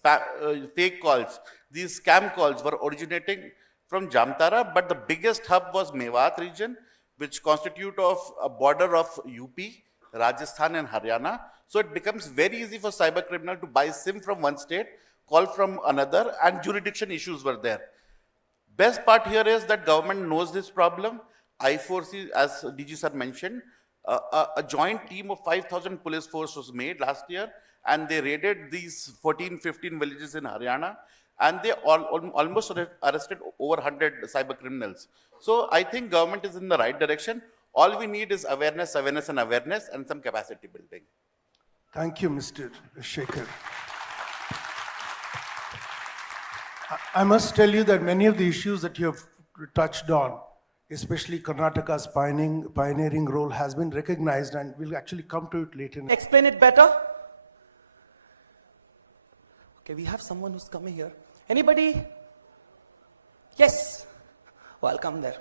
fake calls, these scam calls were originating from Jamtara, but the biggest hub was Mewat region, which constitute of a border of UP, Rajasthan and Haryana. So it becomes very easy for cyber criminal to buy SIM from one state, call from another, and jurisdiction issues were there. Best part here is that government knows this problem. I foresee, as DG sir mentioned, a joint team of 5,000 police force was made last year, and they raided these 14-15 villages in Haryana, and they almost arrested over 100 cyber criminals. So I think government is in the right direction. All we need is awareness, and some capacity building. Thank you, Mr. Shekhar. I must tell you that many of the issues that you have touched on, especially Karnataka's pioneering role, has been recognized, and we'll actually come to it later. Explain it better? Okay, we have someone who's coming here. Anybody? Yes. Welcome there.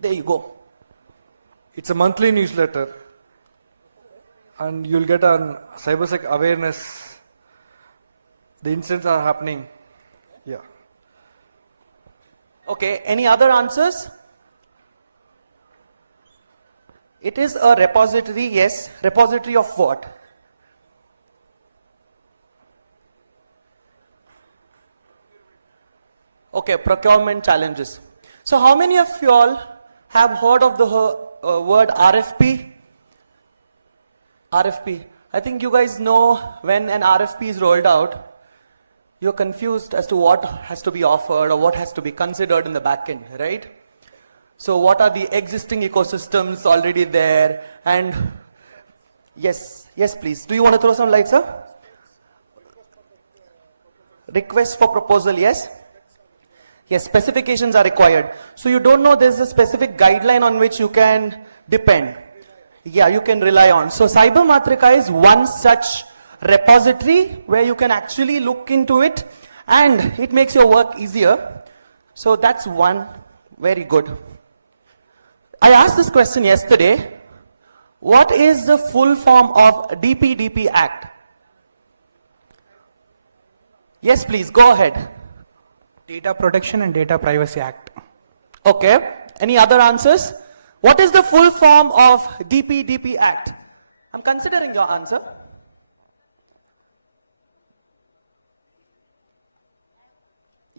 There you go. It's a monthly newsletter, and you'll get on cybersec awareness. The incidents are happening. Yeah. Okay, any other answers? It is a repository, yes. Repository of what? Okay, procurement challenges. So how many of you all have heard of the word RFP? RFP. I think you guys know when an RFP is rolled out, you're confused as to what has to be offered or what has to be considered in the back end, right? So what are the existing ecosystems already there? And yes, please. Do you want to throw some light, sir? Request for proposal, yes? Yes, specifications are required. So you don't know there's a specific guideline on which you can depend. Yeah, you can rely on. So Cyber Matrika is one such repository where you can actually look into it and it makes your work easier. So that's one. Very good. I asked this question yesterday. What is the full form of DPDP Act? Yes, please, go ahead. Data Protection and Data Privacy Act. Okay. Any other answers? What is the full form of DPDP Act? I'm considering your answer.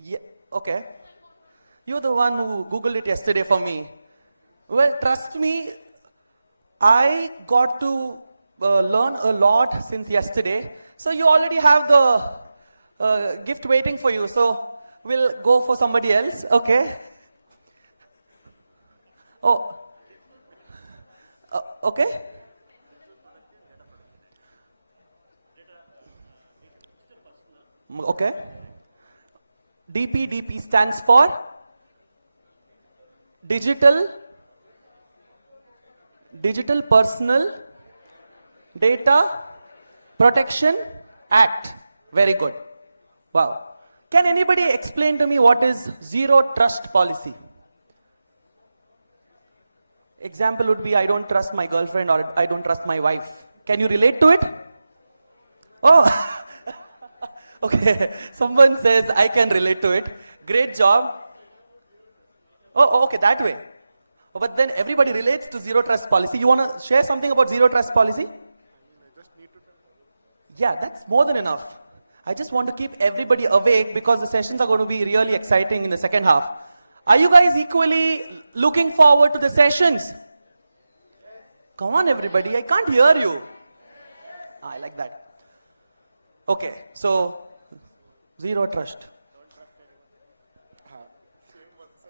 Yeah, okay. You're the one who Googled it yesterday for me. Well, trust me, I got to learn a lot since yesterday. So you already have the gift waiting for you. So we'll go for somebody else. Okay. Oh. Okay. Okay. DPDP stands for Digital Personal Data Protection Act. Very good. Wow. Can anybody explain to me what is zero trust policy? Example would be, I don't trust my girlfriend or I don't trust my wife. Can you relate to it? Oh, okay. Someone says I can relate to it. Great job. Oh, okay, that way. Oh, but then everybody relates to zero trust policy. You want to share something about zero trust policy? Yeah, that's more than enough. I just want to keep everybody awake because the sessions are going to be really exciting in the second half. Are you guys equally looking forward to the sessions? Come on, everybody. I can't hear you. I like that. Okay, so zero trust.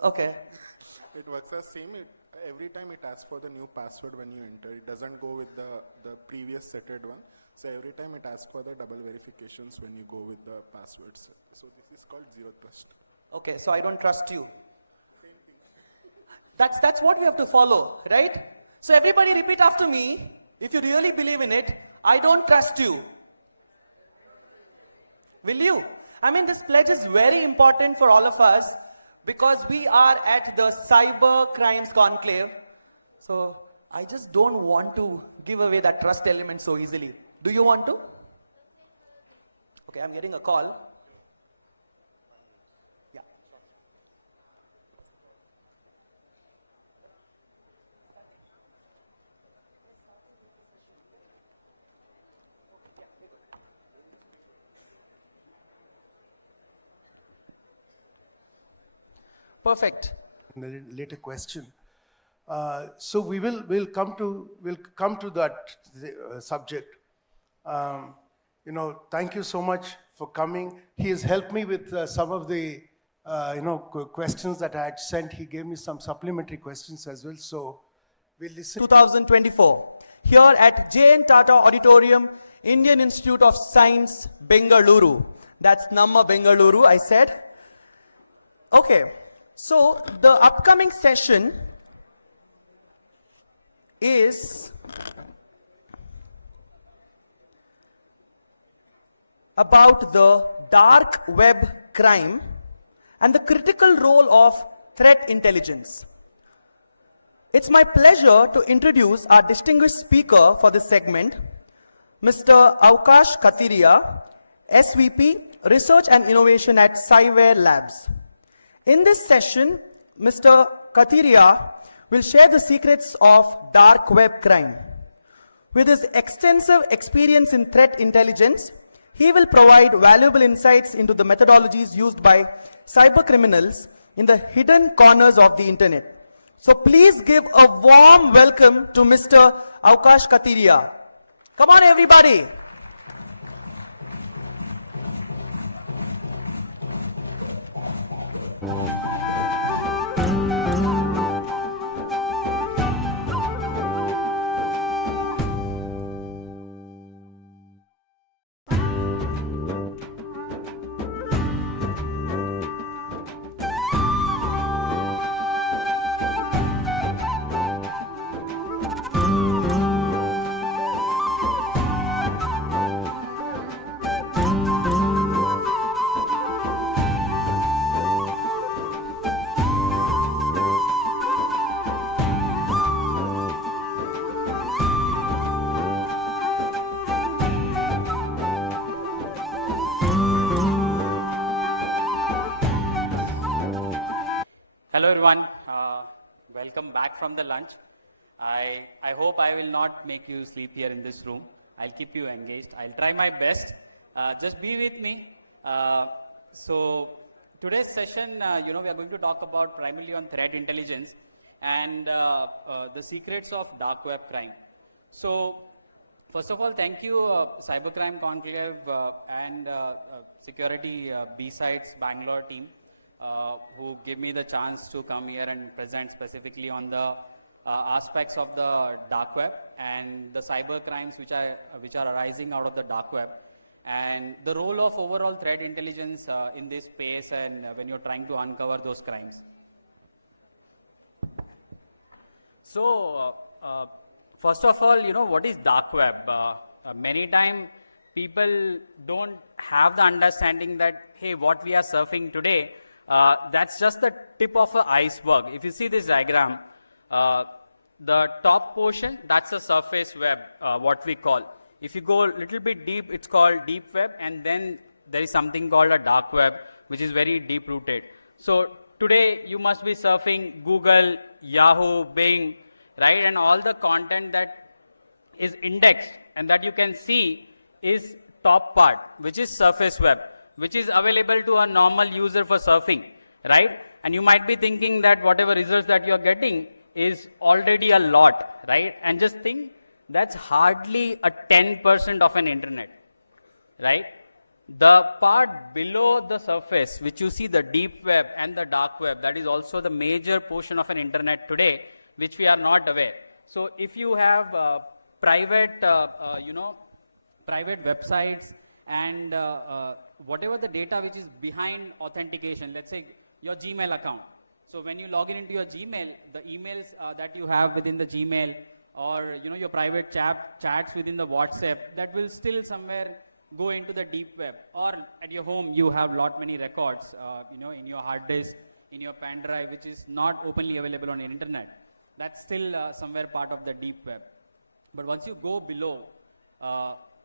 Okay. It works as same. Every time it asks for the new password when you enter. It doesn't go with the previous setted one. So every time it asks for the double verifications when you go with the passwords. So this is called zero trust. Okay, so I don't trust you. That's what we have to follow, right? So everybody repeat after me. If you really believe in it, I don't trust you. Will you? I mean, this pledge is very important for all of us because we are at the Cyber Crimes Conclave. So I just don't want to give away that trust element so easily. Do you want to? Okay, I'm getting a call. Yeah. Perfect. Later question. So we'll come to that subject. Thank you so much for coming. He has helped me with some of the questions that I had sent. He gave me some supplementary questions as well. So we'll listen. 2024 here at J.N. Tata Auditorium, Indian Institute of Science, Bengaluru. That's Namma Bengaluru, I said. Okay. So the upcoming session is about the dark web crime and the critical role of threat intelligence. It's my pleasure to introduce our distinguished speaker for this segment, Mr. Avkash Kathiria, SVP, Research and Innovation at Cyvare Labs. In this session, Mr. Kathiria will share the secrets of dark web crime. With his extensive experience in threat intelligence, he will provide valuable insights into the methodologies used by cyber criminals in the hidden corners of the internet. So please give a warm welcome to Mr. Avkash Kathiria. Come on, everybody. Hello everyone, welcome back from the lunch. I hope I will not make you sleep here in this room. I'll keep you engaged. I'll try my best. Just be with me. So today's session, we are going to talk about primarily on threat intelligence and the secrets of dark web crime. So first of all, thank you Cybercrime Conclave and Security B-Sides Bangalore team who gave me the chance to come here and present specifically on the aspects of the dark web and the cyber crimes which are arising out of the dark web, and the role of overall threat intelligence in this space and when you're trying to uncover those crimes. So first of all, what is dark web? Many times people don't have the understanding that, hey, what we are surfing today, that's just the tip of an iceberg. If you see this diagram, the top portion, that's the surface web, what we call. If you go a little bit deep, it's called deep web, and then there is something called a dark web, which is very deep rooted. So today you must be surfing Google, Yahoo, Bing, right? And all the content that is indexed and that you can see is top part, which is surface web, which is available to a normal user for surfing, right? And you might be thinking that whatever results that you're getting is already a lot, right? And just think, that's hardly a 10% of an internet, right? The part below the surface, which you see the deep web and the dark web, that is also the major portion of an internet today, which we are not aware. So if you have private websites and whatever the data which is behind authentication, let's say your Gmail account. So when you log in into your Gmail, the emails that you have within the Gmail, or your private chats within the WhatsApp, that will still somewhere go into the deep web. Or at your home, you have lot many records, in your hard disk, in your pen drive, which is not openly available on the internet. That's still somewhere part of the deep web. But once you go below,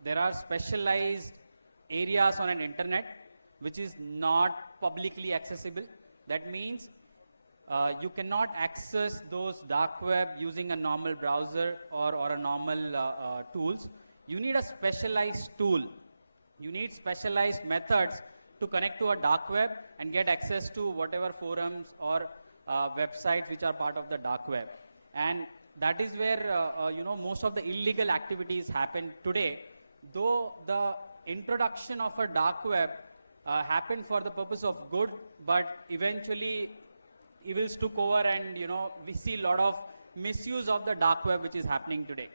there are specialized areas on an internet which is not publicly accessible. That means you cannot access those dark web using a normal browser or a normal tools. You need a specialized tool. You need specialized methods to connect to a dark web and get access to whatever forums or websites which are part of the dark web. And that is where most of the illegal activities happen today. Though the introduction of a dark web happened for the purpose of good, but eventually evils took over, and we see a lot of misuse of the dark web which is happening today.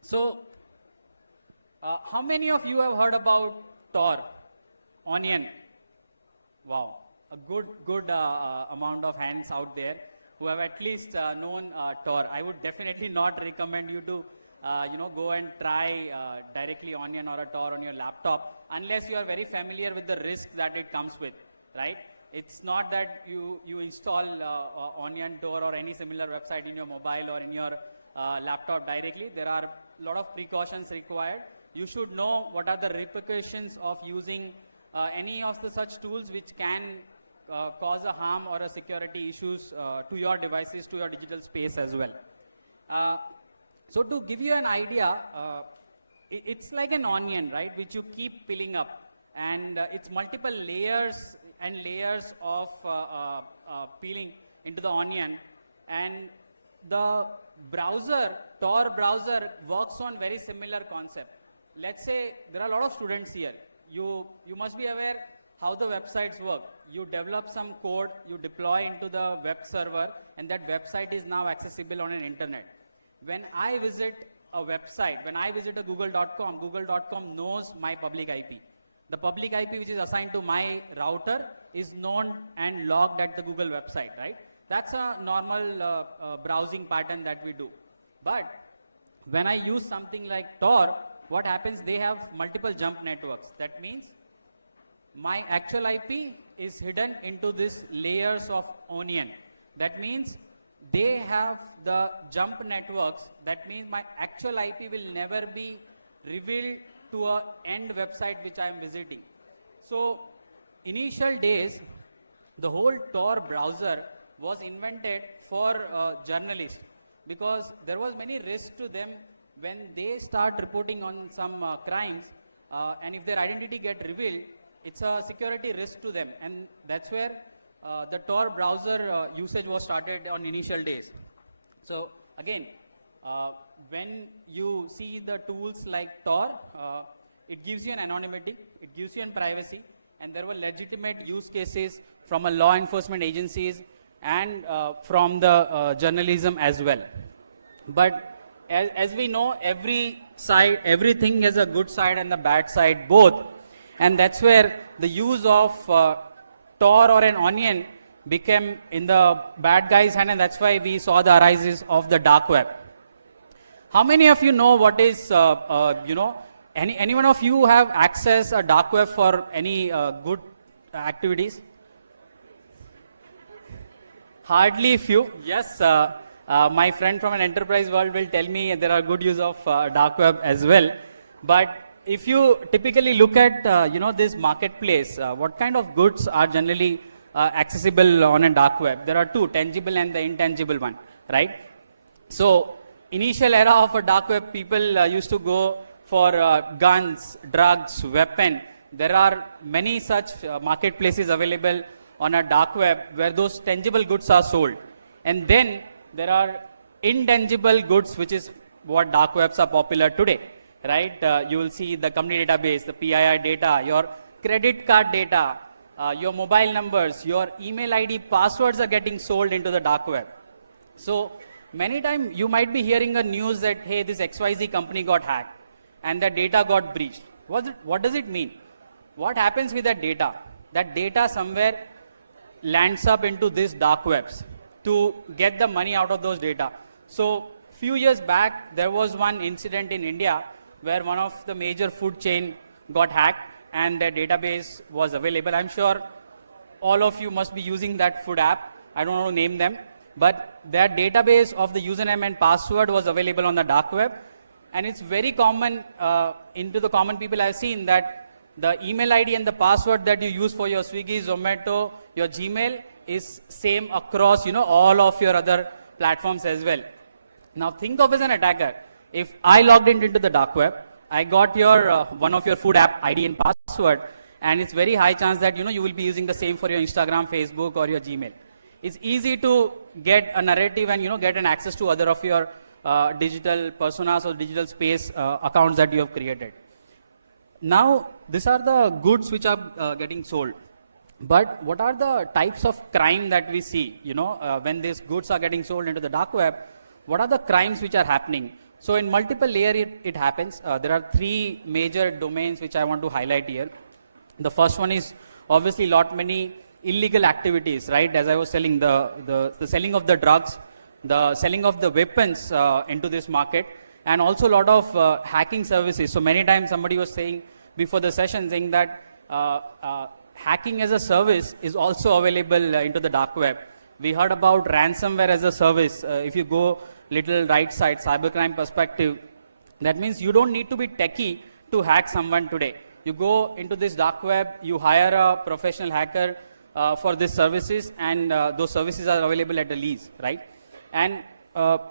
So how many of you have heard about Tor, Onion? Wow, a good amount of hands out there who have at least known Tor. I would definitely not recommend you to go and try directly Onion or a Tor on your laptop unless you are very familiar with the risk that it comes with, right? It's not that you install Onion, Tor or any similar website in your mobile or in your laptop directly. There are a lot of precautions required. You should know what are the repercussions of using any of the such tools which can cause a harm or a security issues to your devices, to your digital space as well. So to give you an idea, it's like an onion, right, which you keep peeling up, and it's multiple layers and layers of peeling into the onion. And the browser, Tor browser, works on very similar concept. Let's say there are a lot of students here. You must be aware how the websites work. You develop some code, you deploy into the web server, and that website is now accessible on an internet. When I visit a website, when I visit a google.com, google.com knows my public IP. The public IP which is assigned to my router is known and logged at the Google website, right? That's a normal browsing pattern that we do. But when I use something like Tor, what happens? They have multiple jump networks. That means my actual IP is hidden into these layers of onion. That means they have the jump networks. That means my actual IP will never be revealed to a end website which I am visiting. So initial days, the whole Tor browser was invented for journalists, because there was many risks to them when they start reporting on some crimes, and if their identity get revealed, it's a security risk to them, and that's where the Tor browser usage was started on initial days. So again, when you see the tools like Tor, it gives you an anonymity, it gives you an privacy, and there were legitimate use cases from a law enforcement agencies and from the journalism as well. But as we know, everything has a good side and a bad side both, and that's where the use of Tor or an onion became in the bad guy's hand, and that's why we saw the arises of the dark web. How many of you know what is, any one of you have access a dark web for any good activities? Hardly few. Yes, my friend from an enterprise world will tell me there are good use of dark web as well. But if you typically look at, this marketplace, what kind of goods are generally accessible on a dark web? There are two, tangible and the intangible one, right? So, initial era of a dark web, people used to go for guns, drugs, weapon. There are many such marketplaces available on a dark web where those tangible goods are sold. And then there are intangible goods, which is what dark webs are popular today, right? You will see the company database, the PII data, your credit card data, your mobile numbers, your email ID, passwords are getting sold into the dark web. So many times you might be hearing a news that, hey, this XYZ company got hacked and the data got breached. What does it mean? What happens with that data? That data somewhere lands up into these dark webs to get the money out of those data. So few years back, there was one incident in India where one of the major food chain got hacked and their database was available. I'm sure all of you must be using that food app. I don't want to name them, but their database of the username and password was available on the dark web. And it's very common, into the common people I've seen, that the email ID and the password that you use for your Swiggy, Zomato, your Gmail is same across, all of your other platforms as well. Now think of as an attacker, if I logged into the dark web, I got your one of your food app ID and password, and it's very high chance that you will be using the same for your Instagram, Facebook, or your Gmail. It's easy to get a narrative and get an access to other of your digital personas or digital space accounts that you have created. Now, these are the goods which are getting sold. But what are the types of crime that we see? When these goods are getting sold into the dark web, what are the crimes which are happening? So in multiple layer it happens. There are three major domains which I want to highlight here. The first one is obviously many illegal activities, right? As I was telling, the selling of the drugs, the selling of the weapons into this market, and also a lot of hacking services. So many times somebody was saying before the session, saying that hacking as a service is also available into the dark web. We heard about ransomware as a service. If you go little right side, cybercrime perspective, that means you don't need to be techie to hack someone today. You go into this dark web, you hire a professional hacker for these services, and those services are available at a lease, right? And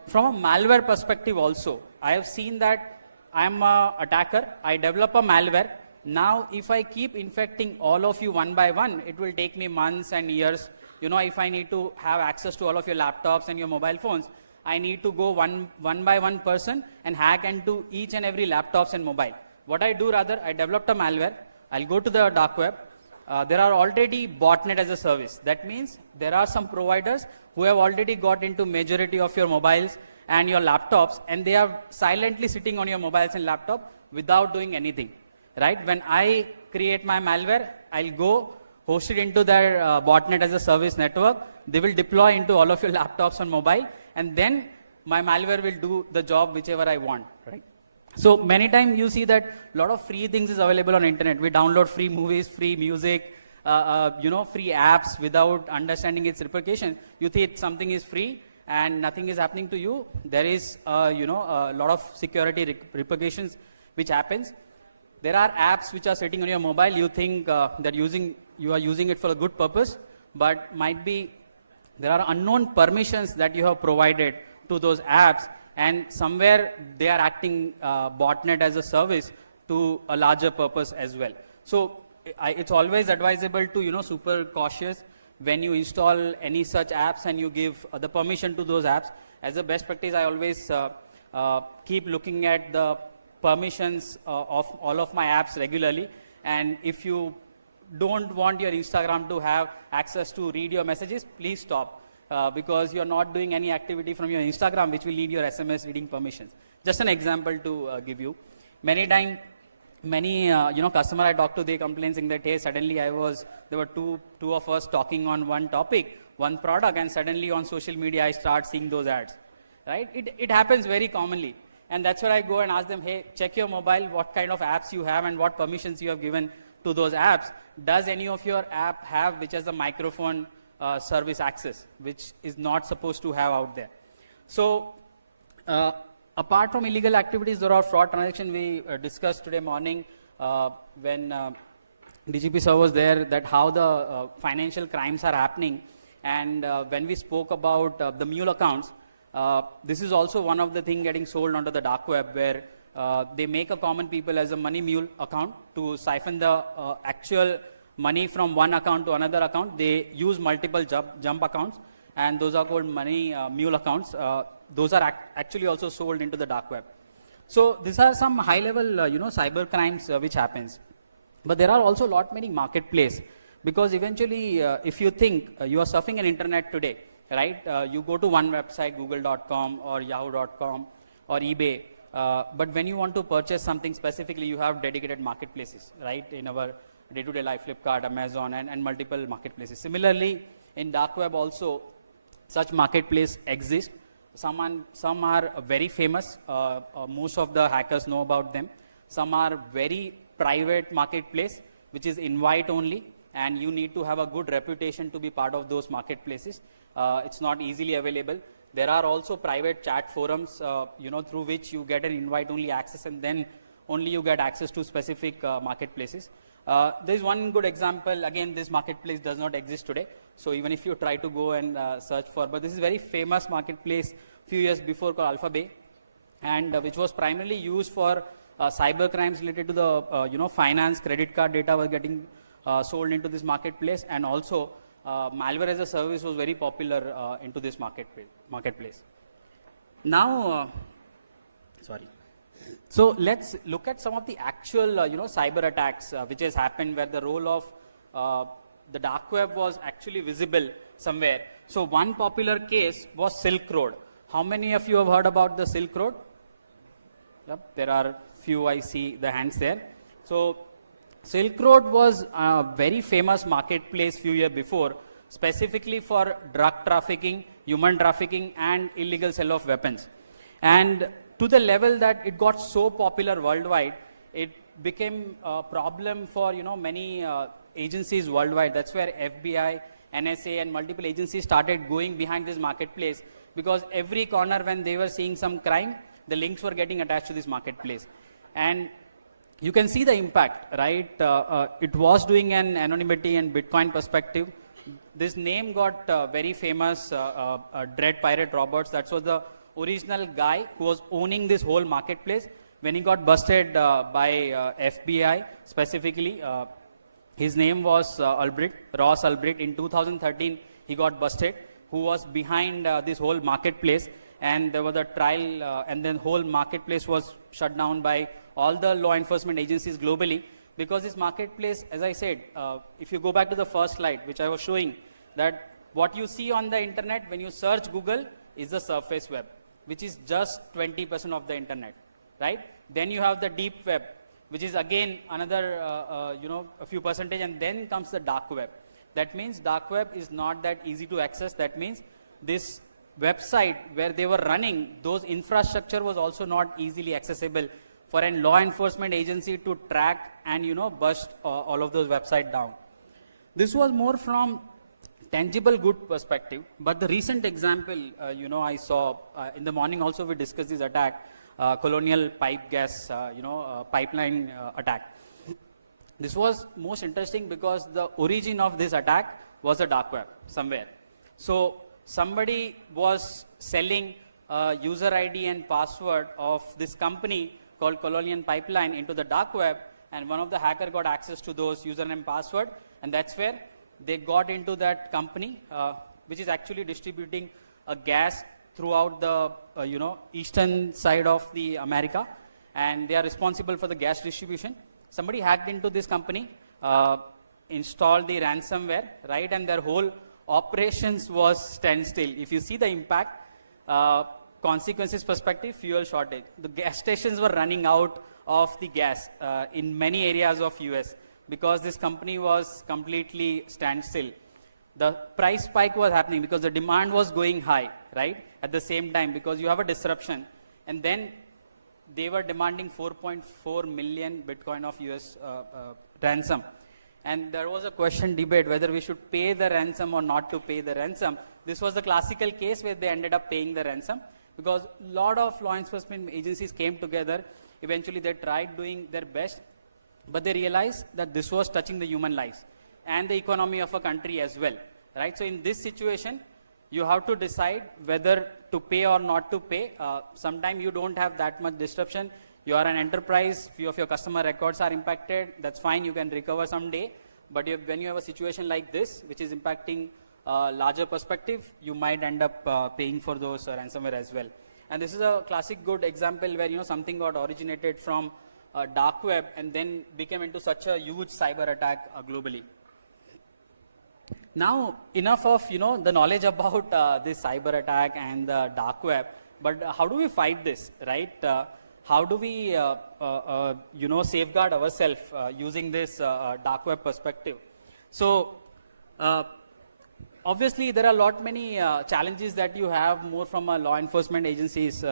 from a malware perspective also, I have seen that I'm an attacker, I develop a malware. Now, if I keep infecting all of you one by one, it will take me months and years. If I need to have access to all of your laptops and your mobile phones, I need to go one by one person and hack into each and every laptops and mobile. What I do rather, I developed a malware, I'll go to the dark web. There are already botnet as a service. That means there are some providers who have already got into majority of your mobiles and your laptops, and they are silently sitting on your mobiles and laptop without doing anything, right? When I create my malware, I'll go host it into their botnet as a service network. They will deploy into all of your laptops and mobile, and then my malware will do the job whichever I want, right? So many times you see that a lot of free things is available on internet. We download free movies, free music, free apps without understanding its repercussion. You think something is free and nothing is happening to you. There is, a lot of security repercussions which happens. There are apps which are sitting on your mobile. You think that you are using it for a good purpose, but might be there are unknown permissions that you have provided to those apps, and somewhere they are acting botnet as a service to a larger purpose as well. So it's always advisable to super cautious when you install any such apps and you give the permission to those apps. As a best practice, I always keep looking at the permissions of all of my apps regularly, and if you don't want your Instagram to have access to read your messages, please stop, because you're not doing any activity from your Instagram which will need your SMS reading permissions. Just an example to give you. Many customer I talk to, they complain saying that, hey, suddenly there were two of us talking on one topic, one product, and suddenly on social media I start seeing those ads, right? It happens very commonly, and that's where I go and ask them, hey, check your mobile, what kind of apps you have and what permissions you have given to those apps. Does any of your app have which has a microphone service access, which is not supposed to have out there? So apart from illegal activities, there are fraud transactions we discussed today morning when DGP sir was there, that how the financial crimes are happening. And when we spoke about the mule accounts, this is also one of the things getting sold onto the dark web, where they make a common people as a money mule account to siphon the actual money from one account to another account. They use multiple jump accounts, and those are called money mule accounts. Those are actually also sold into the dark web. So these are some high level cyber crimes which happens. But there are also many marketplace, because eventually if you think you are surfing an internet today, right? You go to one website, google.com or yahoo.com or eBay, but when you want to purchase something specifically, you have dedicated marketplaces, right? In our day-to-day life, Flipkart, Amazon, and multiple marketplaces. Similarly, in dark web also, such marketplace exist. Some are very famous. Most of the hackers know about them. Some are very private marketplace, which is invite only, and you need to have a good reputation to be part of those marketplaces. It's not easily available. There are also private chat forums, through which you get an invite-only access, and then only you get access to specific marketplaces. There is one good example. Again, this marketplace does not exist today. So even if you try to go and search for, but this is very famous marketplace few years before called Alpha Bay, and which was primarily used for cyber crimes related to the finance, credit card data was getting sold into this marketplace, and also malware as a service was very popular into this marketplace. Now, so let's look at some of the actual cyber attacks which has happened, where the role of the dark web was actually visible somewhere. So one popular case was Silk Road. How many of you have heard about the Silk Road? Yep, there are few, I see the hands there. So Silk Road was a very famous marketplace few years before, specifically for drug trafficking, human trafficking, and illegal sale of weapons. And to the level that it got so popular worldwide, it became a problem for many agencies worldwide. That's where FBI, NSA, and multiple agencies started going behind this marketplace, because every corner when they were seeing some crime, the links were getting attached to this marketplace. And you can see the impact, right? It was doing an anonymity and Bitcoin perspective. This name got very famous, Dread Pirate Roberts. That was the original guy who was owning this whole marketplace. When he got busted by FBI specifically, his name was Ross Ulbricht. In 2013, he got busted, who was behind this whole marketplace, and there was a trial, and then whole marketplace was shut down by all the law enforcement agencies globally, because this marketplace, as I said, if you go back to the first slide, which I was showing, that what you see on the internet when you search Google is the surface web, which is just 20% of the internet, right? Then you have the deep web, which is again another, a few percentage, and then comes the dark web. That means dark web is not that easy to access. That means this website where they were running, those infrastructure was also not easily accessible for a law enforcement agency to track and bust all of those websites down. This was more from tangible good perspective, but the recent example, I saw in the morning also we discussed this attack, Colonial Pipe Gas, pipeline attack. This was most interesting because the origin of this attack was the dark web somewhere. So somebody was selling user ID and password of this company called Colonial Pipeline into the dark web, and one of the hacker got access to those username and password, and that's where they got into that company, which is actually distributing a gas throughout the eastern side of the America, and they are responsible for the gas distribution. Somebody hacked into this company, installed the ransomware, right, and their whole operations was standstill. If you see the impact, consequences perspective, fuel shortage. The gas stations were running out of the gas in many areas of US because this company was completely standstill. The price spike was happening because the demand was going high, right, at the same time, because you have a disruption. And then they were demanding 4.4 million Bitcoin of US ransom. And there was a question debate whether we should pay the ransom or not to pay the ransom. This was the classical case where they ended up paying the ransom because a lot of law enforcement agencies came together. Eventually they tried doing their best, but they realized that this was touching the human lives and the economy of a country as well, right? So in this situation, you have to decide whether to pay or not to pay. Sometimes you don't have that much disruption. You are an enterprise, few of your customer records are impacted, that's fine, you can recover someday. But when you have a situation like this, which is impacting larger perspective, you might end up paying for those ransomware as well. And this is a classic good example where something got originated from dark web and then became into such a huge cyber attack globally. Now, enough of the knowledge about this cyber attack and the dark web, but how do we fight this, right? How do we safeguard ourselves using this dark web perspective? So, obviously, there are many challenges that you have more from law enforcement agencies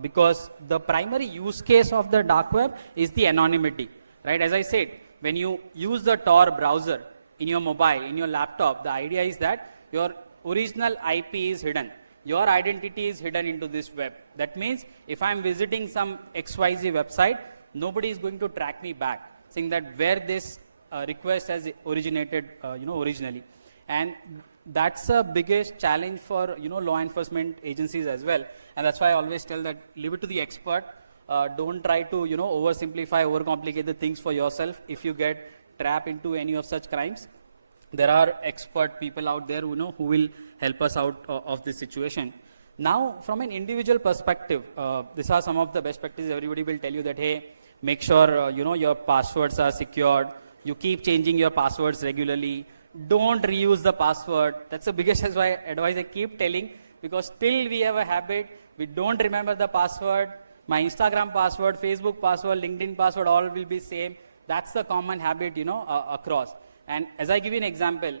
because the primary use case of the dark web is the anonymity, right? As I said, when you use the Tor browser in your mobile, in your laptop, the idea is that your original IP is hidden. Your identity is hidden into this web. That means if I'm visiting some XYZ website, nobody is going to track me back, saying that where this request has originated, originally. And that's the biggest challenge for law enforcement agencies as well. And that's why I always tell that leave it to the expert. Don't try to oversimplify, overcomplicate the things for yourself. If you get trapped into any of such crimes, there are expert people out there who will help us out of this situation. Now, from an individual perspective, these are some of the best practices. Everybody will tell you that, hey, make sure your passwords are secured. You keep changing your passwords regularly. Don't reuse the password. That's the biggest advice I keep telling, because still we have a habit. We don't remember the password. My Instagram password, Facebook password, LinkedIn password, all will be same. That's the common habit, across. And as I give you an example,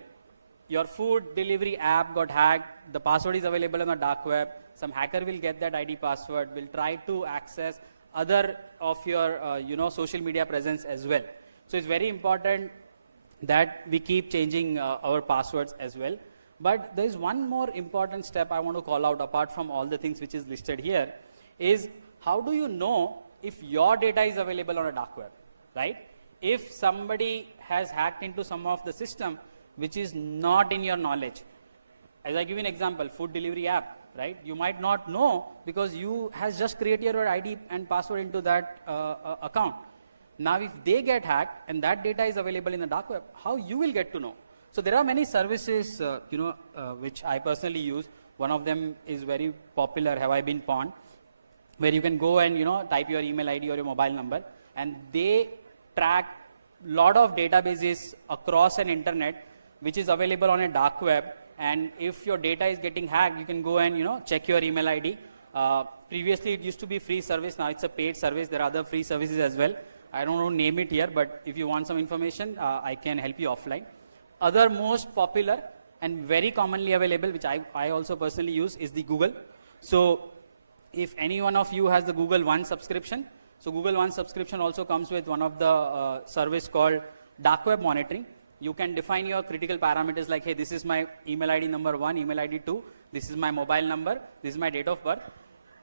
your food delivery app got hacked. The password is available on the dark web. Some hacker will get that ID password, will try to access other of your, social media presence as well. So it's very important that we keep changing our passwords as well. But there is one more important step I want to call out apart from all the things which is listed here, is how do you know if your data is available on a dark web, right? If somebody has hacked into some of the system which is not in your knowledge. As I give you an example, food delivery app, right? You might not know because you has just created your ID and password into that account. Now, if they get hacked and that data is available in the dark web, how you will get to know? So there are many services, which I personally use. One of them is very popular, Have I Been Pawned, where you can go and type your email ID or your mobile number, and they track lot of databases across an internet which is available on a dark web. And if your data is getting hacked, you can go and check your email ID. Previously it used to be free service, now it's a paid service. There are other free services as well. I don't know name it here, but if you want some information, I can help you offline. Other most popular and very commonly available, which I also personally use, is the Google. So if any one of you has the Google One subscription, so Google One subscription also comes with one of the service called dark web monitoring. You can define your critical parameters like, hey, this is my email ID number 1, email ID 2, this is my mobile number, this is my date of birth.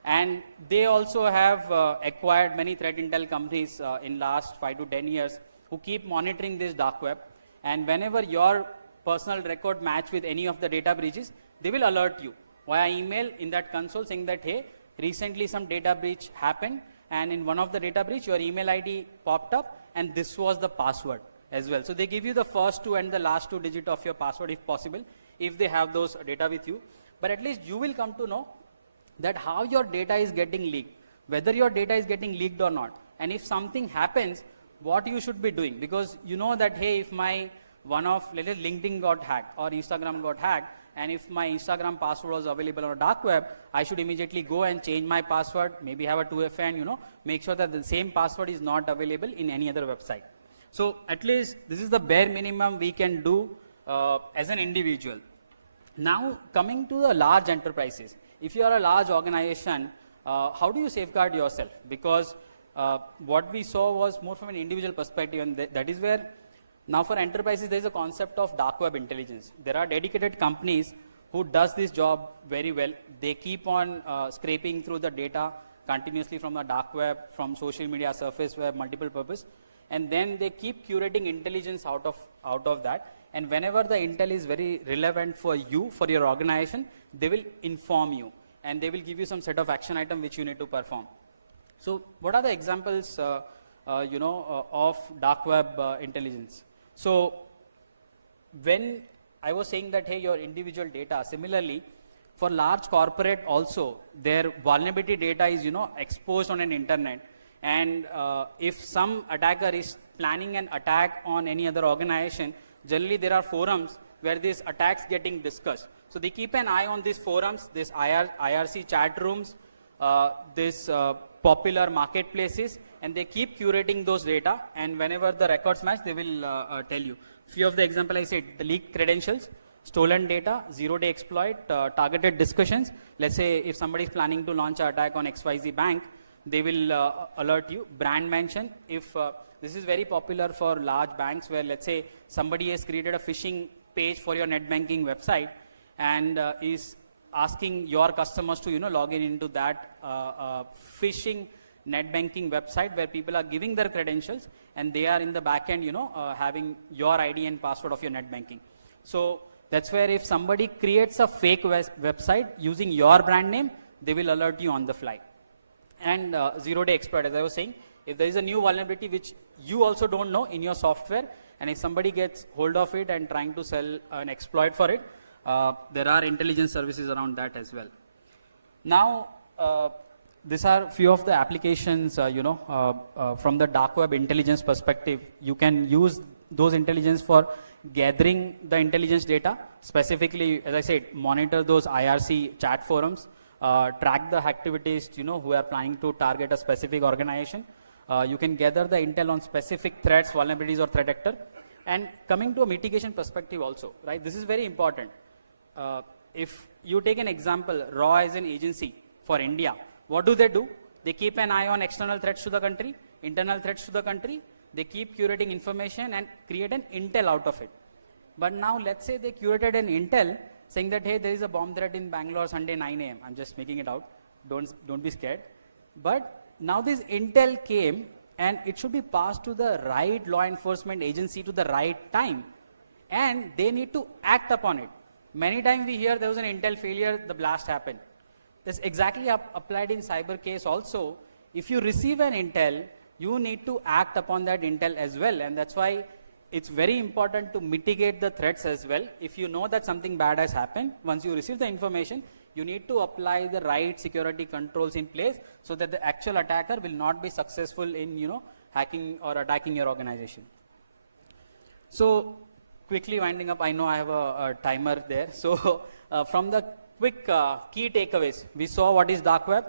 And they also have acquired many threat intel companies in last 5 to 10 years who keep monitoring this dark web. And whenever your personal record match with any of the data breaches, they will alert you via email in that console saying that, hey, recently some data breach happened, and in one of the data breach, your email ID popped up, and this was the password as well. So they give you the first 2 and the last 2 digits of your password if possible, if they have those data with you. But at least you will come to know that how your data is getting leaked, whether your data is getting leaked or not. And if something happens, what you should be doing, because you know that, hey, if my let's say LinkedIn got hacked or Instagram got hacked, and if my Instagram password was available on dark web, I should immediately go and change my password, maybe have a 2FA, and make sure that the same password is not available in any other website. So at least this is the bare minimum we can do as an individual. Now coming to the large enterprises, if you are a large organization, how do you safeguard yourself? Because what we saw was more from an individual perspective, and that is where now for enterprises there is a concept of dark web intelligence. There are dedicated companies who does this job very well. They keep on scraping through the data continuously from the dark web, from social media, surface web, multiple purpose, and then they keep curating intelligence out of that. And whenever the intel is very relevant for you, for your organization, they will inform you, and they will give you some set of action item which you need to perform. So what are the examples of dark web intelligence? So when I was saying that, hey, your individual data, similarly for large corporate also, their vulnerability data is exposed on an internet, and if some attacker is planning an attack on any other organization, generally there are forums where these attacks getting discussed. So they keep an eye on these forums, these IRC chat rooms, this popular marketplaces, and they keep curating those data, and whenever the records match, they will tell you. Few of the example I said, the leaked credentials, stolen data, zero-day exploit, targeted discussions. Let's say if somebody is planning to launch an attack on XYZ bank, they will alert you. Brand mention, if this is very popular for large banks where, let's say, somebody has created a phishing page for your net banking website and is asking your customers to log in into that phishing net banking website where people are giving their credentials, and they are in the back end having your ID and password of your net banking. So that's where if somebody creates a fake website using your brand name, they will alert you on the fly. And zero-day exploit, as I was saying, if there is a new vulnerability which you also don't know in your software, and if somebody gets hold of it and trying to sell an exploit for it, there are intelligence services around that as well. Now, these are few of the applications, from the dark web intelligence perspective. You can use those intelligence for gathering the intelligence data, specifically, as I said, monitor those IRC chat forums, track the activities, who are planning to target a specific organization. You can gather the intel on specific threats, vulnerabilities, or threat actor. And coming to a mitigation perspective also, right? This is very important. If you take an example, RAW as an agency for India, what do? They keep an eye on external threats to the country, internal threats to the country. They keep curating information and create an intel out of it. But now let's say they curated an intel saying that, hey, there is a bomb threat in Bangalore Sunday 9 a.m. I'm just making it out. Don't be scared. But now this intel came, and it should be passed to the right law enforcement agency to the right time, and they need to act upon it. Many times we hear there was an intel failure, the blast happened. This exactly applied in cyber case also. If you receive an intel, you need to act upon that intel as well, and that's why it's very important to mitigate the threats as well. If you know that something bad has happened, once you receive the information, you need to apply the right security controls in place so that the actual attacker will not be successful in hacking or attacking your organization. So quickly winding up, I know I have a timer there. So from the quick key takeaways, we saw what is dark web.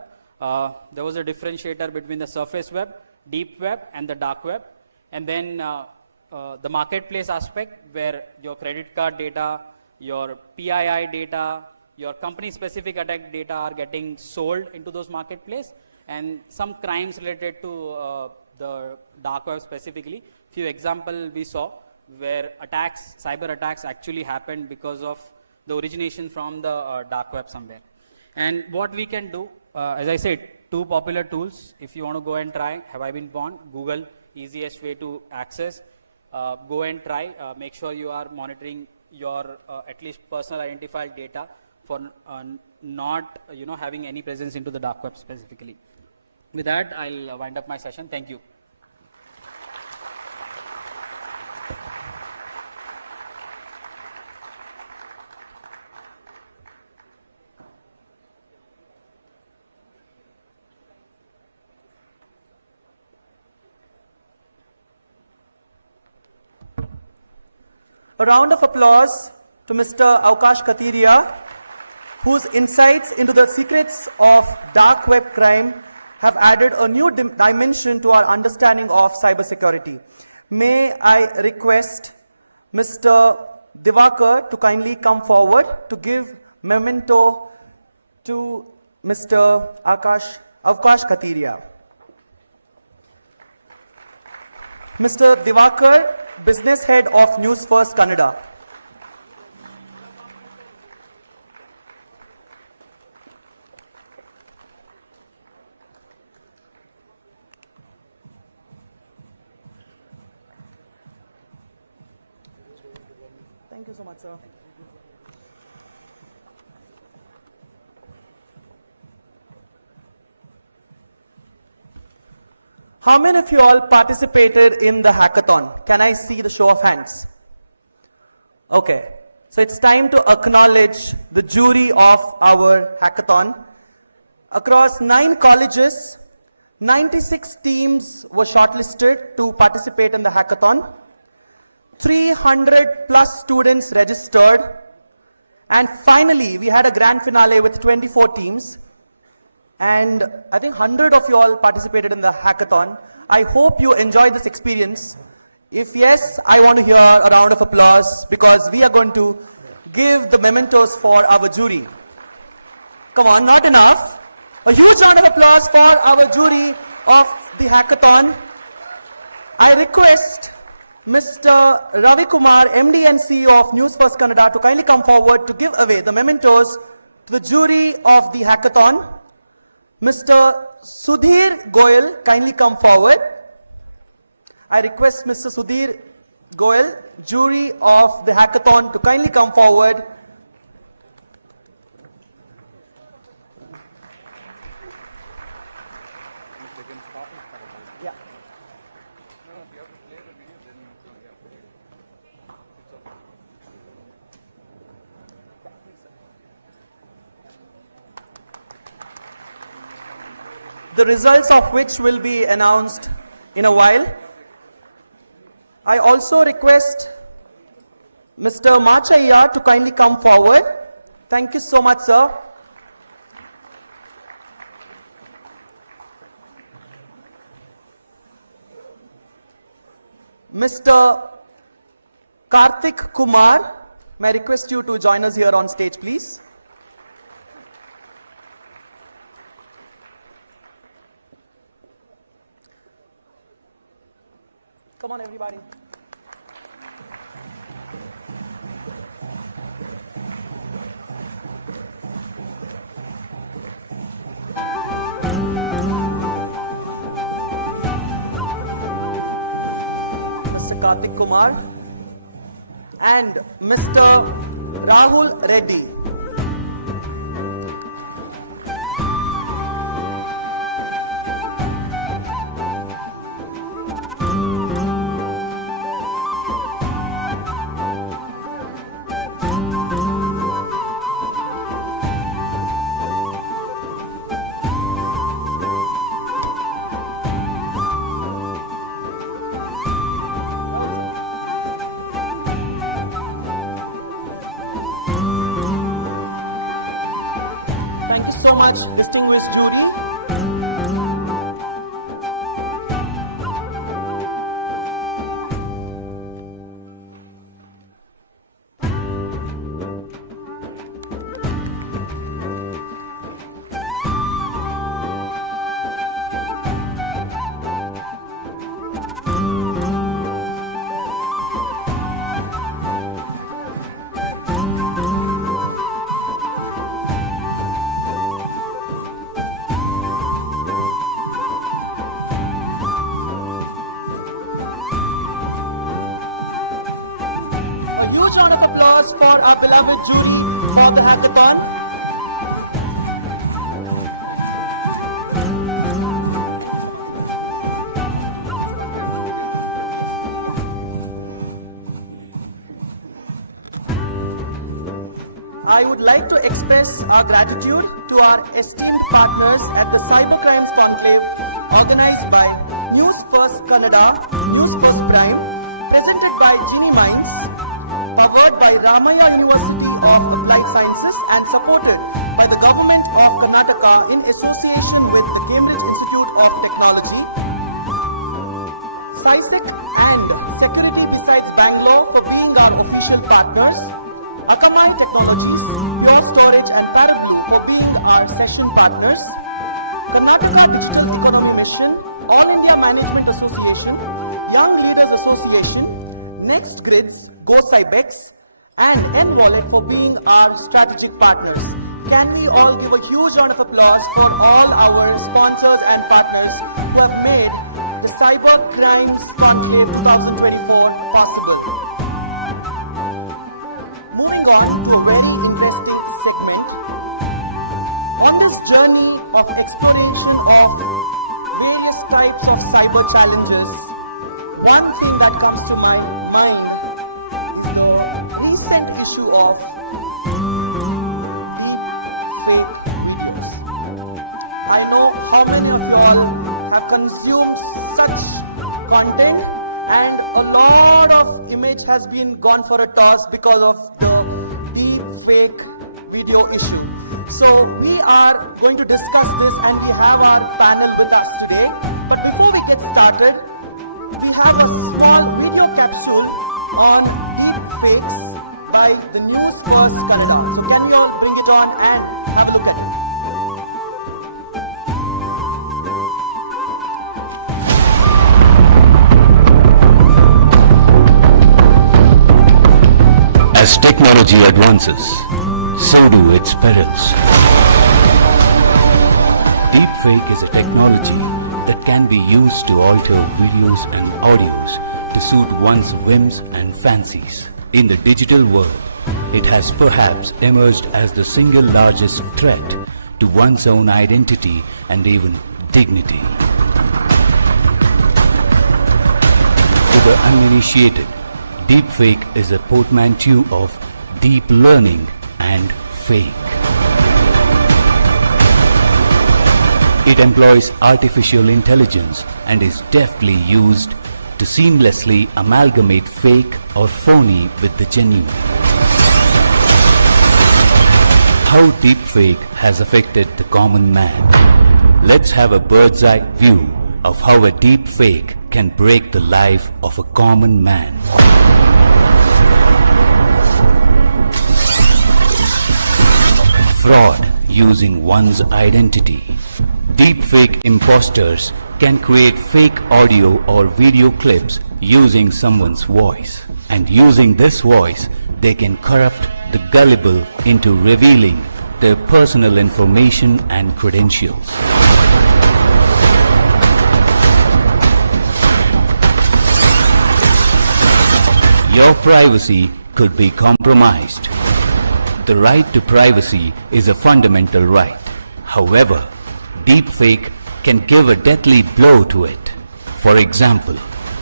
There was a differentiator between the surface web, deep web, and the dark web. And then the marketplace aspect, where your credit card data, your PII data, your company specific attack data are getting sold into those marketplace, and some crimes related to the dark web specifically. Few example we saw where attacks, cyber attacks actually happened because of the origination from the dark web somewhere. And what we can do, as I said, 2 popular tools. If you want to go and try, have I been born? Google, easiest way to access. Go and try. Make sure you are monitoring your at least personal identified data for not having any presence into the dark web specifically. With that, I'll wind up my session. Thank you. A round of applause to Mr. Avkash Katiria, whose insights into the secrets of dark web crime have added a new dimension to our understanding of cybersecurity. May I request Mr. Divakar to kindly come forward to give memento to Mr. Avkash Katiria. Mr. Divakar, Business Head of NewsFirst Kannada. Thank you so much, sir. How many of you all participated in the hackathon? Can I see the show of hands? Okay, so it's time to acknowledge the jury of our hackathon. Across 9 colleges, 96 teams were shortlisted to participate in the hackathon. 300 plus students registered. And finally, we had a grand finale with 24 teams. And I think 100 of you all participated in the hackathon. I hope you enjoyed this experience. If yes, I want to hear a round of applause because we are going to give the mementos for our jury. Come on, not enough. A huge round of applause for our jury of the hackathon. I request Mr. Ravi Kumar, MD and CEO of NewsFirst Kannada, to kindly come forward to give away the mementos to the jury of the hackathon. Mr. Sudhir Goyal, kindly come forward. I request Mr. Sudhir Goyal, jury of the hackathon, to kindly come forward. The results of which will be announced in a while. I also request Mr. Machaiya to kindly come forward. Thank you so much, sir. Mr. Karthik Kumar, may I request you to join us here on stage, please. Come on, everybody. Mr. Karthik Kumar and Mr. Rahul Reddy. Thank you so much, distinguished jury. A huge round of applause for our beloved jury for the hackathon. I would like to express our gratitude to our esteemed partners at the Cyber Crimes Conclave organized by NewsFirst Kannada, NewsFirst Prime, presented by Genie Minds, powered by Ramaya University of Applied Sciences and supported by the Government of Karnataka in association with the Cambridge Institute of Technology, CISO and Security Besides Bangalore for being our official partners, Akamai Technologies, Pure Storage and Parablue for being our session partners, Karnataka Digital Economy Mission, All India Management Association, Young Leaders Association, Next Grids, Go Cybex and N-Wallet for being our strategic partners. Can we all give a huge round of applause for all our sponsors and partners who have made the Cyber Crimes Conclave 2024 possible. Moving on to a very interesting segment. On this journey of exploration of various types of cyber challenges, one thing that comes to my mind is the recent issue of deep fake videos. I know how many of you all have consumed such content and a lot of image has been gone for a toss because of the deep fake video issue. So we are going to discuss this and we have our panel with us today. But before we get started, we have a small video capsule on deep fakes by the NewsFirst Kannada. So can we all bring it on and have a look at it? As technology advances, so do its perils. Deepfake is a technology that can be used to alter videos and audios to suit one's whims and fancies. In the digital world, it has perhaps emerged as the single largest threat to one's own identity and even dignity. To the uninitiated, deepfake is a portmanteau of deep learning and fake. It employs artificial intelligence and is deftly used to seamlessly amalgamate fake or phony with the genuine. How deepfake has affected the common man. Let's have a bird's eye view of how a deepfake can break the life of a common man. Fraud using one's identity. Deepfake imposters can create fake audio or video clips using someone's voice. And using this voice, they can corrupt the gullible into revealing their personal information and credentials. Your privacy could be compromised. The right to privacy is a fundamental right. However, deepfake can give a deadly blow to it. For example,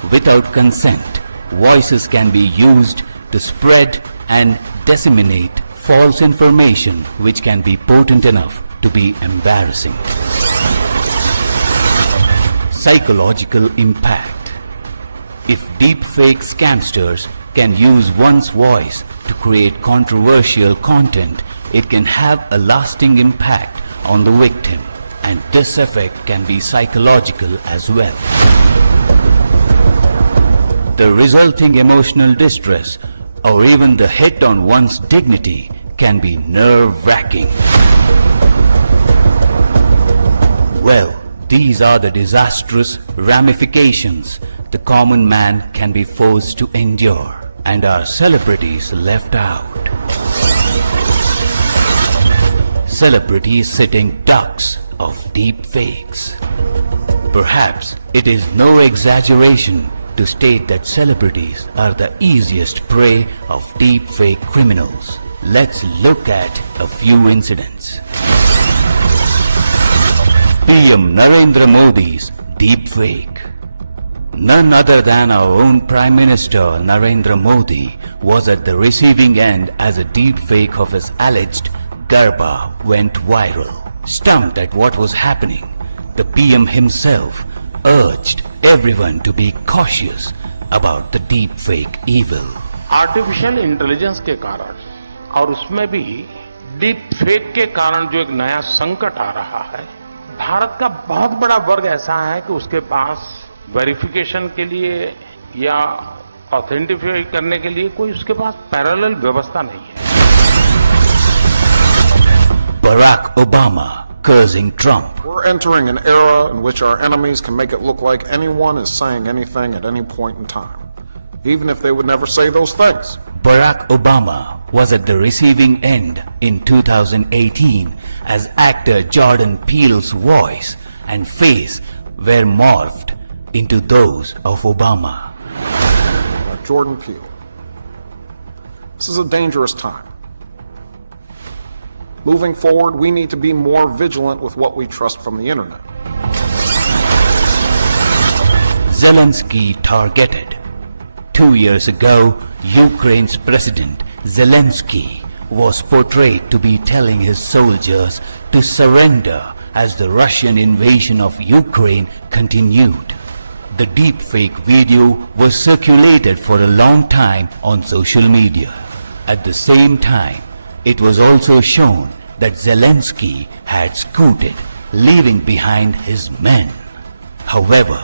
without consent, voices can be used to spread and disseminate false information which can be potent enough to be embarrassing. Psychological impact. If deepfake scamsters can use one's voice to create controversial content, it can have a lasting impact on the victim, and this effect can be psychological as well. The resulting emotional distress or even the hit on one's dignity can be nerve-wracking. Well, these are the disastrous ramifications the common man can be forced to endure, and our celebrities left out. Celebrities sitting ducks of deep fakes. Perhaps it is no exaggeration to state that celebrities are the easiest prey of deep fake criminals. Let's look at a few incidents. PM Narendra Modi's deep fake. None other than our own Prime Minister Narendra Modi was at the receiving end as a deep fake of his alleged Garba went viral. Stumped at what was happening, the PM himself urged everyone to be cautious about the deep fake evil. Artificial intelligence के कारण और उसमें भी deep fake के कारण जो एक नया संकट आ रहा है, भारत का बहुत बड़ा वर्ग ऐसा है कि उसके पास वेरिफिकेशन के लिए या ऑथेंटिफाई करने के लिए कोई उसके पास पैरेलल व्यवस्था नहीं है. Barack Obama cursing Trump. We're entering an era in which our enemies can make it look like anyone is saying anything at any point in time, even if they would never say those things. Barack Obama was at the receiving end in 2018 as actor Jordan Peele's voice and face were morphed into those of Obama. Like Jordan Peele. This is a dangerous time. Moving forward, we need to be more vigilant with what we trust from the internet. Zelensky targeted. 2 years ago, Ukraine's President Zelensky was portrayed to be telling his soldiers to surrender as the Russian invasion of Ukraine continued. The deepfake video was circulated for a long time on social media. At the same time, it was also shown that Zelensky had scooted, leaving behind his men. However,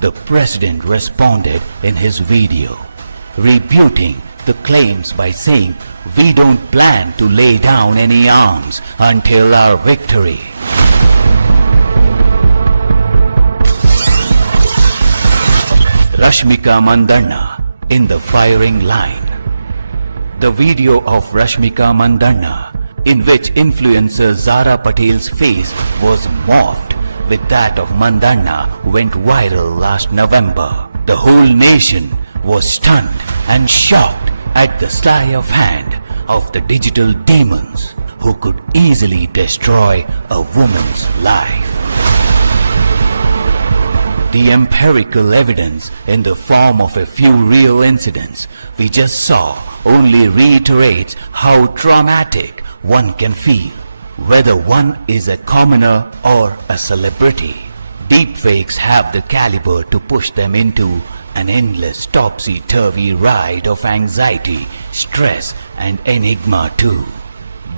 the president responded in his video, rebuting the claims by saying, "We don't plan to lay down any arms until our victory." Rashmika Mandanna in the firing line. The video of Rashmika Mandanna, in which influencer Zara Patel's face was morphed with that of Mandanna, went viral last November. The whole nation was stunned and shocked at the sleight of hand of the digital demons who could easily destroy a woman's life. The empirical evidence in the form of a few real incidents we just saw only reiterates how traumatic one can feel, whether one is a commoner or a celebrity. Deepfakes have the caliber to push them into an endless topsy-turvy ride of anxiety, stress and enigma too.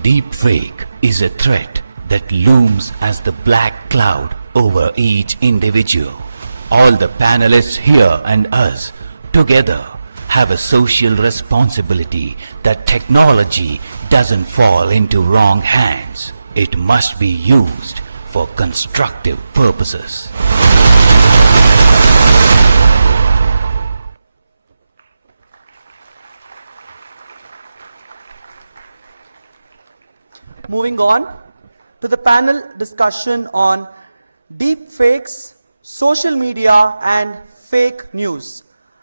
Deepfake is a threat that looms as the black cloud over each individual. All the panelists here and us together have a social responsibility that technology doesn't fall into wrong hands. It must be used for constructive purposes. Moving on to the panel discussion on deep fakes, social media and fake news.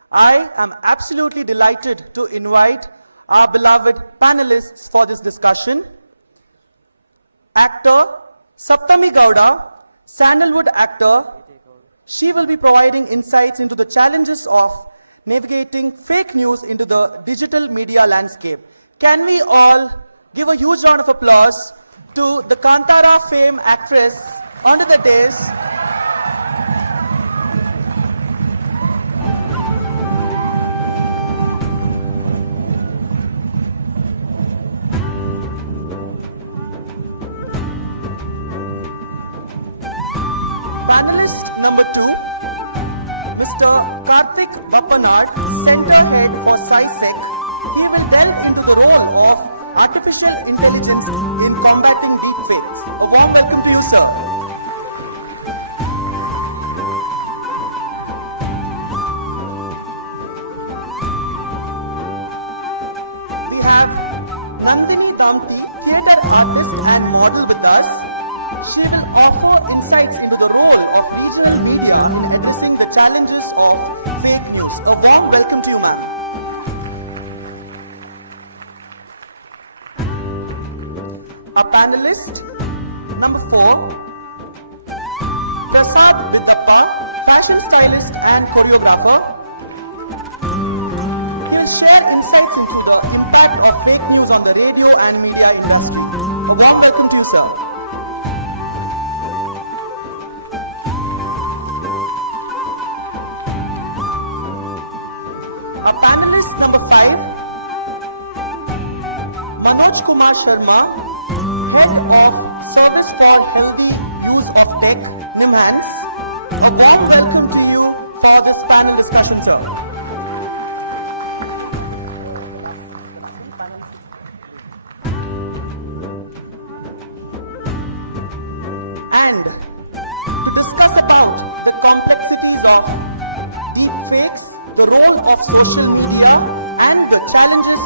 I am absolutely delighted to invite our beloved panelists for this discussion. Actor Saptami Gowda, sandalwood actor, she will be providing insights into the challenges of navigating fake news into the digital media landscape. Can we all give a huge round of applause to the Kantara fame actress under the days, Panelist number 2, Mr. Karthik Bappanad, Center Head for CISO. He will delve into the role of artificial intelligence in combating deepfakes. A warm welcome to you, sir. We have Nandini Damti, theatre artist and model with us. She will offer insights into the role of regional media in addressing the challenges of fake news. A warm welcome to you, ma'am. Our panelist, number 4, Prasad Bidappa, fashion stylist and choreographer. He He will share insights into the impact of fake news on the radio and media industry. A warm welcome to you, sir. Our panelist number 5, Manoj Kumar Sharma, Head of Service for Healthy Use of Tech, NIMHANS. A warm welcome to you for this panel discussion, sir. And to discuss about the complexities of deep fakes, the role of social media and the challenges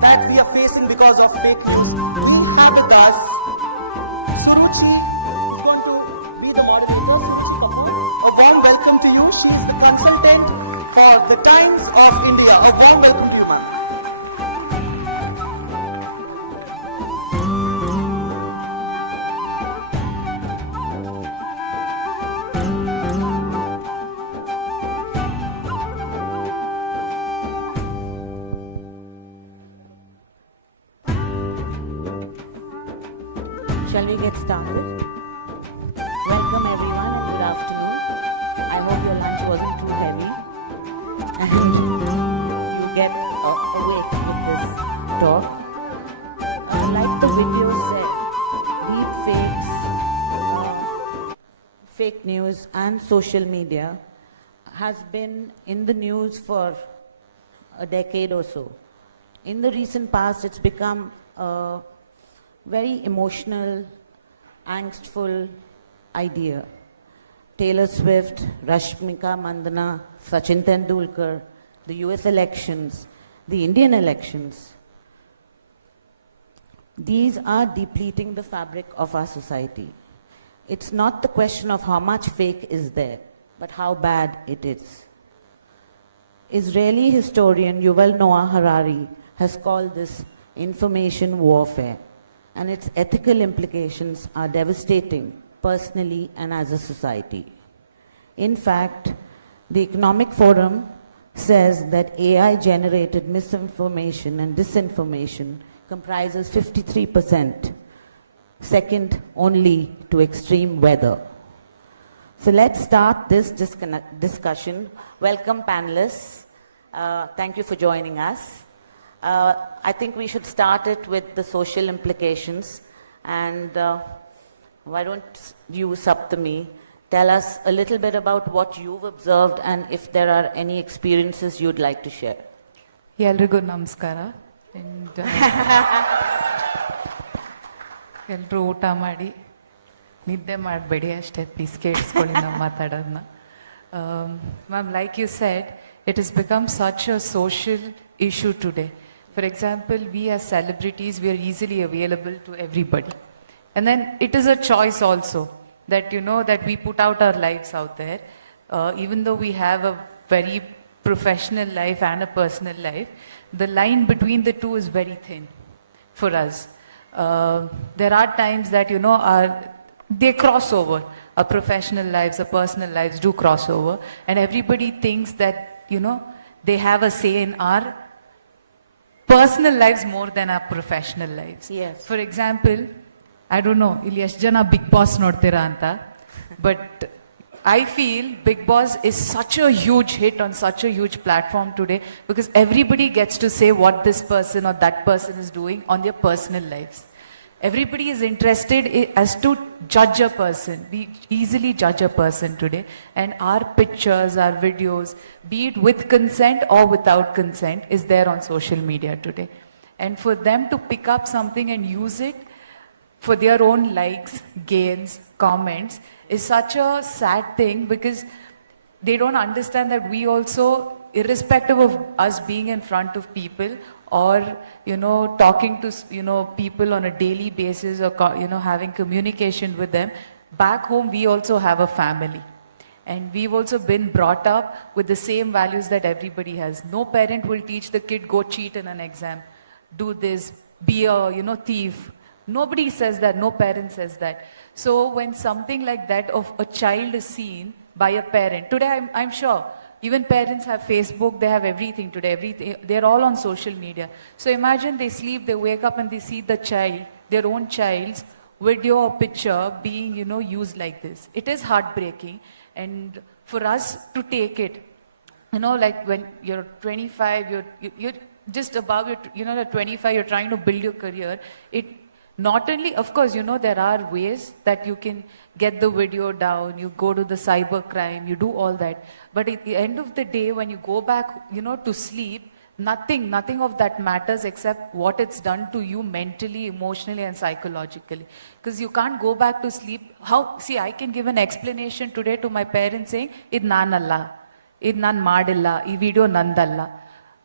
that we are facing because of fake news, we have with us Suruchi, who's going to be the moderator, Suruchi Kapoor. A warm welcome to you. She is the consultant for the Times of India. A warm welcome to you, ma'am. Shall we get started? Welcome everyone and good afternoon. I hope your lunch wasn't too heavy and you get awake with this talk. Like the video said, deep fakes, fake news and social media has been in the news for a decade or so. In the recent past, it's become a very emotional, angstful idea. Taylor Swift, Rashmika Mandana, Sachin Tendulkar, the US elections, the Indian elections. These are depleting the fabric of our society. It's not the question of how much fake is there, but how bad it is. Israeli historian Yuval Noah Harari has called this information warfare, and its ethical implications are devastating, personally and as a society. In fact, the Economic Forum says that AI-generated misinformation and disinformation comprises 53%, second only to extreme weather. So let's start this discussion. Welcome, panelists. Thank you for joining us. I think we should start it with the social implications. And why don't you, Saptami, tell us a little bit about what you've observed and if there are any experiences you'd like to share. ಎಲ್ರಿಗೂ ನಮಸ್ಕಾರ. ಎಲ್ಲರೂ ಊಟ ಮಾಡಿ ನಿದ್ದೆ ಮಾಡಬೇಡಿ ಅಷ್ಟೇ, please ಕೇಳಿಸ್ಕೊಳ್ಳಿ ನಾವು ಮಾತಾಡೋದನ್ನ. Ma'am, like you said, it has become such a social issue today. For example, we as celebrities, we are easily available to everybody. And then it is a choice also that, you know, that we put out our lives out there. Even though we have a very professional life and a personal life, the line between the two is very thin for us. There are times that, you know, they cross over. Our professional lives, our personal lives do cross over. And everybody thinks that, you know, they have a say in our personal lives more than our professional lives. Yes. For example, I don't know, ಇಲ್ಲಿ ಎಷ್ಟು ಜನ Big Boss ನೋಡ್ತೀರಾ ಅಂತ, but I feel Big Boss is such a huge hit on such a huge platform today because everybody gets to say what this person or that person is doing on their personal lives. Everybody is interested as to judge a person. We easily judge a person today, and our pictures, our videos, be it with consent or without consent, is there on social media today. And for them to pick up something and use it for their own likes, gains, comments is such a sad thing because they don't understand that we also, irrespective of us being in front of people or, you know, talking to, you know, people on a daily basis or, you know, having communication with them, back home we also have a family. And we've also been brought up with the same values that everybody has. No parent will teach the kid, go cheat in an exam, do this, be a, you know, thief. Nobody says that, no parent says that. So when something like that of a child is seen by a parent, today I'm sure Even parents have Facebook, they have everything today, they're all on social media. So imagine they sleep, they wake up and they see the child, their own child's video or picture being, used like this. It is heartbreaking. And for us to take it, like when you're 25, you're just above, at 25, you're trying to build your career. It not only, of course, there are ways that you can get the video down, you go to the cyber crime, you do all that. But at the end of the day, when you go back, to sleep, nothing of that matters except what it's done to you mentally, emotionally, and psychologically. Because you can't go back to sleep. See, I can give an explanation today to my parents saying, "Id nanalla, id nan madilla, ee video nandalla."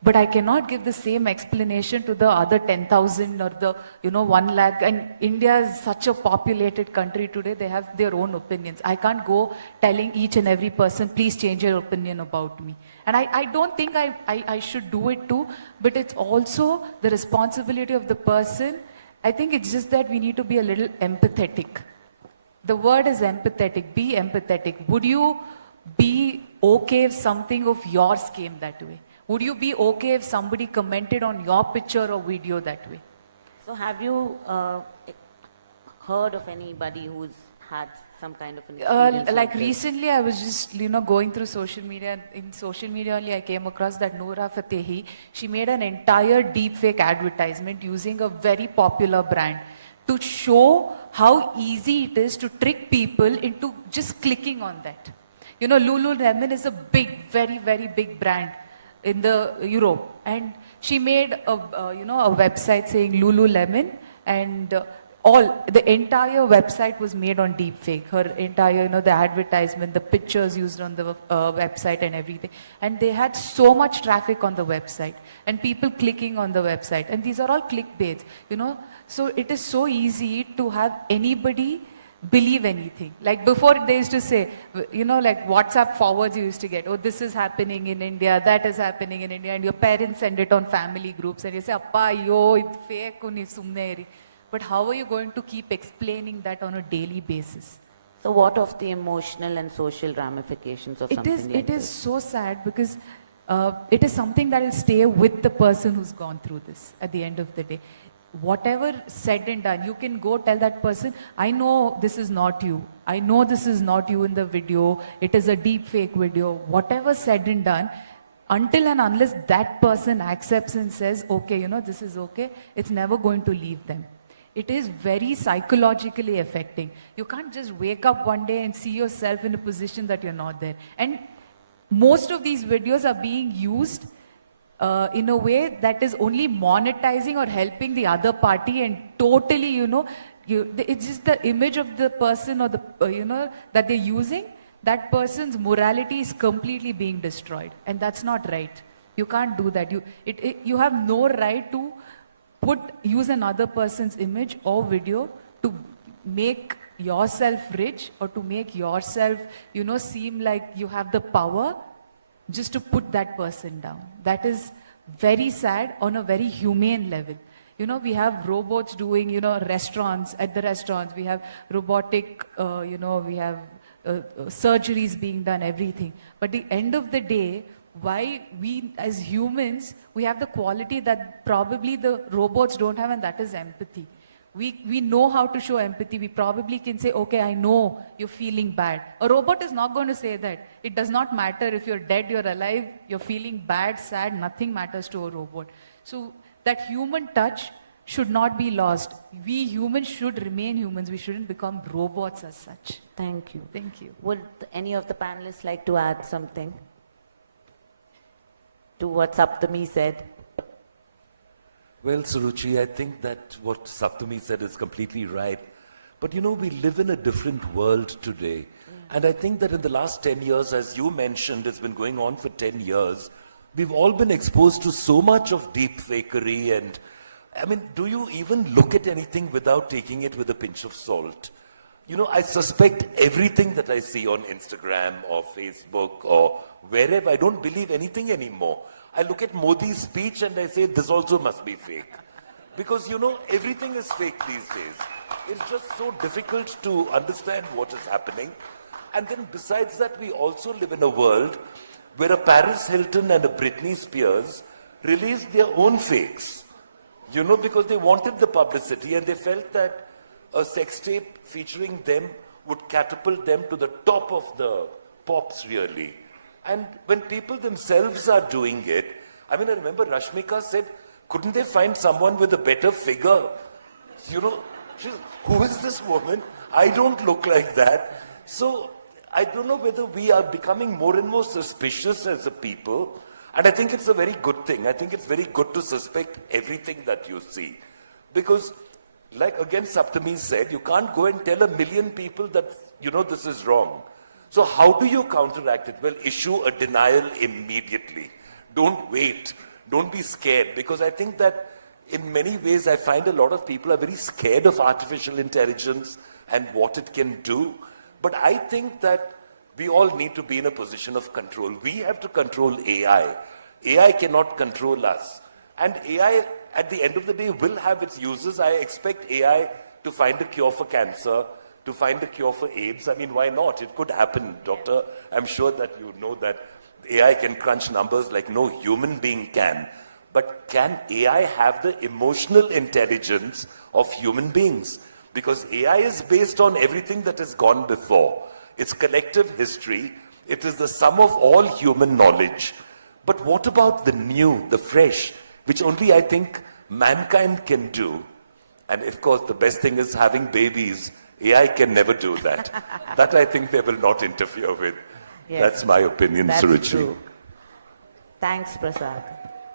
But I cannot give the same explanation to the other 10,000 or the 1 lakh. And India is such a populated country today, they have their own opinions. I can't go telling each and every person, please change your opinion about me. And I don't think I should do it too, but it's also the responsibility of the person. I think it's just that we need to be a little empathetic. The word is empathetic, be empathetic. Would you be okay if something of yours came that way? Would you be okay if somebody commented on your picture or video that way? So have you heard of anybody who's had some kind of an experience? Like recently, I was just going through social media. In social media only, I came across that Noora Fatehi. She made an entire deepfake advertisement using a very popular brand to show how easy it is to trick people into just clicking on that. Lululemon is a big, very, very big brand in the Europe, and she made a website saying Lululemon, and the entire website was made on deepfake. Her entire, the advertisement, the pictures used on the website and everything. And they had so much traffic on the website and people clicking on the website. And these are all clickbaits, So it is so easy to have anybody believe anything. Like before they used to say, like WhatsApp forwards you used to get, oh, this is happening in India, that is happening in India, and your parents send it on family groups and you say, Appa, yo, it's fake, sumne. But how are you going to keep explaining that on a daily basis? So what of the emotional and social ramifications of something like this? It is so sad because it is something that will stay with the person who's gone through this at the end of the day. Whatever said and done, you can go tell that person, I know this is not you. I know this is not you in the video. It is a deep fake video. Whatever said and done, until and unless that person accepts and says, okay, this is okay, it's never going to leave them. It is very psychologically affecting. You can't just wake up one day and see yourself in a position that you're not there. And most of these videos are being used in a way that is only monetizing or helping the other party, and totally, it's just the image of the person or the, that they're using. That person's morality is completely being destroyed, and that's not right. You can't do that. You have no right to use another person's image or video to make yourself rich or to make yourself, seem like you have the power just to put that person down. That is very sad on a very humane level. We have robots doing, restaurants, at the restaurants, we have robotic, we have surgeries being done, everything. But at the end of the day, why we as humans, we have the quality that probably the robots don't have, and that is empathy. We know how to show empathy. We probably can say, okay, I know you're feeling bad. A robot is not going to say that. It does not matter if you're dead, you're alive, you're feeling bad, sad, nothing matters to a robot. So that human touch should not be lost. We humans should remain humans. We shouldn't become robots as such. Thank you. Thank you. Would any of the panelists like to add something to what Saptami said? Well, Suruchi, I think that what Saptami said is completely right. But we live in a different world today. And I think that in the last 10 years, as you mentioned, it's been going on for 10 years, we've all been exposed to so much of deep fakery. And I mean, do you even look at anything without taking it with a pinch of salt? I suspect everything that I see on Instagram or Facebook or wherever. I don't believe anything anymore. I look at Modi's speech and I say, this also must be fake. Because, everything is fake these days. It's just so difficult to understand what is happening. And then besides that, we also live in a world where a Paris Hilton and a Britney Spears released their own fakes, because they wanted the publicity and they felt that a sex tape featuring them would catapult them to the top of the pops, really. And when people themselves are doing it, I remember Rashmika said, couldn't they find someone with a better figure? Who is this woman? I don't look like that. So I don't know whether we are becoming more and more suspicious as a people. And I think it's a very good thing. I think it's very good to suspect everything that you see. Because, like again Saptami said, you can't go and tell 1 million people that, this is wrong. So how do you counteract it? Well, issue a denial immediately. Don't wait. Don't be scared. Because I think that in many ways I find a lot of people are very scared of artificial intelligence and what it can do. But I think that we all need to be in a position of control. We have to control AI. AI cannot control us. And AI, at the end of the day, will have its uses. I expect AI to find a cure for cancer, to find a cure for AIDS. Why not? It could happen, Doctor. I'm sure that you know that AI can crunch numbers like no human being can. But can AI have the emotional intelligence of human beings? Because AI is based on everything that has gone before. It's collective history. It is the sum of all human knowledge. But what about the new, the fresh, which only I think mankind can do? And of course, the best thing is having babies. AI can never do that. That I think they will not interfere with. Yes, that's my opinion, that's Suruchi. True. Thanks, Prasad.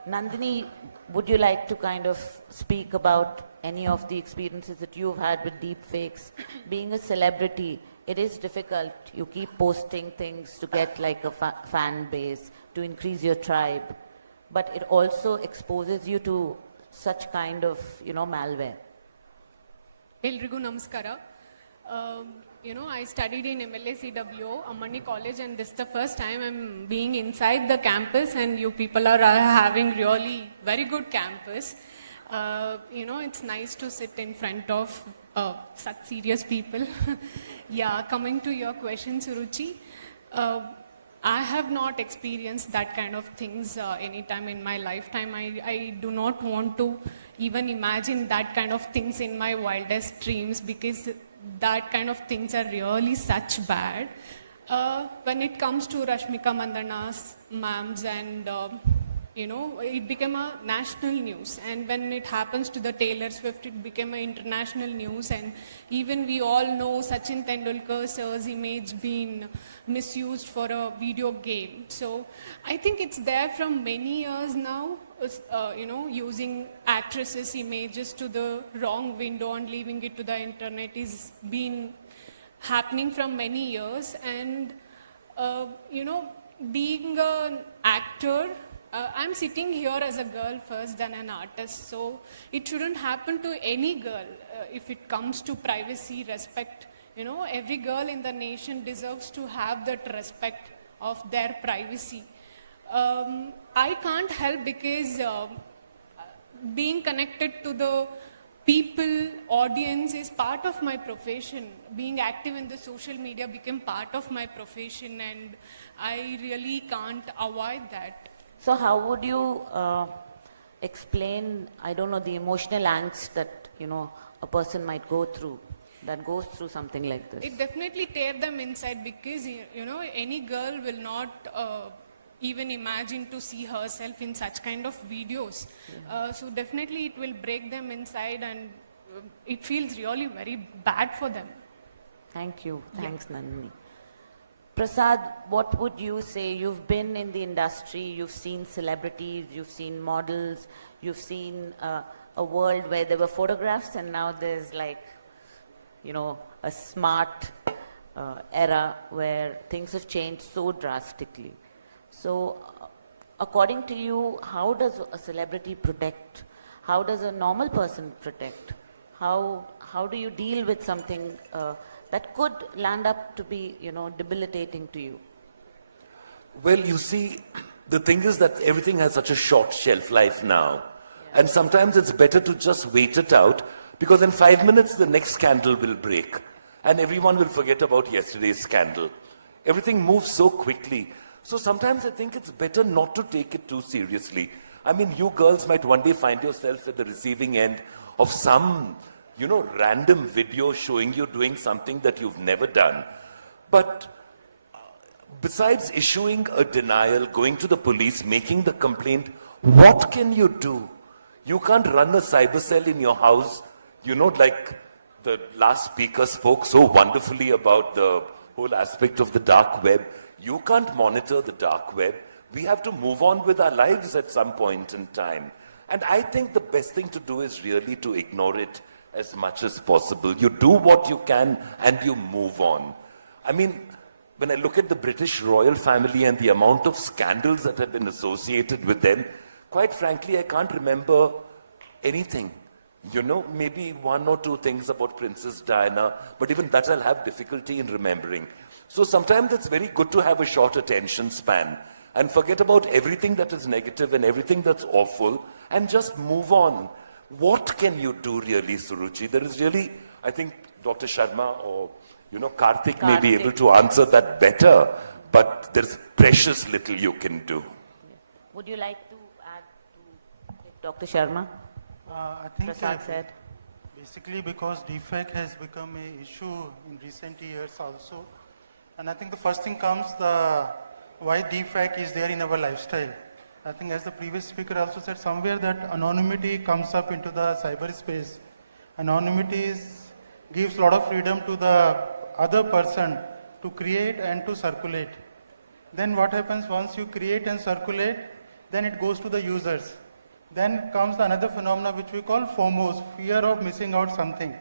Nandini, would you like to kind of speak about any of the experiences that you've had with deepfakes? Being a celebrity, it is difficult. You keep posting things to get like a fan base, to increase your tribe. But it also exposes you to such kind of, malware. Elrigu namaskara. I studied in MLACWO, Amani College, and this is the first time I'm being inside the campus, and you people are having really very good campus. It's nice to sit in front of such serious people. Yeah, coming to your question, Suruchi, I have not experienced that kind of things anytime in my lifetime. I do not want to even imagine that kind of things in my wildest dreams, because that kind of things are really such bad. When it comes to Rashmika Mandana's ma'ams and it became a national news, and when it happens to the Taylor Swift, it became an international news, and even we all know Sachin Tendulkar's image being misused for a video game. So I think it's there from many years now, using actresses' images to the wrong window and leaving it to the internet is been happening from many years. And, being an actor, I'm sitting here as a girl first, then an artist, so it shouldn't happen to any girl if it comes to privacy, respect. Every girl in the nation deserves to have that respect of their privacy. I can't help because being connected to the people, audience is part of my profession. Being active in the social media became part of my profession, and I really can't avoid that. So how would you explain, the emotional angst that, a person might go through, that goes through something like this? It definitely tears them inside, because, any girl will not even imagine to see herself in such kind of videos. Yeah. So definitely it will break them inside, and it feels really very bad for them. Thank you. Thanks, Nandini. Prasad, what would you say? You've been in the industry, you've seen celebrities, you've seen models, you've seen a world where there were photographs, and now there's a smart era where things have changed so drastically. So, according to you, how does a celebrity protect? How does a normal person protect? How do you deal with something that could land up to be, debilitating to you? Well, you see, the thing is that everything has such a short shelf life now. Yeah. And sometimes it's better to just wait it out, because in 5 minutes the next scandal will break and everyone will forget about yesterday's scandal. Everything moves so quickly. So sometimes I think it's better not to take it too seriously. I mean, you girls might one day find yourself at the receiving end of some, random video showing you doing something that you've never done. But besides issuing a denial, going to the police, making the complaint, what can you do? You can't run a cyber cell in your house, like the last speaker spoke so wonderfully about the whole aspect of the dark web. You can't monitor the dark web. We have to move on with our lives at some point in time. And I think the best thing to do is really to ignore it as much as possible. You do what you can and you move on. I mean, when I look at the British royal family and the amount of scandals that have been associated with them, quite frankly, I can't remember anything. Maybe one or two things about Princess Diana, but even that I'll have difficulty in remembering. So sometimes it's very good to have a short attention span and forget about everything that is negative and everything that's awful and just move on. What can you do really, Suruchi? There is really, I think Dr. Sharma or, Karthik may be able to answer that better, but there's precious little you can do. Would you like to add to Dr. Sharma? I think said. basically because deepfake has become an issue in recent years also. And I think the first thing comes why deepfake is there in our lifestyle. I think as the previous speaker also said somewhere that anonymity comes up into the cyberspace. Anonymity gives a lot of freedom to the other person to create and to circulate. Then what happens once you create and circulate, then it goes to the users. Then comes another phenomenon which we call FOMOs, fear of missing out something.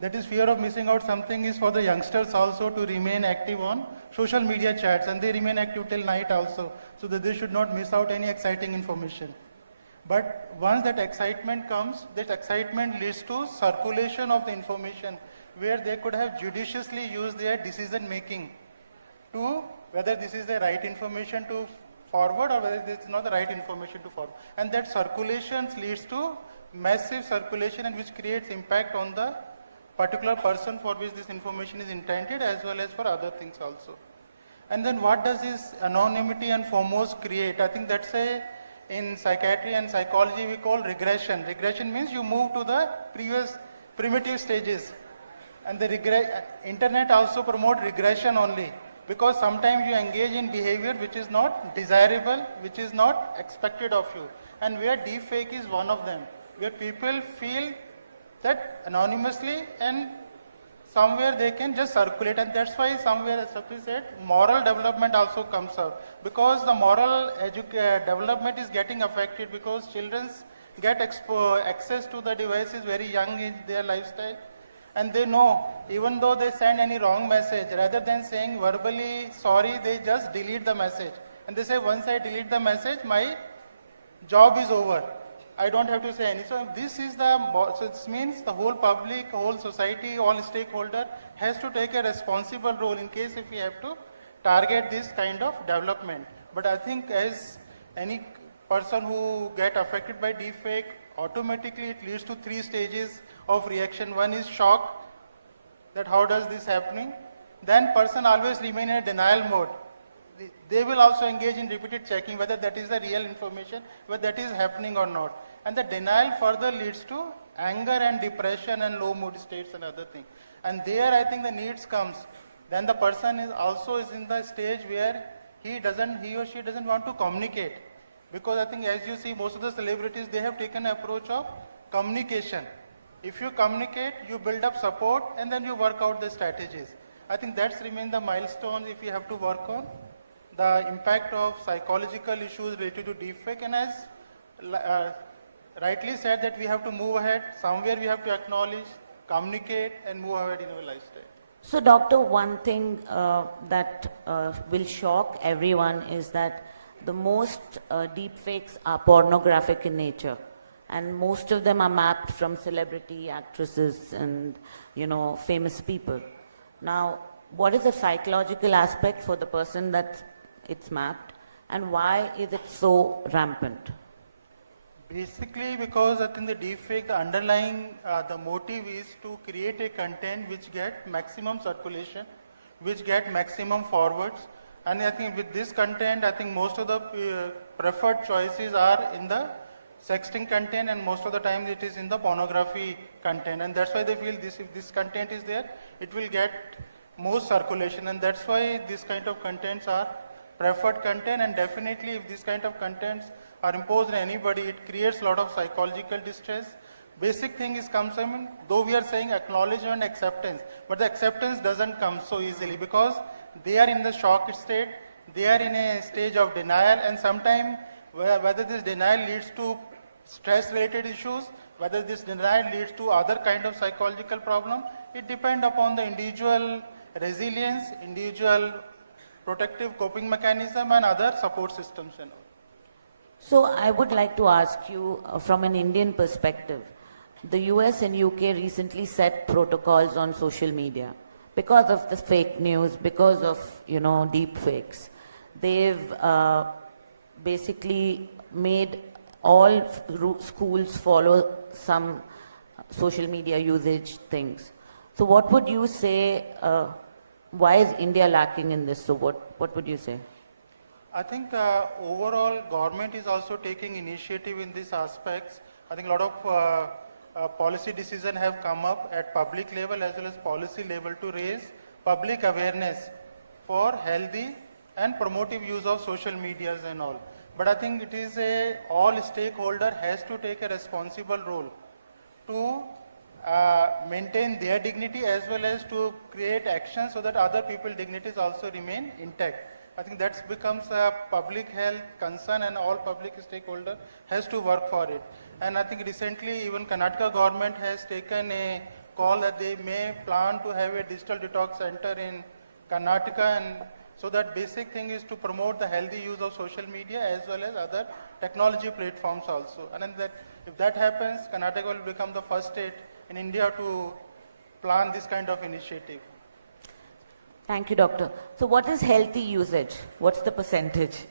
That is, fear of missing out something is for the youngsters also to remain active on social media chats, and they remain active till night also, so that they should not miss out any exciting information. But once that excitement comes, that excitement leads to circulation of the information, where they could have judiciously used their decision making to whether this is the right information to forward or whether this is not the right information to forward. And that circulation leads to massive circulation, and which creates impact on the particular person for which this information is intended, as well as for other things also. And then what does this anonymity and FOMOs create? I think that's in psychiatry and psychology we call regression. Regression means you move to the previous primitive stages. And the internet also promotes regression only, because sometimes you engage in behavior which is not desirable, which is not expected of you. And where deepfake is one of them, where people feel that anonymously and somewhere they can just circulate. And that's why somewhere, as Satish said, moral development also comes up, because the moral development is getting affected, because children get access to the devices very young in their lifestyle. And they know, even though they send any wrong message, rather than saying verbally sorry, they just delete the message. And they say, once I delete the message, my job is over. I don't have to say anything. So this is so it means the whole public, whole society, all stakeholder has to take a responsible role in case if we have to target this kind of development. But I think as any person who get affected by deepfake, automatically it leads to 3 stages of reaction. One is shock, that how does this happening? Then person always remain in a denial mode. They will also engage in repeated checking whether that is the real information, whether that is happening or not. And the denial further leads to anger and depression and low mood states and other things. And there I think the needs comes. Then the person is in the stage where he or she doesn't want to communicate. Because I think as you see, most of the celebrities, they have taken an approach of communication. If you communicate, you build up support, and then you work out the strategies. I think that's remain the milestones if you have to work on the impact of psychological issues related to deepfake. And as rightly said, that we have to move ahead. Somewhere we have to acknowledge, communicate, and move ahead in our lifestyle. So, Doctor, one thing that will shock everyone is that the most deepfakes are pornographic in nature. And most of them are mapped from celebrity actresses and, famous people. Now, what is the psychological aspect for the person that it's mapped, and why is it so rampant? Basically, because I think the deepfake, the underlying, the motive is to create a content which get maximum circulation, which get maximum forwards, And I think with this content, I think most of the preferred choices are in the sexting content, and most of the time it is in the pornography content. And that's why they feel this, if this content is there, it will get more circulation. And that's why this kind of contents are preferred content. And definitely if these kind of contents are imposed on anybody, it creates a lot of psychological distress. Basic thing is comes, I mean, though we are saying acknowledgement, acceptance, but the acceptance doesn't come so easily because they are in the shock state, they are in a stage of denial, and sometimes whether this denial leads to stress related issues, whether this denial leads to other kind of psychological problem, it depends upon the individual resilience, individual protective coping mechanism and other support systems. You know. So I would like to ask you from an Indian perspective, the US and UK recently set protocols on social media because of the fake news, because of, deep fakes. They've basically made all schools follow some social media usage things. So what would you say, why is India lacking in this? So what would you say? I think the overall government is also taking initiative in these aspects. I think a lot of policy decisions have come up at public level as well as policy level to raise public awareness for healthy and promotive use of social medias and all. But I think it is all stakeholder has to take a responsible role to maintain their dignity as well as to create action so that other people's dignities also remain intact. I think that becomes a public health concern and all public stakeholder has to work for it. And I think recently even Karnataka government has taken a call that they may plan to have a digital detox center in Karnataka, and so that basic thing is to promote the healthy use of social media as well as other technology platforms also. And then if that happens, Karnataka will become the first state in India to plan this kind of initiative. Thank you, Doctor. So what is healthy usage? What's the percentage?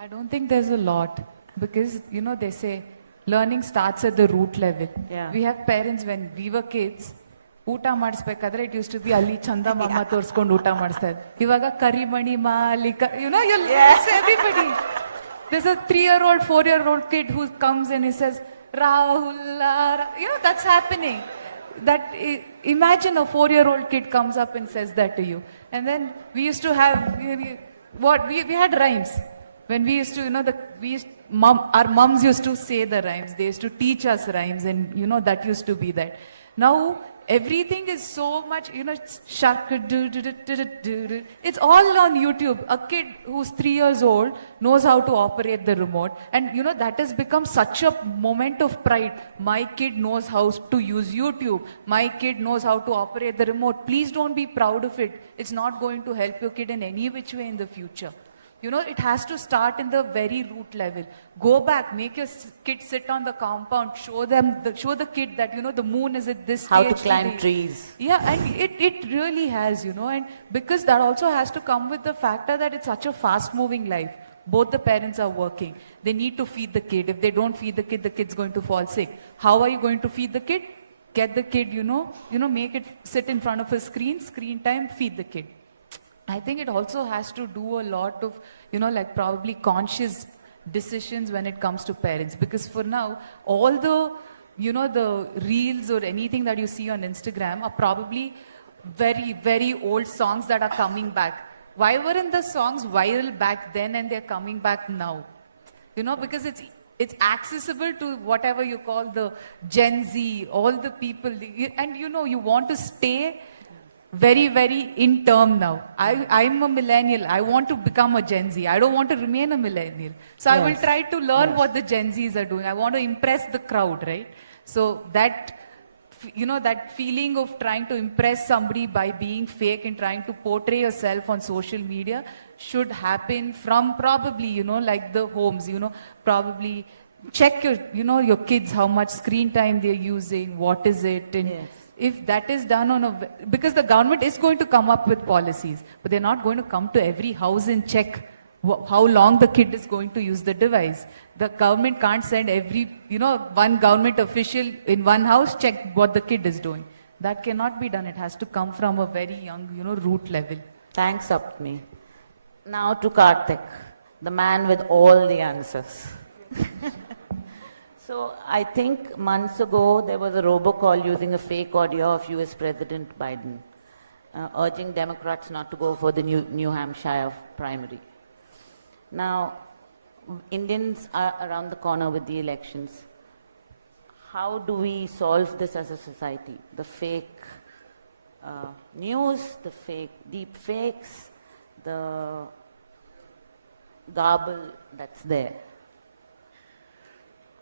I don't think there's a lot because, they say learning starts at the root level. Yeah. We have parents when we were kids, ಊಟ ಮಾಡಿಸ್ಬೇಕಾದ್ರೆ it used to be ಅಲ್ಲಿ ಚಂದ ಮಾಮ ತೋರಿಸ್ಕೊಂಡು ಊಟ ಮಾಡಿಸ್ತಾ ಇದ್ರು. ಇವಾಗ ಕರಿಮಣಿ ಮಾಲಿಕ, everybody. There's a 3-year-old, 4-year-old kid who comes and he says, Rahul, that's happening. Imagine a 4-year-old kid comes up and says that to you. And then we used to have, we had rhymes. When we used to, our mums used to say the rhymes. They used to teach us rhymes and, that used to be that. Now, everything is so much, it's it's all on YouTube. A kid who's 3 years old knows how to operate the remote. And, that has become such a moment of pride. My kid knows how to use YouTube. My kid knows how to operate the remote. Please don't be proud of it. It's not going to help your kid in any which way in the future. It has to start in the very root level. Go back, make your kid sit on the compound, show the kid that, the moon is at this stage. How to climb trees. Yeah, and it really has, and because that also has to come with the factor that it's such a fast-moving life. Both the parents are working. They need to feed the kid. If they don't feed the kid's going to fall sick. How are you going to feed the kid? Get the kid, make it sit in front of a screen time, feed the kid. I think it also has to do a lot of, probably conscious decisions when it comes to parents. Because for now, all the, the reels or anything that you see on Instagram are probably very, very old songs that are coming back. Why weren't the songs viral back then and they're coming back now? Because it's accessible to whatever you call the Gen Z, all the people, and you want to stay very, very in term now. I'm a millennial. I want to become a Gen Z. I don't want to remain a millennial. So I will try to learn what the Gen Zs are doing. I want to impress the crowd, right? So that, that feeling of trying to impress somebody by being fake and trying to portray yourself on social media should happen from probably, like the homes, probably check your kids, how much screen time they're using, what is it, and if that is done because the government is going to come up with policies, but they're not going to come to every house and check how long the kid is going to use the device. The government can't send one government official in one house check what the kid is doing. That cannot be done. It has to come from a very young, root level. Thanks, Apmi. Now to Karthik, the man with all the answers. So I think months ago there was a robocall using a fake audio of US President Biden urging Democrats not to go for the New Hampshire primary. Now, Indians are around the corner with the elections. How do we solve this as a society? The fake news, the fake deep fakes, the garble that's there.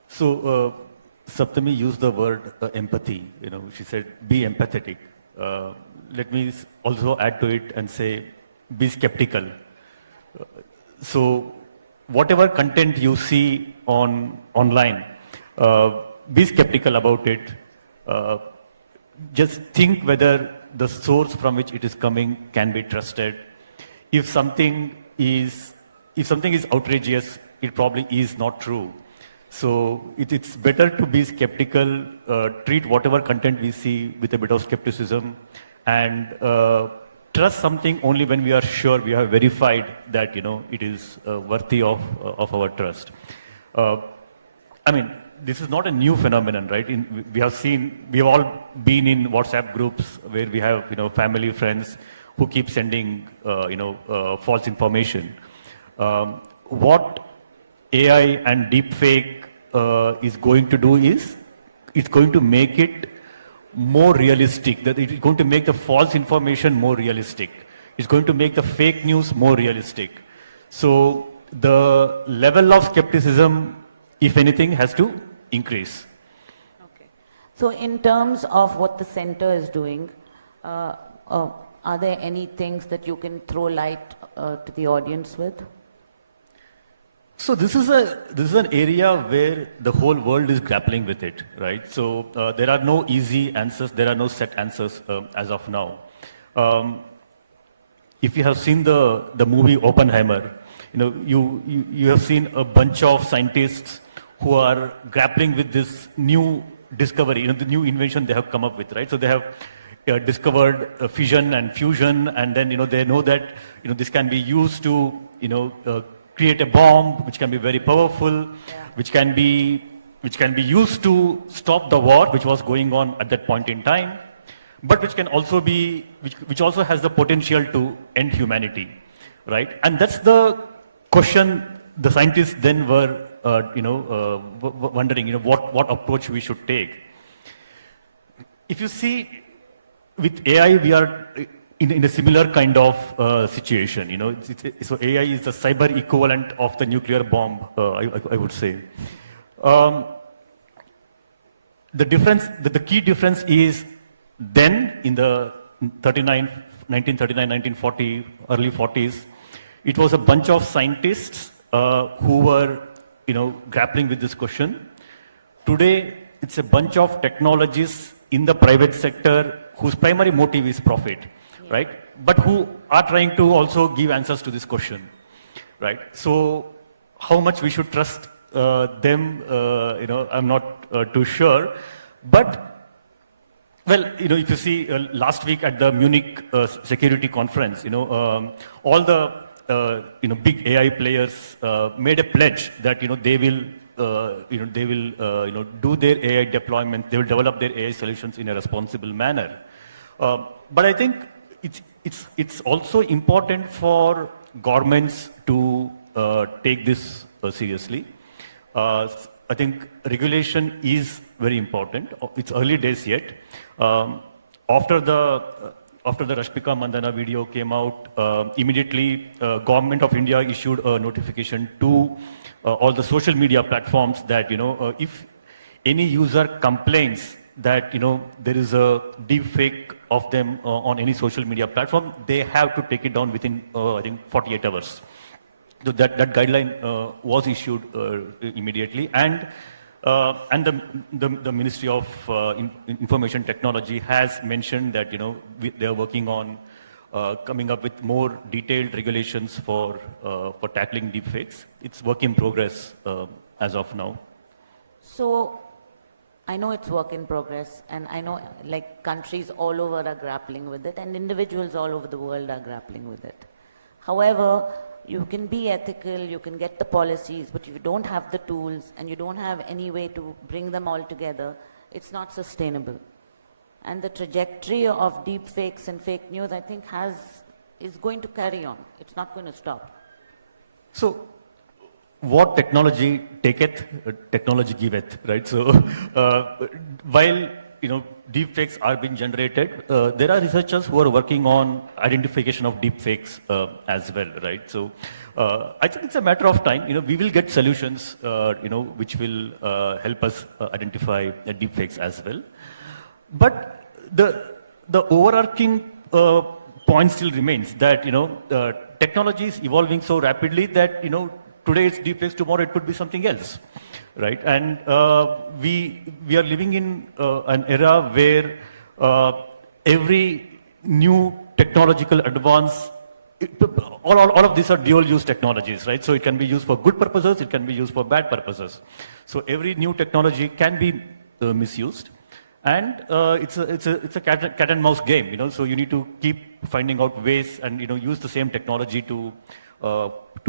So, Saptami used the word empathy. You know, she said, be empathetic. Let me also add to it and say, be skeptical. So, whatever content you see online, be skeptical about it. Just think whether the source from which it is coming can be trusted. If something is outrageous, it probably is not true. So it's better to be skeptical, treat whatever content we see with a bit of skepticism, and trust something only when we are sure we have verified that it is worthy of our trust. I mean, this is not a new phenomenon, right? We have all been in WhatsApp groups where we have family, friends who keep sending false information. What AI and deepfake is going to do is it's going to make it more realistic. That it is going to make the false information more realistic. It's going to make the fake news more realistic. So the level of skepticism, if anything, has to increase. Okay. So in terms of what the center is doing, are there any things that you can throw light to the audience with? So this is an area where the whole world is grappling with it, right? So there are no easy answers, there are no set answers as of now. If you have seen the movie Oppenheimer, you have seen a bunch of scientists who are grappling with this new discovery, the new invention they have come up with, right? So they have discovered fission and fusion, and then they know that this can be used to create a bomb which can be very powerful, which can be used to stop the war which was going on at that point in time, but which can also be which also has the potential to end humanity, right? And that's the question the scientists then were wondering what approach we should take. If you see, with AI we are in a similar kind of situation, so AI is the cyber equivalent of the nuclear bomb, I would say. The key difference is then in the 1939, 1940, early 40s, it was a bunch of scientists who were grappling with this question. Today, it's a bunch of technologists in the private sector whose primary motive is profit, right? But who are trying to also give answers to this question, right? So how much we should trust them, I'm not too sure. But, well, if you see last week at the Munich security conference, all the big AI players made a pledge that they will do their AI deployment, they will develop their AI solutions in a responsible manner. But I think it's also important for governments to take this seriously. I think regulation is very important. It's early days yet. After the Rashmika Mandana video came out, immediately Government of India issued a notification to all the social media platforms that if any user complains that there is a deep fake of them on any social media platform, they have to take it down within I think 48 hours. So that guideline was issued immediately, and the Ministry of Information Technology has mentioned that they are working on coming up with more detailed regulations for tackling deepfakes. It's work in progress as of now. So I know it's work in progress, and I know countries all over are grappling with it, and individuals all over the world are grappling with it. However, you can be ethical, you can get the policies, but if you don't have the tools and you don't have any way to bring them all together, it's not sustainable. And the trajectory of deep fakes and fake news, I think, is going to carry on. It's not going to stop. So, what technology taketh, technology giveth, right? So, while deepfakes are being generated, there are researchers who are working on identification of deepfakes as well, right? So, I think it's a matter of time. We will get solutions, which will help us identify deepfakes as well. But the overarching point still remains that technology is evolving so rapidly that today it's deepfakes, tomorrow it could be something else, right? And we are living in an era where every new technological advance, all of these are dual-use technologies, right? So it can be used for good purposes, it can be used for bad purposes. So every new technology can be misused. And it's a cat and mouse game, so you need to keep finding out ways and use the same technology to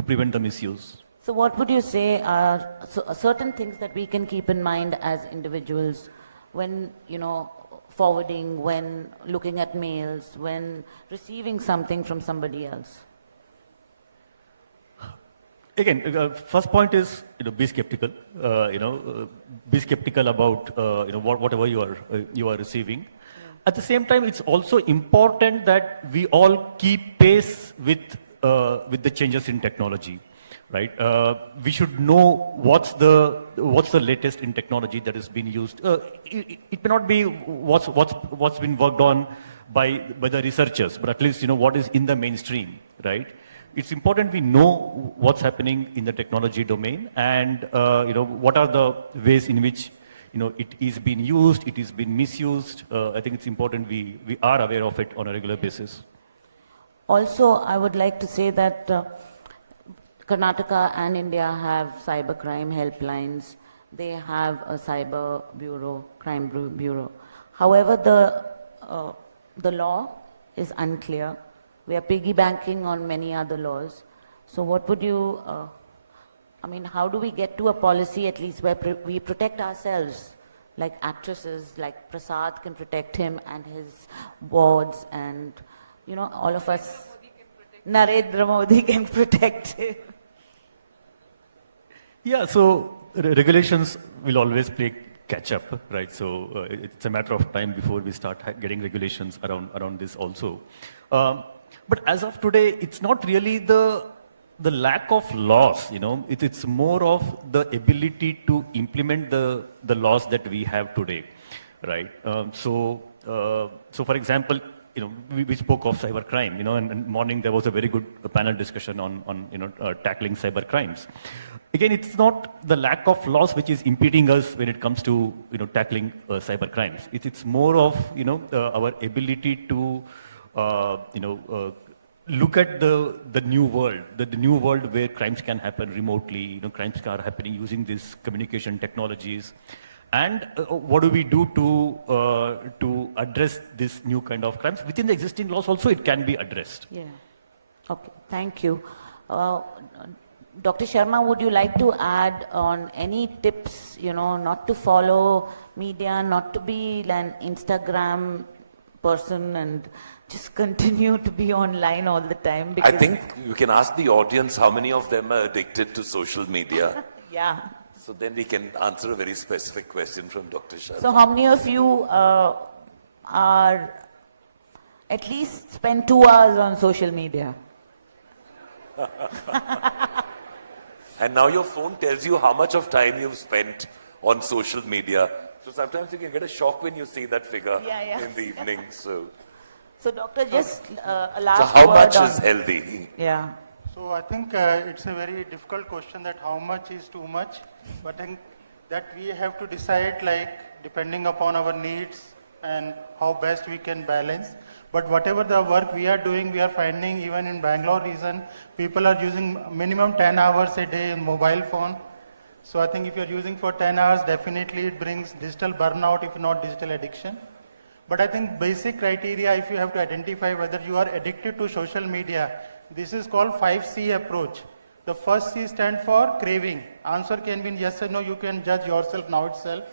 prevent the misuse. So what would you say are certain things that we can keep in mind as individuals when forwarding, when looking at mails, when receiving something from somebody else? Again, first point is be skeptical. Be skeptical about whatever you are receiving. Yeah. At the same time, it's also important that we all keep pace with the changes in technology, right? We should know what's the latest in technology that is being used. It may not be what's been worked on by the researchers, but at least what is in the mainstream, right? It's important we know what's happening in the technology domain and what are the ways in which it is being used, it is being misused. I think it's important we are aware of it on a regular basis. Also, I would like to say that Karnataka and India have cybercrime helplines. They have a cyber bureau, crime bureau. However, the law is unclear. We are piggybanking on many other laws. So what would you, how do we get to a policy at least where we protect ourselves, like actresses, like Prasad can protect him and his wards and, all of us, Narendra Modi can protect him. Yeah, so regulations will always play catch up, right? So it's a matter of time before we start getting regulations around this also. But as of today, it's not really the lack of laws, it's more of the ability to implement the laws that we have today, right? So for example, we spoke of cybercrime, and morning there was a very good panel discussion on tackling cyber crimes. Again, it's not the lack of laws which is impeding us when it comes to tackling cyber crimes. It's more of our ability to look at the new world, the new world where crimes can happen remotely, crimes are happening using these communication technologies. And what do we do to address this new kind of crimes? Within the existing laws also it can be addressed. Yeah. Okay, thank you. Dr. Sharma, would you like to add on any tips, not to follow media, not to be an Instagram person and just continue to be online all the time? I think you can ask the audience how many of them are addicted to social media. Yeah. So then we can answer a very specific question from Dr. Sharma. So how many of you are at least spend 2 hours on social media? And now your phone tells you how much of time you've spent on social media. So sometimes you can get a shock when you see that figure in the evening. So doctor, just a last So how word much on, is healthy? Yeah. So I think it's a very difficult question that how much is too much. But I think that we have to decide depending upon our needs and how best we can balance. But whatever the work we are doing, we are finding even in Bangalore region, people are using minimum 10 hours a day in mobile phone. So I think if you're using for 10 hours, definitely it brings digital burnout, if not digital addiction. But I think basic criteria, if you have to identify whether you are addicted to social media, This is called 5C approach. The first C stands for craving. Answer can be yes or no. You can judge yourself now itself.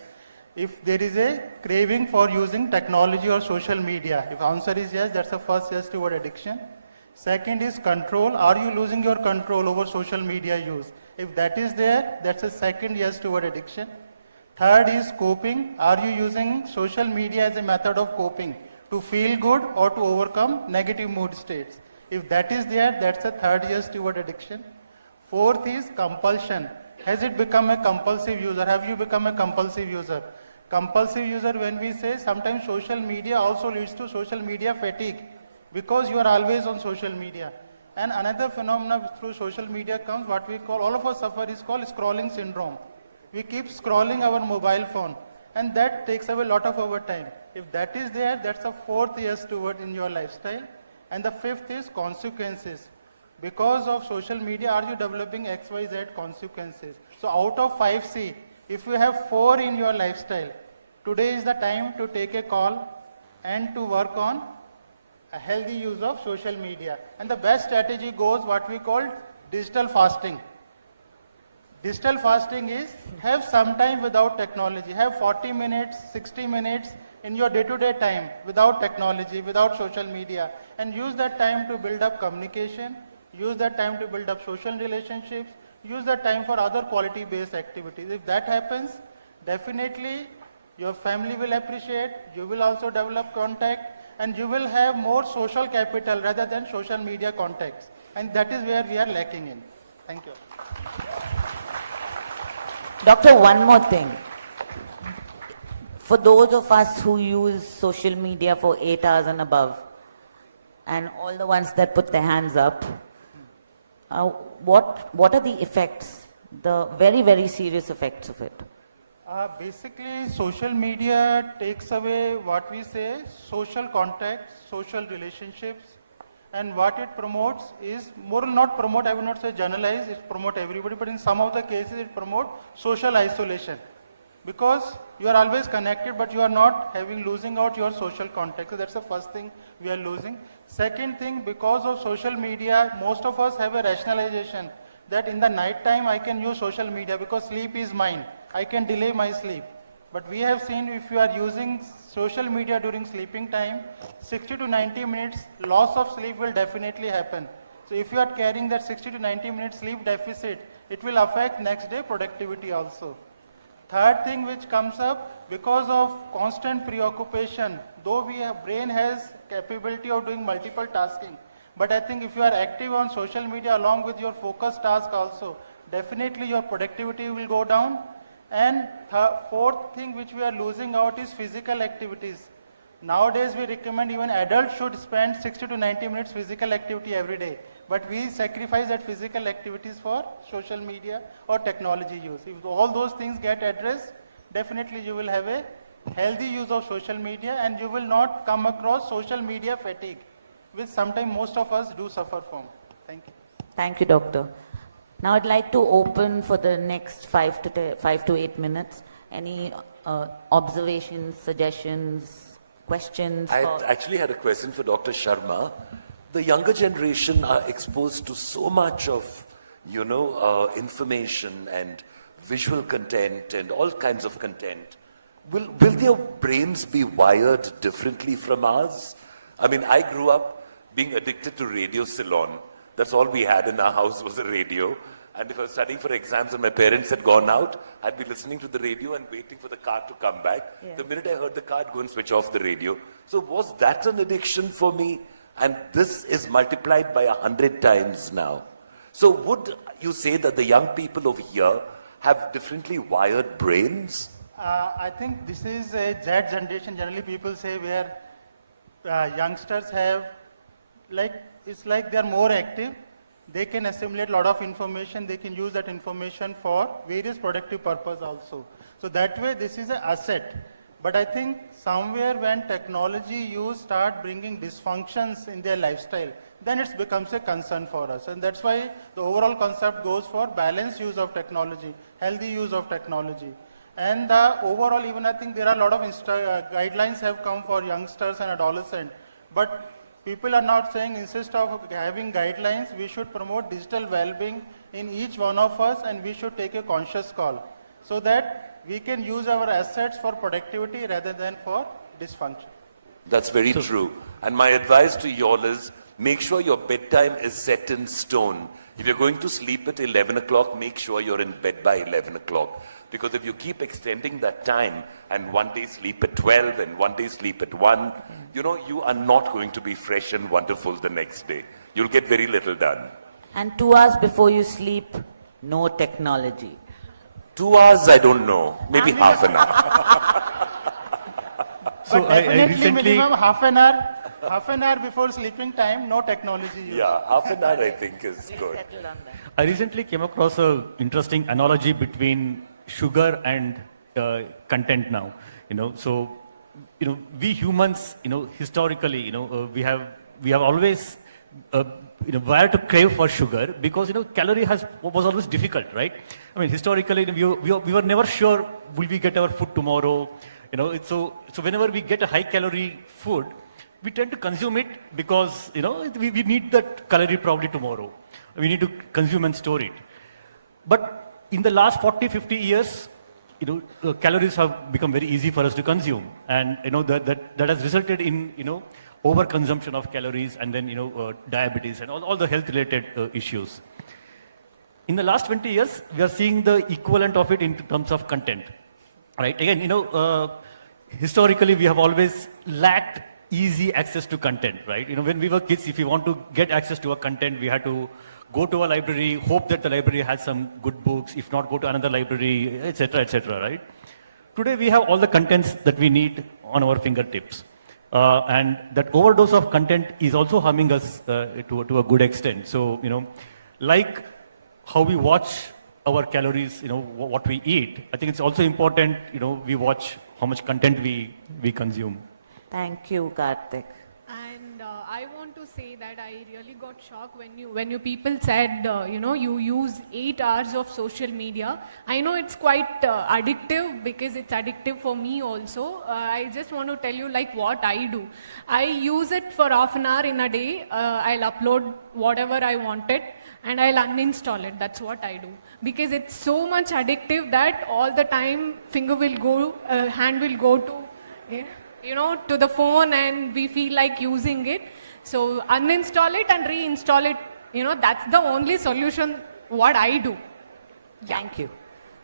If there is a craving for using technology or social media, if answer is yes, that's the first yes toward addiction. Second is control. Are you losing your control over social media use? If that is there, that's a second yes toward addiction. Third is coping. Are you using social media as a method of coping to feel good or to overcome negative mood states? If that is there, that's a third yes toward addiction. Fourth is compulsion. Has it become a compulsive user? Have you become a compulsive user? Compulsive user, when we say, sometimes social media also leads to social media fatigue because you are always on social media. And another phenomenon through social media comes, what we call, all of us suffer, is called scrolling syndrome. We keep scrolling our mobile phone, and that takes away a lot of our time. If that is there, that's the fourth yes toward in your lifestyle. And the fifth is consequences. Because of social media, are you developing XYZ consequences? So out of 5C, if you have 4 in your lifestyle, today is the time to take a call and to work on a healthy use of social media. And the best strategy goes what we call digital fasting. Digital fasting is have some time without technology. Have 40 minutes, 60 minutes in your day-to-day time without technology, without social media, and use that time to build up communication, use that time to build up social relationships, use that time for other quality-based activities. If that happens, definitely your family will appreciate, you will also develop contact, and you will have more social capital rather than social media contacts. And that is where we are lacking in. Thank you. Doctor, one more thing. For those of us who use social media for 8 hours and above, and all the ones that put their hands up, what are the effects, the very, very serious effects of it? Basically, social media takes away what we say, social contacts, social relationships, and what it promotes is, more not promote, I would not say generalize, it promote everybody, but in some of the cases it promote social isolation. Because you are always connected, but you are not losing out your social contact. So that's the first thing we are losing. Second thing, because of social media, most of us have a rationalization that in the night time I can use social media because sleep is mine. I can delay my sleep. But we have seen if you are using social media during sleeping time, 60 to 90 minutes loss of sleep will definitely happen. So if you are carrying that 60 to 90 minutes sleep deficit, it will affect next day productivity also. Third thing which comes up, because of constant preoccupation, though brain has capability of doing multiple tasking, but I think if you are active on social media along with your focus task also, definitely your productivity will go down. And fourth thing which we are losing out is physical activities. Nowadays we recommend even adults should spend 60 to 90 minutes physical activity every day. But we sacrifice that physical activities for social media or technology use. If all those things get addressed, definitely you will have a healthy use of social media and you will not come across social media fatigue, which sometimes most of us do suffer from. Thank you. Thank you, Doctor. Now I'd like to open for the next 5 to 8 minutes. Any observations, suggestions, questions? I actually had a question for Dr. Sharma. The younger generation are exposed to so much of, information and visual content and all kinds of content. Will their brains be wired differently from ours? I mean, I grew up being addicted to Radio Ceylon. That's all we had in our house was a radio. And if I was studying for exams and my parents had gone out, I'd be listening to the radio and waiting for the car to come back. Yeah. The minute I heard the car, I'd go and switch off the radio. So was that an addiction for me? And this is multiplied by 100 times now. So would you say that the young people over here have differently wired brains? I think this is a Z generation. Generally people say where youngsters have, it's like they're more active. They can assimilate a lot of information. They can use that information for various productive purposes also. So that way this is an asset. But I think somewhere when technology use start bringing dysfunctions in their lifestyle, then it becomes a concern for us. And that's why the overall concept goes for balanced use of technology, healthy use of technology. And the overall, even I think there are a lot of guidelines have come for youngsters and adolescents. But people are not saying instead of having guidelines, we should promote digital well-being in each one of us, and we should take a conscious call so that we can use our assets for productivity rather than for dysfunction. That's very true. And my advice to you all is, make sure your bedtime is set in stone. If you're going to sleep at 11 o'clock, make sure you're in bed by 11 o'clock. Because if you keep extending that time and one day sleep at 12 and one day sleep at 1, you are not going to be fresh and wonderful the next day. You'll get very little done. And 2 hours before you sleep, no technology. 2 hours, I don't know. Maybe half an hour. But definitely minimum half an hour before sleeping time, no technology use. Yeah, half an hour I think is good. I recently came across an interesting analogy between sugar and content now. So we humans, historically, we have always wired to crave for sugar because calorie was always difficult, right? I mean, historically, we were never sure will we get our food tomorrow. So whenever we get a high calorie food, we tend to consume it because we need that calorie probably tomorrow. We need to consume and store it. But in the last 40-50 years, calories have become very easy for us to consume, and that has resulted in overconsumption of calories, and then diabetes and all the health related issues. In the last 20 years, we are seeing the equivalent of it in terms of content. Right? Again, historically, we have always lacked easy access to content, right? When we were kids, if you want to get access to a content, we had to go to a library, hope that the library has some good books, if not go to another library, etc., right? Today, we have all the contents that we need on our fingertips. And that overdose of content is also harming us to a good extent. So, like how we watch our calories, what we eat, I think it's also important, we watch how much content we consume. Thank you, Karthik. And I want to say that I really got shocked when you people said, you use 8 hours of social media. I know it's quite addictive because it's addictive for me also. I just want to tell you like what I do. I use it for half an hour in a day. I'll upload whatever I wanted and I'll uninstall it. That's what I do. Because it's so much addictive that all the time hand will go to, to the phone and we feel like using it. So uninstall it and reinstall it. That's the only solution what I do. Thank you.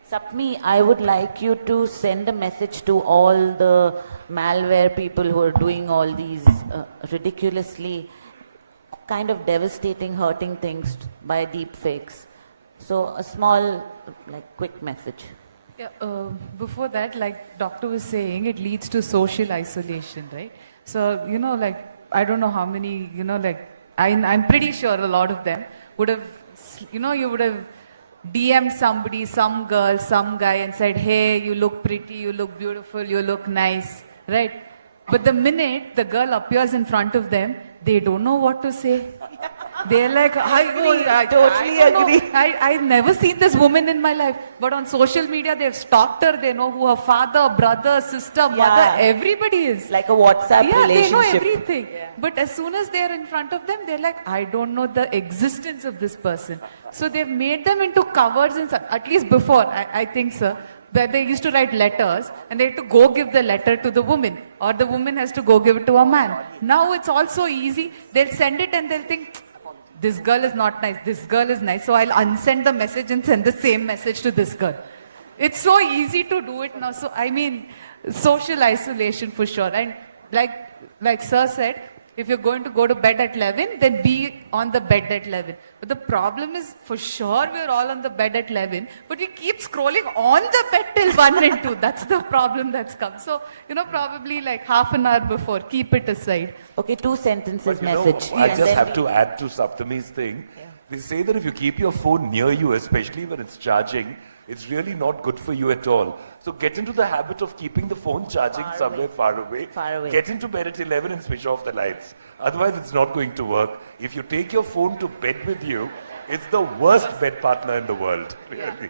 Sapni, I would like you to send a message to all the malware people who are doing all these ridiculously kind of devastating, hurting things by deep fakes. So a small, quick message. Yeah, before that, like doctor was saying, it leads to social isolation, right? So, I don't know how many, I'm pretty sure a lot of them would have, you would have DM'd somebody, some girl, some guy and said, hey, you look pretty, you look beautiful, you look nice, right? But the minute the girl appears in front of them, they don't know what to say. They're like, I totally agree. I've never seen this woman in my life. But on social media, they've stalked her. They know who her father, brother, sister, mother, everybody is. Like a WhatsApp relationship. They know everything. Yeah. But as soon as they're in front of them, they're like, I don't know the existence of this person. So they've made them into covers, and at least before, I think, sir, that they used to write letters and they had to go give the letter to the woman, or the woman has to go give it to a man. Now it's all so easy. They'll send it and they'll think, this girl is not nice, this girl is nice, so I'll unsend the message and send the same message to this girl. It's so easy to do it now. So, I mean, social isolation for sure. And like sir said, if you're going to go to bed at 11, then be on the bed at 11. But the problem is, for sure, we're all on the bed at 11, but we keep scrolling on the bed till 1 and 2. That's the problem that's come. So, probably like half an hour before, keep it aside. Okay, 2 sentences But message. I just have to add to Saptami's thing. Yeah. They say that if you keep your phone near you, especially when it's charging, it's really not good for you at all. So get into the habit of keeping the phone charging somewhere far away. Get into bed at 11 and switch off the lights. Otherwise, it's not going to work. If you take your phone to bed with you, it's the worst bed partner in the world, really.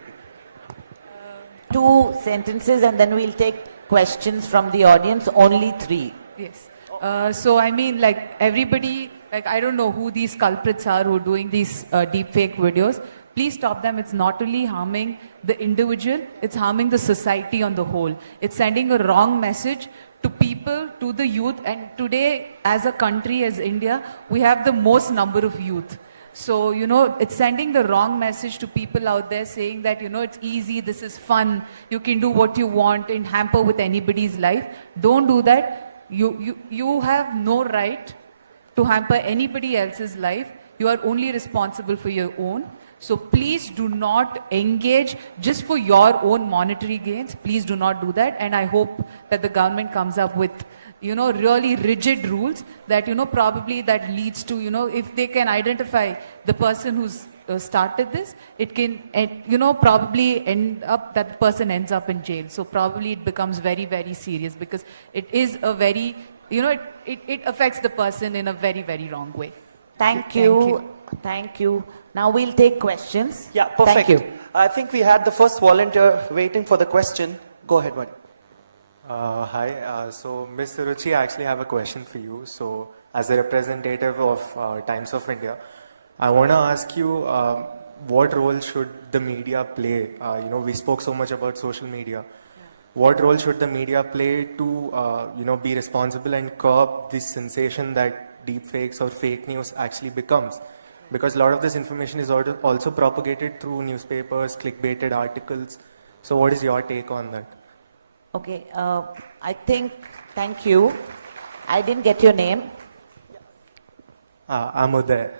2 sentences and then we'll take questions from the audience, only 3. Yes. So I mean, like everybody, like I don't know who these culprits are who are doing these deepfake videos. Please stop them. It's not only harming the individual, it's harming the society on the whole. It's sending a wrong message to people, to the youth. And today, as a country, as India, we have the most number of youth. So, you know, it's sending the wrong message to people out there saying that, you know, it's easy, this is fun, you can do what you want and hamper with anybody's life. Don't do that. You have no right to hamper anybody else's life. You are only responsible for your own. So please do not engage just for your own monetary gains. Please do not do that. And I hope that the government comes up with, you know, really rigid rules that, you know, probably that leads to, you know, if they can identify the person who's started this, it can, you know, probably end up, that person ends up in jail. So probably it becomes very, very serious because it is a very, you know, it affects the person in a very, very wrong way. Thank you. Thank you. Now we'll take questions. Yeah, perfect. Thank you. I think we had the first volunteer waiting for the question. Go ahead, buddy. Hi, so Ms. Ruchi, I actually have a question for you. So as a representative of Times of India, I want to ask you what role should the media play? You know, we spoke so much about social media. What role should the media play to, you know, be responsible and curb this sensation that deepfakes or fake news actually becomes? Because a lot of this information is also propagated through newspapers, clickbaited articles. So what is your take on that? Okay, I think, thank you. I didn't get your name. I'm Uday.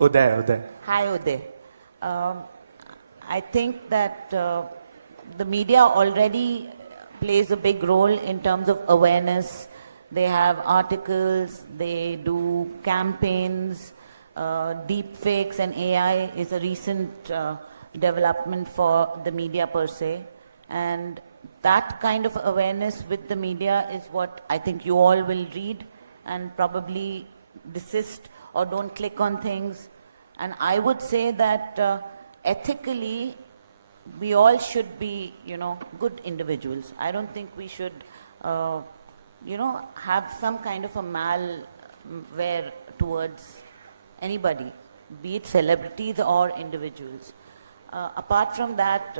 Uday. Hi, Uday. I think that the media already plays a big role in terms of awareness. They have articles, they do campaigns. Deep fakes and AI is a recent development for the media per se. And that kind of awareness with the media is what I think you all will read and probably desist or don't click on things. And I would say that ethically, we all should be, you know, good individuals. I don't think we should, you know, have some kind of a malware towards anybody, be it celebrities or individuals. Apart from that,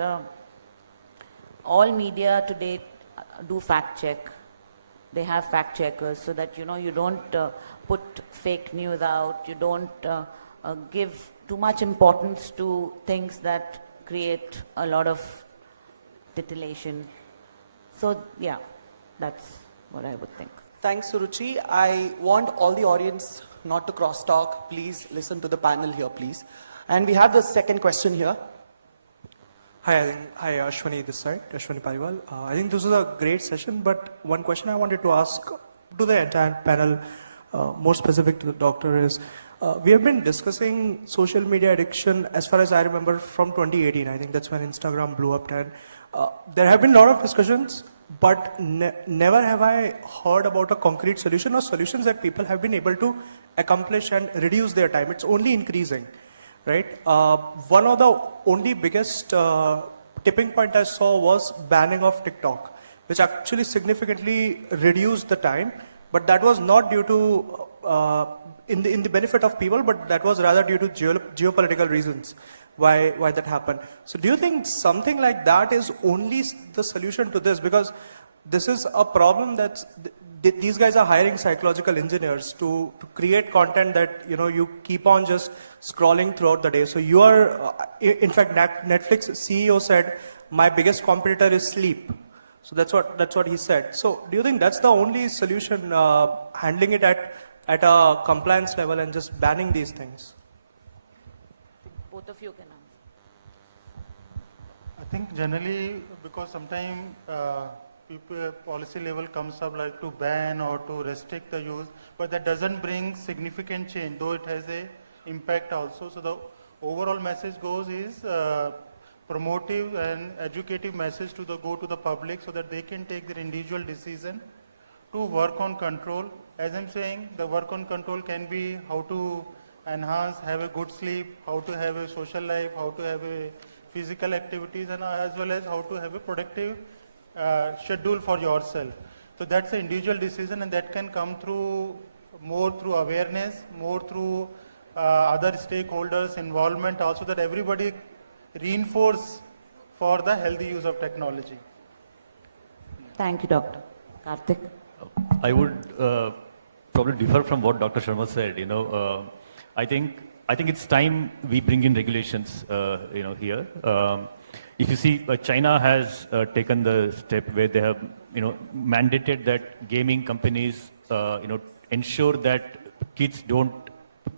all media today do fact check. They have fact checkers so that, you know, you don't put fake news out, you don't give too much importance to things that create a lot of titillation. So yeah, that's what I would think. Thanks, Suruchi. I want all the audience not to crosstalk. Please listen to the panel here, please. And we have the second question here. Hi, Ashwani this side, Ashwani Pariwal. I think this was a great session, but one question I wanted to ask to the entire panel, more specific to the doctor, is we have been discussing social media addiction as far as I remember from 2018. I think that's when Instagram blew up. And there have been a lot of discussions, but never have I heard about a concrete solution or solutions that people have been able to accomplish and reduce their time. It's only increasing, right? One of the only biggest tipping point I saw was banning of TikTok, which actually significantly reduced the time, but that was not due to in the benefit of people, but that was rather due to geopolitical reasons why that happened. So do you think something like that is only the solution to this? Because this is a problem that these guys are hiring psychological engineers to create content that, you know, you keep on just scrolling throughout the day. So you are, in fact, Netflix CEO said, my biggest competitor is sleep. So that's what he said. So do you think that's the only solution, handling it at a compliance level and just banning these things? Both of you can answer. I think generally, because sometimes policy level comes up like to ban or to restrict the use, but that doesn't bring significant change, though it has a impact also. So the overall message goes is promotive and educative message to go to the public so that they can take their individual decision to work on control. As I'm saying, the work on control can be how to enhance, have a good sleep, how to have a social life, how to have a physical activities, and as well as how to have a productive schedule for yourself. So that's an individual decision, and that can come through more through awareness, more through other stakeholders' involvement also, that everybody reinforce for the healthy use of technology. Thank you, Doctor. Karthik? I would probably differ from what Dr. Sharma said. I think it's time we bring in regulations. Here. If you see, China has taken the step where they have, mandated that gaming companies, ensure that kids don't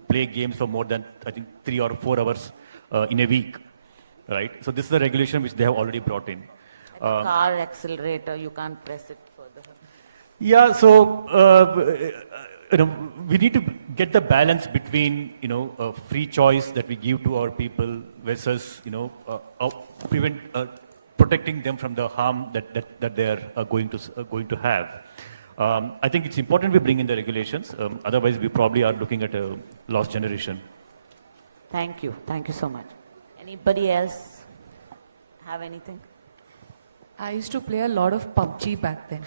play games for more than, I think, 3 or 4 hours in a week, right? So this is the regulation which they have already brought in. Car accelerator, you can't press it further. Yeah, so we need to get the balance between free choice that we give to our people versus protecting them from the harm that they are going to have. I think it's important we bring in the regulations. Otherwise, we probably are looking at a lost generation. Thank you so much. Anybody else have anything? I used to play a lot of PUBG back then.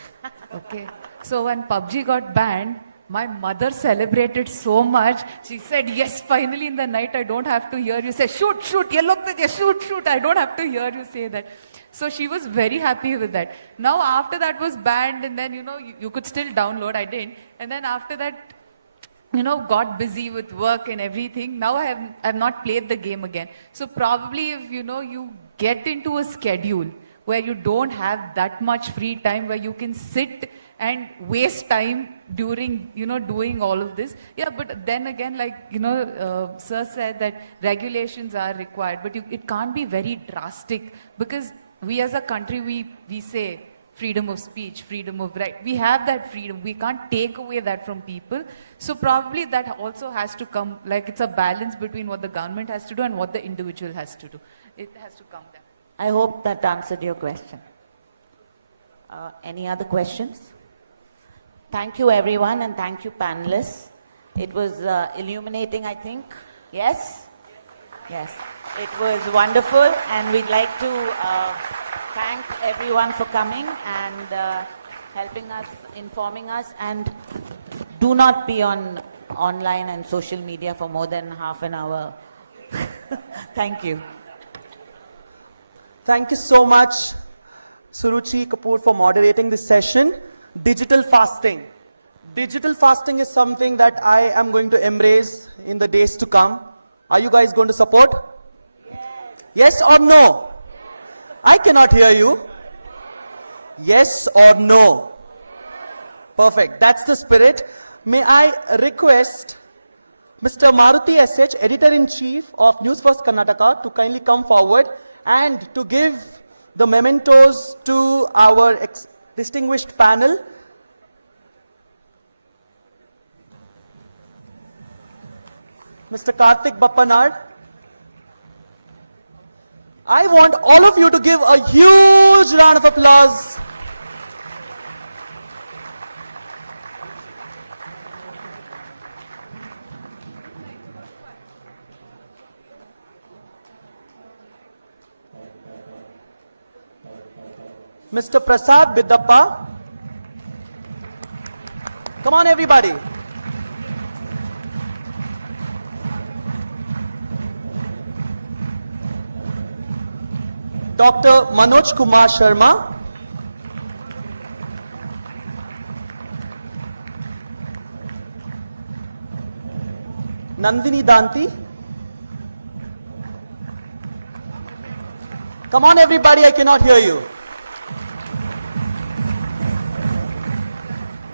Okay. So when PUBG got banned, my mother celebrated so much. She said, yes, finally in the night I don't have to hear you say, shoot, shoot, I don't have to hear you say that. So she was very happy with that. Now after that was banned, and then, you could still download, I didn't. And then after that, got busy with work and everything. Now I have not played the game again. So probably if, you get into a schedule where you don't have that much free time, where you can sit and waste time during, doing all of this. Yeah, but then again, like, Sir said that regulations are required, but it can't be very drastic, because we as a country, we say freedom of speech, freedom of right. We have that freedom. We can't take away that from people. So probably that also has to come, like it's a balance between what the government has to do and what the individual has to do. It has to come there. I hope that answered your question. Any other questions? Thank you, everyone, and thank you, panelists. It was illuminating, I think. Yes? Yes. It was wonderful, and we'd like to thank everyone for coming and helping us, informing us, and do not be online and social media for more than half an hour. Thank you. Thank you so much, Suruchi Kapoor, for moderating this session. Digital fasting. Digital fasting is something that I am going to embrace in the days to come. Are you guys going to support? Yes or no? I cannot hear you. Yes or no? Perfect. That's the spirit. May I request Mr. Maruti SH, Editor-in-Chief of NewsFirst Karnataka, to kindly come forward and to give the mementos to our distinguished panel. Mr. Karthik Bappanad. I want all of you to give a huge round of applause. Mr. Prasad Bidappa. Come on, everybody. Dr. Manoj Kumar Sharma. Nandini Danti. Come on, everybody, I cannot hear you.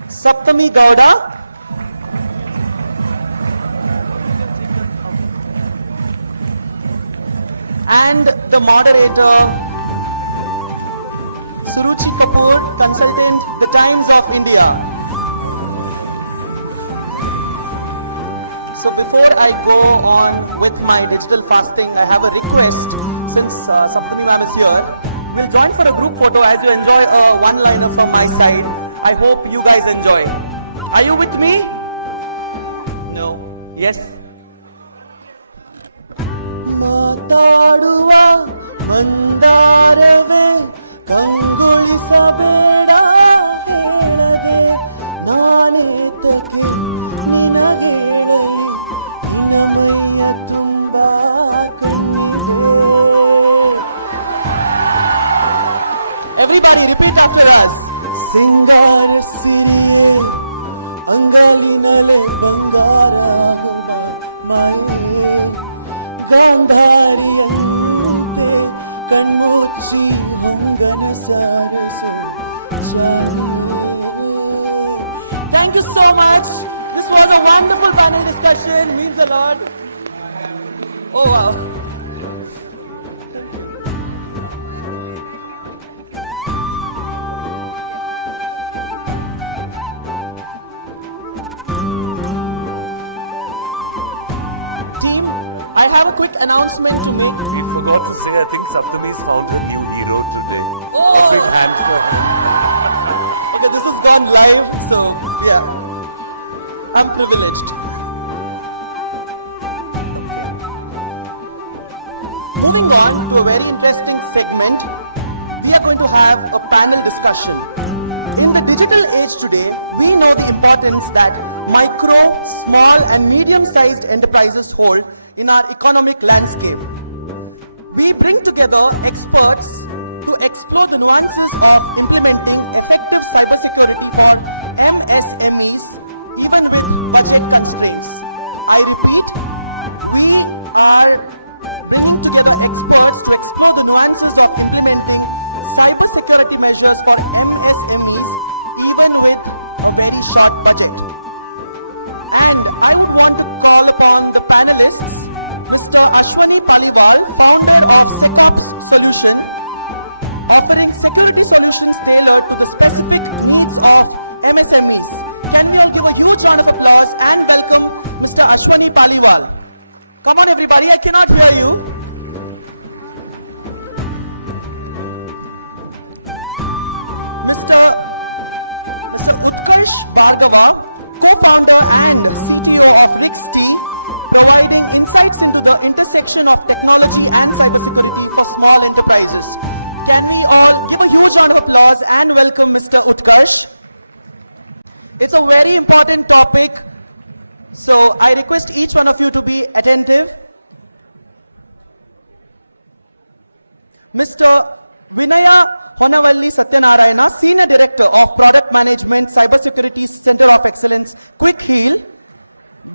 Saptami Gowda. And the moderator, Suruchi Kapoor, consultant, The Times of India. So before I go on with my digital fasting, I have a request. Since Saptami ma'am is here, we'll join for a group photo as you enjoy a one-liner from my side. I hope you guys enjoy. Are you with me? No. Yes? ಮಾತಾಡುವ ಮಂದಾರವೇ ಕಂಗೊಳಿಸಬೇಡ ಹೇಳದೆ ನಾನೇತಕ್ಕೆ ನಿನಗೇಳಲಿ ನಿನ್ನ ಮೈಯ ತುಂಬ ಕಣ್ಣಿದೆ. Everybody repeat after us. ಸಿಂಗಾರ ಸಿರಿಯೇ ಅಂಗಾಲಿನಲೆ ಬಂಗಾರ ಆಗೋ ಮಾಯೇ ಗಾಂಧಾರಿಯಂತೆ ಕಣ್ಮುಚ್ಚಿ ಹೊಂಗನ ಸಾರಸೋ ಚಾಯೇ. Thank you so much. This was a wonderful panel discussion. Means a lot. Oh wow. Team, I have a quick announcement to make. We forgot to say, I think Saptami's found her new hero today. Oh. A big hand for him. Okay, this has gone live, so yeah, I'm privileged. Okay. Moving on to a very interesting segment, we are going to have a panel discussion. In the digital age today, we know the importance that micro, small and medium-sized enterprises hold in our economic landscape. We bring together experts to explore the nuances of implementing effective cybersecurity for MSMEs, even with budget constraints. I repeat, we are bringing together experts to explore the nuances of implementing cybersecurity measures for MSMEs, even with a very short budget. And I would want to call upon the panelists, Mr. Ashwani Paliwal, founder of SecOps Solution, offering security solutions tailored to the specific needs of MSMEs. Can we all give a huge round of applause and welcome Mr. Ashwani Paliwal. Come on everybody, I cannot hear you. Mr. Utkarsh Bhargava, co-founder and CTO of RixT, providing insights into the intersection of technology and cybersecurity for small enterprises. Can we all give a huge round of applause and welcome Mr. Utkarsh. It's a very important topic, so I request each one of you to be attentive. Mr. Vinaya Honavalli Satyanarayana, Senior Director of Product Management, Cybersecurity Center of Excellence, Quick Heal,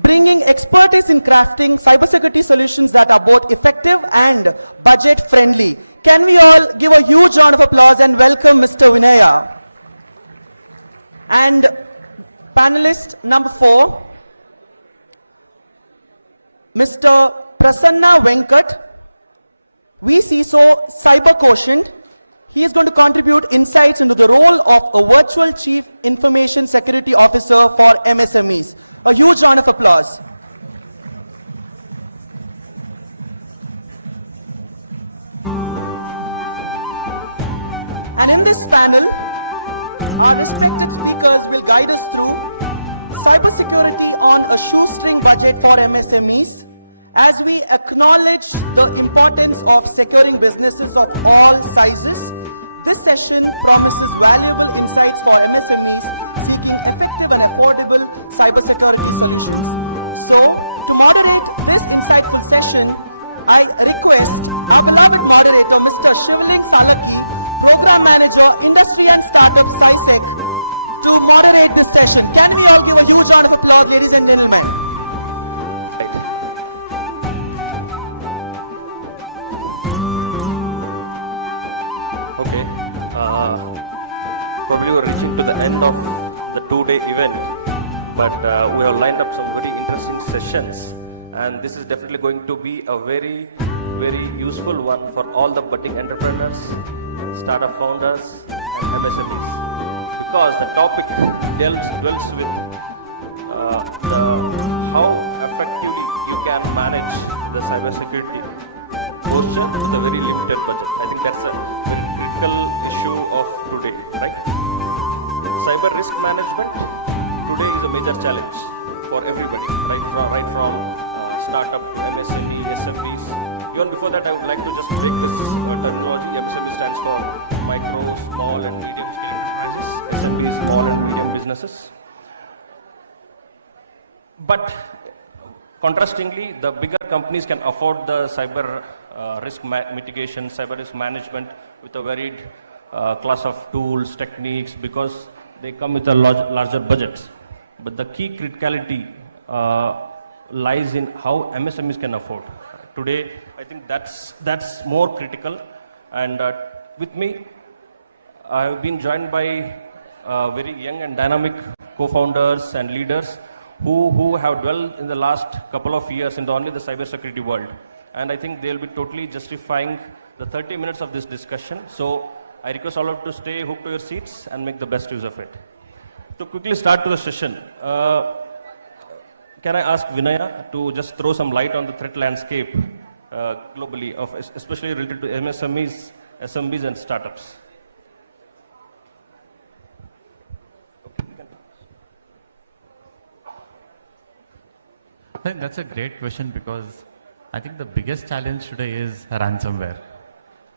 bringing expertise in crafting cybersecurity solutions that are both effective and budget friendly. Can we all give a huge round of applause and welcome Mr. Vinaya. And panelist number 4, Mr. Prasanna Venkat, CISO Cyber Quotient. He is going to contribute insights into the role of a virtual Chief Information Security Officer for MSMEs. A huge round of applause. And in this panel, our respected speakers will guide us through cybersecurity on a shoestring budget for MSMEs, as we acknowledge the importance of securing businesses of all sizes. This session promises valuable insights for MSMEs seeking effective and affordable cybersecurity solutions. So, to moderate this insightful session, I request our beloved moderator, Mr. Shivling Salaki, Program Manager, Industry and Startup, CISEC, to moderate this session. Can we all give a huge round of applause, ladies and gentlemen? Okay, probably we're reaching to the end of the 2-day event, but we have lined up some very interesting sessions, and this is definitely going to be a very, very useful one for all the budding entrepreneurs, startup founders and MSMEs, because the topic dwells with how effectively you can manage the cybersecurity posture with a very limited budget. I think that's a very critical issue of today, right? Cyber risk management today is a major challenge for everybody, right from startup to MSME, SMBs, Even before that, I would like to just break this terminology. MSME stands for micro, small and medium scale enterprises, SMB, small and medium businesses. But contrastingly, the bigger companies can afford the cyber risk mitigation, cyber risk management with a varied class of tools, techniques, because they come with a larger budgets. But the key criticality lies in how MSMEs can afford. Today, I think that's more critical. And with me, I have been joined by very young and dynamic co-founders and leaders who have dwelled in the last couple of years into only the cybersecurity world. And I think they'll be totally justifying the 30 minutes of this discussion. So I request all of you to stay hooked to your seats and make the best use of it. To quickly start to the session, can I ask Vinaya to just throw some light on the threat landscape globally, especially related to MSMEs, SMBs and startups? I think that's a great question because I think the biggest challenge today is ransomware,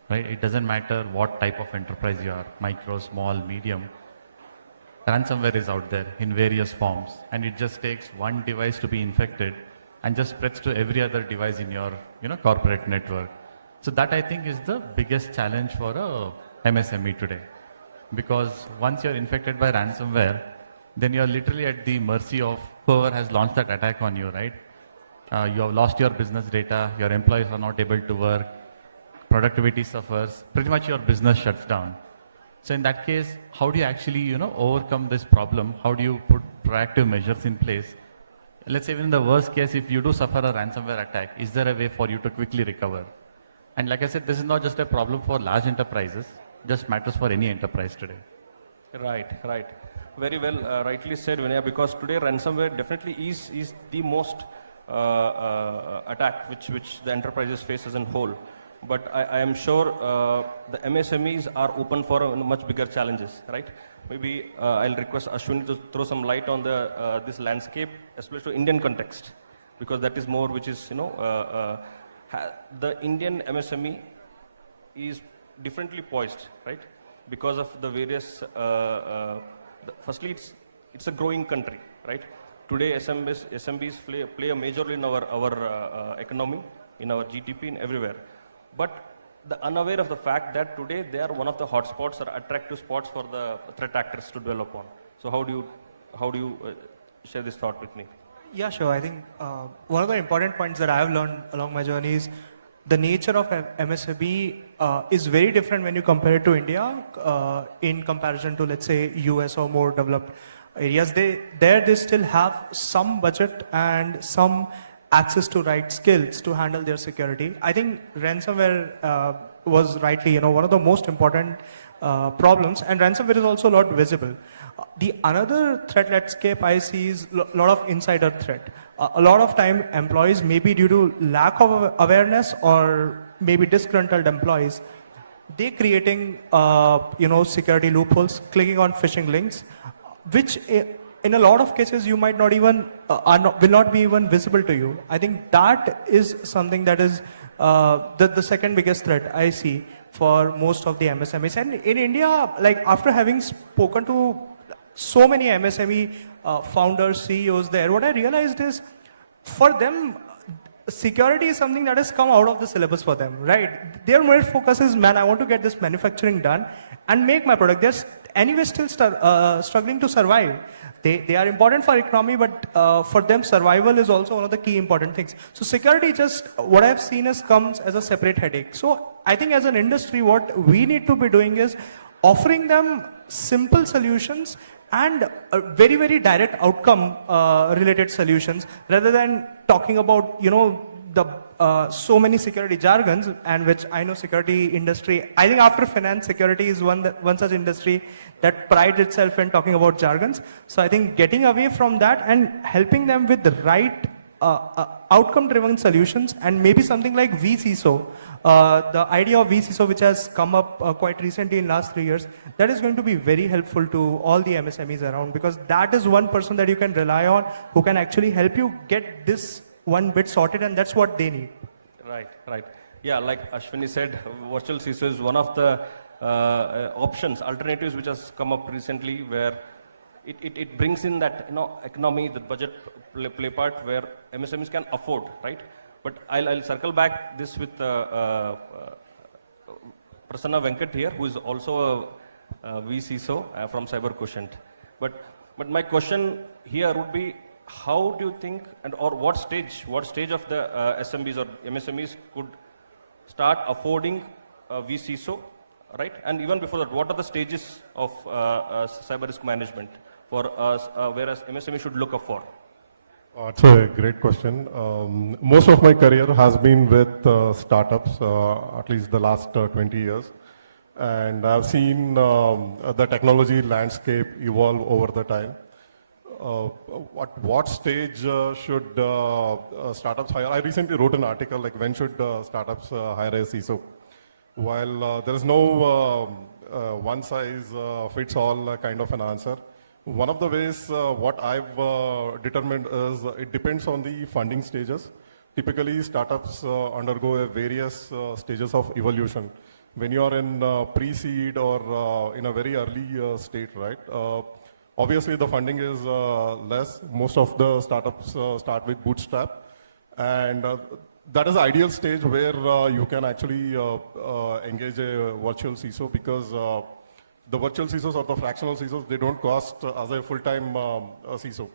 right? It doesn't matter what type of enterprise you are, micro, small, medium. Ransomware is out there in various forms, and it just takes one device to be infected and just spreads to every other device in your corporate network. So that I think is the biggest challenge for a MSME today. Because once you're infected by ransomware, then you're literally at the mercy of whoever has launched that attack on you, right? You have lost your business data, your employees are not able to work, productivity suffers, pretty much your business shuts down. So in that case, how do you actually, overcome this problem? How do you put proactive measures in place? Let's say in the worst case, if you do suffer a ransomware attack, is there a way for you to quickly recover? And like I said, this is not just a problem for large enterprises, it just matters for any enterprise today. Right. Very well, rightly said, Vinaya, because today ransomware definitely is the most attack which the enterprises face as a whole. But I am sure the MSMEs are open for much bigger challenges, right? Maybe I'll request Ashwini to throw some light on this landscape, especially to Indian context, because that is more which is, the Indian MSME is differently poised, right? Because of the various, firstly, it's a growing country, right? Today, SMBs play a major role in our economy, in our GDP, in everywhere. But the unaware of the fact that today they are one of the hotspots or attractive spots for the threat actors to dwell upon. So how do you share this thought with me? Yeah, sure. I think one of the important points that I have learned along my journey is the nature of MSME is very different when you compare it to India in comparison to, let's say, US or more developed areas. They still have some budget and some access to right skills to handle their security. I think ransomware was rightly, one of the most important problems, and ransomware is also a lot visible. The another threat landscape I see is a lot of insider threat. A lot of time employees, maybe due to lack of awareness or maybe disgruntled employees, they creating security loopholes, clicking on phishing links, which in a lot of cases you might not even will not be even visible to you. I think that is something that is the second biggest threat I see for most of the MSMEs. And in India, like after having spoken to so many MSME founders, CEOs there, what I realized is for them, security is something that has come out of the syllabus for them, right? Their main focus is, man, I want to get this manufacturing done and make my product. They're anyway still struggling to survive. They are important for economy, but for them survival is also one of the key important things. So security just, what I've seen is comes as a separate headache. So I think as an industry, what we need to be doing is offering them simple solutions and very, very direct outcome related solutions rather than talking about, so many security jargons, and which I know security industry, I think after finance, security is one such industry that prides itself in talking about jargons. So I think getting away from that and helping them with the right outcome-driven solutions, and maybe something like vCISO, the idea of vCISO, which has come up quite recently in last 3 years, that is going to be very helpful to all the MSMEs around, because that is one person that you can rely on who can actually help you get this one bit sorted, and that's what they need. Right. Yeah, like Ashwini said, virtual CISO is one of the options, alternatives which has come up recently, where it brings in that economy, the budget play part where MSMEs can afford, right? But I'll circle back this with Prasanna Venkat here, who is also a VCISO from Cyber Quotient. But my question here would be, how do you think, or what stage of the SMBs or MSMEs could start affording VCISO, right? And even before that, what are the stages of cyber risk management for us, whereas MSME should look up for? It's a great question. Most of my career has been with startups, at least the last 20 years. And I've seen the technology landscape evolve over the time. At what stage should startups hire? I recently wrote an article like when should startups hire a CISO? While there is no one size fits all kind of an answer, one of the ways what I've determined is it depends on the funding stages. Typically startups undergo various stages of evolution. When you are in pre-seed or in a very early state, right? Obviously, the funding is less. Most of the startups start with bootstrap. And that is the ideal stage where you can actually engage a virtual CISO, because the virtual CISOs or the fractional CISOs, they don't cost as a full-time CISO.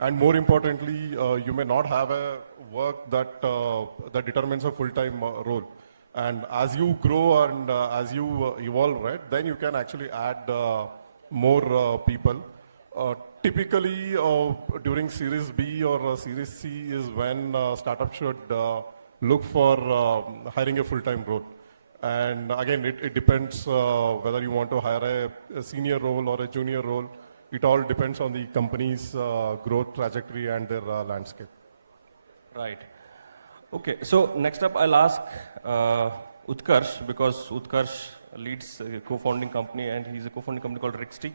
And more importantly, you may not have a work that determines a full-time role. And as you grow and as you evolve, right, then you can actually add more people. Typically, during Series B or Series C is when startups should look for hiring a full-time role. And again, it depends whether you want to hire a senior role or a junior role. It all depends on the company's growth trajectory and their landscape. Right. Okay, so next up I'll ask Utkarsh, because Utkarsh leads a co-founding company, and he's a co-founding company called Rixty,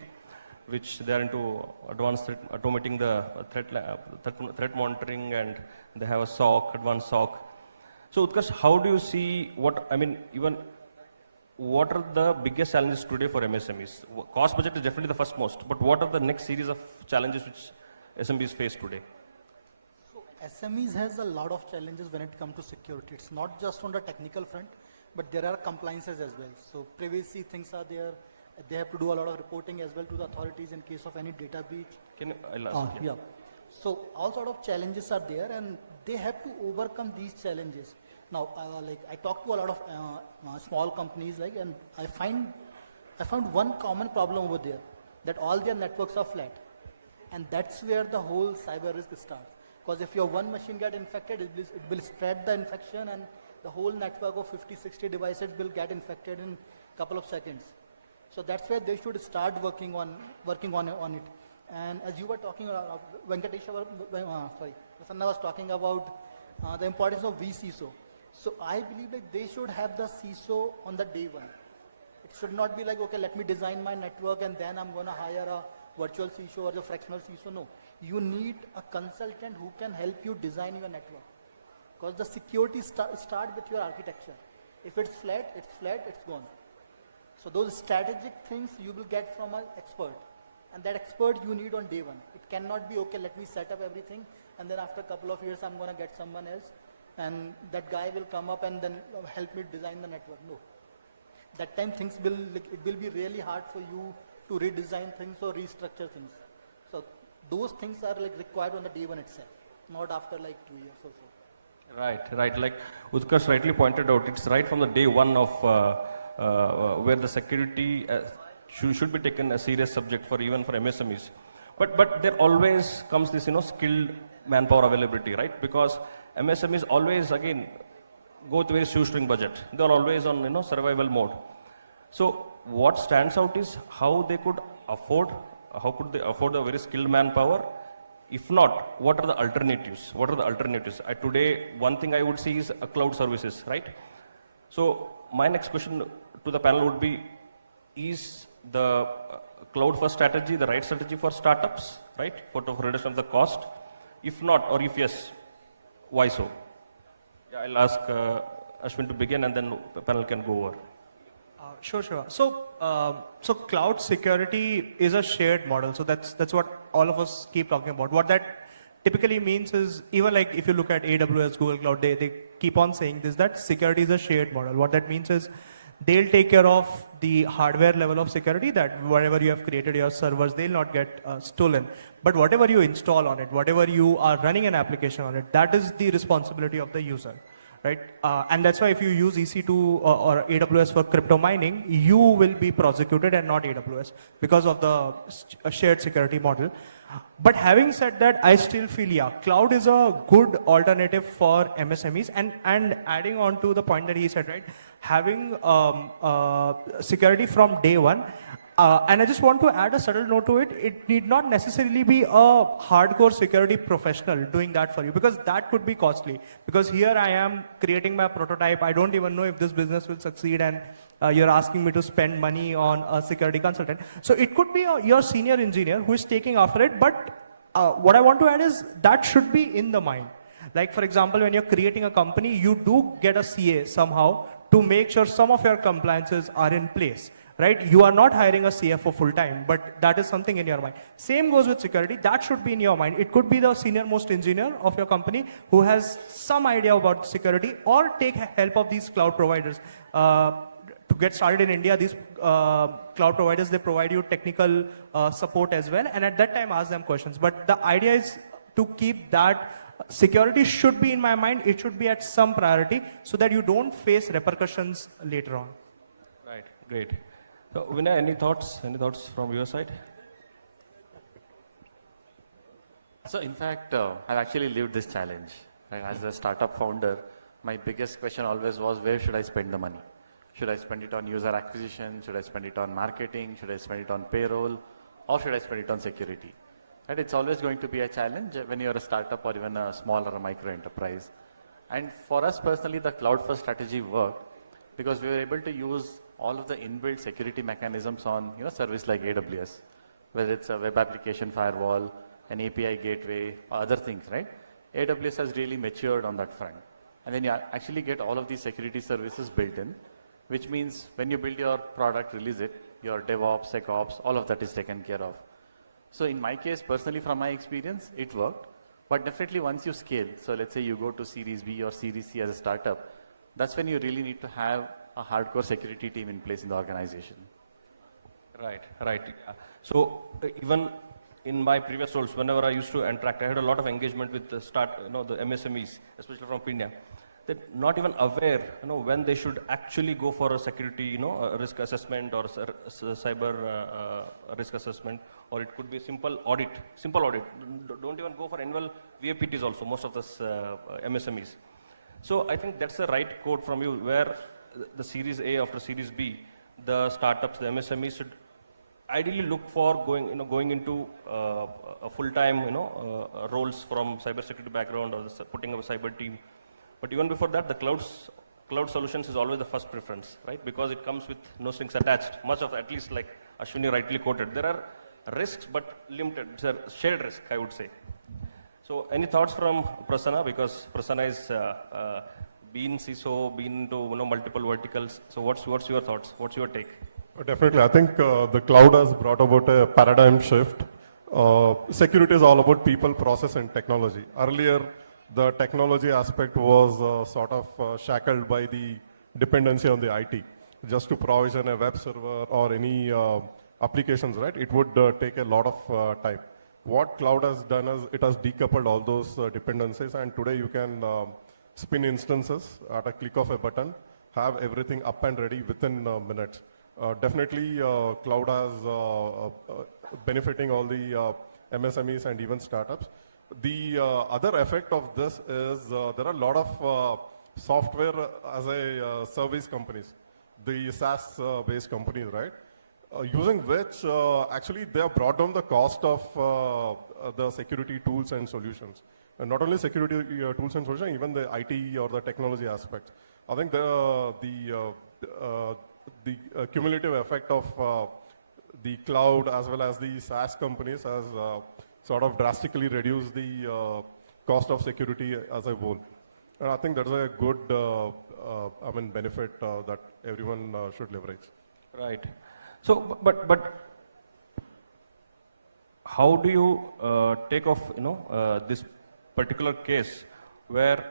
which they are into advanced automating the threat monitoring, and they have a SOC, advanced SOC. So Utkarsh, how do you see what are the biggest challenges today for MSMEs? Cost budget is definitely the first most, but what are the next series of challenges which SMBs face today? SMEs has a lot of challenges when it comes to security. It's not just on the technical front, but there are compliances as well. So privacy things are there. They have to do a lot of reporting as well to the authorities in case of any data breach. I'll ask you. Yeah. So all sort of challenges are there, and they have to overcome these challenges. Now, I talk to a lot of small companies, and I found one common problem over there, that all their networks are flat, and that's where the whole cyber risk starts. Because if your one machine get infected, it will spread the infection, and the whole network of 50, 60 devices will get infected in a couple of seconds. So that's where they should start working on it. And as you were talking about, Prasanna was talking about the importance of VCISO. So I believe that they should have the CISO on the day one. It should not be like, okay, let me design my network and then I'm going to hire a virtual CISO or the fractional CISO. No, you need a consultant who can help you design your network. Because the security start with your architecture. If it's flat, it's gone. So those strategic things you will get from an expert. And that expert you need on day one. It cannot be, okay, let me set up everything, and then after a couple of years I'm going to get someone else, and that guy will come up and then help me design the network. No. That time it will be really hard for you to redesign things or restructure things. So those things are required on the day one itself, not after 2 years or so. Right. Like Utkarsh rightly pointed out, it's right from the day one of where the security should be taken a serious subject even for MSMEs. But there always comes this, skilled manpower availability, right? Because MSMEs always, again, go with very shoestring budget. They're always on, survival mode. So what stands out is how they could afford a very skilled manpower? If not, what are the alternatives? Today, one thing I would see is cloud services, right? So my next question to the panel would be, is the cloud first strategy the right strategy for startups, right? For reduction of the cost? If not, or if yes, why so? Yeah, I'll ask Ashwin to begin, and then the panel can go over. Sure. So cloud security is a shared model. So that's what all of us keep talking about. What that typically means is, even like if you look at AWS, Google Cloud, they keep on saying this, that security is a shared model. What that means is they'll take care of the hardware level of security, that whatever you have created, your servers, they'll not get stolen. But whatever you install on it, whatever you are running an application on it, that is the responsibility of the user. Right? And that's why if you use EC2 or AWS for crypto mining, you will be prosecuted and not AWS because of the shared security model. But having said that, I still feel, yeah, cloud is a good alternative for MSMEs. And adding on to the point that he said, right, having security from day one. And I just want to add a subtle note to it. It need not necessarily be a hardcore security professional doing that for you, because that could be costly. Because here I am creating my prototype. I don't even know if this business will succeed, and you're asking me to spend money on a security consultant. So it could be your senior engineer who is taking after it. But what I want to add is that should be in the mind. Like, for example, when you're creating a company, you do get a CA somehow to make sure some of your compliances are in place. Right? You are not hiring a CFO full time, but that is something in your mind. Same goes with security. That should be in your mind. It could be the senior most engineer of your company who has some idea about security, or take help of these cloud providers. To get started in India, these cloud providers, they provide you technical support as well. And at that time, ask them questions. But the idea is to keep that security should be in my mind. It should be at some priority so that you don't face repercussions later on. Right. Great. So, Vinay, any thoughts? Any thoughts from your side? So, in fact, I've actually lived this challenge. Like, as a startup founder, my biggest question always was, where should I spend the money? Should I spend it on user acquisition? Should I spend it on marketing? Should I spend it on payroll? Or should I spend it on security? Right? It's always going to be a challenge when you're a startup or even a small or a micro enterprise. And for us personally, the cloud first strategy worked because we were able to use all of the inbuilt security mechanisms on service like AWS, whether it's a web application firewall, an API gateway, or other things, right? AWS has really matured on that front. And then you actually get all of these security services built in, which means when you build your product, release it, your DevOps, SecOps, all of that is taken care of. So in my case, personally, from my experience, it worked. But definitely once you scale, so let's say you go to Series B or Series C as a startup, that's when you really need to have a hardcore security team in place in the organization. Right. So even in my previous roles, whenever I used to interact, I had a lot of engagement with the the MSMEs, especially from India. They're not even aware, when they should actually go for a security, a risk assessment or cyber risk assessment, or it could be a simple audit. Don't even go for annual VAPTs also, most of this MSMEs. So I think that's the right quote from you, where the Series A after Series B, the startups, the MSMEs should ideally look for going into a full-time, roles from cybersecurity background or putting up a cyber team. But even before that, the cloud solutions is always the first preference, right? Because it comes with no strings attached. Much of, at least like Ashwini rightly quoted, there are risks but limited. It's a shared risk, I would say. So any thoughts from Prasanna? Because Prasanna is been CISO, been into multiple verticals. So what's your thoughts? What's your take? Definitely, I think the cloud has brought about a paradigm shift. Security is all about people, process, and technology. Earlier, the technology aspect was sort of shackled by the dependency on the IT. Just to provision a web server or any applications, right? It would take a lot of time. What cloud has done is it has decoupled all those dependencies, and today you can spin instances at a click of a button, have everything up and ready within minutes. Definitely, cloud is benefiting all the MSMEs and even startups. The other effect of this is there are a lot of software as a service companies, the SaaS based companies, right? Using which actually they have brought down the cost of the security tools and solutions. And not only security tools and solutions, even the IT or the technology aspect. I think the cumulative effect of the cloud as well as the SaaS companies has sort of drastically reduced the cost of security as a whole. And I think that's a good benefit that everyone should leverage. Right. So, but how do you take off, this particular case where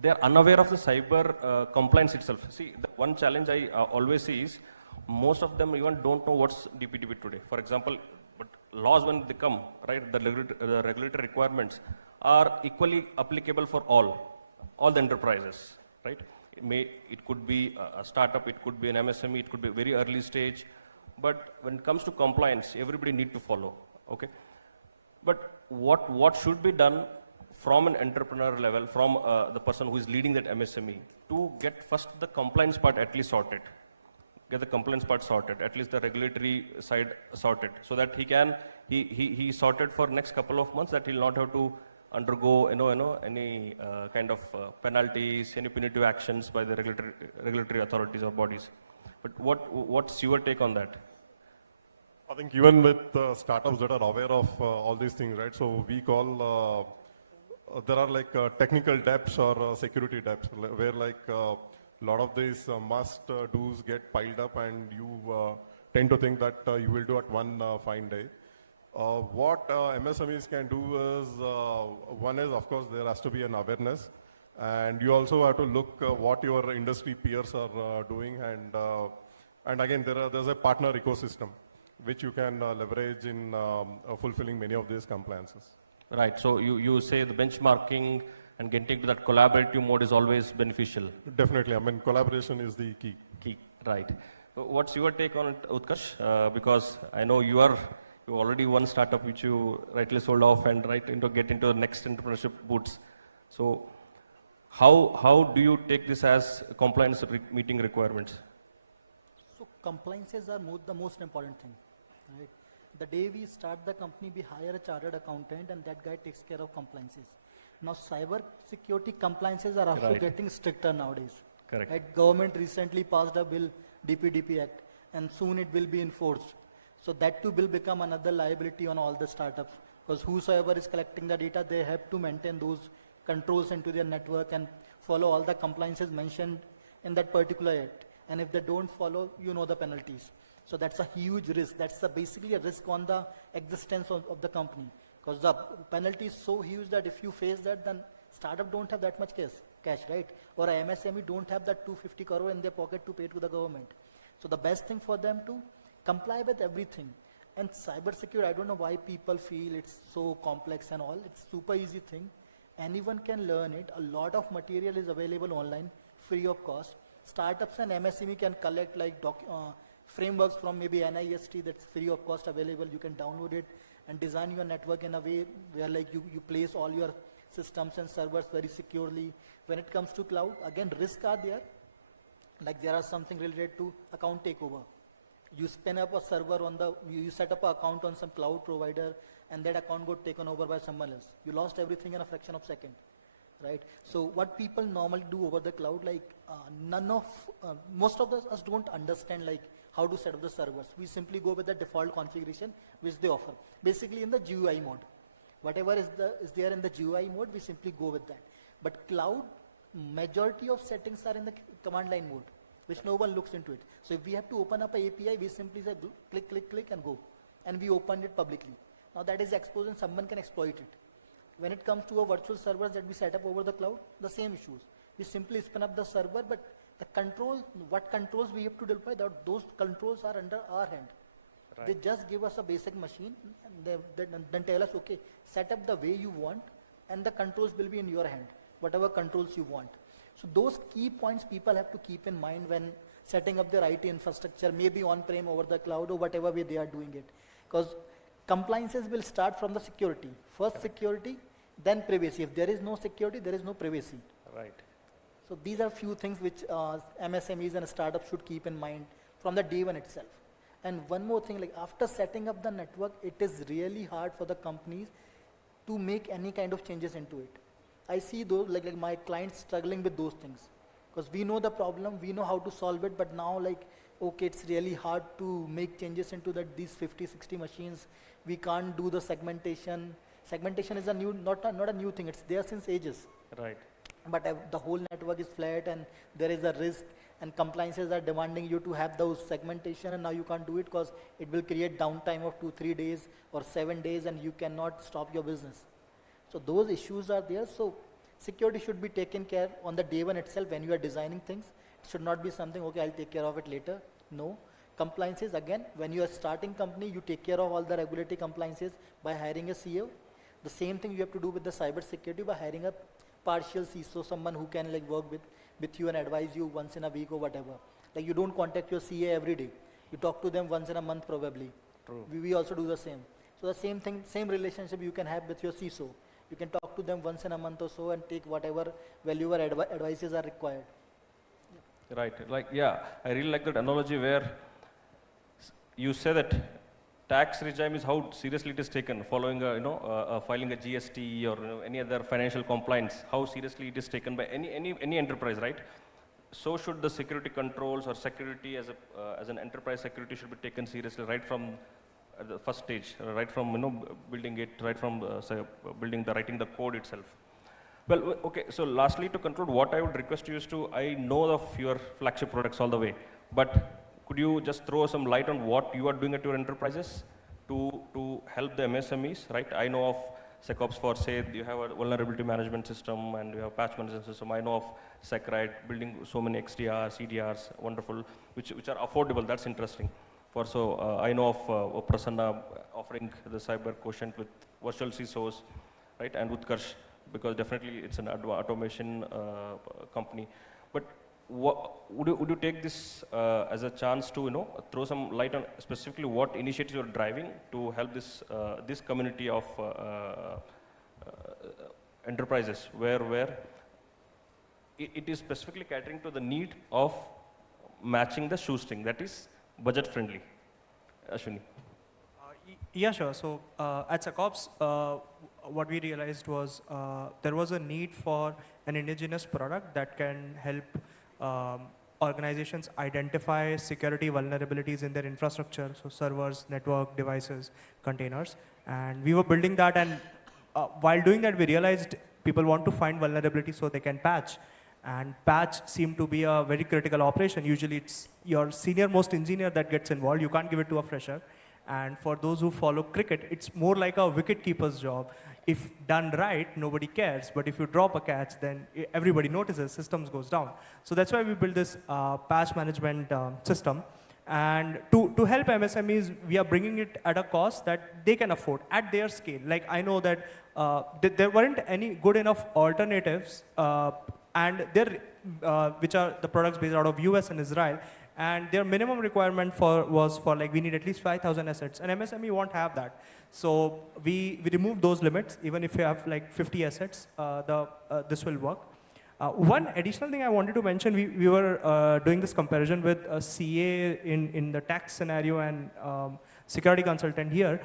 they are unaware of the cyber compliance itself? See, the one challenge I always see is most of them even don't know what's DPDP today. For example, but laws when they come, right, the regulatory requirements are equally applicable for all the enterprises, right? It could be a startup, it could be an MSME, it could be a very early stage, but when it comes to compliance, everybody need to follow, okay? But what should be done from an entrepreneur level, from the person who is leading that MSME, to get first the compliance part at least sorted, get the compliance part sorted, at least the regulatory side sorted, so that he sorted for next couple of months, that he'll not have to undergo any kind of penalties, any punitive actions by the regulatory authorities or bodies. But what's your take on that? I think even with startups that are aware of all these things, right? So we call there are like technical debts or security debts, where like a lot of these must-dos get piled up, and you tend to think that you will do at one fine day. What MSMEs can do is, one is, of course, there has to be an awareness, and you also have to look what your industry peers are doing, and again, there's a partner ecosystem which you can leverage in fulfilling many of these compliances. Right, so you say the benchmarking and getting to that collaborative mode is always beneficial. Definitely, collaboration is the key. Right. What's your take on it, Utkarsh? Because I know you already one startup which you rightly sold off and get into the next entrepreneurship boots. So how do you take this as compliance meeting requirements? So compliances are the most important thing. Right? The day we start the company, we hire a chartered accountant, and that guy takes care of compliances. Now cyber security compliances are also getting stricter nowadays. Correct. Right? Government recently passed a bill, DPDP Act, and soon it will be enforced. So that too will become another liability on all the startups, because whosoever is collecting the data, they have to maintain those controls into their network and follow all the compliances mentioned in that particular act. And if they don't follow, you know the penalties. So that's a huge risk. That's basically a risk on the existence of the company, because the penalty is so huge that if you face that, then startup don't have that much cash, right? Or a MSME don't have that 250 crore in their pocket to pay to the government. So the best thing for them to comply with everything. And cybersecurity, I don't know why people feel it's so complex and all. It's super easy thing. Anyone can learn it. A lot of material is available online, free of cost. Startups and MSME can collect like frameworks from maybe NIST that's free of cost available. You can download it and design your network in a way where like you place all your systems and servers very securely. When it comes to cloud, again, risks are there. Like there are something related to account takeover. You spin up a server you set up an account on some cloud provider, and that account got taken over by someone else. You lost everything in a fraction of a second, right? So what people normally do over the cloud, like most of us don't understand like how to set up the servers. We simply go with the default configuration which they offer. Basically in the GUI mode. Whatever is there in the GUI mode, we simply go with that. But cloud, majority of settings are in the command line mode, which no one looks into it. So if we have to open up an API, we simply say click, click, click and go. And we open it publicly. Now that is exposed and someone can exploit it. When it comes to a virtual servers that we set up over the cloud, the same issues. We simply spin up the server, but the what controls we have to deploy, those controls are under our hand. Right. They just give us a basic machine, and then tell us, okay, set up the way you want, and the controls will be in your hand, whatever controls you want. So those key points people have to keep in mind when setting up their IT infrastructure, maybe on-prem, over the cloud, or whatever way they are doing it. Because compliances will start from the security. First security, then privacy. If there is no security, there is no privacy. Right. So these are few things which MSMEs and startups should keep in mind from the day one itself. And one more thing, like after setting up the network, it is really hard for the companies to make any kind of changes into it. I see those like my clients struggling with those things, because we know the problem, we know how to solve it, but now okay, it's really hard to make changes into these 50, 60 machines. We can't do the segmentation. Segmentation is not a new thing. It's there since ages. Right. but the whole network is flat and there is a risk and compliances are demanding you to have those segmentation, and now you can't do it because it will create downtime of 2-3 days or 7 days and you cannot stop your business. So those issues are there. So security should be taken care on the day one itself when you are designing things. It should not be something, okay, I'll take care of it later. No. Compliances, again, when you are starting company, you take care of all the regulatory compliances by hiring a CEO. The same thing you have to do with the cyber security by hiring a partial CISO, someone who can like work with you and advise you once in a week or whatever. Like you don't contact your CA every day. You talk to them once in a month probably. True. We also do the same. So the same thing, same relationship you can have with your CISO. You can talk to them once in a month or so and take whatever valuable advices are required. Right, like, yeah, I really like that analogy where you say that tax regime is how seriously it is taken, following filing a GST or any other financial compliance, how seriously it is taken by any enterprise, right? So should the security controls or security as an enterprise security should be taken seriously right from the first stage, right from building it, right from writing the code itself. Well, okay, so lastly to conclude, what I would request you is I know of your flagship products all the way, but could you just throw some light on what you are doing at your enterprises to help the MSMEs, right? I know of SecOps for, say, you have a vulnerability management system and you have patch management system. I know of SecRite, building so many XDRs, EDRs, wonderful, which are affordable. That's interesting. I know of Prasanna offering the cyber quotient with virtual CISOs, right? And Utkarsh, because definitely it's an automation company. But would you take this as a chance to throw some light on specifically what initiatives you're driving to help this community of enterprises where it is specifically catering to the need of matching the shoestring, that is budget friendly. Ashwini. Yeah, sure. So at SecOps, what we realized was there was a need for an indigenous product that can help organizations identify security vulnerabilities in their infrastructure, so servers, network, devices, containers. And we were building that, and while doing that, we realized people want to find vulnerabilities so they can patch. And patch seemed to be a very critical operation. Usually it's your senior most engineer that gets involved. You can't give it to a fresher. And for those who follow cricket, it's more like a wicket keeper's job. If done right, nobody cares. But if you drop a catch, then everybody notices, systems goes down. So that's why we built this patch management system. And to help MSMEs, we are bringing it at a cost that they can afford at their scale. Like I know that there weren't any good enough alternatives, and which are the products based out of US and Israel. And their minimum requirement was for like, we need at least 5,000 assets. And MSME won't have that. So we removed those limits. Even if you have like 50 assets, this will work. One additional thing I wanted to mention, we were doing this comparison with a CA in the tax scenario and security consultant here.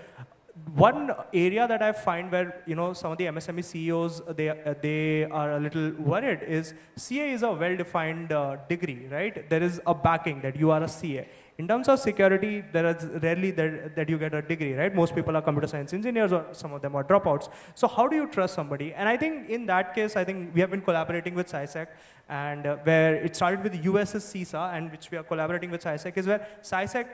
One area that I find where some of the MSME CEOs they are a little worried is CA is a well-defined degree, right? There is a backing that you are a CA. In terms of security, there is rarely that you get a degree, right? Most people are computer science engineers, or some of them are dropouts. So how do you trust somebody? And I think in that case, I think we have been collaborating with CISEC, and where it started with US's CISA, and which we are collaborating with CISEC, is where CISEC,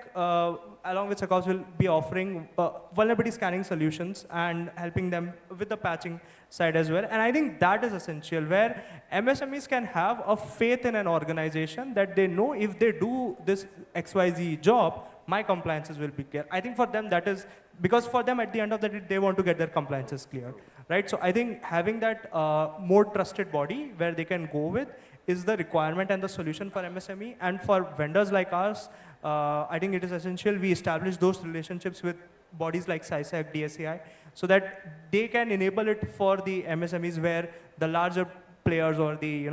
along with SecOps, will be offering vulnerability scanning solutions and helping them with the patching side as well. And I think that is essential, where MSMEs can have a faith in an organization that they know if they do this XYZ job, my compliances will be clear. I think for them that is, because for them at the end of the day, they want to get their compliances clear, right? So I think having that more trusted body where they can go with is the requirement and the solution for MSME. And for vendors like us, I think it is essential we establish those relationships with bodies like CISEC, DSCI, so that they can enable it for the MSMEs where the larger players or the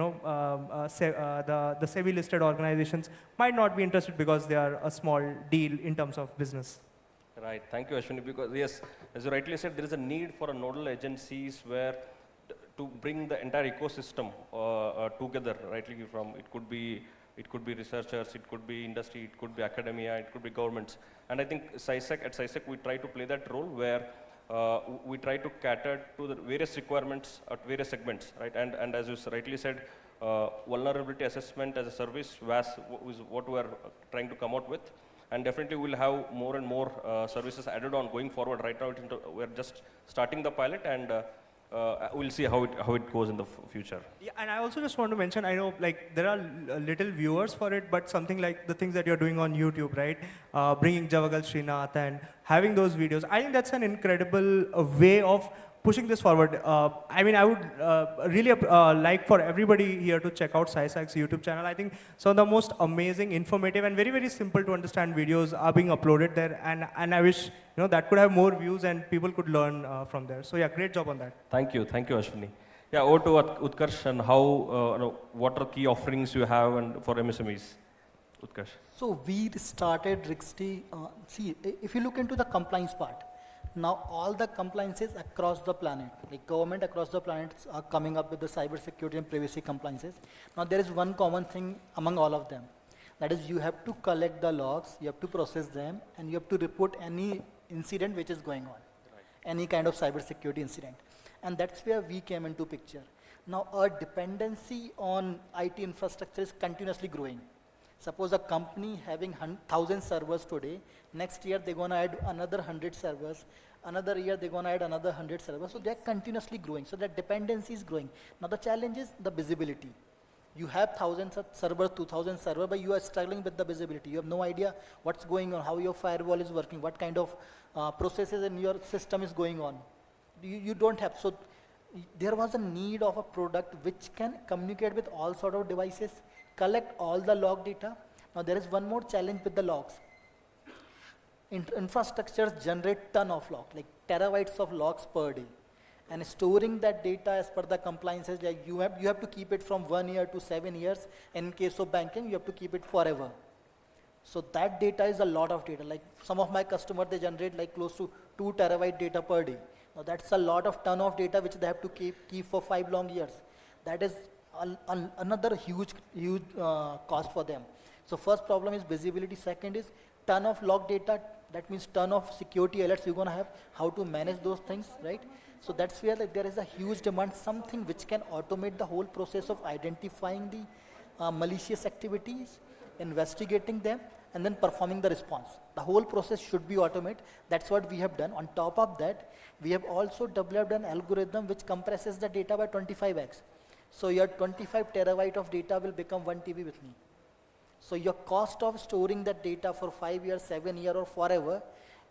SEBI listed organizations might not be interested because they are a small deal in terms of business. Right, thank you Ashwini, because yes, as you rightly said, there is a need for a nodal agencies where to bring the entire ecosystem together, rightly from, it could be researchers, it could be industry, it could be academia, it could be governments. And I think at CISEC we try to play that role where we try to cater to the various requirements at various segments, right? And as you rightly said, vulnerability assessment as a service is what we are trying to come out with. And definitely we'll have more and more services added on going forward. Right now we're just starting the pilot, and we'll see how it goes in the future. Yeah, and I also just want to mention, I know like there are little viewers for it, but something like the things that you're doing on YouTube, right? Bringing Javagal Srinath and having those videos, I think that's an incredible way of pushing this forward. I mean, I would really like for everybody here to check out CISA's YouTube channel. I think some of the most amazing, informative, and very, very simple to understand videos are being uploaded there. And I wish that could have more views and people could learn from there. So yeah, great job on that. Thank you, Ashwini. Yeah, over to Utkarsh and how, what are key offerings you have and for MSMEs? Utkarsh. So we started Rixty. See, if you look into the compliance part, now all the compliances across the planet, like government across the planet are coming up with the cyber security and privacy compliances. Now there is one common thing among all of them. That is, you have to collect the logs, you have to process them, and you have to report any incident which is going on, any kind of cyber security incident. And that's where we came into picture. Now our dependency on IT infrastructure is continuously growing. Suppose a company having 1,000 servers today, next year they're going to add another 100 servers, another year they're going to add another 100 servers, so they're continuously growing, so that dependency is growing. Now the challenge is the visibility. You have 1,000 servers, 2,000 servers, but you are struggling with the visibility. You have no idea what's going on, how your firewall is working, what kind of processes in your system is going on. You don't have. So there was a need of a product which can communicate with all sort of devices, collect all the log data. Now there is one more challenge with the logs. Infrastructures generate ton of logs, like terabytes of logs per day. And storing that data as per the compliances, like you have to keep it from 1 year to 7 years. In case of banking, you have to keep it forever. So that data is a lot of data. Like some of my customers, they generate like close to 2 terabyte data per day. Now that's a lot of ton of data which they have to keep for 5 long years. That is another huge cost for them. So first problem is visibility. Second is ton of log data. That means ton of security alerts you're going to have, how to manage those things, right? So that's where there is a huge demand, something which can automate the whole process of identifying the malicious activities, investigating them, and then performing the response. The whole process should be automated. That's what we have done. On top of that, we have also developed an algorithm which compresses the data by 25x. So your 25 terabyte of data will become 1 TB with me. So your cost of storing that data for 5 years, 7 years, or forever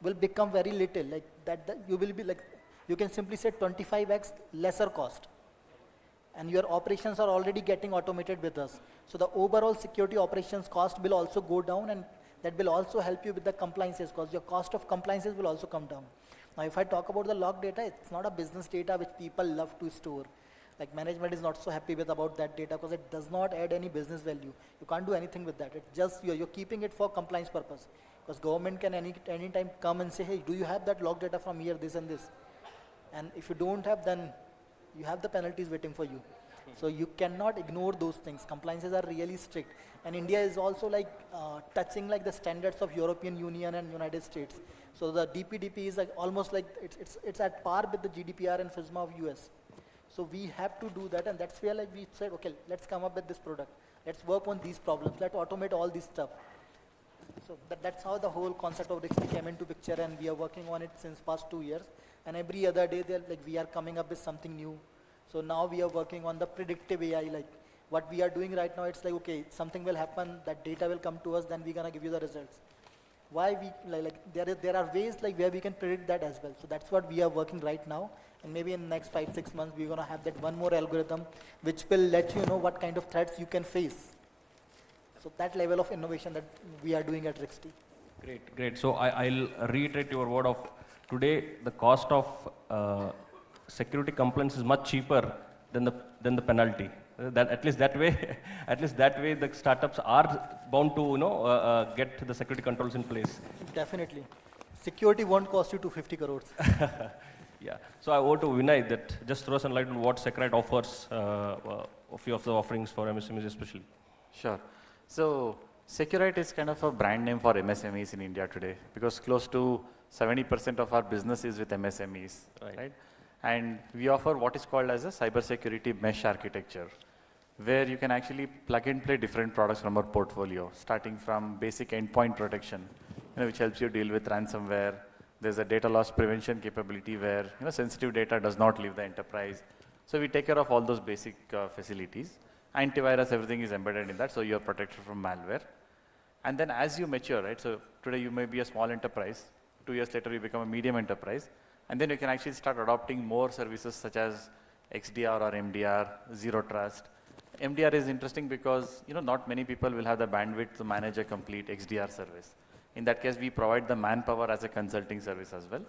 will become very little. Like that you will be like, you can simply say 25x lesser cost. And your operations are already getting automated with us. So the overall security operations cost will also go down, and that will also help you with the compliances, because your cost of compliances will also come down. Now if I talk about the log data, it's not a business data which people love to store. Like management is not so happy with about that data because it does not add any business value. You can't do anything with that. It's just you're keeping it for compliance purpose. Because government can anytime come and say, hey, do you have that log data from here, this and this? And if you don't have, then you have the penalties waiting for you. So you cannot ignore those things. Compliances are really strict. And India is also like touching like the standards of European Union and United States. So the DPDP is like almost like it's at par with the GDPR and FISMA of US. So we have to do that, and that's where like we said, okay, let's come up with this product. Let's work on these problems. Let's automate all this stuff. So that's how the whole concept of Rixty came into picture, and we are working on it since past 2 years. And every other day, like we are coming up with something new. So now we are working on the predictive AI. Like what we are doing right now, it's like, okay, something will happen, that data will come to us, then we're gonna give you the results. Why we there are ways like where we can predict that as well. So that's what we are working right now. And maybe in the next 5-6 months, we're going to have that one more algorithm which will let you know what kind of threats you can face. So that level of innovation that we are doing at Rixty. Great. So I'll reiterate your word of today, the cost of security compliance is much cheaper than the penalty. That at least that way, the startups are bound to get the security controls in place. Definitely, security won't cost you 250 crores. Yeah. So I want to Vinay that just throw some light on what Seqrite offers, a few of the offerings for MSMEs especially. Sure. So Seqrite is kind of a brand name for MSMEs in India today, because close to 70% of our business is with MSMEs, right? And we offer what is called as a cybersecurity mesh architecture, where you can actually plug and play different products from our portfolio, starting from basic endpoint protection, which helps you deal with ransomware. There's a data loss prevention capability where sensitive data does not leave the enterprise. So we take care of all those basic facilities. Antivirus, everything is embedded in that, so you're protected from malware. And then as you mature, right, so today you may be a small enterprise, 2 years later you become a medium enterprise, and then you can actually start adopting more services such as XDR or MDR, Zero Trust. MDR is interesting because not many people will have the bandwidth to manage a complete XDR service. In that case, we provide the manpower as a consulting service as well.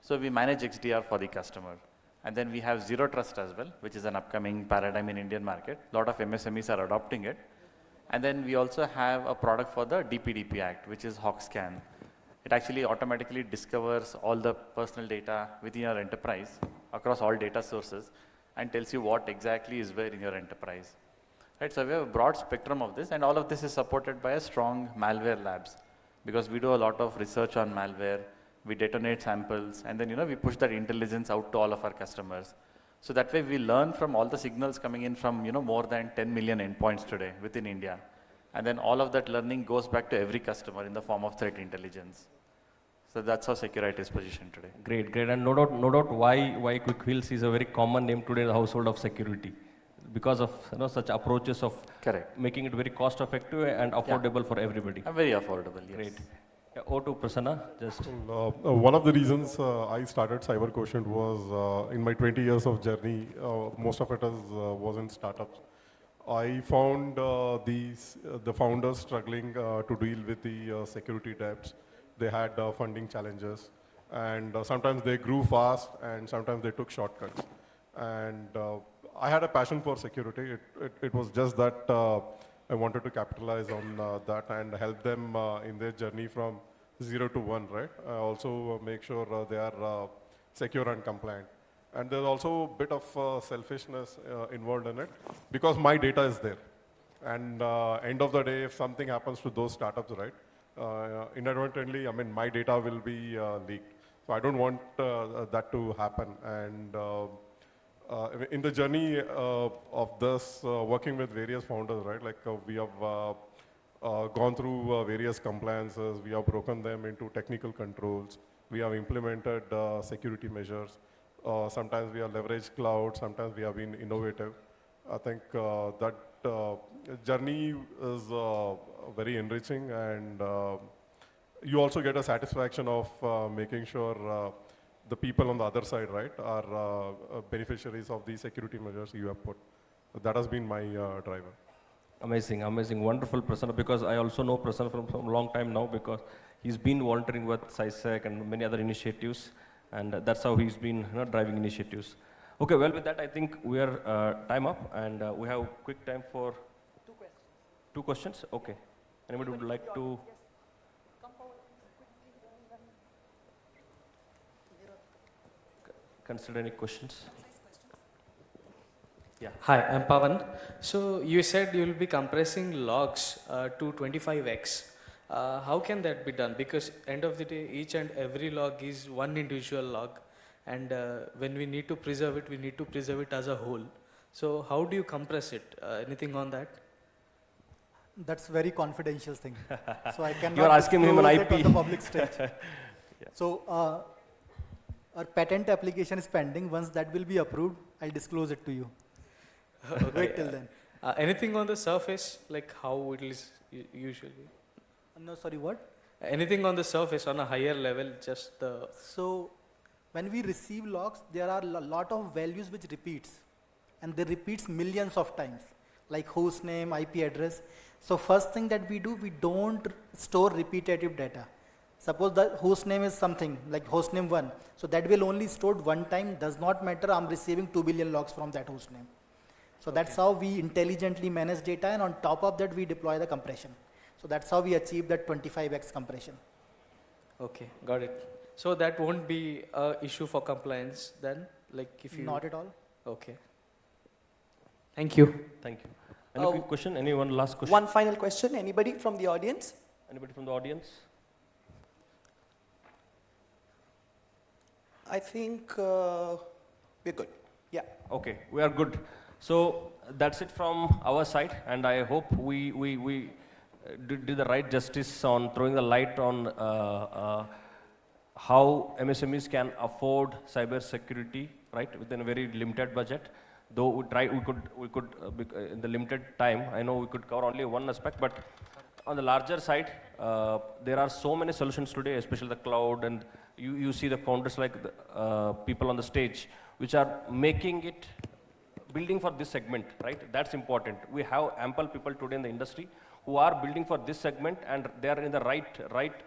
So we manage XDR for the customer. And then we have Zero Trust as well, which is an upcoming paradigm in Indian market. A lot of MSMEs are adopting it. And then we also have a product for the DPDP Act, which is HawkScan. It actually automatically discovers all the personal data within your enterprise across all data sources and tells you what exactly is where in your enterprise. Right, so we have a broad spectrum of this, and all of this is supported by a strong malware labs, because we do a lot of research on malware, we detonate samples, and then we push that intelligence out to all of our customers. So that way we learn from all the signals coming in from more than 10 million endpoints today within India. And then all of that learning goes back to every customer in the form of threat intelligence. So that's how Securite is positioned today. Great, great. And no doubt why Quick Wheels is a very common name today in the household of security. Because of such approaches of making it very cost effective and affordable for everybody. Very affordable, yes. Great. Yeah, over to Prasanna, just. One of the reasons I started Cyber Quotient was in my 20 years of journey, most of it was in startups. I found the founders struggling to deal with the security debts. They had funding challenges, and sometimes they grew fast, and sometimes they took shortcuts. And I had a passion for security. It was just that I wanted to capitalize on that and help them in their journey from 0 to 1, right? I also make sure they are secure and compliant. And there's also a bit of selfishness involved in it, because my data is there. And end of the day, if something happens to those startups, right, inadvertently, my data will be leaked. So I don't want that to happen. And in the journey of this, working with various founders, right, like we have gone through various compliances, we have broken them into technical controls, we have implemented security measures, sometimes we have leveraged cloud, sometimes we have been innovative. I think that journey is very enriching, and you also get a satisfaction of making sure the people on the other side, right, are beneficiaries of the security measures you have put. That has been my driver. Amazing, amazing, wonderful, Prasanna, because I also know Prasanna from a long time now, because he's been volunteering with CISEC and many other initiatives, and that's how he's been driving initiatives. Okay, well, with that, I think we are time up, and we have quick time for 2 questions. Okay. Anybody would like to? Consider any questions? Yeah. Hi, I'm Pavan. So you said you will be compressing logs to 25x. How can that be done? Because end of the day, each and every log is one individual log, and when we need to preserve it, we need to preserve it as a whole. So how do you compress it? Anything on that? That's very confidential thing. So I cannot You're asking him an IP. on the public stage. Yeah. So our patent application is pending. Once that will be approved, I'll disclose it to you. Okay. Wait till then. Anything on the surface, like how it is usually? No, sorry, what? Anything on the surface on a higher level, just the... So when we receive logs, there are a lot of values which repeats, and they repeats millions of times, like host name, IP address. So first thing that we do, we don't store repetitive data. Suppose the host name is something like host name 1. So that will only stored one time, does not matter, I'm receiving 2 billion logs from that host name. So that's how we intelligently manage data, and on top of that we deploy the compression. So that's how we achieve that 25x compression. Okay, got it. So that won't be an issue for compliance then? Like if you... Not at all. Okay. Thank you. Thank you. Any quick question? Anyone last question? One final question. Anybody from the audience? Anybody from the audience? I think we're good. Yeah. Okay, we are good. So that's it from our side, and I hope we did the right justice on throwing the light on how MSMEs can afford cyber security, right, within a very limited budget. Though we could in the limited time, I know we could cover only one aspect, but on the larger side, there are so many solutions today, especially the cloud, and you see the founders like the people on the stage, which are making it, building for this segment, right? That's important. We have ample people today in the industry who are building for this segment, and they are in the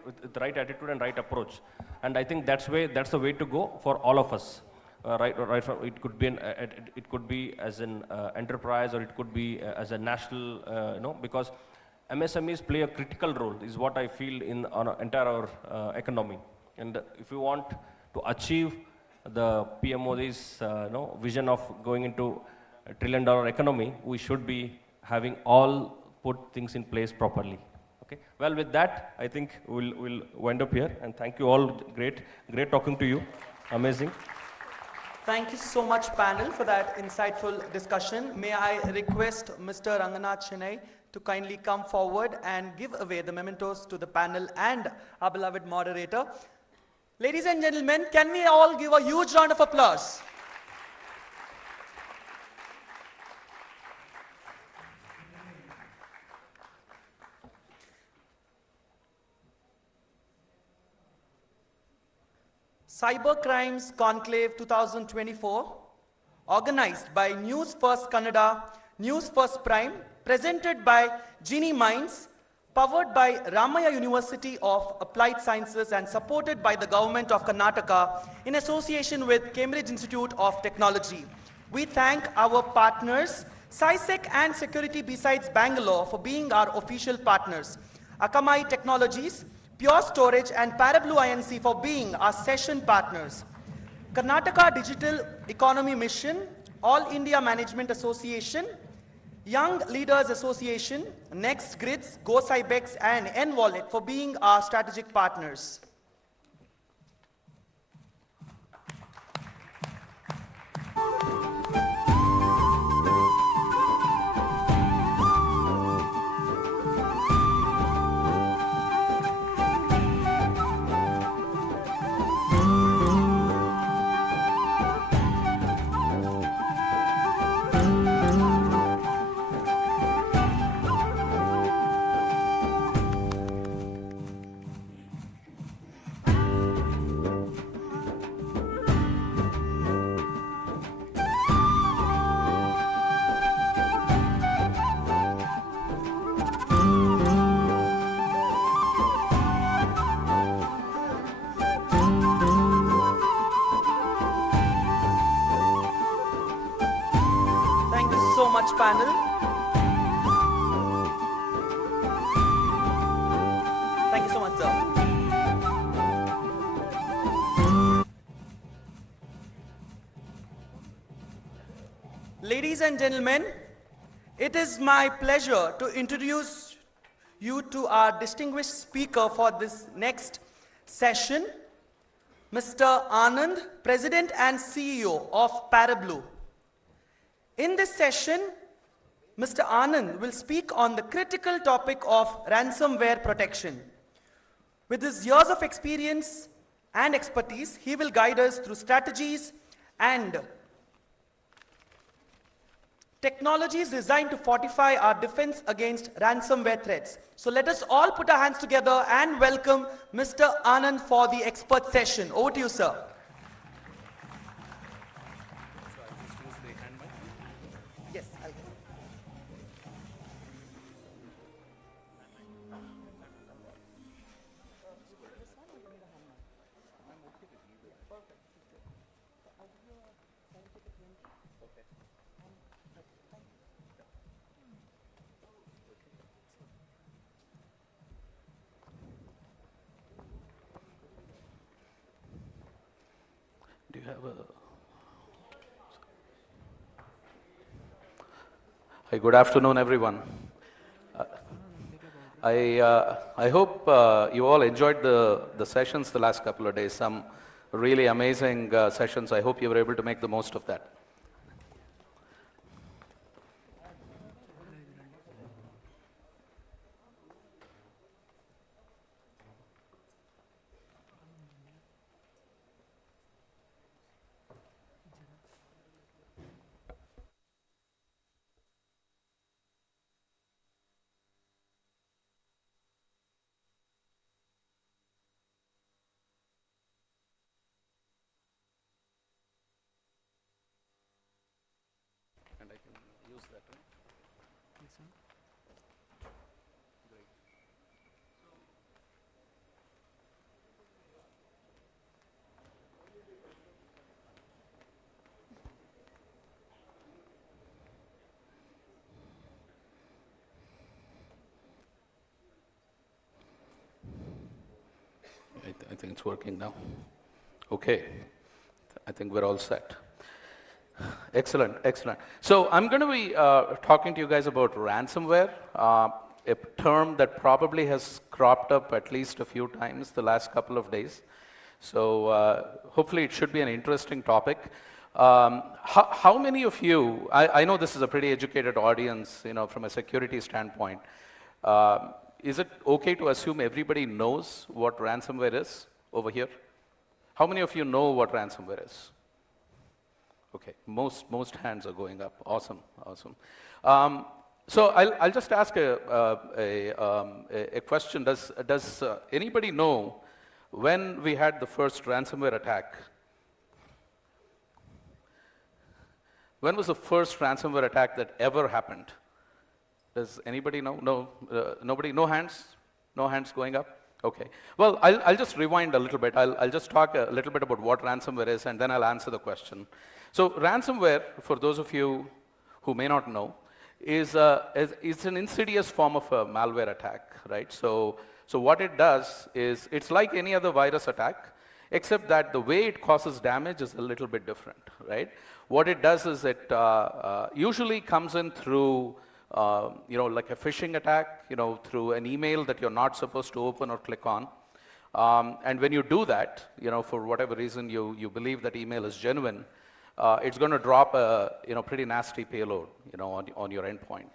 with the right attitude and right approach. And I think that's the way to go for all of us. Right from, it could be it could be as an enterprise, or it could be as a national, because MSMEs play a critical role, is what I feel in our entire economy. And if you want to achieve the PMO's vision of going into a $1 trillion economy, we should be having all put things in place properly. Okay. Well, with that, I think we'll wind up here. And thank you all. Great talking to you. Amazing. Thank you so much, panel, for that insightful discussion. May I request Mr. Ranganath Chennai to kindly come forward and give away the mementos to the panel and our beloved moderator. Ladies and gentlemen, can we all give a huge round of applause? Cyber Crimes Conclave 2024, organized by NewsFirst Kannada, NewsFirst Prime, presented by Genie Minds, powered by Ramaya University of Applied Sciences and supported by the Government of Karnataka in association with Cambridge Institute of Technology. We thank our partners, CISO and Security Besides Bangalore, for being our official partners. Akamai Technologies, Pure Storage and Parablue INC for being our session partners. Karnataka Digital Economy Mission, All India Management Association, Young Leaders Association, Next Grids, GoCybex and NWallet for being our strategic partners. Panel. Thank you so much, sir. Ladies and gentlemen, it is my pleasure to introduce you to our distinguished speaker for this next session, Mr. Anand, President and CEO of Parablue. In this session, Mr. Anand will speak on the critical topic of ransomware protection. With his years of experience and expertise, he will guide us through strategies and technologies designed to fortify our defense against ransomware threats. So let us all put our hands together and welcome Mr. Anand for the expert session. Over to you, sir. Yes, I'll get it. Do you have a... Hi, good afternoon, everyone. I hope you all enjoyed the sessions the last couple of days. Some really amazing sessions. I hope you were able to make the most of that. And I can use that, right? This one? Great. I think it's working now. Okay. I think we're all set. Excellent, excellent. So I'm going to be talking to you guys about ransomware, a term that probably has cropped up at least a few times the last couple of days. So hopefully it should be an interesting topic. How many of you, I know this is a pretty educated audience, you know, from a security standpoint. Is it okay to assume everybody knows what ransomware is over here? How many of you know what ransomware is? Okay, most hands are going up. Awesome, awesome. So I'll just ask a question. Does anybody know when we had the first ransomware attack? When was the first ransomware attack that ever happened? Does anybody know? No, nobody. No hands. No hands going up. Okay. Well, I'll just rewind a little bit. I'll just talk a little bit about what ransomware is, and then I'll answer the question. So ransomware, for those of you who may not know, is an insidious form of a malware attack, right? So what it does is, it's like any other virus attack, except that the way it causes damage is a little bit different, right? What it does is it usually comes in through, like a phishing attack, through an email that you're not supposed to open or click on. And when you do that, for whatever reason you believe that email is genuine, it's going to drop a pretty nasty payload on your endpoint.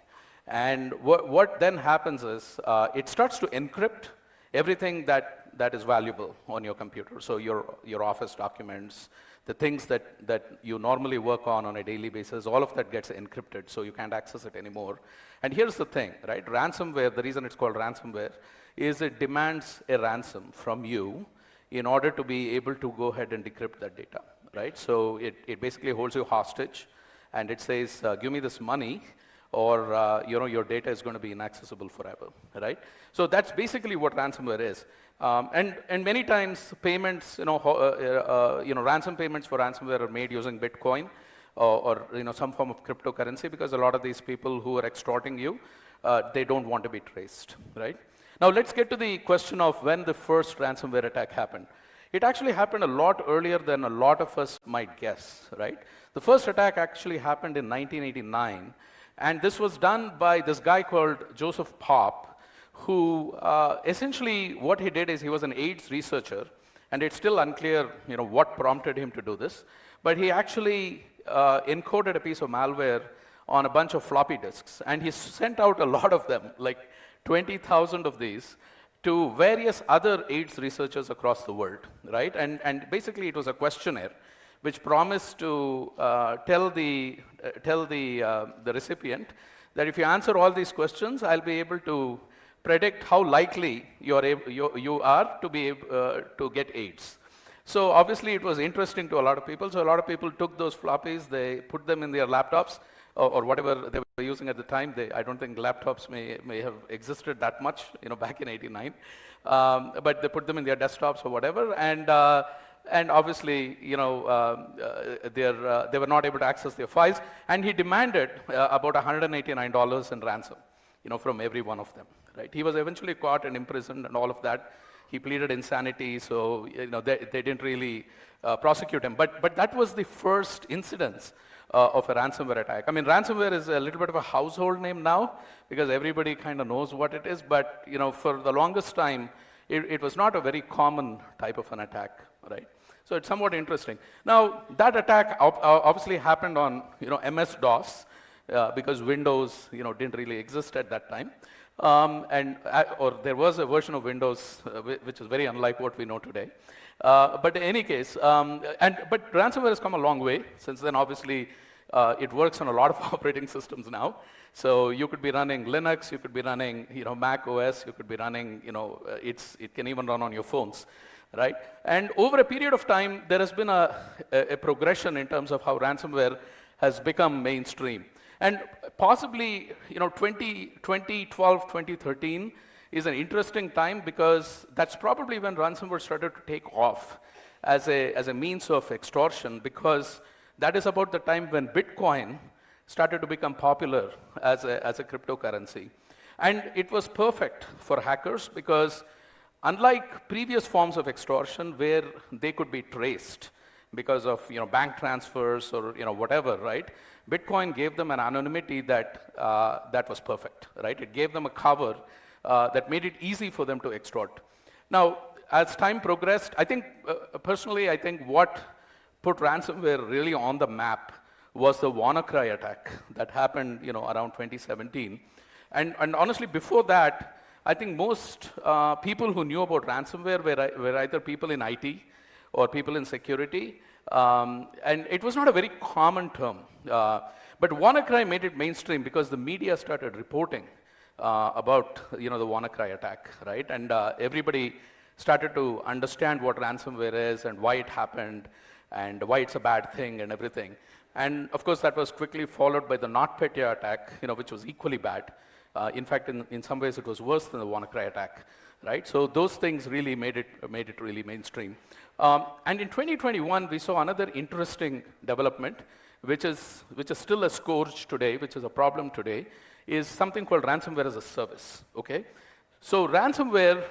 And what then happens is it starts to encrypt everything that is valuable on your computer. So your office documents, the things that you normally work on a daily basis, all of that gets encrypted, so you can't access it anymore. And here's the thing, right? Ransomware, the reason it's called ransomware, is it demands a ransom from you in order to be able to go ahead and decrypt that data, right? So it basically holds you hostage, and it says, give me this money, or your data is going to be inaccessible forever, right? So that's basically what ransomware is. And many times payments, ransom payments for ransomware are made using Bitcoin or some form of cryptocurrency, because a lot of these people who are extorting you, they don't want to be traced, right? Now let's get to the question of when the first ransomware attack happened. It actually happened a lot earlier than a lot of us might guess, right? The first attack actually happened in 1989, and this was done by this guy called Joseph Popp, who essentially what he did is he was an AIDS researcher, and it's still unclear what prompted him to do this, but he actually encoded a piece of malware on a bunch of floppy disks, and he sent out a lot of them, like 20,000 of these, to various other AIDS researchers across the world, right? And basically it was a questionnaire which promised to tell the recipient that if you answer all these questions, I'll be able to predict how likely you are to be able to get AIDS. So obviously it was interesting to a lot of people. So a lot of people took those floppies, they put them in their laptops or whatever they were using at the time. I don't think laptops may have existed that much, back in '89, but they put them in their desktops or whatever, and obviously, they were not able to access their files, and he demanded about $189 in ransom, from every one of them, right? He was eventually caught and imprisoned and all of that. He pleaded insanity, so they didn't really prosecute him. But that was the first incidence of a ransomware attack. I mean, ransomware is a little bit of a household name now because everybody kind of knows what it is. But for the longest time, it was not a very common type of an attack, right? So it's somewhat interesting. Now, that attack obviously happened on, MS-DOS, because Windows, didn't really exist at that time. Or there was a version of Windows which is very unlike what we know today. But in any case, but ransomware has come a long way. Since then, obviously, it works on a lot of operating systems now. So you could be running Linux, you could be running, Mac OS, you could be running, it can even run on your phones, right? And over a period of time, there has been a progression in terms of how ransomware has become mainstream. And possibly, 2012, 2013 is an interesting time because that's probably when ransomware started to take off as a means of extortion, because that is about the time when Bitcoin started to become popular as a cryptocurrency. And it was perfect for hackers because unlike previous forms of extortion where they could be traced because of bank transfers or whatever, right? Bitcoin gave them an anonymity that was perfect, right? It gave them a cover that made it easy for them to extort. Now, as time progressed, I think, personally, I think what put ransomware really on the map was the WannaCry attack that happened, around 2017. And honestly, before that, I think most people who knew about ransomware were either people in IT or people in security. And it was not a very common term. But WannaCry made it mainstream because the media started reporting about the WannaCry attack, right? And everybody started to understand what ransomware is and why it happened and why it's a bad thing and everything. And of course, that was quickly followed by the NotPetya attack, which was equally bad. In fact, in some ways, it was worse than the WannaCry attack, right? So those things really made it really mainstream. And in 2021, we saw another interesting development, which is still a scourge today, which is a problem today, is something called ransomware as a service, okay? So ransomware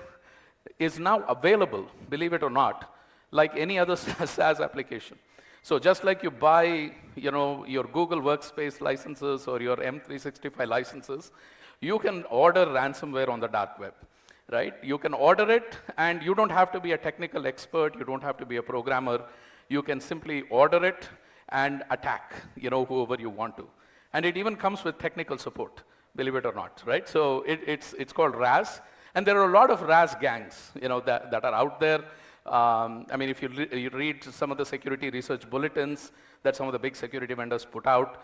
is now available, believe it or not, like any other SaaS application. So just like you buy, your Google Workspace licenses or your M365 licenses, you can order ransomware on the dark web, right? You can order it, and you don't have to be a technical expert. You don't have to be a programmer. You can simply order it and attack, whoever you want to. And it even comes with technical support, believe it or not, right? So it's called RAS, and there are a lot of RAS gangs, that are out there. I mean, if you read some of the security research bulletins that some of the big security vendors put out,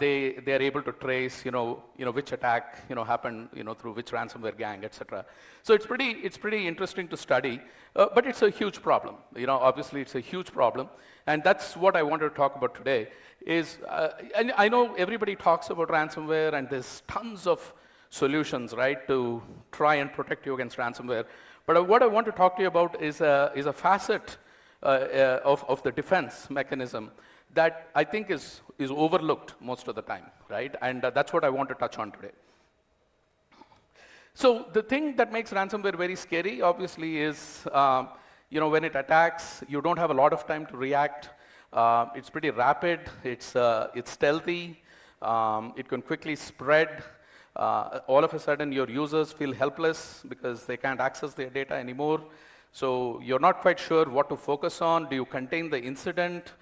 they are able to trace, which attack, happened, through which ransomware gang, etc. So it's pretty interesting to study, but it's a huge problem. Obviously it's a huge problem, and that's what I wanted to talk about today. And I know everybody talks about ransomware, and there's tons of solutions, right, to try and protect you against ransomware. But what I want to talk to you about is a facet of the defense mechanism that I think is overlooked most of the time, right? And that's what I want to touch on today. So the thing that makes ransomware very scary, obviously, is when it attacks, you don't have a lot of time to react. It's pretty rapid. It's stealthy. It can quickly spread. All of a sudden, your users feel helpless because they can't access their data anymore. So you're not quite sure what to focus on. Do you contain the incident?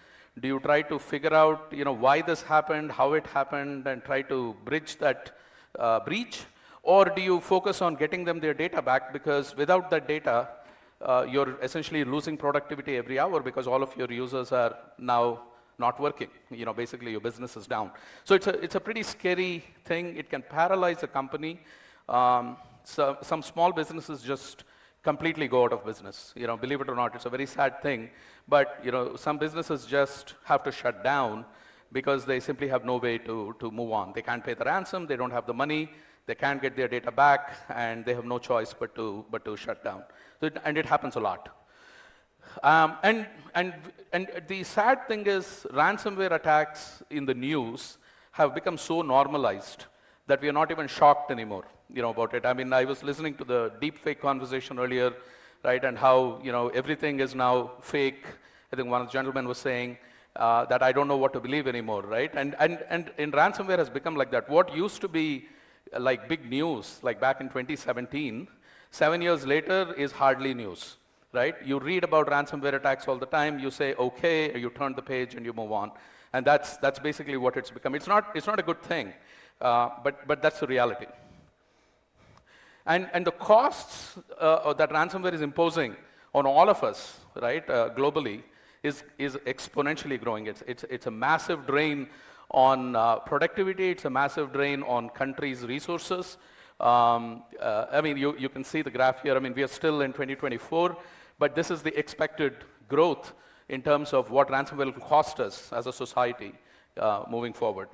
Do you try to figure out, why this happened, how it happened, and try to bridge that breach? Or do you focus on getting them their data back, because without that data, you're essentially losing productivity every hour because all of your users are now not working. Basically your business is down. So it's a pretty scary thing. It can paralyze a company. So some small businesses just completely go out of business. Believe it or not, it's a very sad thing. But some businesses just have to shut down because they simply have no way to move on. They can't pay the ransom. They don't have the money. They can't get their data back, and they have no choice but to shut down. So and it happens a lot. And the sad thing is, ransomware attacks in the news have become so normalized that we are not even shocked anymore, about it. I mean, I was listening to the deepfake conversation earlier, right, and how, everything is now fake. I think one of the gentlemen was saying that I don't know what to believe anymore, right? And ransomware has become like that. What used to be like big news, like back in 2017, 7 years later is hardly news. right? You read about ransomware attacks all the time, you say, okay, you turn the page and you move on. And that's basically what it's become. It's not a good thing, but that's the reality. And the costs that ransomware is imposing on all of us, right, globally, is exponentially growing. It's a massive drain on productivity. It's a massive drain on countries' resources. I mean, you can see the graph here. I mean, we are still in 2024, but this is the expected growth in terms of what ransomware will cost us as a society moving forward.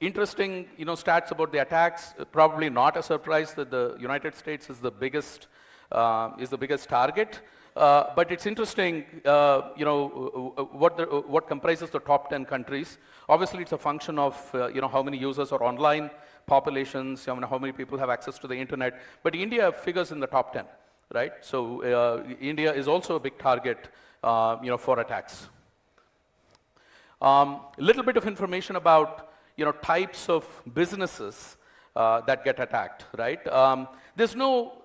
Interesting, stats about the attacks. Probably not a surprise that the United States is the biggest target. But it's interesting, what comprises the top 10 countries. Obviously, it's a function of how many users are online, populations, how many people have access to the internet. But India figures in the top 10, right? So India is also a big target, for attacks. Little bit of information about types of businesses that get attacked, right? There's no,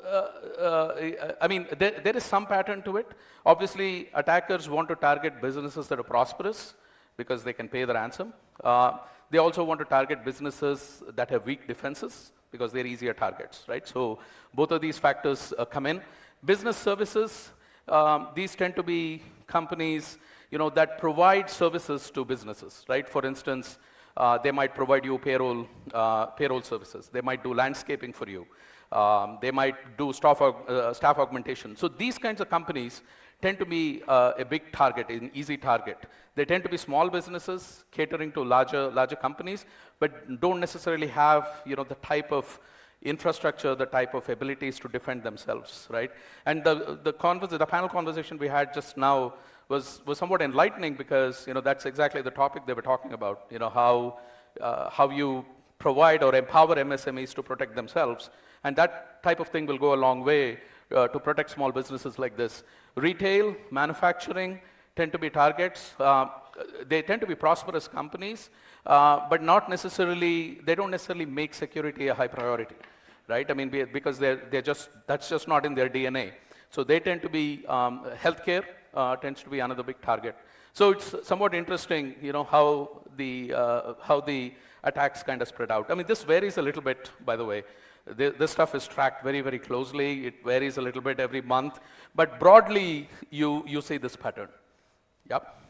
I mean, there is some pattern to it. Obviously, attackers want to target businesses that are prosperous because they can pay the ransom. They also want to target businesses that have weak defenses because they're easier targets, right? So both of these factors come in. Business services, these tend to be companies, that provide services to businesses, right? For instance, they might provide you payroll services. They might do landscaping for you. They might do staff augmentation. So these kinds of companies tend to be a big target, an easy target. They tend to be small businesses catering to larger companies, but don't necessarily have the type of infrastructure, the type of abilities to defend themselves, right? And the panel conversation we had just now was somewhat enlightening because that's exactly the topic they were talking about. How you provide or empower MSMEs to protect themselves, and that type of thing will go a long way to protect small businesses like this. Retail, manufacturing tend to be targets. They tend to be prosperous companies, but not necessarily. They don't necessarily make security a high priority, right? I mean, because that's just not in their DNA. So they tend to be healthcare. Tends to be another big target. So it's somewhat interesting, how the attacks kind of spread out. I mean, this varies a little bit, by the way. This stuff is tracked very, very closely. It varies a little bit every month. But broadly, you see this pattern. Yep.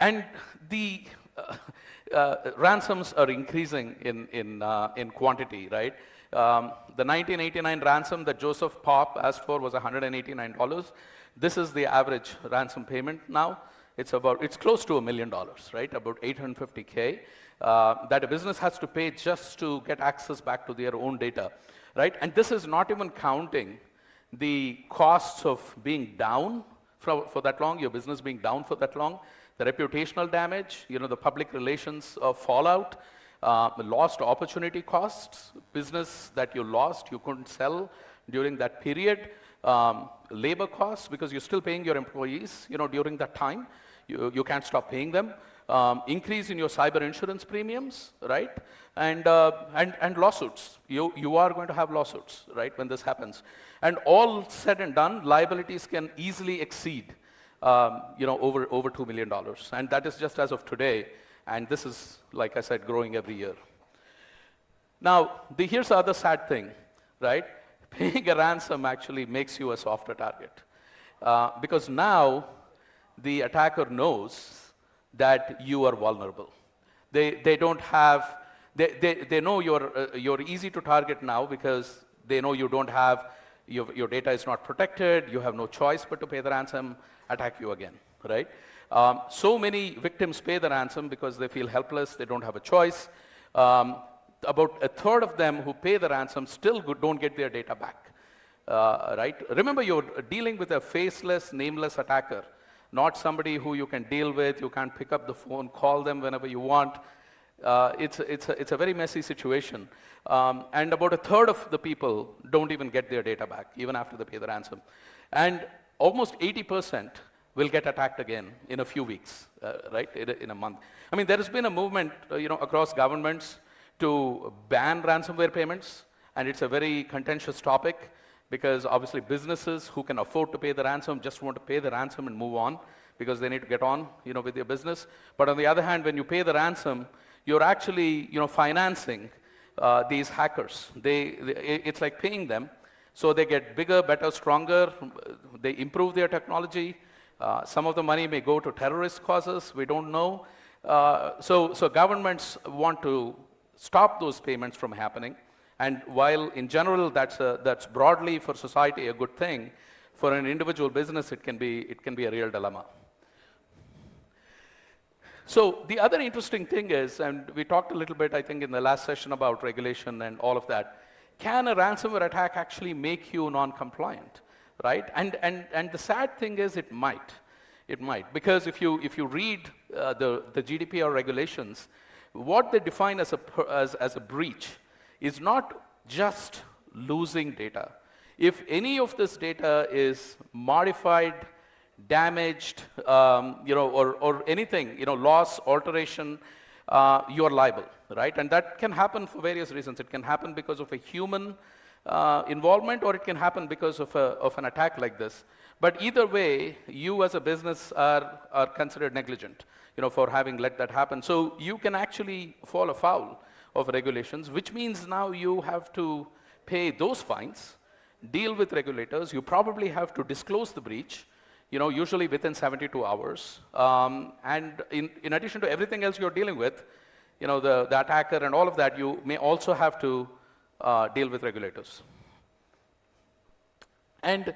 And the ransoms are increasing in quantity, right? The 1989 ransom that Joseph Pop asked for was $189. This is the average ransom payment now. It's close to $1 million, right? About $850K that a business has to pay just to get access back to their own data, right? And this is not even counting the costs of being down for that long, your business being down for that long, the reputational damage, the public relations fallout, the lost opportunity costs, business that you lost, you couldn't sell during that period, labor costs because you're still paying your employees, during that time. You can't stop paying them. Increase in your cyber insurance premiums, right? And lawsuits. You are going to have lawsuits, right, when this happens. And all said and done, liabilities can easily exceed, over $2 million. And that is just as of today. And this is, like I said, growing every year. Now, here's the other sad thing, right? Paying a ransom actually makes you a softer target. Because now the attacker knows that you are vulnerable. They don't have, they know you're easy to target now because they know you don't have, your data is not protected, you have no choice but to pay the ransom, attack you again, right? So many victims pay the ransom because they feel helpless, they don't have a choice. About a third of them who pay the ransom still don't get their data back, right? Remember, you're dealing with a faceless, nameless attacker, not somebody who you can deal with, you can't pick up the phone, call them whenever you want. It's a very messy situation. And about a third of the people don't even get their data back, even after they pay the ransom. And almost 80% will get attacked again in a few weeks, right, in a month. I mean, there has been a movement, across governments to ban ransomware payments, and it's a very contentious topic. because obviously businesses who can afford to pay the ransom just want to pay the ransom and move on because they need to get on, with their business. But on the other hand, when you pay the ransom, you're actually, financing these hackers. It's like paying them, so they get bigger, better, stronger. They improve their technology. Some of the money may go to terrorist causes. We don't know. So governments want to stop those payments from happening. And while in general that's broadly for society a good thing, for an individual business it can be a real dilemma. So the other interesting thing is, and we talked a little bit I think in the last session about regulation and all of that, can a ransomware attack actually make you non-compliant, right? And the sad thing is it might. It might, because if you read the GDPR regulations, what they define as a breach is not just losing data. If any of this data is modified, damaged, or anything, loss, alteration, you're liable, right? And that can happen for various reasons. It can happen because of a human involvement, or it can happen because of an attack like this. But either way, you as a business are considered negligent, for having let that happen. So you can actually fall afoul of regulations, which means now you have to pay those fines, deal with regulators. You probably have to disclose the breach, usually within 72 hours. And in addition to everything else you're dealing with, the attacker and all of that, you may also have to deal with regulators. And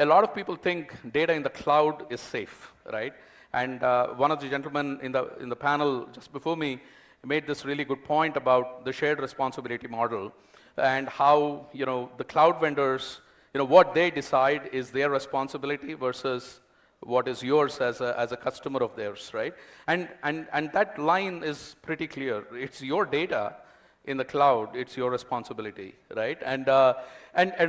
a lot of people think data in the cloud is safe, right? And one of the gentlemen in the panel just before me made this really good point about the shared responsibility model and how, the cloud vendors, what they decide is their responsibility versus what is yours as a customer of theirs, right? And that line is pretty clear. It's your data in the cloud, it's your responsibility, right? And a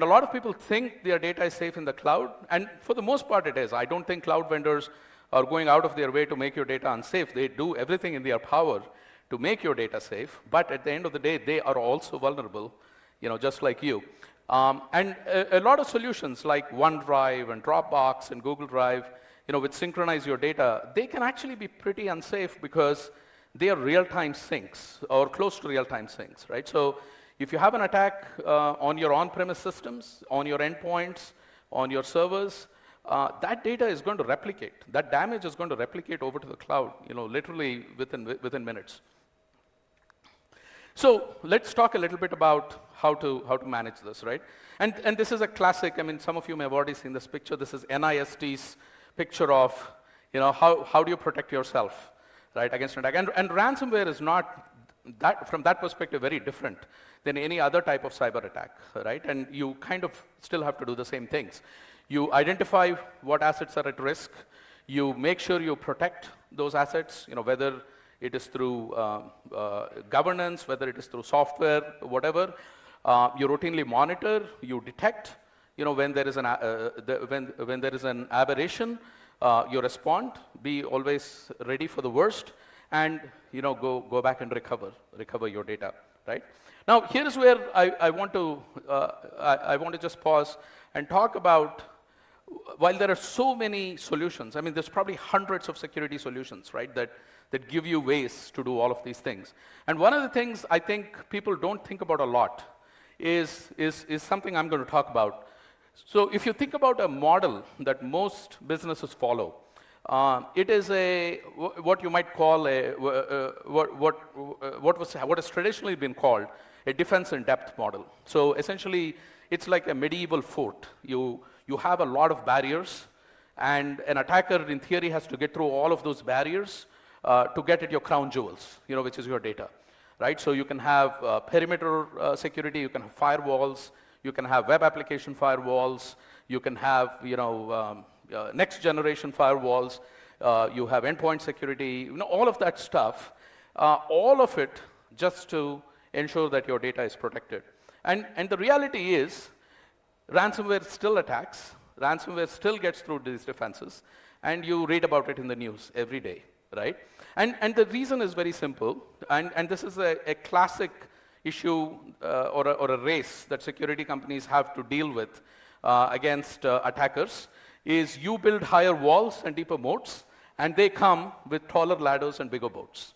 lot of people think their data is safe in the cloud, and for the most part it is. I don't think cloud vendors are going out of their way to make your data unsafe. They do everything in their power to make your data safe, but at the end of the day, they are also vulnerable, just like you. And a lot of solutions like OneDrive and Dropbox and Google Drive, which synchronize your data, they can actually be pretty unsafe because they are real-time syncs or close to real-time syncs, right? So if you have an attack on your on-premise systems, on your endpoints, on your servers, that data is going to replicate. That damage is going to replicate over to the cloud, literally within minutes. So let's talk a little bit about how to manage this, right? And this is a classic. I mean, some of you may have already seen this picture. This is NIST's picture of, how do you protect yourself, right, against an attack? And ransomware is not from that perspective very different than any other type of cyber attack, right? And you kind of still have to do the same things. You identify what assets are at risk. You make sure you protect those assets, whether it is through governance, whether it is through software, whatever. You routinely monitor, you detect, when there is when there is an aberration, you respond, be always ready for the worst, and go back and recover your data, right? Now here is where I want to just pause and talk about, while there are so many solutions, I mean, there's probably hundreds of security solutions, right, that give you ways to do all of these things. And one of the things I think people don't think about a lot is something I'm going to talk about. So if you think about a model that most businesses follow, it is what you might call what has traditionally been called a defense in depth model. So essentially, it's like a medieval fort. You have a lot of barriers, and an attacker, in theory, has to get through all of those barriers to get at your crown jewels, which is your data, right? So you can have perimeter security, you can have firewalls, you can have web application firewalls, you can have, next generation firewalls, you have endpoint security, all of that stuff, all of it just to ensure that your data is protected. And the reality is, ransomware still attacks, ransomware still gets through these defenses, and you read about it in the news every day, right? And the reason is very simple, and this is a classic issue or a race that security companies have to deal with against attackers is you build higher walls and deeper moats, and they come with taller ladders and bigger boats.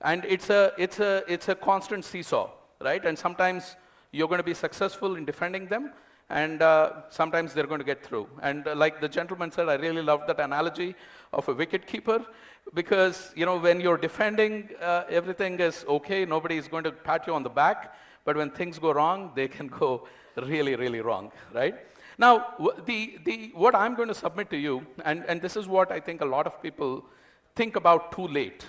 And it's a constant seesaw, right? And sometimes you're going to be successful in defending them, and sometimes they're going to get through. And like the gentleman said, I really love that analogy of a wicket keeper, because when you're defending, everything is okay, nobody is going to pat you on the back, but when things go wrong, they can go really, really wrong, right? Now, what I'm going to submit to you, and this is what I think a lot of people think about too late,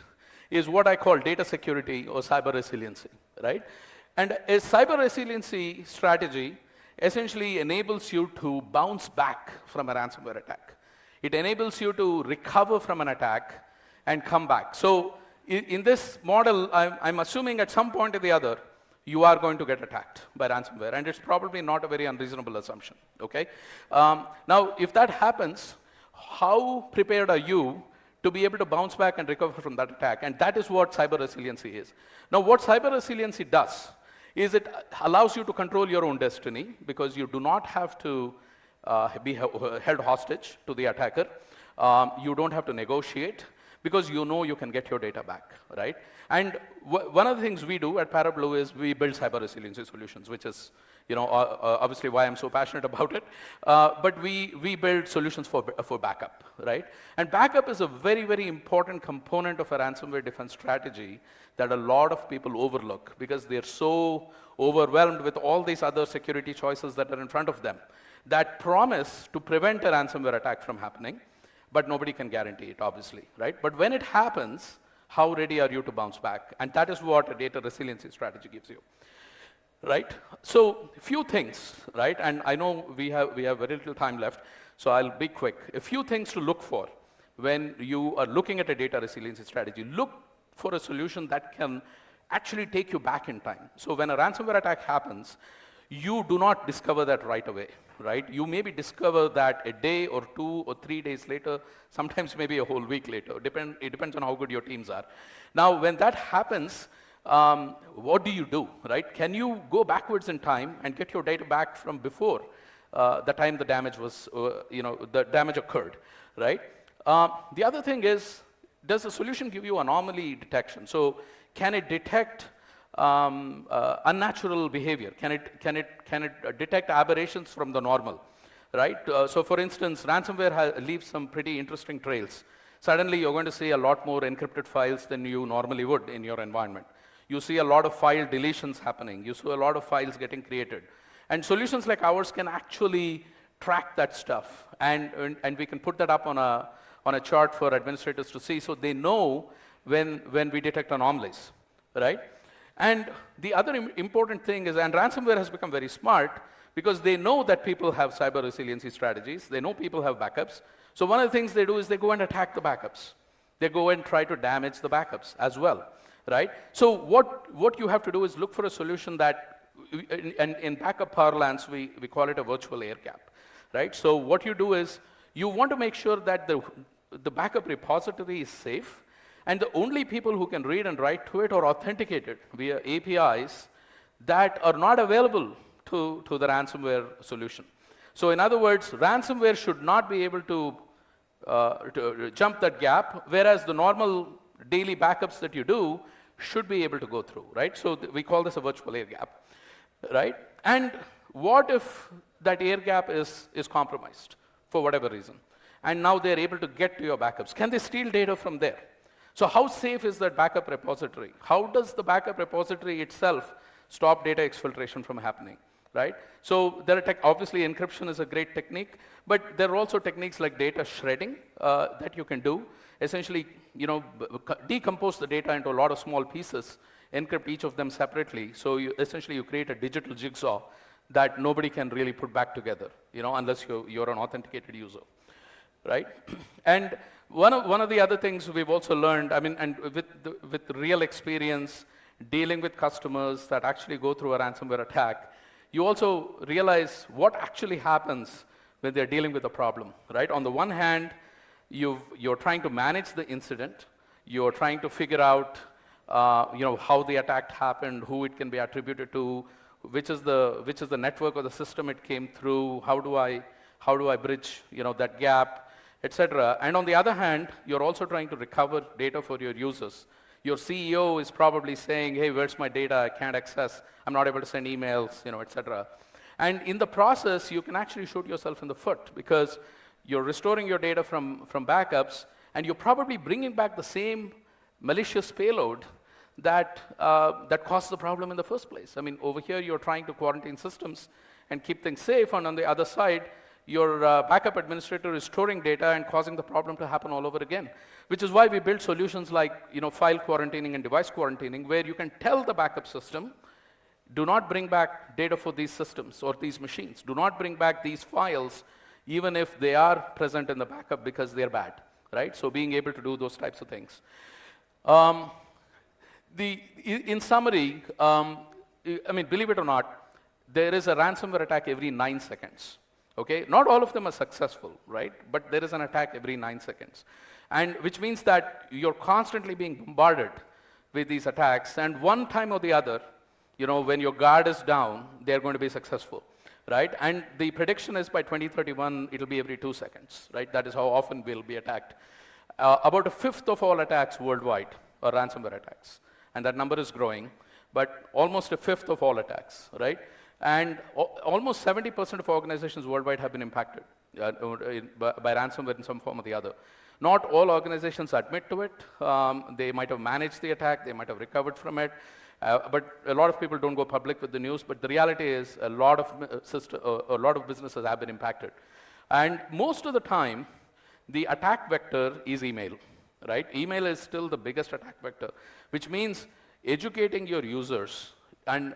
is what I call data security or cyber resiliency, right? And a cyber resiliency strategy essentially enables you to bounce back from a ransomware attack. It enables you to recover from an attack and come back. So in this model, I'm assuming at some point or the other, you are going to get attacked by ransomware, and it's probably not a very unreasonable assumption, okay? Now, if that happens, how prepared are you to be able to bounce back and recover from that attack? And that is what cyber resiliency is. Now, what cyber resiliency does is it allows you to control your own destiny, because you do not have to be held hostage to the attacker. You don't have to negotiate, because you know you can get your data back, right? And one of the things we do at ParaBlue is we build cyber resiliency solutions, which is obviously why I'm so passionate about it. But we build solutions for backup, right? And backup is a very, very important component of a ransomware defense strategy that a lot of people overlook, because they're so overwhelmed with all these other security choices that are in front of them that promise to prevent a ransomware attack from happening, but nobody can guarantee it, obviously, right? But when it happens, how ready are you to bounce back? And that is what a data resiliency strategy gives you, right? So a few things, right? And I know we have very little time left, so I'll be quick. A few things to look for when you are looking at a data resiliency strategy. Look for a solution that can actually take you back in time. So when a ransomware attack happens, you do not discover that right away, right? You maybe discover that a day or 2 or 3 days later, sometimes maybe a whole week later. It depends on how good your teams are. Now, when that happens, what do you do, right? Can you go backwards in time and get your data back from before the time the damage was, the damage occurred, right? The other thing is, does the solution give you anomaly detection? So can it detect unnatural behavior? Can it detect aberrations from the normal, right? So for instance, ransomware leaves some pretty interesting trails. Suddenly you're going to see a lot more encrypted files than you normally would in your environment. You see a lot of file deletions happening. You see a lot of files getting created. And solutions like ours can actually track that stuff. And we can put that up on a chart for administrators to see, so they know when we detect anomalies, right? And the other important thing is, and ransomware has become very smart, because they know that people have cyber resiliency strategies. They know people have backups. So one of the things they do is they go and attack the backups. They go and try to damage the backups as well, right? So what you have to do is look for a solution that, in backup parlance, we call it a virtual air gap, right? So what you do is you want to make sure that the backup repository is safe, and the only people who can read and write to it or authenticate it via APIs that are not available to the ransomware solution. So in other words, ransomware should not be able to jump that gap, whereas the normal daily backups that you do should be able to go through, right? So we call this a virtual air gap, right? And what if that air gap is compromised for whatever reason? And now they're able to get to your backups. Can they steal data from there? So how safe is that backup repository? How does the backup repository itself stop data exfiltration from happening, right? So there are obviously encryption is a great technique, but there are also techniques like data shredding that you can do. Essentially, decompose the data into a lot of small pieces, encrypt each of them separately. So essentially you create a digital jigsaw that nobody can really put back together, unless you're an authenticated user, right? And one of the other things we've also learned, and with real experience dealing with customers that actually go through a ransomware attack, you also realize what actually happens when they're dealing with a problem, right? On the one hand, you're trying to manage the incident. You're trying to figure out how the attack happened, who it can be attributed to, which is the network or the system it came through, how do I bridge that gap, etc. And on the other hand, you're also trying to recover data for your users. Your CEO is probably saying, hey, where's my data? I can't access, I'm not able to send emails, etc. And in the process, you can actually shoot yourself in the foot because you're restoring your data from backups, and you're probably bringing back the same malicious payload that caused the problem in the first place. I mean, over here, you're trying to quarantine systems and keep things safe, and on the other side, your backup administrator is storing data and causing the problem to happen all over again, which is why we build solutions like file quarantining and device quarantining, where you can tell the backup system, do not bring back data for these systems or these machines. Do not bring back these files, even if they are present in the backup because they're bad, right? So being able to do those types of things. In summary, I mean, believe it or not, there is a ransomware attack every 9 seconds. Okay, not all of them are successful, right? But there is an attack every 9 seconds, and which means that you're constantly being bombarded with these attacks. And one time or the other, when your guard is down, they're going to be successful, right? And the prediction is by 2031, it'll be every 2 seconds, right? That is how often we'll be attacked. About a fifth of all attacks worldwide are ransomware attacks, and that number is growing. But almost a fifth of all attacks, right? And almost 70% of organizations worldwide have been impacted by ransomware in some form or the other. Not all organizations admit to it. They might have managed the attack, they might have recovered from it, but a lot of people don't go public with the news. But the reality is a lot of businesses have been impacted. And most of the time, the attack vector is email, right? Email is still the biggest attack vector, which means educating your users. And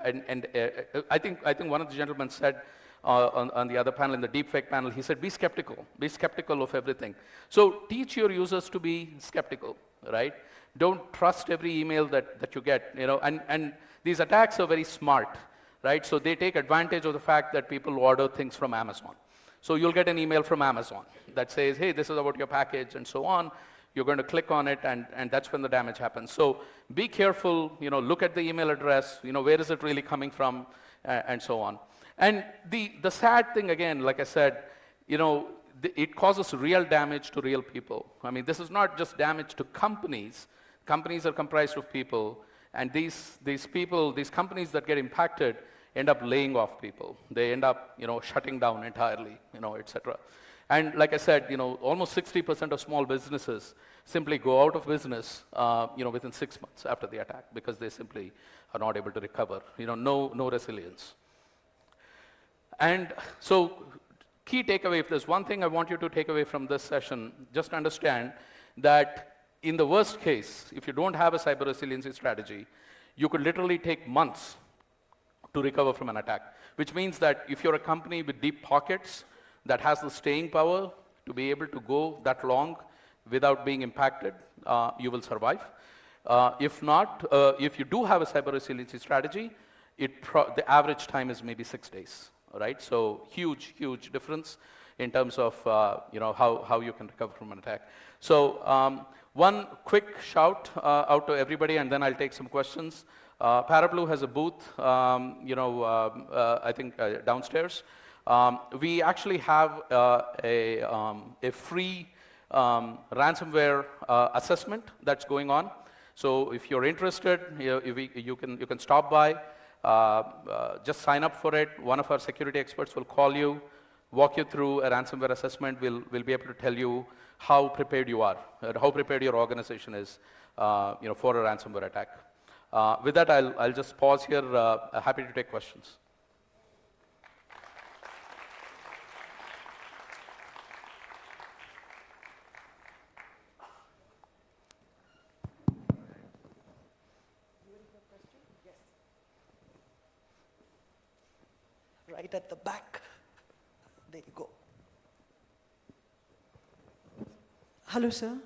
I think one of the gentlemen said on the other panel, in the deepfake panel, he said, be skeptical of everything. So teach your users to be skeptical, right? Don't trust every email that you get, and these attacks are very smart, right? So they take advantage of the fact that people order things from Amazon. So you'll get an email from Amazon that says, hey, this is about your package and so on. You're going to click on it, and that's when the damage happens. So be careful, look at the email address, where is it really coming from, and so on. And the sad thing, again, like I said, it causes real damage to real people. I mean, this is not just damage to companies. Companies are comprised of people, and these people, these companies that get impacted end up laying off people. They end up, shutting down entirely, etc. And like I said, almost 60% of small businesses simply go out of business, within 6 months after the attack because they simply are not able to recover. No resilience. And so, key takeaway, if there's one thing I want you to take away from this session, just understand that in the worst case, if you don't have a cyber resiliency strategy, you could literally take months to recover from an attack, which means that if you're a company with deep pockets, that has the staying power to be able to go that long without being impacted, you will survive. If not, if you do have a cyber resiliency strategy, the average time is maybe 6 days, right? So huge difference in terms of how you can recover from an attack. So one quick shout out to everybody, and then I'll take some questions. Parablue has a booth, I think downstairs. We actually have a free ransomware assessment that's going on. So if you're interested, you can stop by, just sign up for it. One of our security experts will call you, walk you through a ransomware assessment. We'll be able to tell you how prepared you are, how prepared your organization is, for a ransomware attack. With that, I'll just pause here. Happy to take questions. Right at the back. There you go. Hello, sir.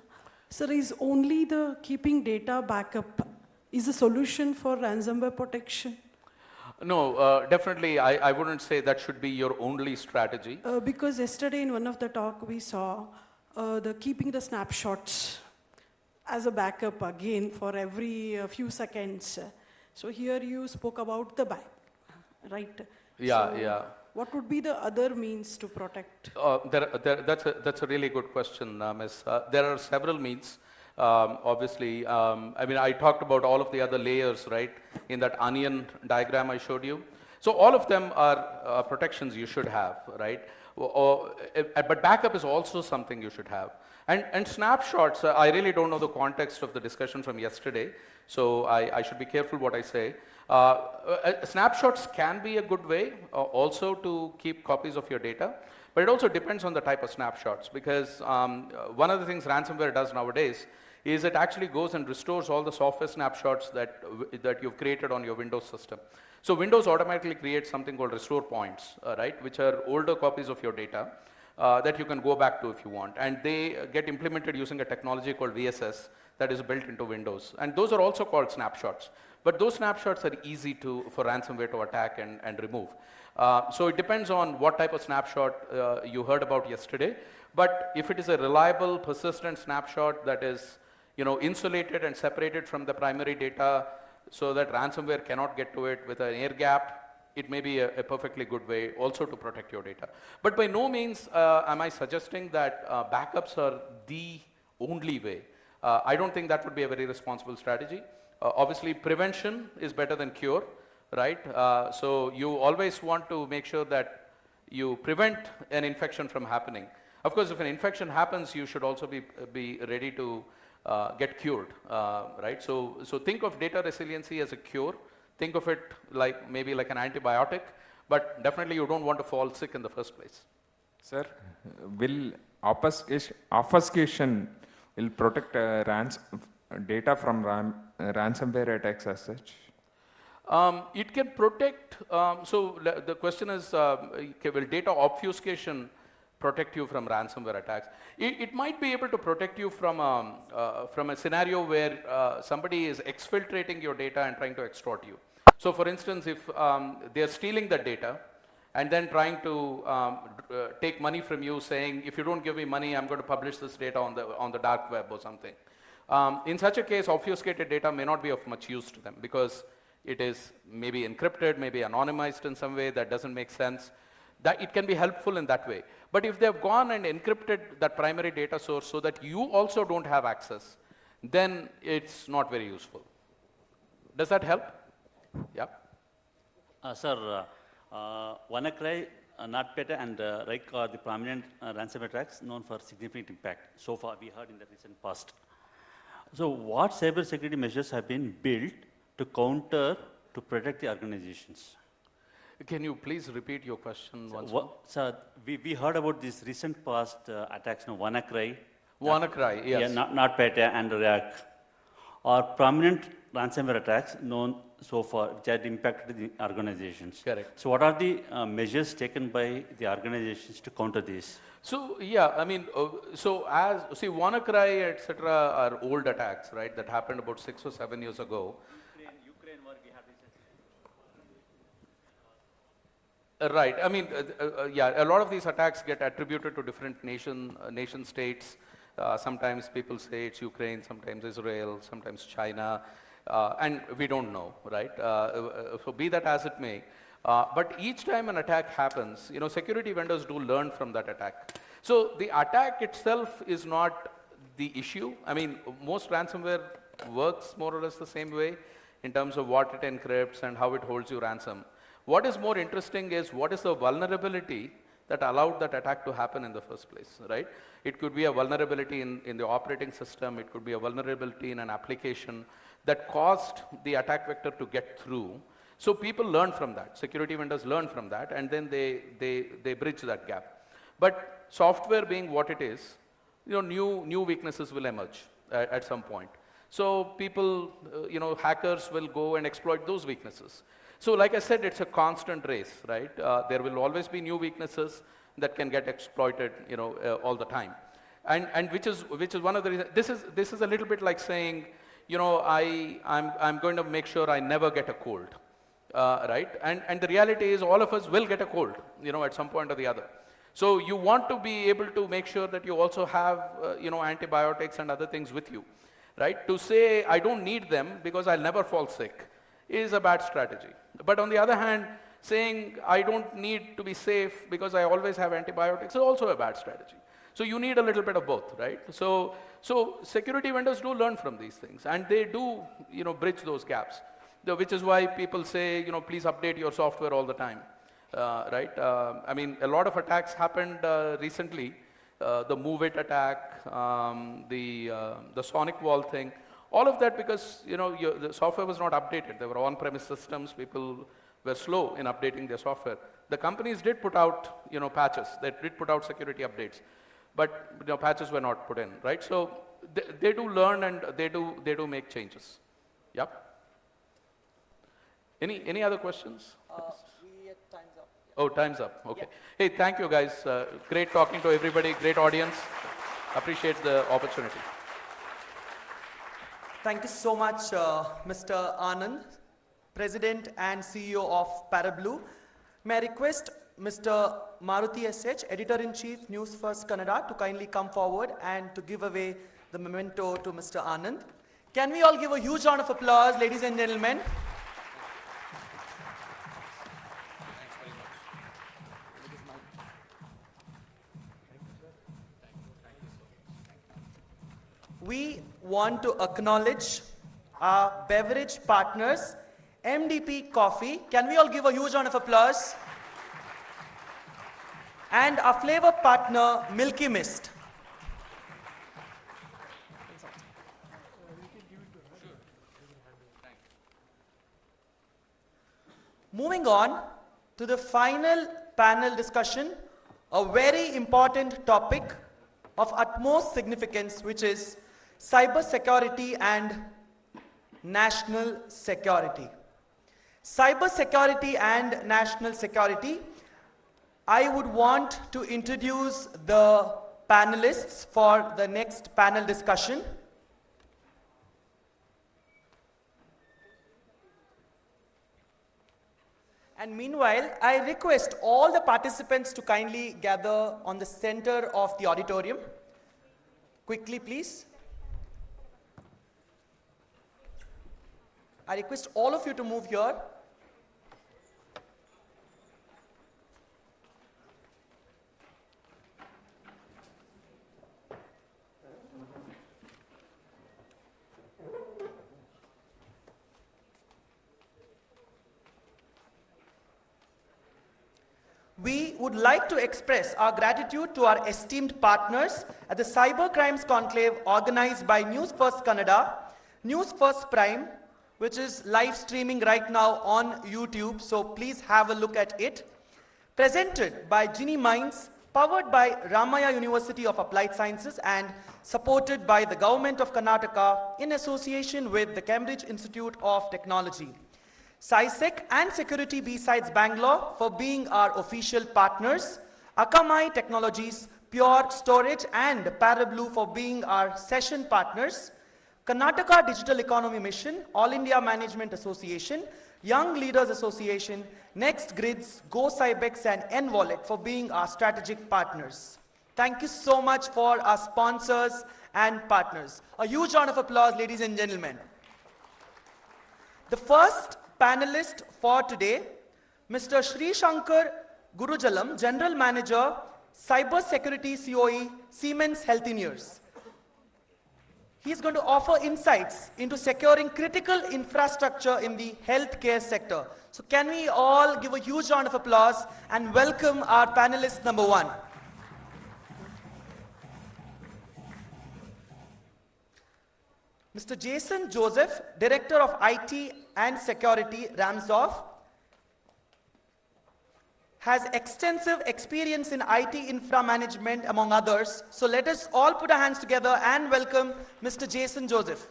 Sir, is only the keeping data backup is a solution for ransomware protection? No, definitely I wouldn't say that should be your only strategy. Because yesterday in one of the talk we saw the keeping the snapshots. as a backup again for every few seconds. So here you spoke about the back, right? Yeah, so yeah. What would be the other means to protect? That's a really good question, Miss. There are several means. Obviously, I mean, I talked about all of the other layers, right, in that onion diagram I showed you. So all of them are protections you should have, right? But backup is also something you should have. And snapshots, I really don't know the context of the discussion from yesterday, so I should be careful what I say. Snapshots can be a good way also to keep copies of your data, but it also depends on the type of snapshots, because one of the things ransomware does nowadays is it actually goes and restores all the software snapshots that you've created on your Windows system. So Windows automatically creates something called restore points, right, which are older copies of your data that you can go back to if you want. And they get implemented using a technology called VSS that is built into Windows. And those are also called snapshots. But those snapshots are easy for ransomware to attack and remove. So it depends on what type of snapshot you heard about yesterday. But if it is a reliable, persistent snapshot that is, insulated and separated from the primary data so that ransomware cannot get to it with an air gap, it may be a perfectly good way also to protect your data. But by no means am I suggesting that backups are the only way. I don't think that would be a very responsible strategy. Obviously, prevention is better than cure, right? So you always want to make sure that you prevent an infection from happening. Of course, if an infection happens, you should also be ready to get cured, right? So think of data resiliency as a cure. Think of it maybe like an antibiotic, but definitely you don't want to fall sick in the first place. Sir, will obfuscation will protect data from ransomware attacks as such? It can protect, so the question is, will data obfuscation protect you from ransomware attacks? It might be able to protect you from a scenario where somebody is exfiltrating your data and trying to extort you. So for instance, if they are stealing the data and then trying to take money from you, saying, if you don't give me money, I'm going to publish this data on the dark web or something. In such a case, obfuscated data may not be of much use to them because it is maybe encrypted, maybe anonymized in some way that doesn't make sense. That it can be helpful in that way. But if they have gone and encrypted that primary data source so that you also don't have access, then it's not very useful. Does that help? Yeah. Sir, WannaCry, NotPetya, and Rike are the prominent ransomware attacks known for significant impact. So far, we heard in the recent past. So, what cybersecurity measures have been built to protect the organizations? Can you please repeat your question once more? Sir, we heard about this recent past attacks, WannaCry. WannaCry, yes. Yeah, NotPetya and Rike are prominent ransomware attacks known so far which had impacted the organizations. Correct. So what are the measures taken by the organizations to counter this? So yeah, I mean, WannaCry, etc. are old attacks, right? That happened about 6 or 7 years ago. Ukraine war we have recently. Right. I mean, yeah, a lot of these attacks get attributed to different nation states. Sometimes people say it's Ukraine, sometimes Israel, sometimes China, and we don't know, right? So be that as it may. But each time an attack happens, security vendors do learn from that attack. So the attack itself is not the issue. I mean, most ransomware works more or less the same way in terms of what it encrypts and how it holds you ransom. What is more interesting is what is the vulnerability that allowed that attack to happen in the first place, right? It could be a vulnerability in the operating system. It could be a vulnerability in an application that caused the attack vector to get through. So people learn from that. Security vendors learn from that, and then they bridge that gap. But software being what it is, new weaknesses will emerge at some point. So people, hackers will go and exploit those weaknesses. So like I said, it's a constant race, right? There will always be new weaknesses that can get exploited, all the time. And which is one of the reasons. This is a little bit like saying, I'm going to make sure I never get a cold, right? And the reality is all of us will get a cold, at some point or the other. So you want to be able to make sure that you also have, antibiotics and other things with you. right? To say I don't need them because I'll never fall sick is a bad strategy. But on the other hand, saying I don't need to be safe because I always have antibiotics is also a bad strategy. So you need a little bit of both, right? So security vendors do learn from these things, and they do, bridge those gaps, which is why people say, please update your software all the time, right? I mean, a lot of attacks happened recently. The Move It attack, the Sonic Wall thing, all of that because the software was not updated. There were on-premise systems. People were slow in updating their software. The companies did put out patches. They did put out security updates, but patches were not put in, right? So they do learn and they do make changes. Yep. Any other questions? Time's up. Oh, time's up. Okay. Hey, thank you guys. Great talking to everybody. Great audience. Appreciate the opportunity. Thank you so much, Mr. Anand, President and CEO of Parablue. May I request Mr. Maruti SH, Editor-in-Chief, NewsFirst Kannada, to kindly come forward and to give away the memento to Mr. Anand. Can we all give a huge round of applause, ladies and gentlemen? We want to acknowledge our beverage partners, MDP Coffee. Can we all give a huge round of applause? And our flavor partner, Milky Mist. Moving on to the final panel discussion, a very important topic of utmost significance, which is cybersecurity and national security. Cybersecurity and national security. I would want to introduce the panelists for the next panel discussion. And meanwhile, I request all the participants to kindly gather on the center of the auditorium. Quickly, please. I request all of you to move here. We would like to express our gratitude to our esteemed partners at the Cyber Crimes Conclave organized by NewsFirst Kannada, NewsFirst Prime, which is live streaming right now on YouTube, so please have a look at it. Presented by Genie Minds, powered by Ramaya University of Applied Sciences and supported by the Government of Karnataka in association with the Cambridge Institute of Technology. CISO and Security B-Sides Bangalore for being our official partners, Akamai Technologies, Pure Storage and Parablue for being our session partners, Karnataka Digital Economy Mission, All India Management Association, Young Leaders Association, Next Grids, Go Cybex and N-Wallet for being our strategic partners. Thank you so much for our sponsors and partners. A huge round of applause, ladies and gentlemen. The first panelist for today, Mr. Sri Shankar Gurujalam, General Manager, Cyber Security COE, Siemens Healthineers. He's going to offer insights into securing critical infrastructure in the healthcare sector. So can we all give a huge round of applause and welcome our panelist number one. Mr. Jason Joseph, Director of IT and Security, Ransom, has extensive experience in IT infra management, among others. So let us all put our hands together and welcome Mr. Jason Joseph.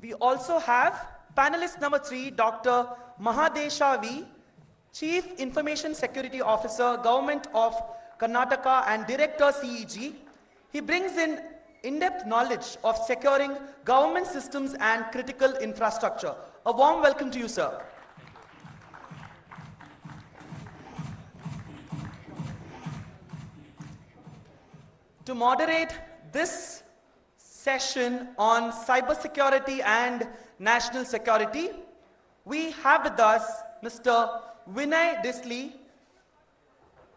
We also have panelist number 3, Dr. Mahadesha V, Chief Information Security Officer, Government of Karnataka and Director CEG. He brings in depth knowledge of securing government systems and critical infrastructure. A warm welcome to you, sir. To moderate this session on cybersecurity and national security, we have with us Mr. Vinay Disley,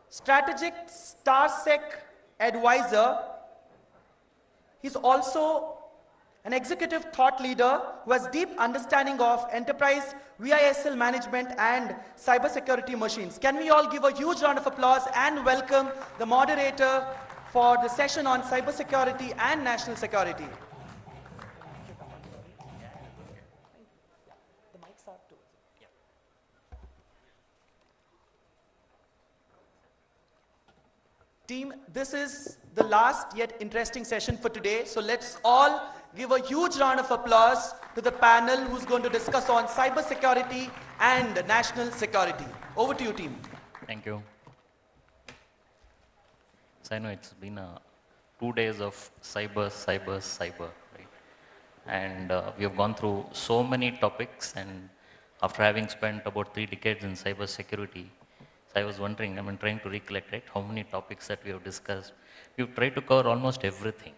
Strategic StarSec Advisor. He's also an executive thought leader who has deep understanding of enterprise VISL management and cybersecurity machines. Can we all give a huge round of applause and welcome the moderator for the session on cybersecurity and national security. Team, this is the last yet interesting session for today, so let's all give a huge round of applause to the panel who's going to discuss on cybersecurity and national security. Over to you, team. Thank you. So I know it's been 2 days of cyber, right? And we have gone through so many topics, and after having spent about 3 decades in cyber security, so I was wondering, trying to recollect, right, how many topics that we have discussed. We've tried to cover almost everything,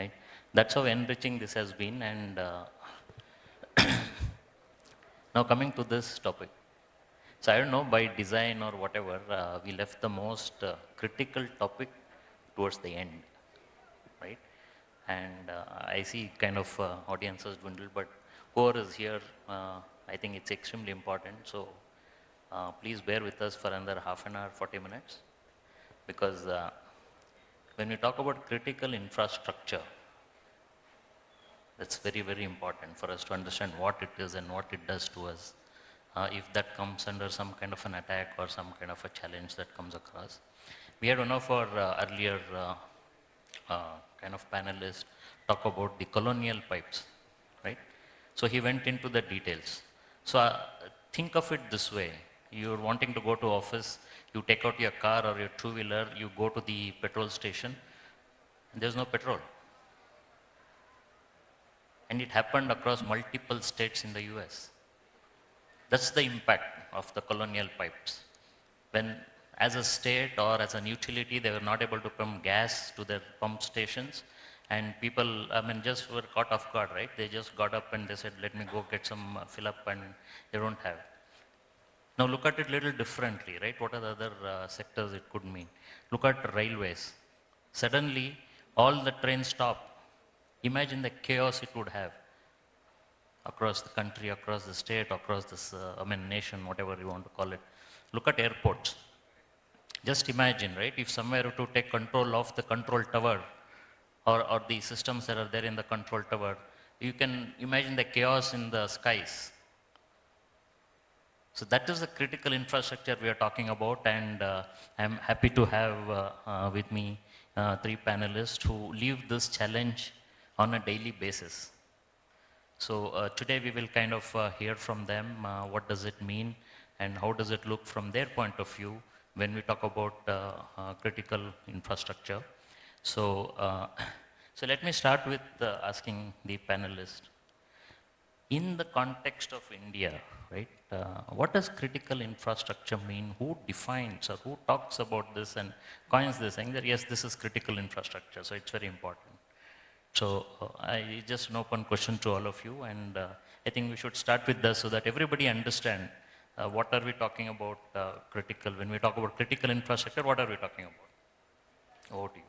right? That's how enriching this has been. And now coming to this topic. So I don't know, by design or whatever, we left the most critical topic towards the end, right? And I see kind of audiences dwindle, but whoever is here, I think it's extremely important. So please bear with us for another half an hour, 40 minutes, because when we talk about critical infrastructure, that's very, very important for us to understand what it is and what it does to us. If that comes under some kind of an attack or some kind of a challenge that comes across. We had one of our earlier kind of panelists talk about the colonial pipes, right? So he went into the details. So think of it this way. You're wanting to go to office, you take out your car or your two-wheeler, you go to the petrol station, and there's no petrol. And it happened across multiple states in the US. That's the impact of the colonial pipes. When as a state or as an utility, they were not able to pump gas to their pump stations, and people, just were caught off guard, right? They just got up and they said, let me go get some fill up, and they don't have. Now look at it a little differently, right? What are the other sectors it could mean? Look at railways. Suddenly, all the trains stop. Imagine the chaos it would have across the country, across the state, across this, nation, whatever you want to call it. Look at airports. Just imagine, right? If somewhere to take control of the control tower or the systems that are there in the control tower, you can imagine the chaos in the skies. So that is the critical infrastructure we are talking about, and I'm happy to have with me 3 panelists who live this challenge on a daily basis. So today we will kind of hear from them what does it mean and how does it look from their point of view when we talk about critical infrastructure. So, so let me start with asking the panelists. In the context of India, right, what does critical infrastructure mean? Who defines or who talks about this and coins this, saying that yes, this is critical infrastructure, so it's very important. So I just an open question to all of you, and I think we should start with this so that everybody understand what are we talking about critical. When we talk about critical infrastructure, what are we talking about? Over to you.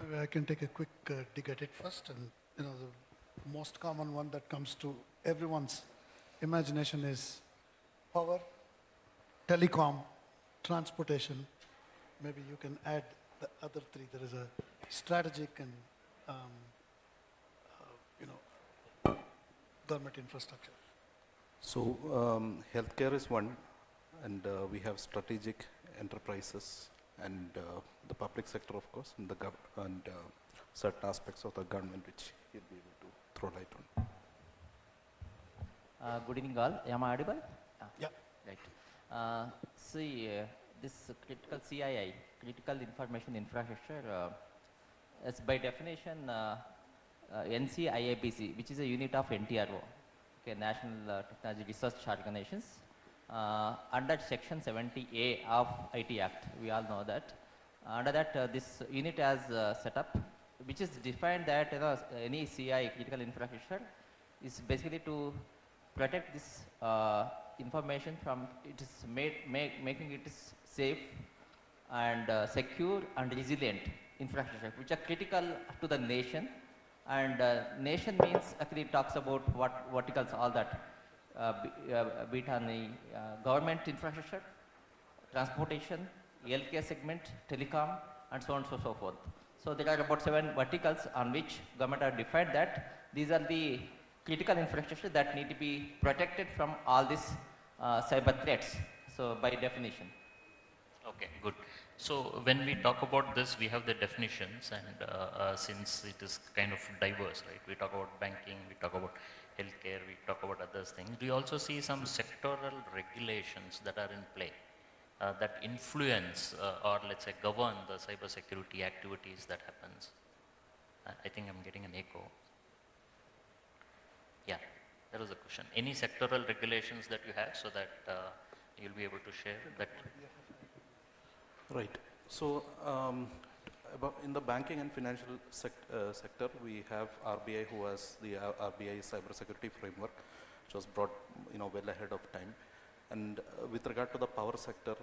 Maybe I can take a quick dig at it first. And the most common one that comes to everyone's imagination is power, telecom, transportation. Maybe you can add the other 3. There is a strategic and government infrastructure. So healthcare is one, and we have strategic enterprises and the public sector, of course, and certain aspects of the government which you'll be able to throw light on. Good evening all. Am I audible? Yeah. Right. See, this critical CII, critical information infrastructure, is by definition NCIAPC, which is a unit of NTRO, okay, National Technology Research Organizations, under Section 70A of IT Act. We all know that. Under that, this unit has set up, which is defined that any CI, critical infrastructure, is basically to protect this information from it is making it is safe and secure and resilient infrastructure, which are critical to the nation. And nation means actually it talks about what verticals, all that, be it on the government infrastructure, transportation, healthcare segment, telecom, and so on and so forth. So there are about 7 verticals on which government have defined that these are the critical infrastructure that need to be protected from all these cyber threats. So by definition. Okay, good. So when we talk about this, we have the definitions, and since it is kind of diverse, right? We talk about banking, we talk about healthcare, we talk about other things. Do you also see some sectoral regulations that are in play that influence or let's say govern the cyber security activities that happens? I think I'm getting an echo. Yeah, that was the question. Any sectoral regulations that you have so that you'll be able to share that? Right. So in the banking and financial sector, we have RBI, who has the RBI cybersecurity framework, which was brought well ahead of time. And with regard to the power sector,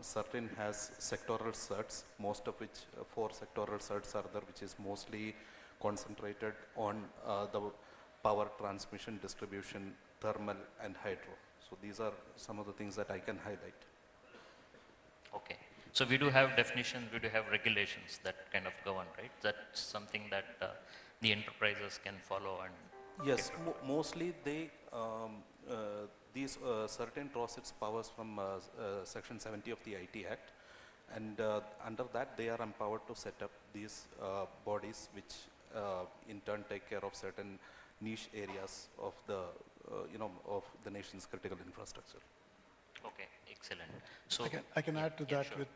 CERTIN has sectoral certs, most of which 4 sectoral certs are there, which is mostly concentrated on the power transmission, distribution, thermal, and hydro. So these are some of the things that I can highlight. Okay. So we do have definitions, we do have regulations that kind of govern, right? That's something that the enterprises can follow and... Yes, mostly they, these certain draws its powers from Section 70 of the IT Act, and under that they are empowered to set up these bodies which in turn take care of certain niche areas of the, of the nation's critical infrastructure. Okay, excellent. So I can add to that, sure. With,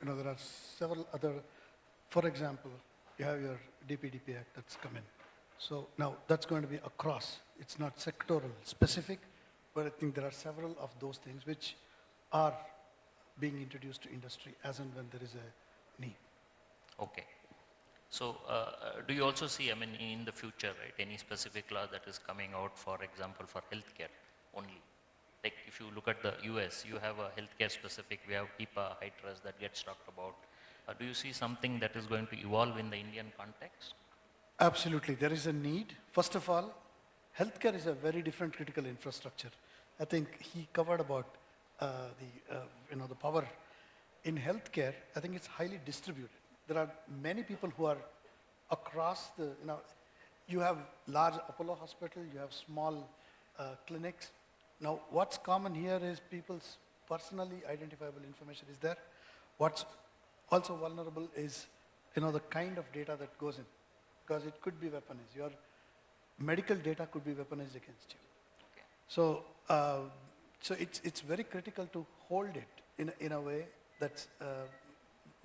there are several other, for example, you have your DPDP Act that's come in. So now that's going to be across. It's not sectoral specific, but I think there are several of those things which are being introduced to industry as and when there is a need. Okay. So do you also see, I mean, in the future, right, any specific law that is coming out, for example, for healthcare only? Like if you look at the US, you have a healthcare specific, we have HIPAA, HITRUST that gets talked about. Do you see something that is going to evolve in the Indian context? Absolutely, there is a need. First of all, healthcare is a very different critical infrastructure. I think he covered about the power. In healthcare, I think it's highly distributed. There are many people who are across the, you have large Apollo hospital, you have small clinics. Now, what's common here is people's personally identifiable information is there. What's also vulnerable is, the kind of data that goes in, because it could be weaponized. Your medical data could be weaponized against you. Okay. So, so it's very critical to hold it in a way that's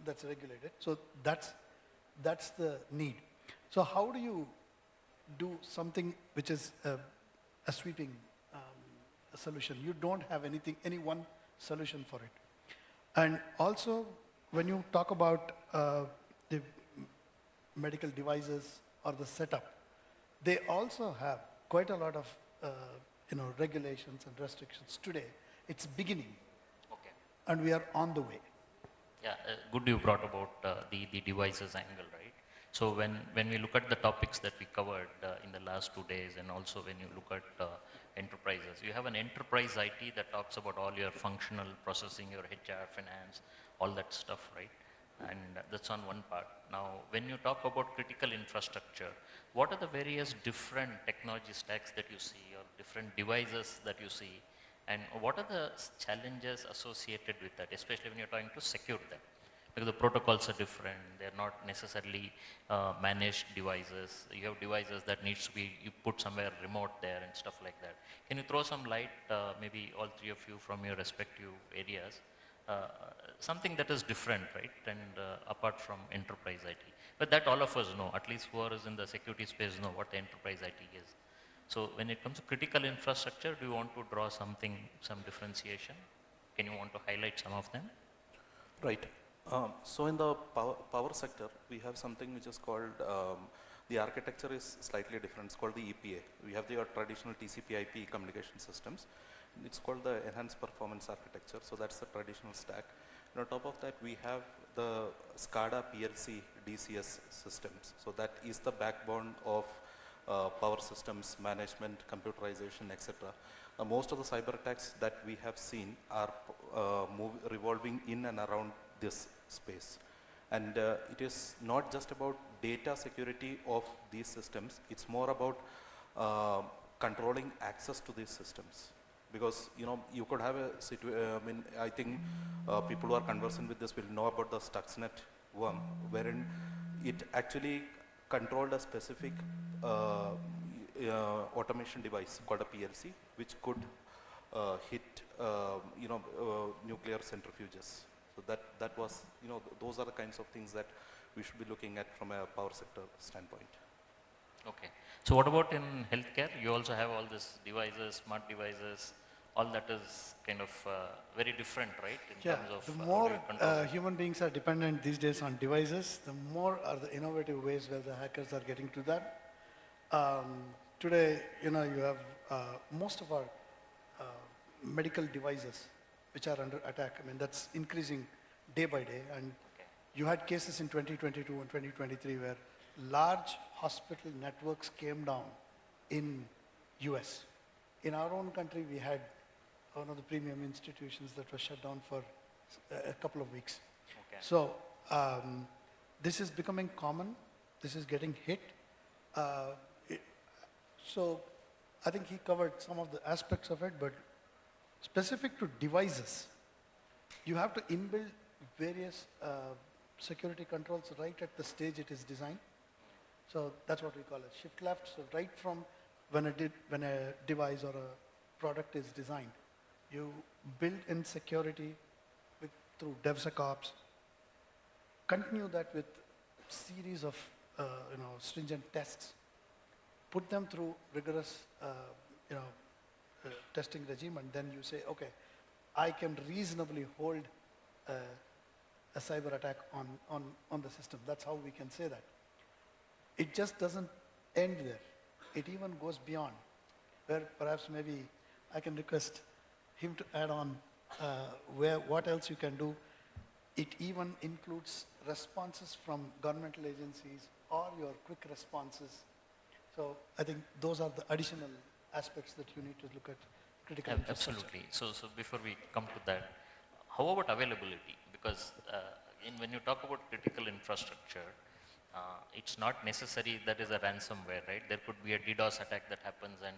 regulated. So that's the need. So how do you do something which is a sweeping solution? You don't have any one solution for it. And also, when you talk about the medical devices or the setup, they also have quite a lot of regulations and restrictions today. It's beginning. Okay. And we are on the way. Yeah, good you brought about the devices angle, right? So when we look at the topics that we covered in the last 2 days, and also when you look at enterprises, you have an enterprise IT that talks about all your functional processing, your HR, finance, all that stuff, right? And that's on one part. Now, when you talk about critical infrastructure, what are the various different technology stacks that you see, or different devices that you see, and what are the challenges associated with that, especially when you're trying to secure them? Because the protocols are different, they're not necessarily managed devices. You have devices that needs to be, you put somewhere remote there and stuff like that. Can you throw some light, maybe all three of you from your respective areas, something that is different, right, and apart from enterprise IT. But that all of us know, at least who are in the security space know what the enterprise IT is. So when it comes to critical infrastructure, do you want to draw something, some differentiation? Can you want to highlight some of them? Right. So in the power sector, we have something which is called, the architecture is slightly different. It's called the EPA. We have your traditional TCP/IP communication systems. It's called the enhanced performance architecture. So that's the traditional stack. And on top of that, we have the SCADA PLC DCS systems. So that is the backbone of power systems management, computerization, etc. Most of the cyber attacks that we have seen are revolving in and around this space. And it is not just about data security of these systems, it's more about controlling access to these systems. Because you could have a situation, I think people who are conversant with this will know about the Stuxnet worm, wherein it actually controlled a specific automation device called a PLC, which could hit nuclear centrifuges. So that was, those are the kinds of things that we should be looking at from a power sector standpoint. Okay. So what about in healthcare? You also have all these devices, smart devices, all that is kind of very different, right? In terms of the more human beings are dependent these days on devices, the more are the innovative ways where the hackers are getting to that. Today, you have most of our medical devices which are under attack. That's increasing day by day. And you had cases in 2022 and 2023 where large hospital networks came down in US. In our own country, we had one of the premium institutions that was shut down for a couple of weeks. Okay. So this is becoming common. This is getting hit. So I think he covered some of the aspects of it, but specific to devices, you have to inbuild various security controls right at the stage it is designed. So that's what we call it, shift left. So right from when a device or a product is designed, you build in security through DevSecOps, continue that with series of stringent tests, put them through rigorous testing regime, and then you say, okay, I can reasonably hold a cyber attack on the system. That's how we can say that. It just doesn't end there. It even goes beyond, where perhaps maybe I can request him to add on what else you can do. It even includes responses from governmental agencies or your quick responses. So I think those are the additional aspects that you need to look at critical infrastructure. Absolutely. So before we come to that, how about availability? Because when you talk about critical infrastructure, it's not necessary that is a ransomware, right? There could be a DDoS attack that happens and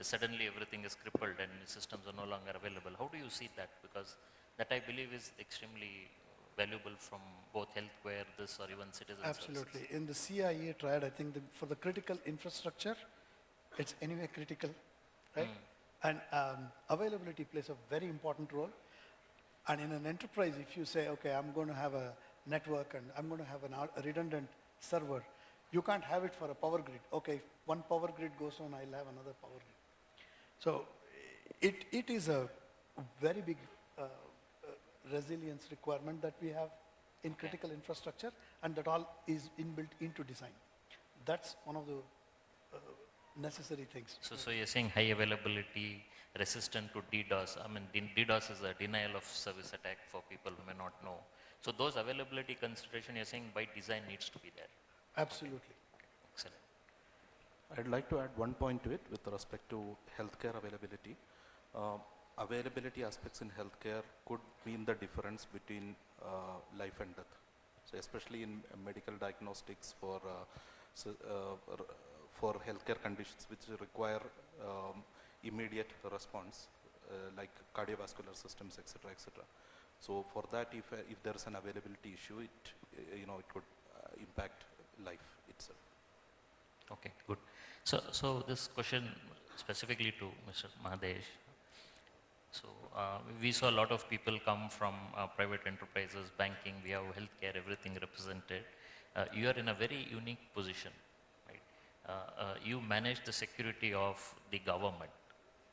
suddenly everything is crippled and systems are no longer available. How do you see that? Because that I believe is extremely valuable from both healthcare, this or even citizen Absolutely. services. In the CIA triad, I think for the critical infrastructure, it's anyway critical, right? And availability plays a very important role. And in an enterprise, if you say, okay, I'm going to have a network and I'm going to have a redundant server, you can't have it for a power grid. Okay, if one power grid goes on, I'll have another power grid. So it is a very big resilience requirement that we have in critical infrastructure, and that all is inbuilt into design. That's one of the necessary things. So you're saying high availability, resistant to DDoS. DDoS is a denial of service attack for people who may not know. So those availability consideration you're saying by design needs to be there. Absolutely. Excellent. I'd like to add one point to it with respect to healthcare availability. Availability aspects in healthcare could mean the difference between life and death. So especially in medical diagnostics for healthcare conditions which require immediate response, like cardiovascular systems, etc., etc. So for that, if there is an availability issue, it could impact life itself. Okay, good. So this question specifically to Mr. Mahadesh. So we saw a lot of people come from private enterprises, banking, we have healthcare, everything represented. You are in a very unique position, right? You manage the security of the government,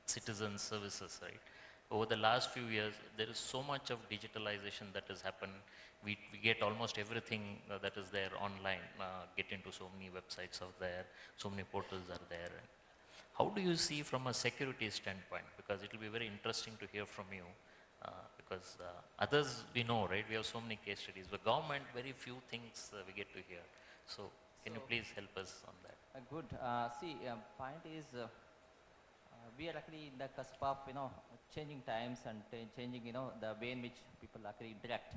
citizen services, right? over the last few years, there is so much of digitalization that has happened. We get almost everything that is there online, get into so many websites out there, so many portals are there. How do you see from a security standpoint? Because it will be very interesting to hear from you. Because others we know, right? We have so many case studies. But government, very few things we get to hear. So can you please help us on that? Good. Point is, we are actually in the cusp of, changing times and changing, the way in which people actually interact,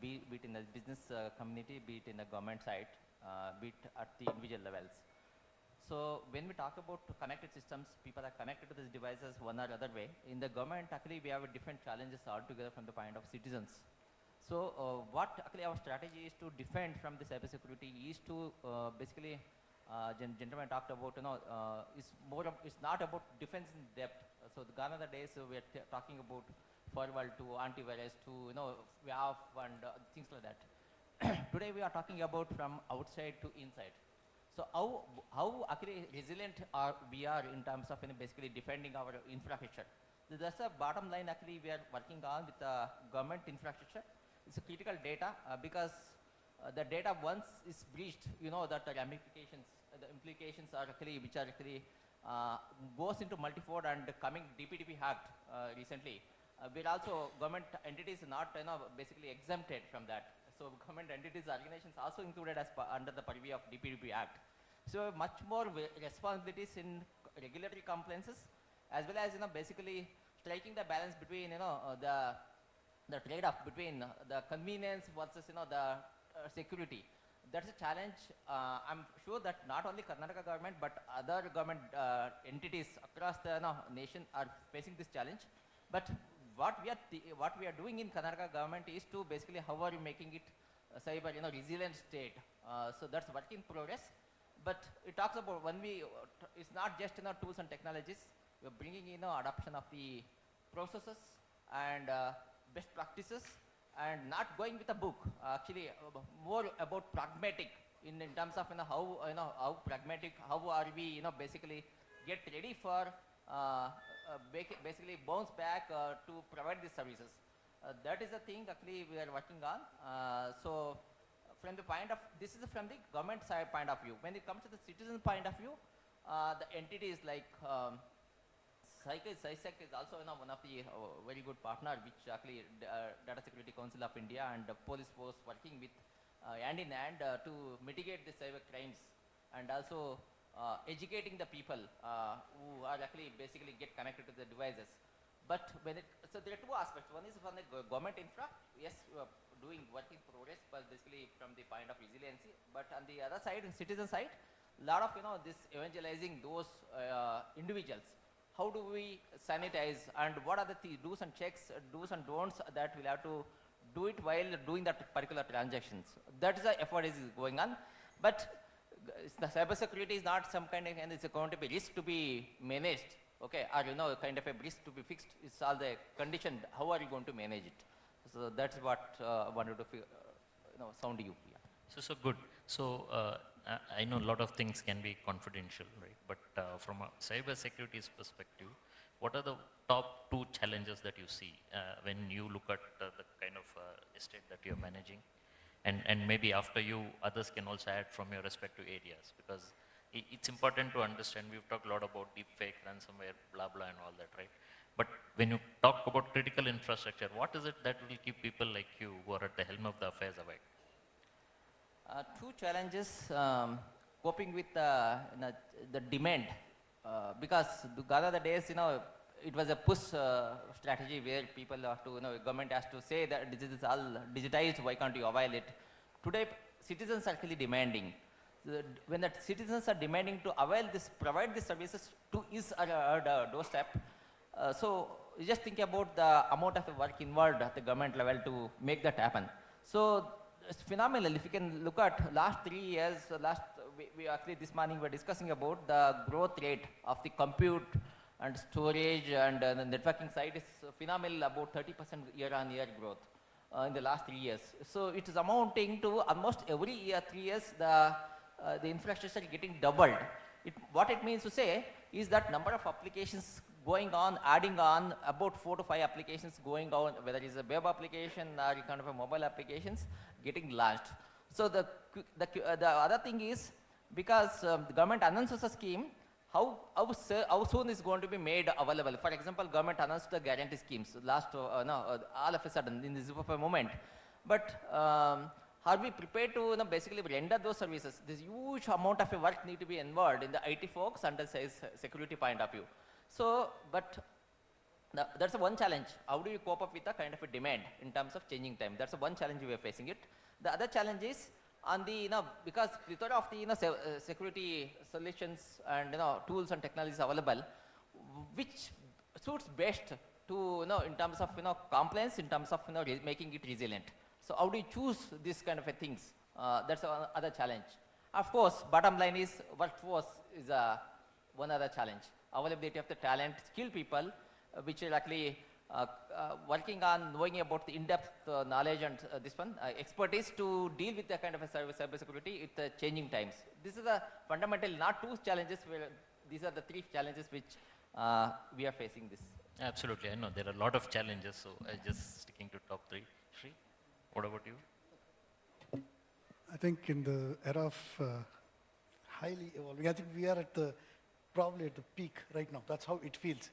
be it in the business community, be it in the government side, be it at the individual levels. So when we talk about connected systems, people are connected to these devices one or other way. In the government, actually, we have different challenges altogether from the point of citizens. So what actually our strategy is to defend from the cybersecurity is to basically, gentleman talked about, it's not about defense in depth. So gone are the days we are talking about firewall to antivirus to, WAF and things like that. Today we are talking about from outside to inside. So how actually resilient we are in terms of basically defending our infrastructure. So that's the bottom line actually we are working on with the government infrastructure. It's a critical data because the data once is breached, that the ramifications, the implications are actually, which are actually goes into multi-fold and coming DPDP hacked recently. We're also government entities not basically exempted from that. So government entities, organizations also included as under the purview of DPDP Act. So much more responsibilities in regulatory compliances, as well as basically striking the balance between the trade-off between the convenience versus the security. That's a challenge. I'm sure that not only Karnataka government but other government entities across the nation are facing this challenge. But what we are doing in Karnataka government is to basically how are you making it a cyber resilient state. So that's work in progress. But it talks about when it's not just tools and technologies. We're bringing adoption of the processes and best practices and not going with a book. Actually, more about pragmatic in terms of how pragmatic, how are we basically get ready for basically bounce back to provide these services. That is the thing actually we are working on. So from the point of, this is from the government side point of view. When it comes to the citizen point of view, the entities like CISO is also one of the very good partner, which actually Data Security Council of India and the police force working with hand in hand to mitigate the cyber crimes and also educating the people who are actually basically get connected to the devices. But when so there are two aspects. One is from the government infra. Yes, we are doing work in progress, but basically from the point of resiliency. But on the other side, citizen side, a lot of this evangelizing those individuals. How do we sanitize and what are the do's and checks, do's and don'ts that we'll have to do it while doing that particular transactions. That is the effort is going on. But the cybersecurity is not some kind of, and it's going to be risk to be managed, okay, or kind of a risk to be fixed. It's all the condition. How are you going to manage it? So that's what I wanted to sound you. Yeah. So good. So I know a lot of things can be confidential, right? But from a cyber security's perspective, what are the top 2 challenges that you see when you look at the kind of estate that you're managing? And maybe after you, others can also add from your respective areas, because it's important to understand. We've talked a lot about deepfake, ransomware, blah, blah, and all that, right? But when you talk about critical infrastructure, what is it that will keep people like you who are at the helm of the affairs awake? 2 challenges, coping with the demand, because gone are the days, it was a push strategy where people have to, government has to say that this is all digitized, why can't you avail it? Today, citizens are actually demanding. When the citizens are demanding to avail this, provide these services to his or her doorstep, so you just think about the amount of work involved at the government level to make that happen. So it's phenomenal. If you can look at last 3 years, we actually this morning were discussing about the growth rate of the compute and storage and the networking side is phenomenal, about 30% year-on-year growth in the last 3 years. So it is amounting to almost every year, 3 years, the infrastructure getting doubled. What it means to say is that number of applications going on, adding on about 4 to 5 applications going on, whether it's a web application or kind of a mobile applications getting launched. So the other thing is, because the government announces a scheme, how soon is going to be made available? For example, government announced the guarantee schemes all of a sudden in the zip of a moment. But are we prepared to basically render those services? This huge amount of work need to be involved in the IT folks and the security point of view. So, but that's one challenge. How do you cope up with the kind of a demand in terms of changing time? That's one challenge we are facing it. The other challenge is on the, because plethora of the, security solutions and, tools and technologies available, which suits best to, in terms of, compliance, in terms of, making it resilient. So how do you choose these kind of things? That's another challenge. Of course, bottom line is workforce is one other challenge. Availability of the talent, skilled people, which are actually working on knowing about the in-depth knowledge and this one, expertise to deal with the kind of a cybersecurity with the changing times. This is a fundamental, not two challenges, these are the 3 challenges which we are facing this. Absolutely, I know there are a lot of challenges, so I'm just sticking to top 3. Shri, what about you? I think in the era of highly evolving, I think we are probably at the peak right now. That's how it feels.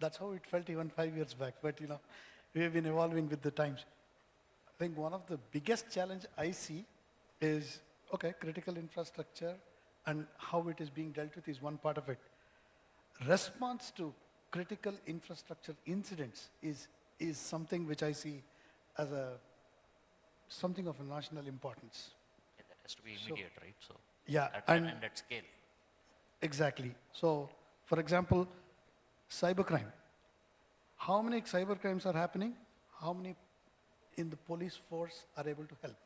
That's how it felt even 5 years back. But we have been evolving with the times. I think one of the biggest challenge I see is, okay, critical infrastructure and how it is being dealt with is one part of it. Response to critical infrastructure incidents is something which I see as something of a national importance. Yeah, that has to be immediate, right? So yeah, and at scale. Exactly. So, for example, cybercrime. How many cybercrimes are happening? How many in the police force are able to help?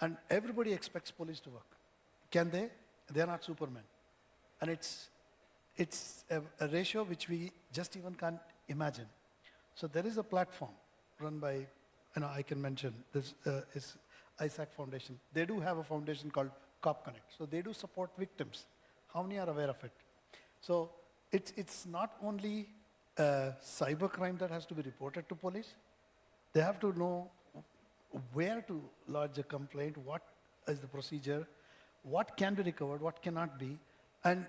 And everybody expects police to work. Can they? They are not Superman. And it's a ratio which we just even can't imagine. So there is a platform run by, I can mention, this is ISAC Foundation. They do have a foundation called Cop Connect. So they do support victims. How many are aware of it? So it's not only cybercrime that has to be reported to police. They have to know where to lodge a complaint, what is the procedure, what can be recovered, what cannot be. And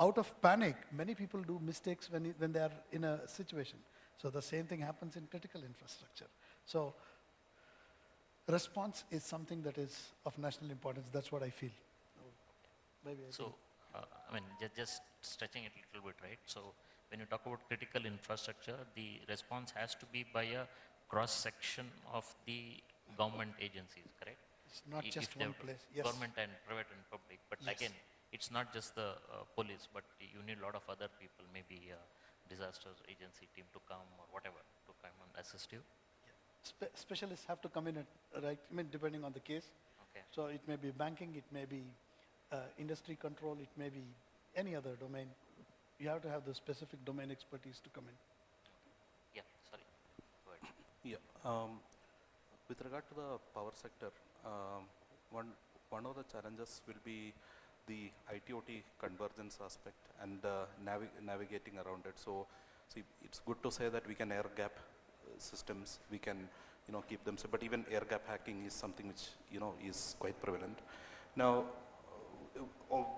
out of panic, many people do mistakes when they are in a situation. So the same thing happens in critical infrastructure. So response is something that is of national importance. That's what I feel. Maybe I mean, just stretching it a little bit, right? So when you talk about critical infrastructure, the response has to be by a cross-section of the government agencies, correct? It's not just one place. Yes. Government and private and public. But yes. Again, it's not just the police, but you need a lot of other people, maybe disasters agency team to come or whatever, to come and assist you. Yeah. Specialists have to come in, right? I mean, depending on the case. Okay. So it may be banking, it may be industry control, it may be any other domain. You have to have the specific domain expertise to come in. Yeah, sorry. Go ahead. Yeah. With regard to the power sector, one of the challenges will be the IT/OT convergence aspect and navigating around it. So, see, it's good to say that we can air gap systems, we can, keep them safe, but even air gap hacking is something which, is quite prevalent. Now,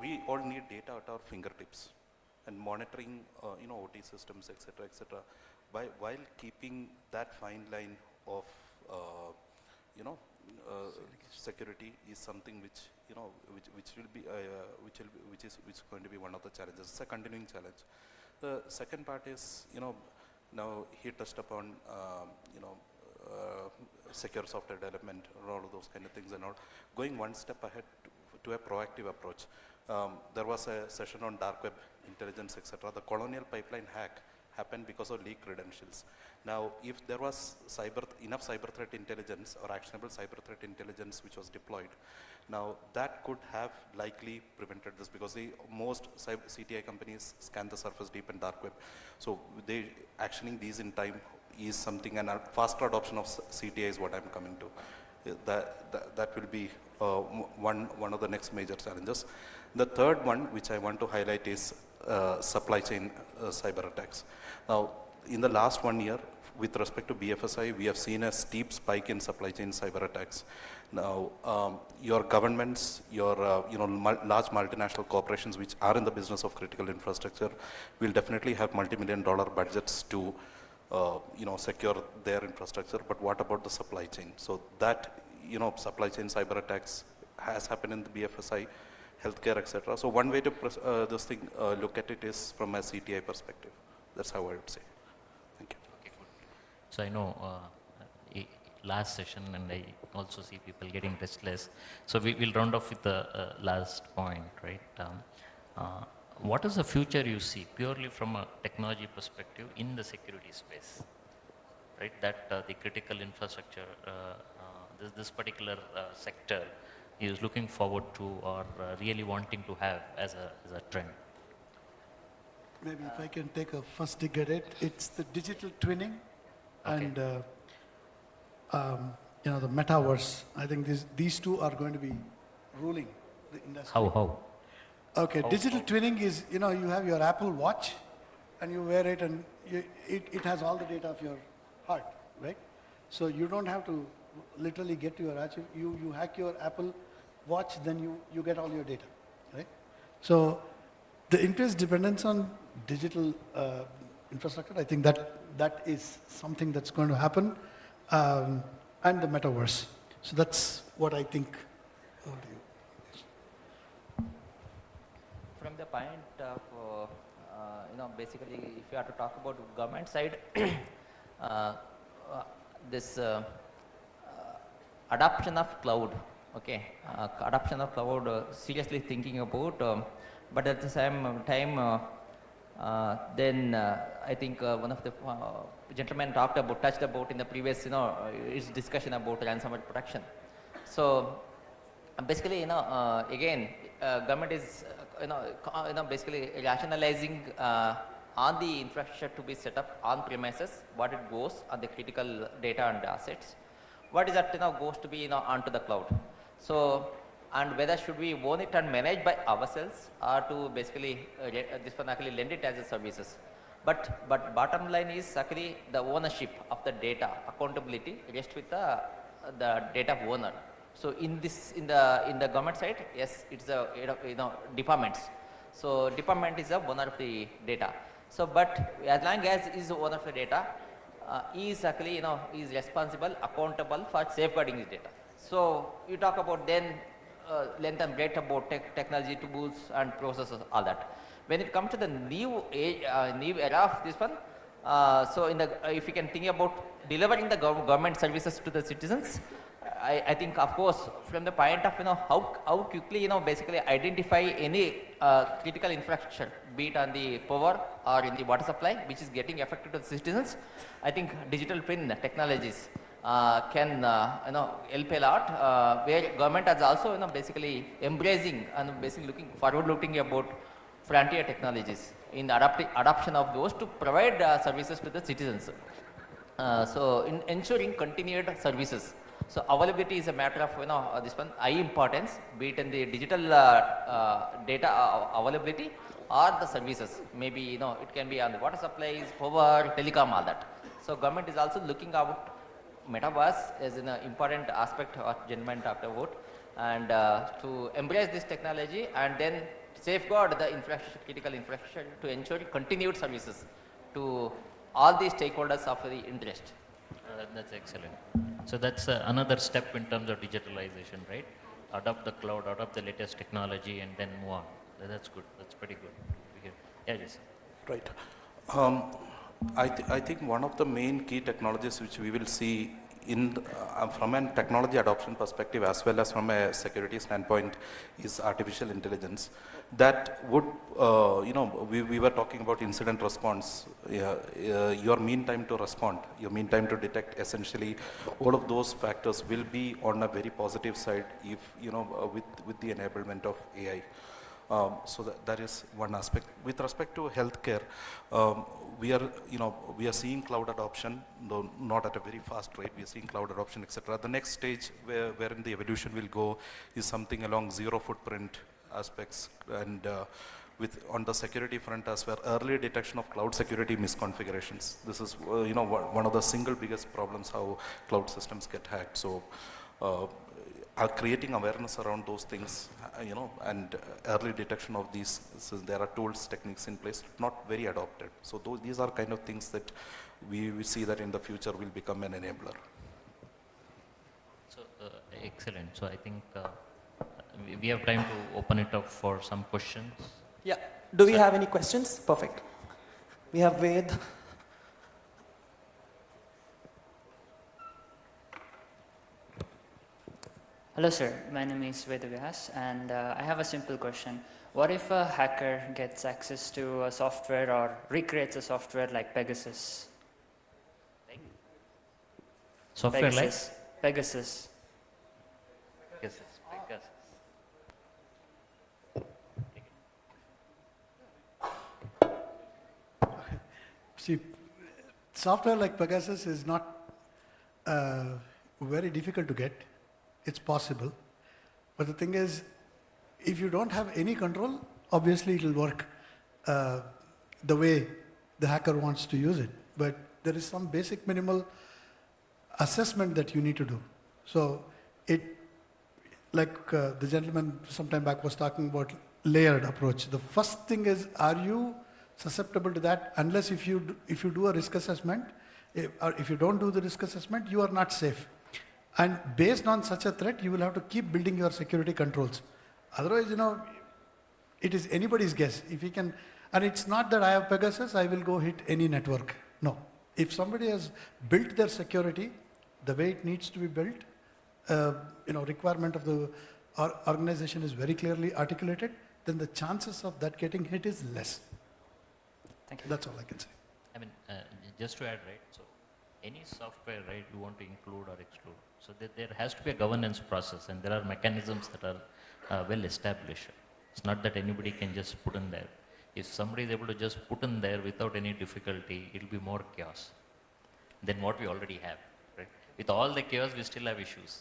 we all need data at our fingertips and monitoring, OT systems, etc., while keeping that fine line of, security is something which, which is going to be one of the challenges. It's a continuing challenge. The second part is, now he touched upon, secure software development or all of those kind of things and all. Going one step ahead to a proactive approach. There was a session on dark web intelligence, etc. The Colonial Pipeline hack happened because of leaked credentials. Now, if there was enough cyber threat intelligence or actionable cyber threat intelligence which was deployed, now that could have likely prevented this, because most CTI companies scan the surface deep and dark web. So they actioning these in time is something, and a faster adoption of CTI is what I'm coming to. That will be one of the next major challenges. The third one, which I want to highlight, is supply chain cyber attacks. Now, in the last 1 year, with respect to BFSI, we have seen a steep spike in supply chain cyber attacks. Now, your governments, your large multinational corporations which are in the business of critical infrastructure will definitely have multi-million-dollar budgets to secure their infrastructure. But what about the supply chain? So that supply chain cyber attacks has happened in the BFSI, healthcare, etc. So one way to look at it is from a CTI perspective. That's how I would say. Thank you. Okay, good. So I know last session, and I also see people getting restless. So we'll round off with the last point, right? What is the future you see purely from a technology perspective in the security space, right? That the critical infrastructure, this particular sector is looking forward to or really wanting to have as a trend? Maybe if I can take a first dig at it, it's the digital twinning and the metaverse. I think these two are going to be ruling the industry. How? Okay, digital twinning is, you have your Apple Watch and you wear it and it has all the data of your heart, right? So you don't have to literally get to your watch. You hack your Apple Watch, then you get all your data, right? So the increased dependence on digital infrastructure, I think that is something that's going to happen, and the metaverse. So that's what I think. From the point of, basically, if you have to talk about government side, this adoption of cloud, adoption of cloud, seriously thinking about, but at the same time, then I think one of the gentlemen touched about in the previous, his discussion about ransomware protection. So basically, again, government is, basically rationalizing on the infrastructure to be set up on premises, what it goes on the critical data and assets, what is that goes to be onto the cloud. So, and whether should we own it and manage by ourselves or to basically this one actually lend it as a services. But bottom line is actually the ownership of the data, accountability rests with the data owner. So in the government side, yes, it's a departments. So department is the owner of the data. So but as long as is the owner of the data, he is actually is responsible, accountable for safeguarding his data. So you talk about then length and breadth about technology tools and processes, all that. When it comes to the new era of this one, so if you can think about delivering the government services to the citizens, I think of course from the point of how quickly basically identify any critical infrastructure, be it on the power or in the water supply, which is getting affected to the citizens. I think digital twin technologies can help a lot, where government has also basically embracing and basically looking about frontier technologies in the adoption of those to provide services to the citizens. So in ensuring continued services. So availability is a matter of this one high importance, be it in the digital data availability or the services. Maybe it can be on the water supplies, power, telecom, all that. So government is also looking out metaverse as an important aspect what gentleman talked about, and to embrace this technology and then safeguard the critical infrastructure to ensure continued services to all the stakeholders of the interest. That's excellent. So that's another step in terms of digitalization, right? Adopt the cloud, adopt the latest technology, and then move on. That's good. That's pretty good. Yeah, yes. Right. I think one of the main key technologies which we will see from a technology adoption perspective as well as from a security standpoint is artificial intelligence. That would, we were talking about incident response, your mean time to respond, your mean time to detect, essentially all of those factors will be on a very positive side if, with the enablement of AI. So that is one aspect. With respect to healthcare, we are seeing cloud adoption, though not at a very fast rate. We are seeing cloud adoption, etc. The next stage wherein the evolution will go is something along zero footprint aspects, and on the security front as well, early detection of cloud security misconfigurations. This is one of the single biggest problems how cloud systems get hacked. So are creating awareness around those things, and early detection of these. So there are tools, techniques in place, not very adopted. So these are kind of things that we see that in the future will become an enabler. So excellent. So I think we have time to open it up for some questions. Yeah. Do we have any questions? Perfect. We have Ved. Hello sir, my name is Dwibhashi and I have a simple question. What if a hacker gets access to a software or recreates a software like Pegasus? Software Pegasus. Pegasus. See, software like Pegasus is not very difficult to get. It's possible. But the thing is, if you don't have any control, obviously it will work the way the hacker wants to use it. But there is some basic minimal assessment that you need to do. So like the gentleman some time back was talking about layered approach. The first thing is, are you susceptible to that? Unless if you do a risk assessment, or if you don't do the risk assessment, you are not safe. And based on such a threat, you will have to keep building your security controls. Otherwise, it is anybody's guess. If you can, and it's not that I have Pegasus, I will go hit any network. No. If somebody has built their security the way it needs to be built, requirement of the organization is very clearly articulated, then the chances of that getting hit is less. Thank you. That's all I can say. I mean, just to add, right, so any software, right, you want to include or exclude. So there has to be a governance process and there are mechanisms that are well established. It's not that anybody can just put in there. If somebody is able to just put in there without any difficulty, it will be more chaos than what we already have, right? With all the chaos, we still have issues.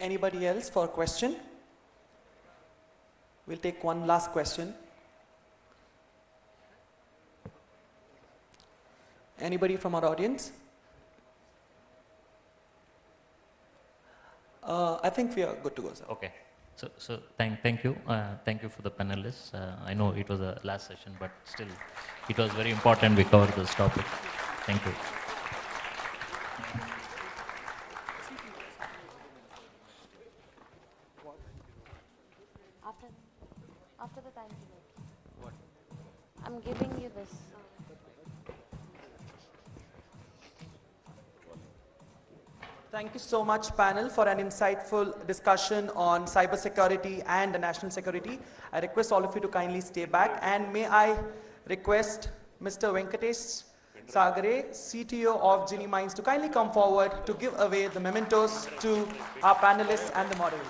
Anybody else for a question? We'll take one last question. Anybody from our audience? I think we are good to go, sir. Okay. So thank you. Thank you for the panelists. I know it was a last session, but still, it was very important we covered this topic. Thank you. After the time limit. What? I'm giving you this. Thank you so much, panel, for an insightful discussion on cybersecurity and national security. I request all of you to kindly stay back, and may I request Mr. Venkatesh Sagare, CTO of Genie Minds, to kindly come forward to give away the mementos to our panelists and the moderator.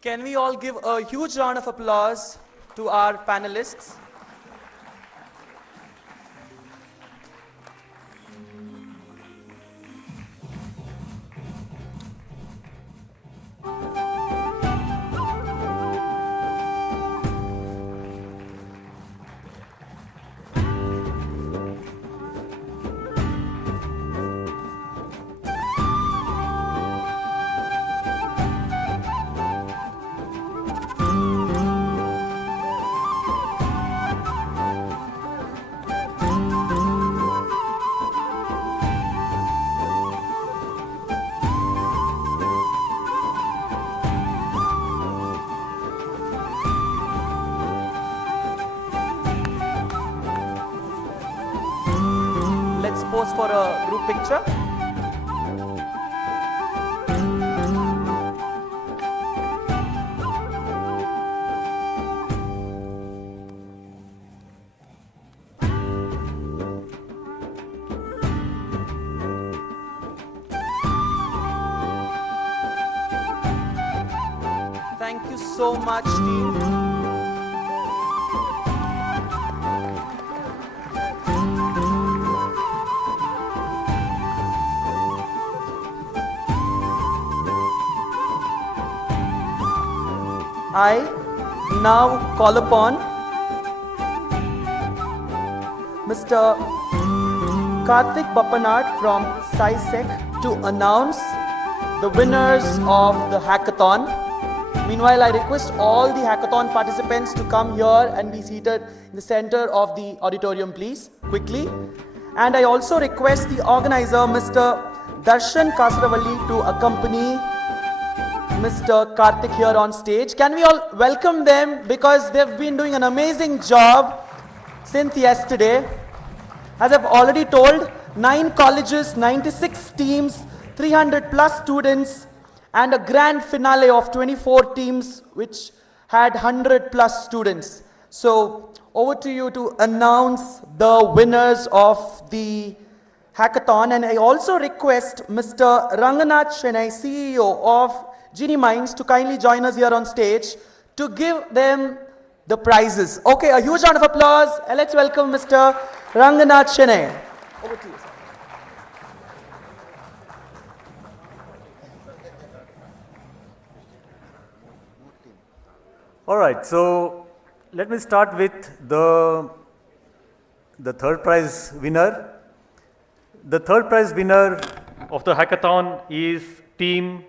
Can we all give a huge round of applause to our panelists? Pose for a group picture. so much, team. I now call upon Mr. Karthik Bappanat from CISO to announce the winners of the hackathon. Meanwhile, I request all the hackathon participants to come here and be seated in the center of the auditorium, please, quickly. And I also request the organizer, Mr. Darshan Kasaravalli, to accompany Mr. Karthik here on stage. Can we all welcome them, because they've been doing an amazing job since yesterday. As I've already told, 9 colleges, 96 teams, 300 plus students, and a grand finale of 24 teams which had 100 plus students. So over to you to announce the winners of the hackathon. And I also request Mr. Ranganath Chennai, CEO of Genie Minds, to kindly join us here on stage to give them the prizes. Okay, a huge round of applause. And let's welcome Mr. Ranganath Chennai. Over to you, sir. All right, so let me start with the third prize winner. The third prize winner of the hackathon is team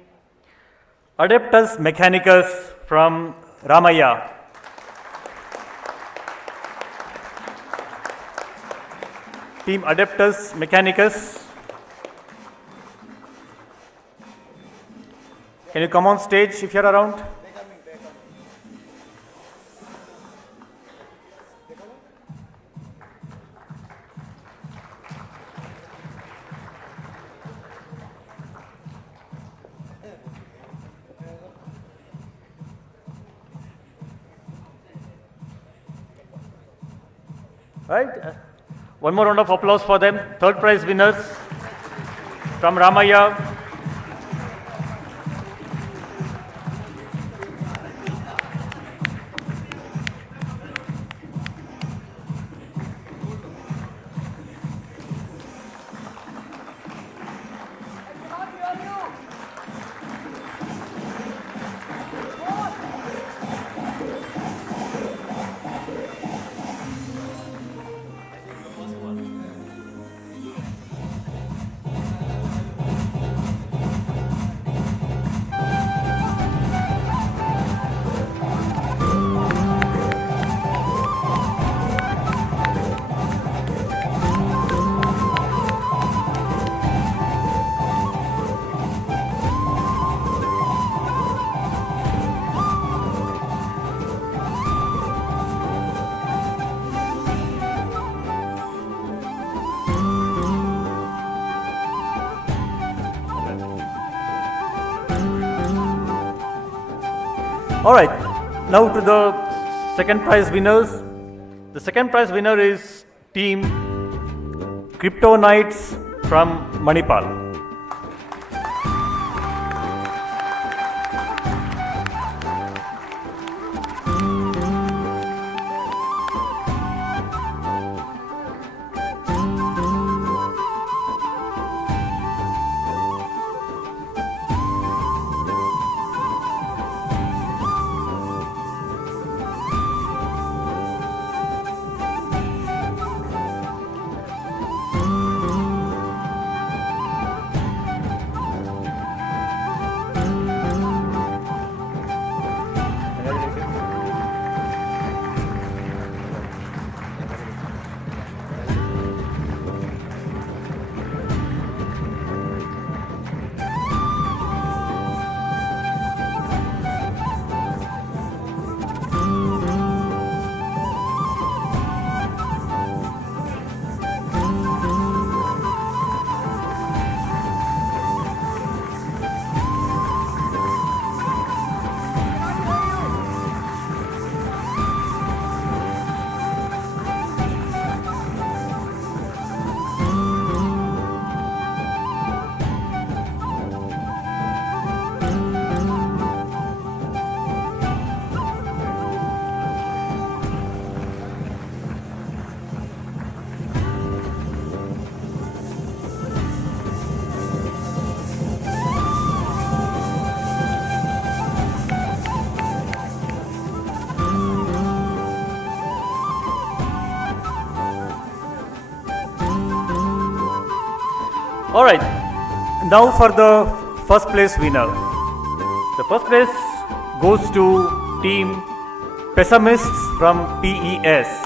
Adeptus Mechanicus from Ramaya. Team Adeptus Mechanicus. Can you come on stage if you're around? Right? One more round of applause for them. Third prize winners from Ramaya. All right, now to the second prize winners. The second prize winner is team Crypto Knights from Manipal. All right, now for the first place winner. The first place goes to team Pessimists from PES.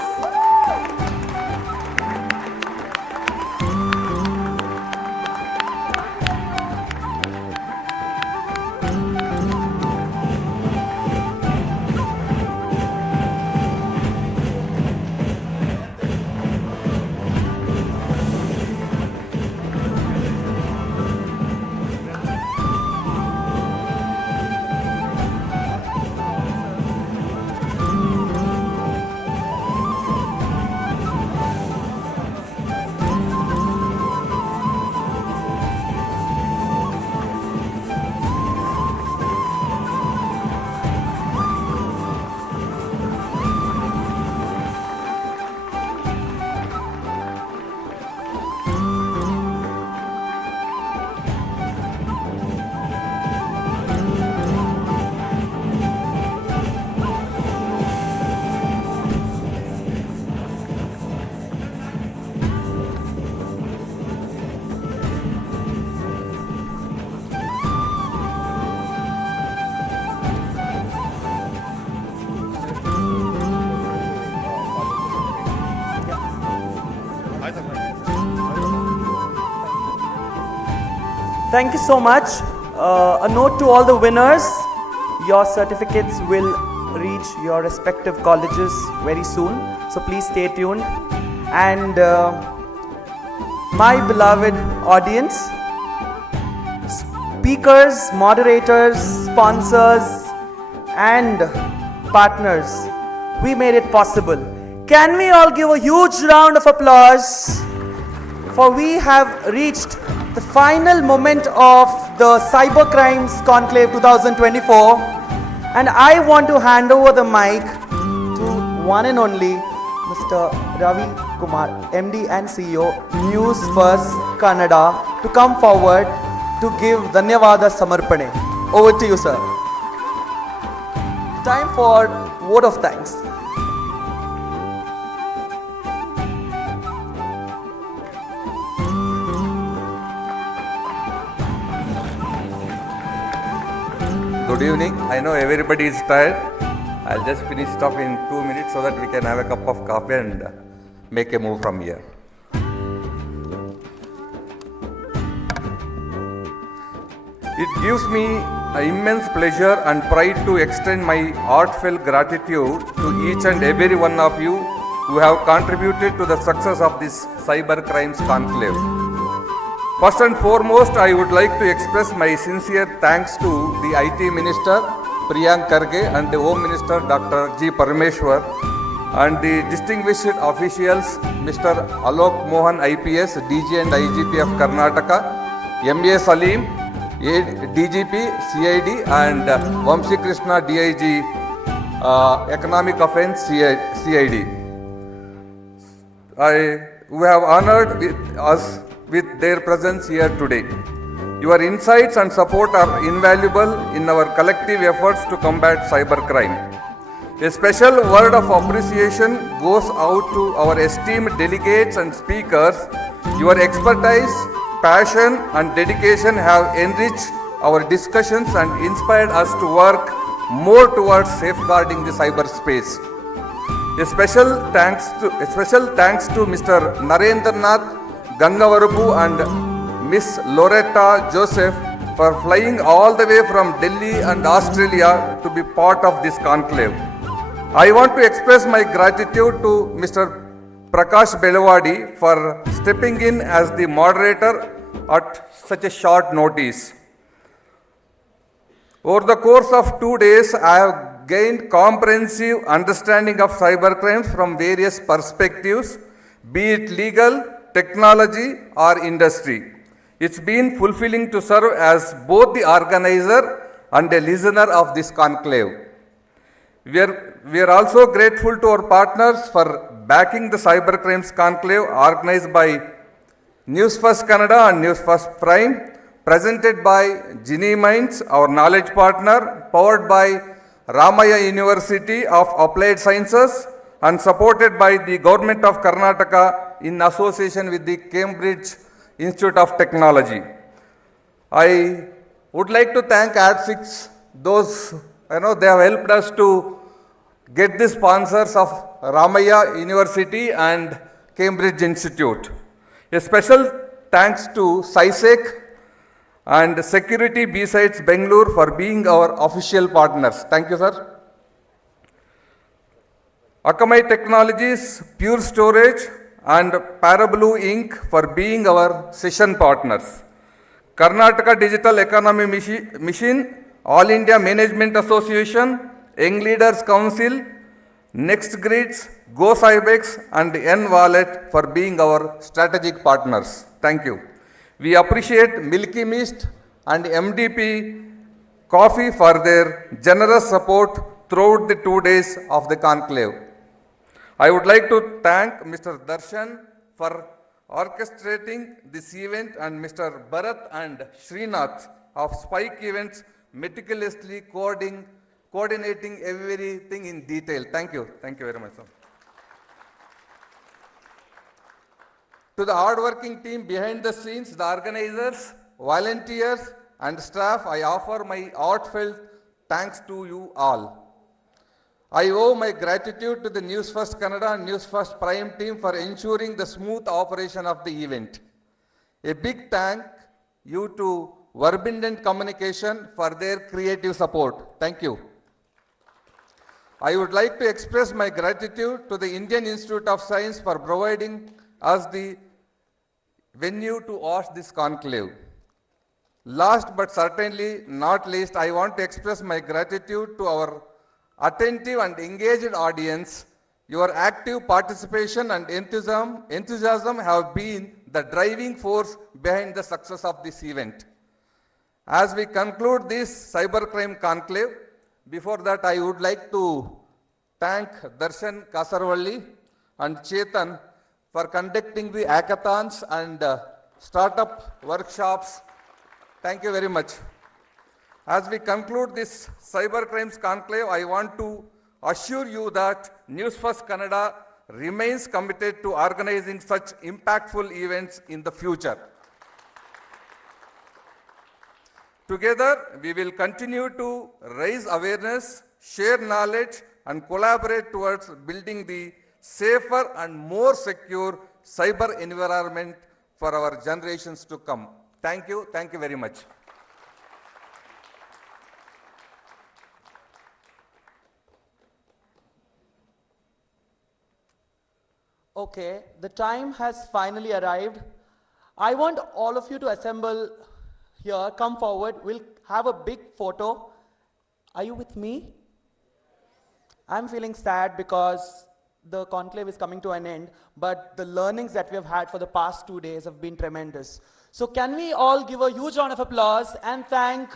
Thank you so much. A note to all the winners, your certificates will reach your respective colleges very soon, so please stay tuned. And my beloved audience, speakers, moderators, sponsors and partners, we made it possible. Can we all give a huge round of applause? For we have reached the final moment of the Cyber Crimes Conclave 2024, and I want to hand over the mic to one and only Mr. Ravi Kumar, MD and CEO, NewsFirst Kannada, to come forward to give Dhanyavada Samarpane. Over to you, sir. Time for vote of thanks. Good evening. I know everybody is tired. I'll just finish it off in 2 minutes so that we can have a cup of coffee and make a move from here. It gives me immense pleasure and pride to extend my heartfelt gratitude to each and every one of you who have contributed to the success of this Cyber Crimes Conclave. First and foremost, I would like to express my sincere thanks to the IT Minister Priyank Kharge and the Home Minister Dr. G. Parameshwar and the distinguished officials Mr. Alok Mohan IPS, DG and IGP of Karnataka, MA Salim, DGP, CID and Vamsi Krishna DIG, Economic Offence CID. We have honored us with their presence here today. Your insights and support are invaluable in our collective efforts to combat cybercrime. A special word of appreciation goes out to our esteemed delegates and speakers. Your expertise, passion and dedication have enriched our discussions and inspired us to work more towards safeguarding the cyberspace. A special thanks to Mr. Narendranath Gangavarupu and Miss Loretta Joseph for flying all the way from Delhi and Australia to be part of this conclave. I want to express my gratitude to Mr. Prakash Belawadi for stepping in as the moderator at such a short notice. Over the course of 2 days, I have gained comprehensive understanding of cybercrimes from various perspectives, be it legal, technology or industry. It's been fulfilling to serve as both the organizer and a listener of this conclave. We are also grateful to our partners for backing the Cybercrimes Conclave organized by NewsFirst Kannada and NewsFirst Prime, presented by Genie Minds, our knowledge partner, powered by Ramaya University of Applied Sciences and supported by the Government of Karnataka in association with the Cambridge Institute of Technology. I would like to thank Ad6, those, they have helped us to get the sponsors of Ramaya University and Cambridge Institute. A special thanks to CISEC and Security B-Sides Bangalore for being our official partners. Thank you, sir. Akamai Technologies, Pure Storage and Parablue Inc. for being our session partners. Karnataka Digital Economy Mission, All India Management Association, Young Leaders Council, Next Grids, Go Cybex and N Wallet for being our strategic partners. Thank you. We appreciate Milky Mist and MDP Coffee for their generous support throughout the 2 days of the conclave. I would like to thank Mr. Darshan for orchestrating this event and Mr. Bharat and Srinath of Spike Events meticulously coordinating everything in detail. Thank you. Thank you very much, sir. To the hardworking team behind the scenes, the organizers, volunteers and staff, I offer my heartfelt thanks to you all. I owe my gratitude to the NewsFirst Kannada and NewsFirst Prime team for ensuring the smooth operation of the event. A big thank you to Verbindent Communication for their creative support. Thank you. I would like to express my gratitude to the Indian Institute of Science for providing us the venue to host this conclave. Last but certainly not least, I want to express my gratitude to our attentive and engaged audience. Your active participation and enthusiasm have been the driving force behind the success of this event. As we conclude this cybercrime conclave, before that I would like to thank Darshan Kasarvalli and Chetan for conducting the hackathons and startup workshops. Thank you very much. As we conclude this Cyber Crimes Conclave, I want to assure you that NewsFirst Kannada remains committed to organizing such impactful events in the future. Together, we will continue to raise awareness, share knowledge, and collaborate towards building the safer and more secure cyber environment for our generations to come. Thank you. Thank you very much. Okay, the time has finally arrived. I want all of you to assemble here, come forward. We'll have a big photo. Are you with me? I'm feeling sad because the conclave is coming to an end, but the learnings that we have had for the past 2 days have been tremendous. So can we all give a huge round of applause and thank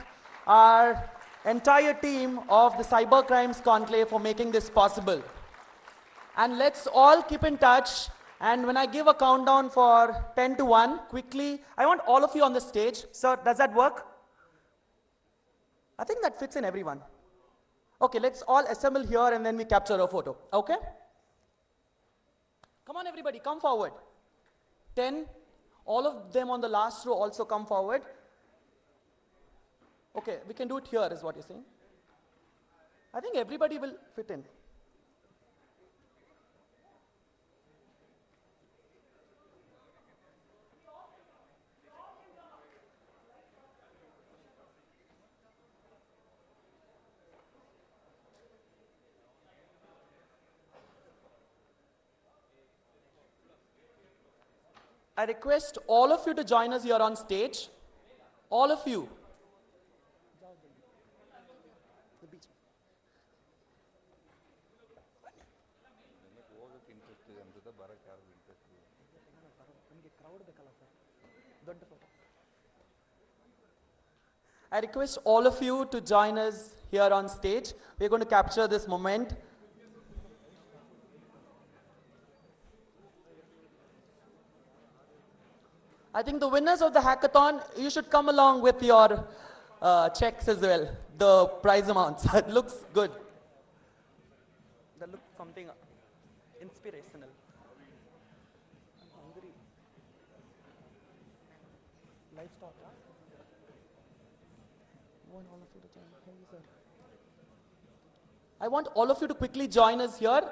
our entire team of the Cyber Crimes Conclave for making this possible. And let's all keep in touch. And when I give a countdown for 10 to 1, quickly, I want all of you on the stage. Sir, does that work? I think that fits in everyone. Okay, let's all assemble here and then we capture a photo. Okay? Come on, everybody, come forward. 10. All of them on the last row also come forward. Okay, we can do it here, is what you're saying. I think everybody will fit in. I request all of you to join us here on stage. All of you. I request all of you to join us here on stage. We're going to capture this moment. I think the winners of the hackathon, you should come along with your checks as well, the prize amounts. It looks good. That looks something inspirational. live start, huh? Want all of you to join. Hey, sir. I want all of you to quickly join us here.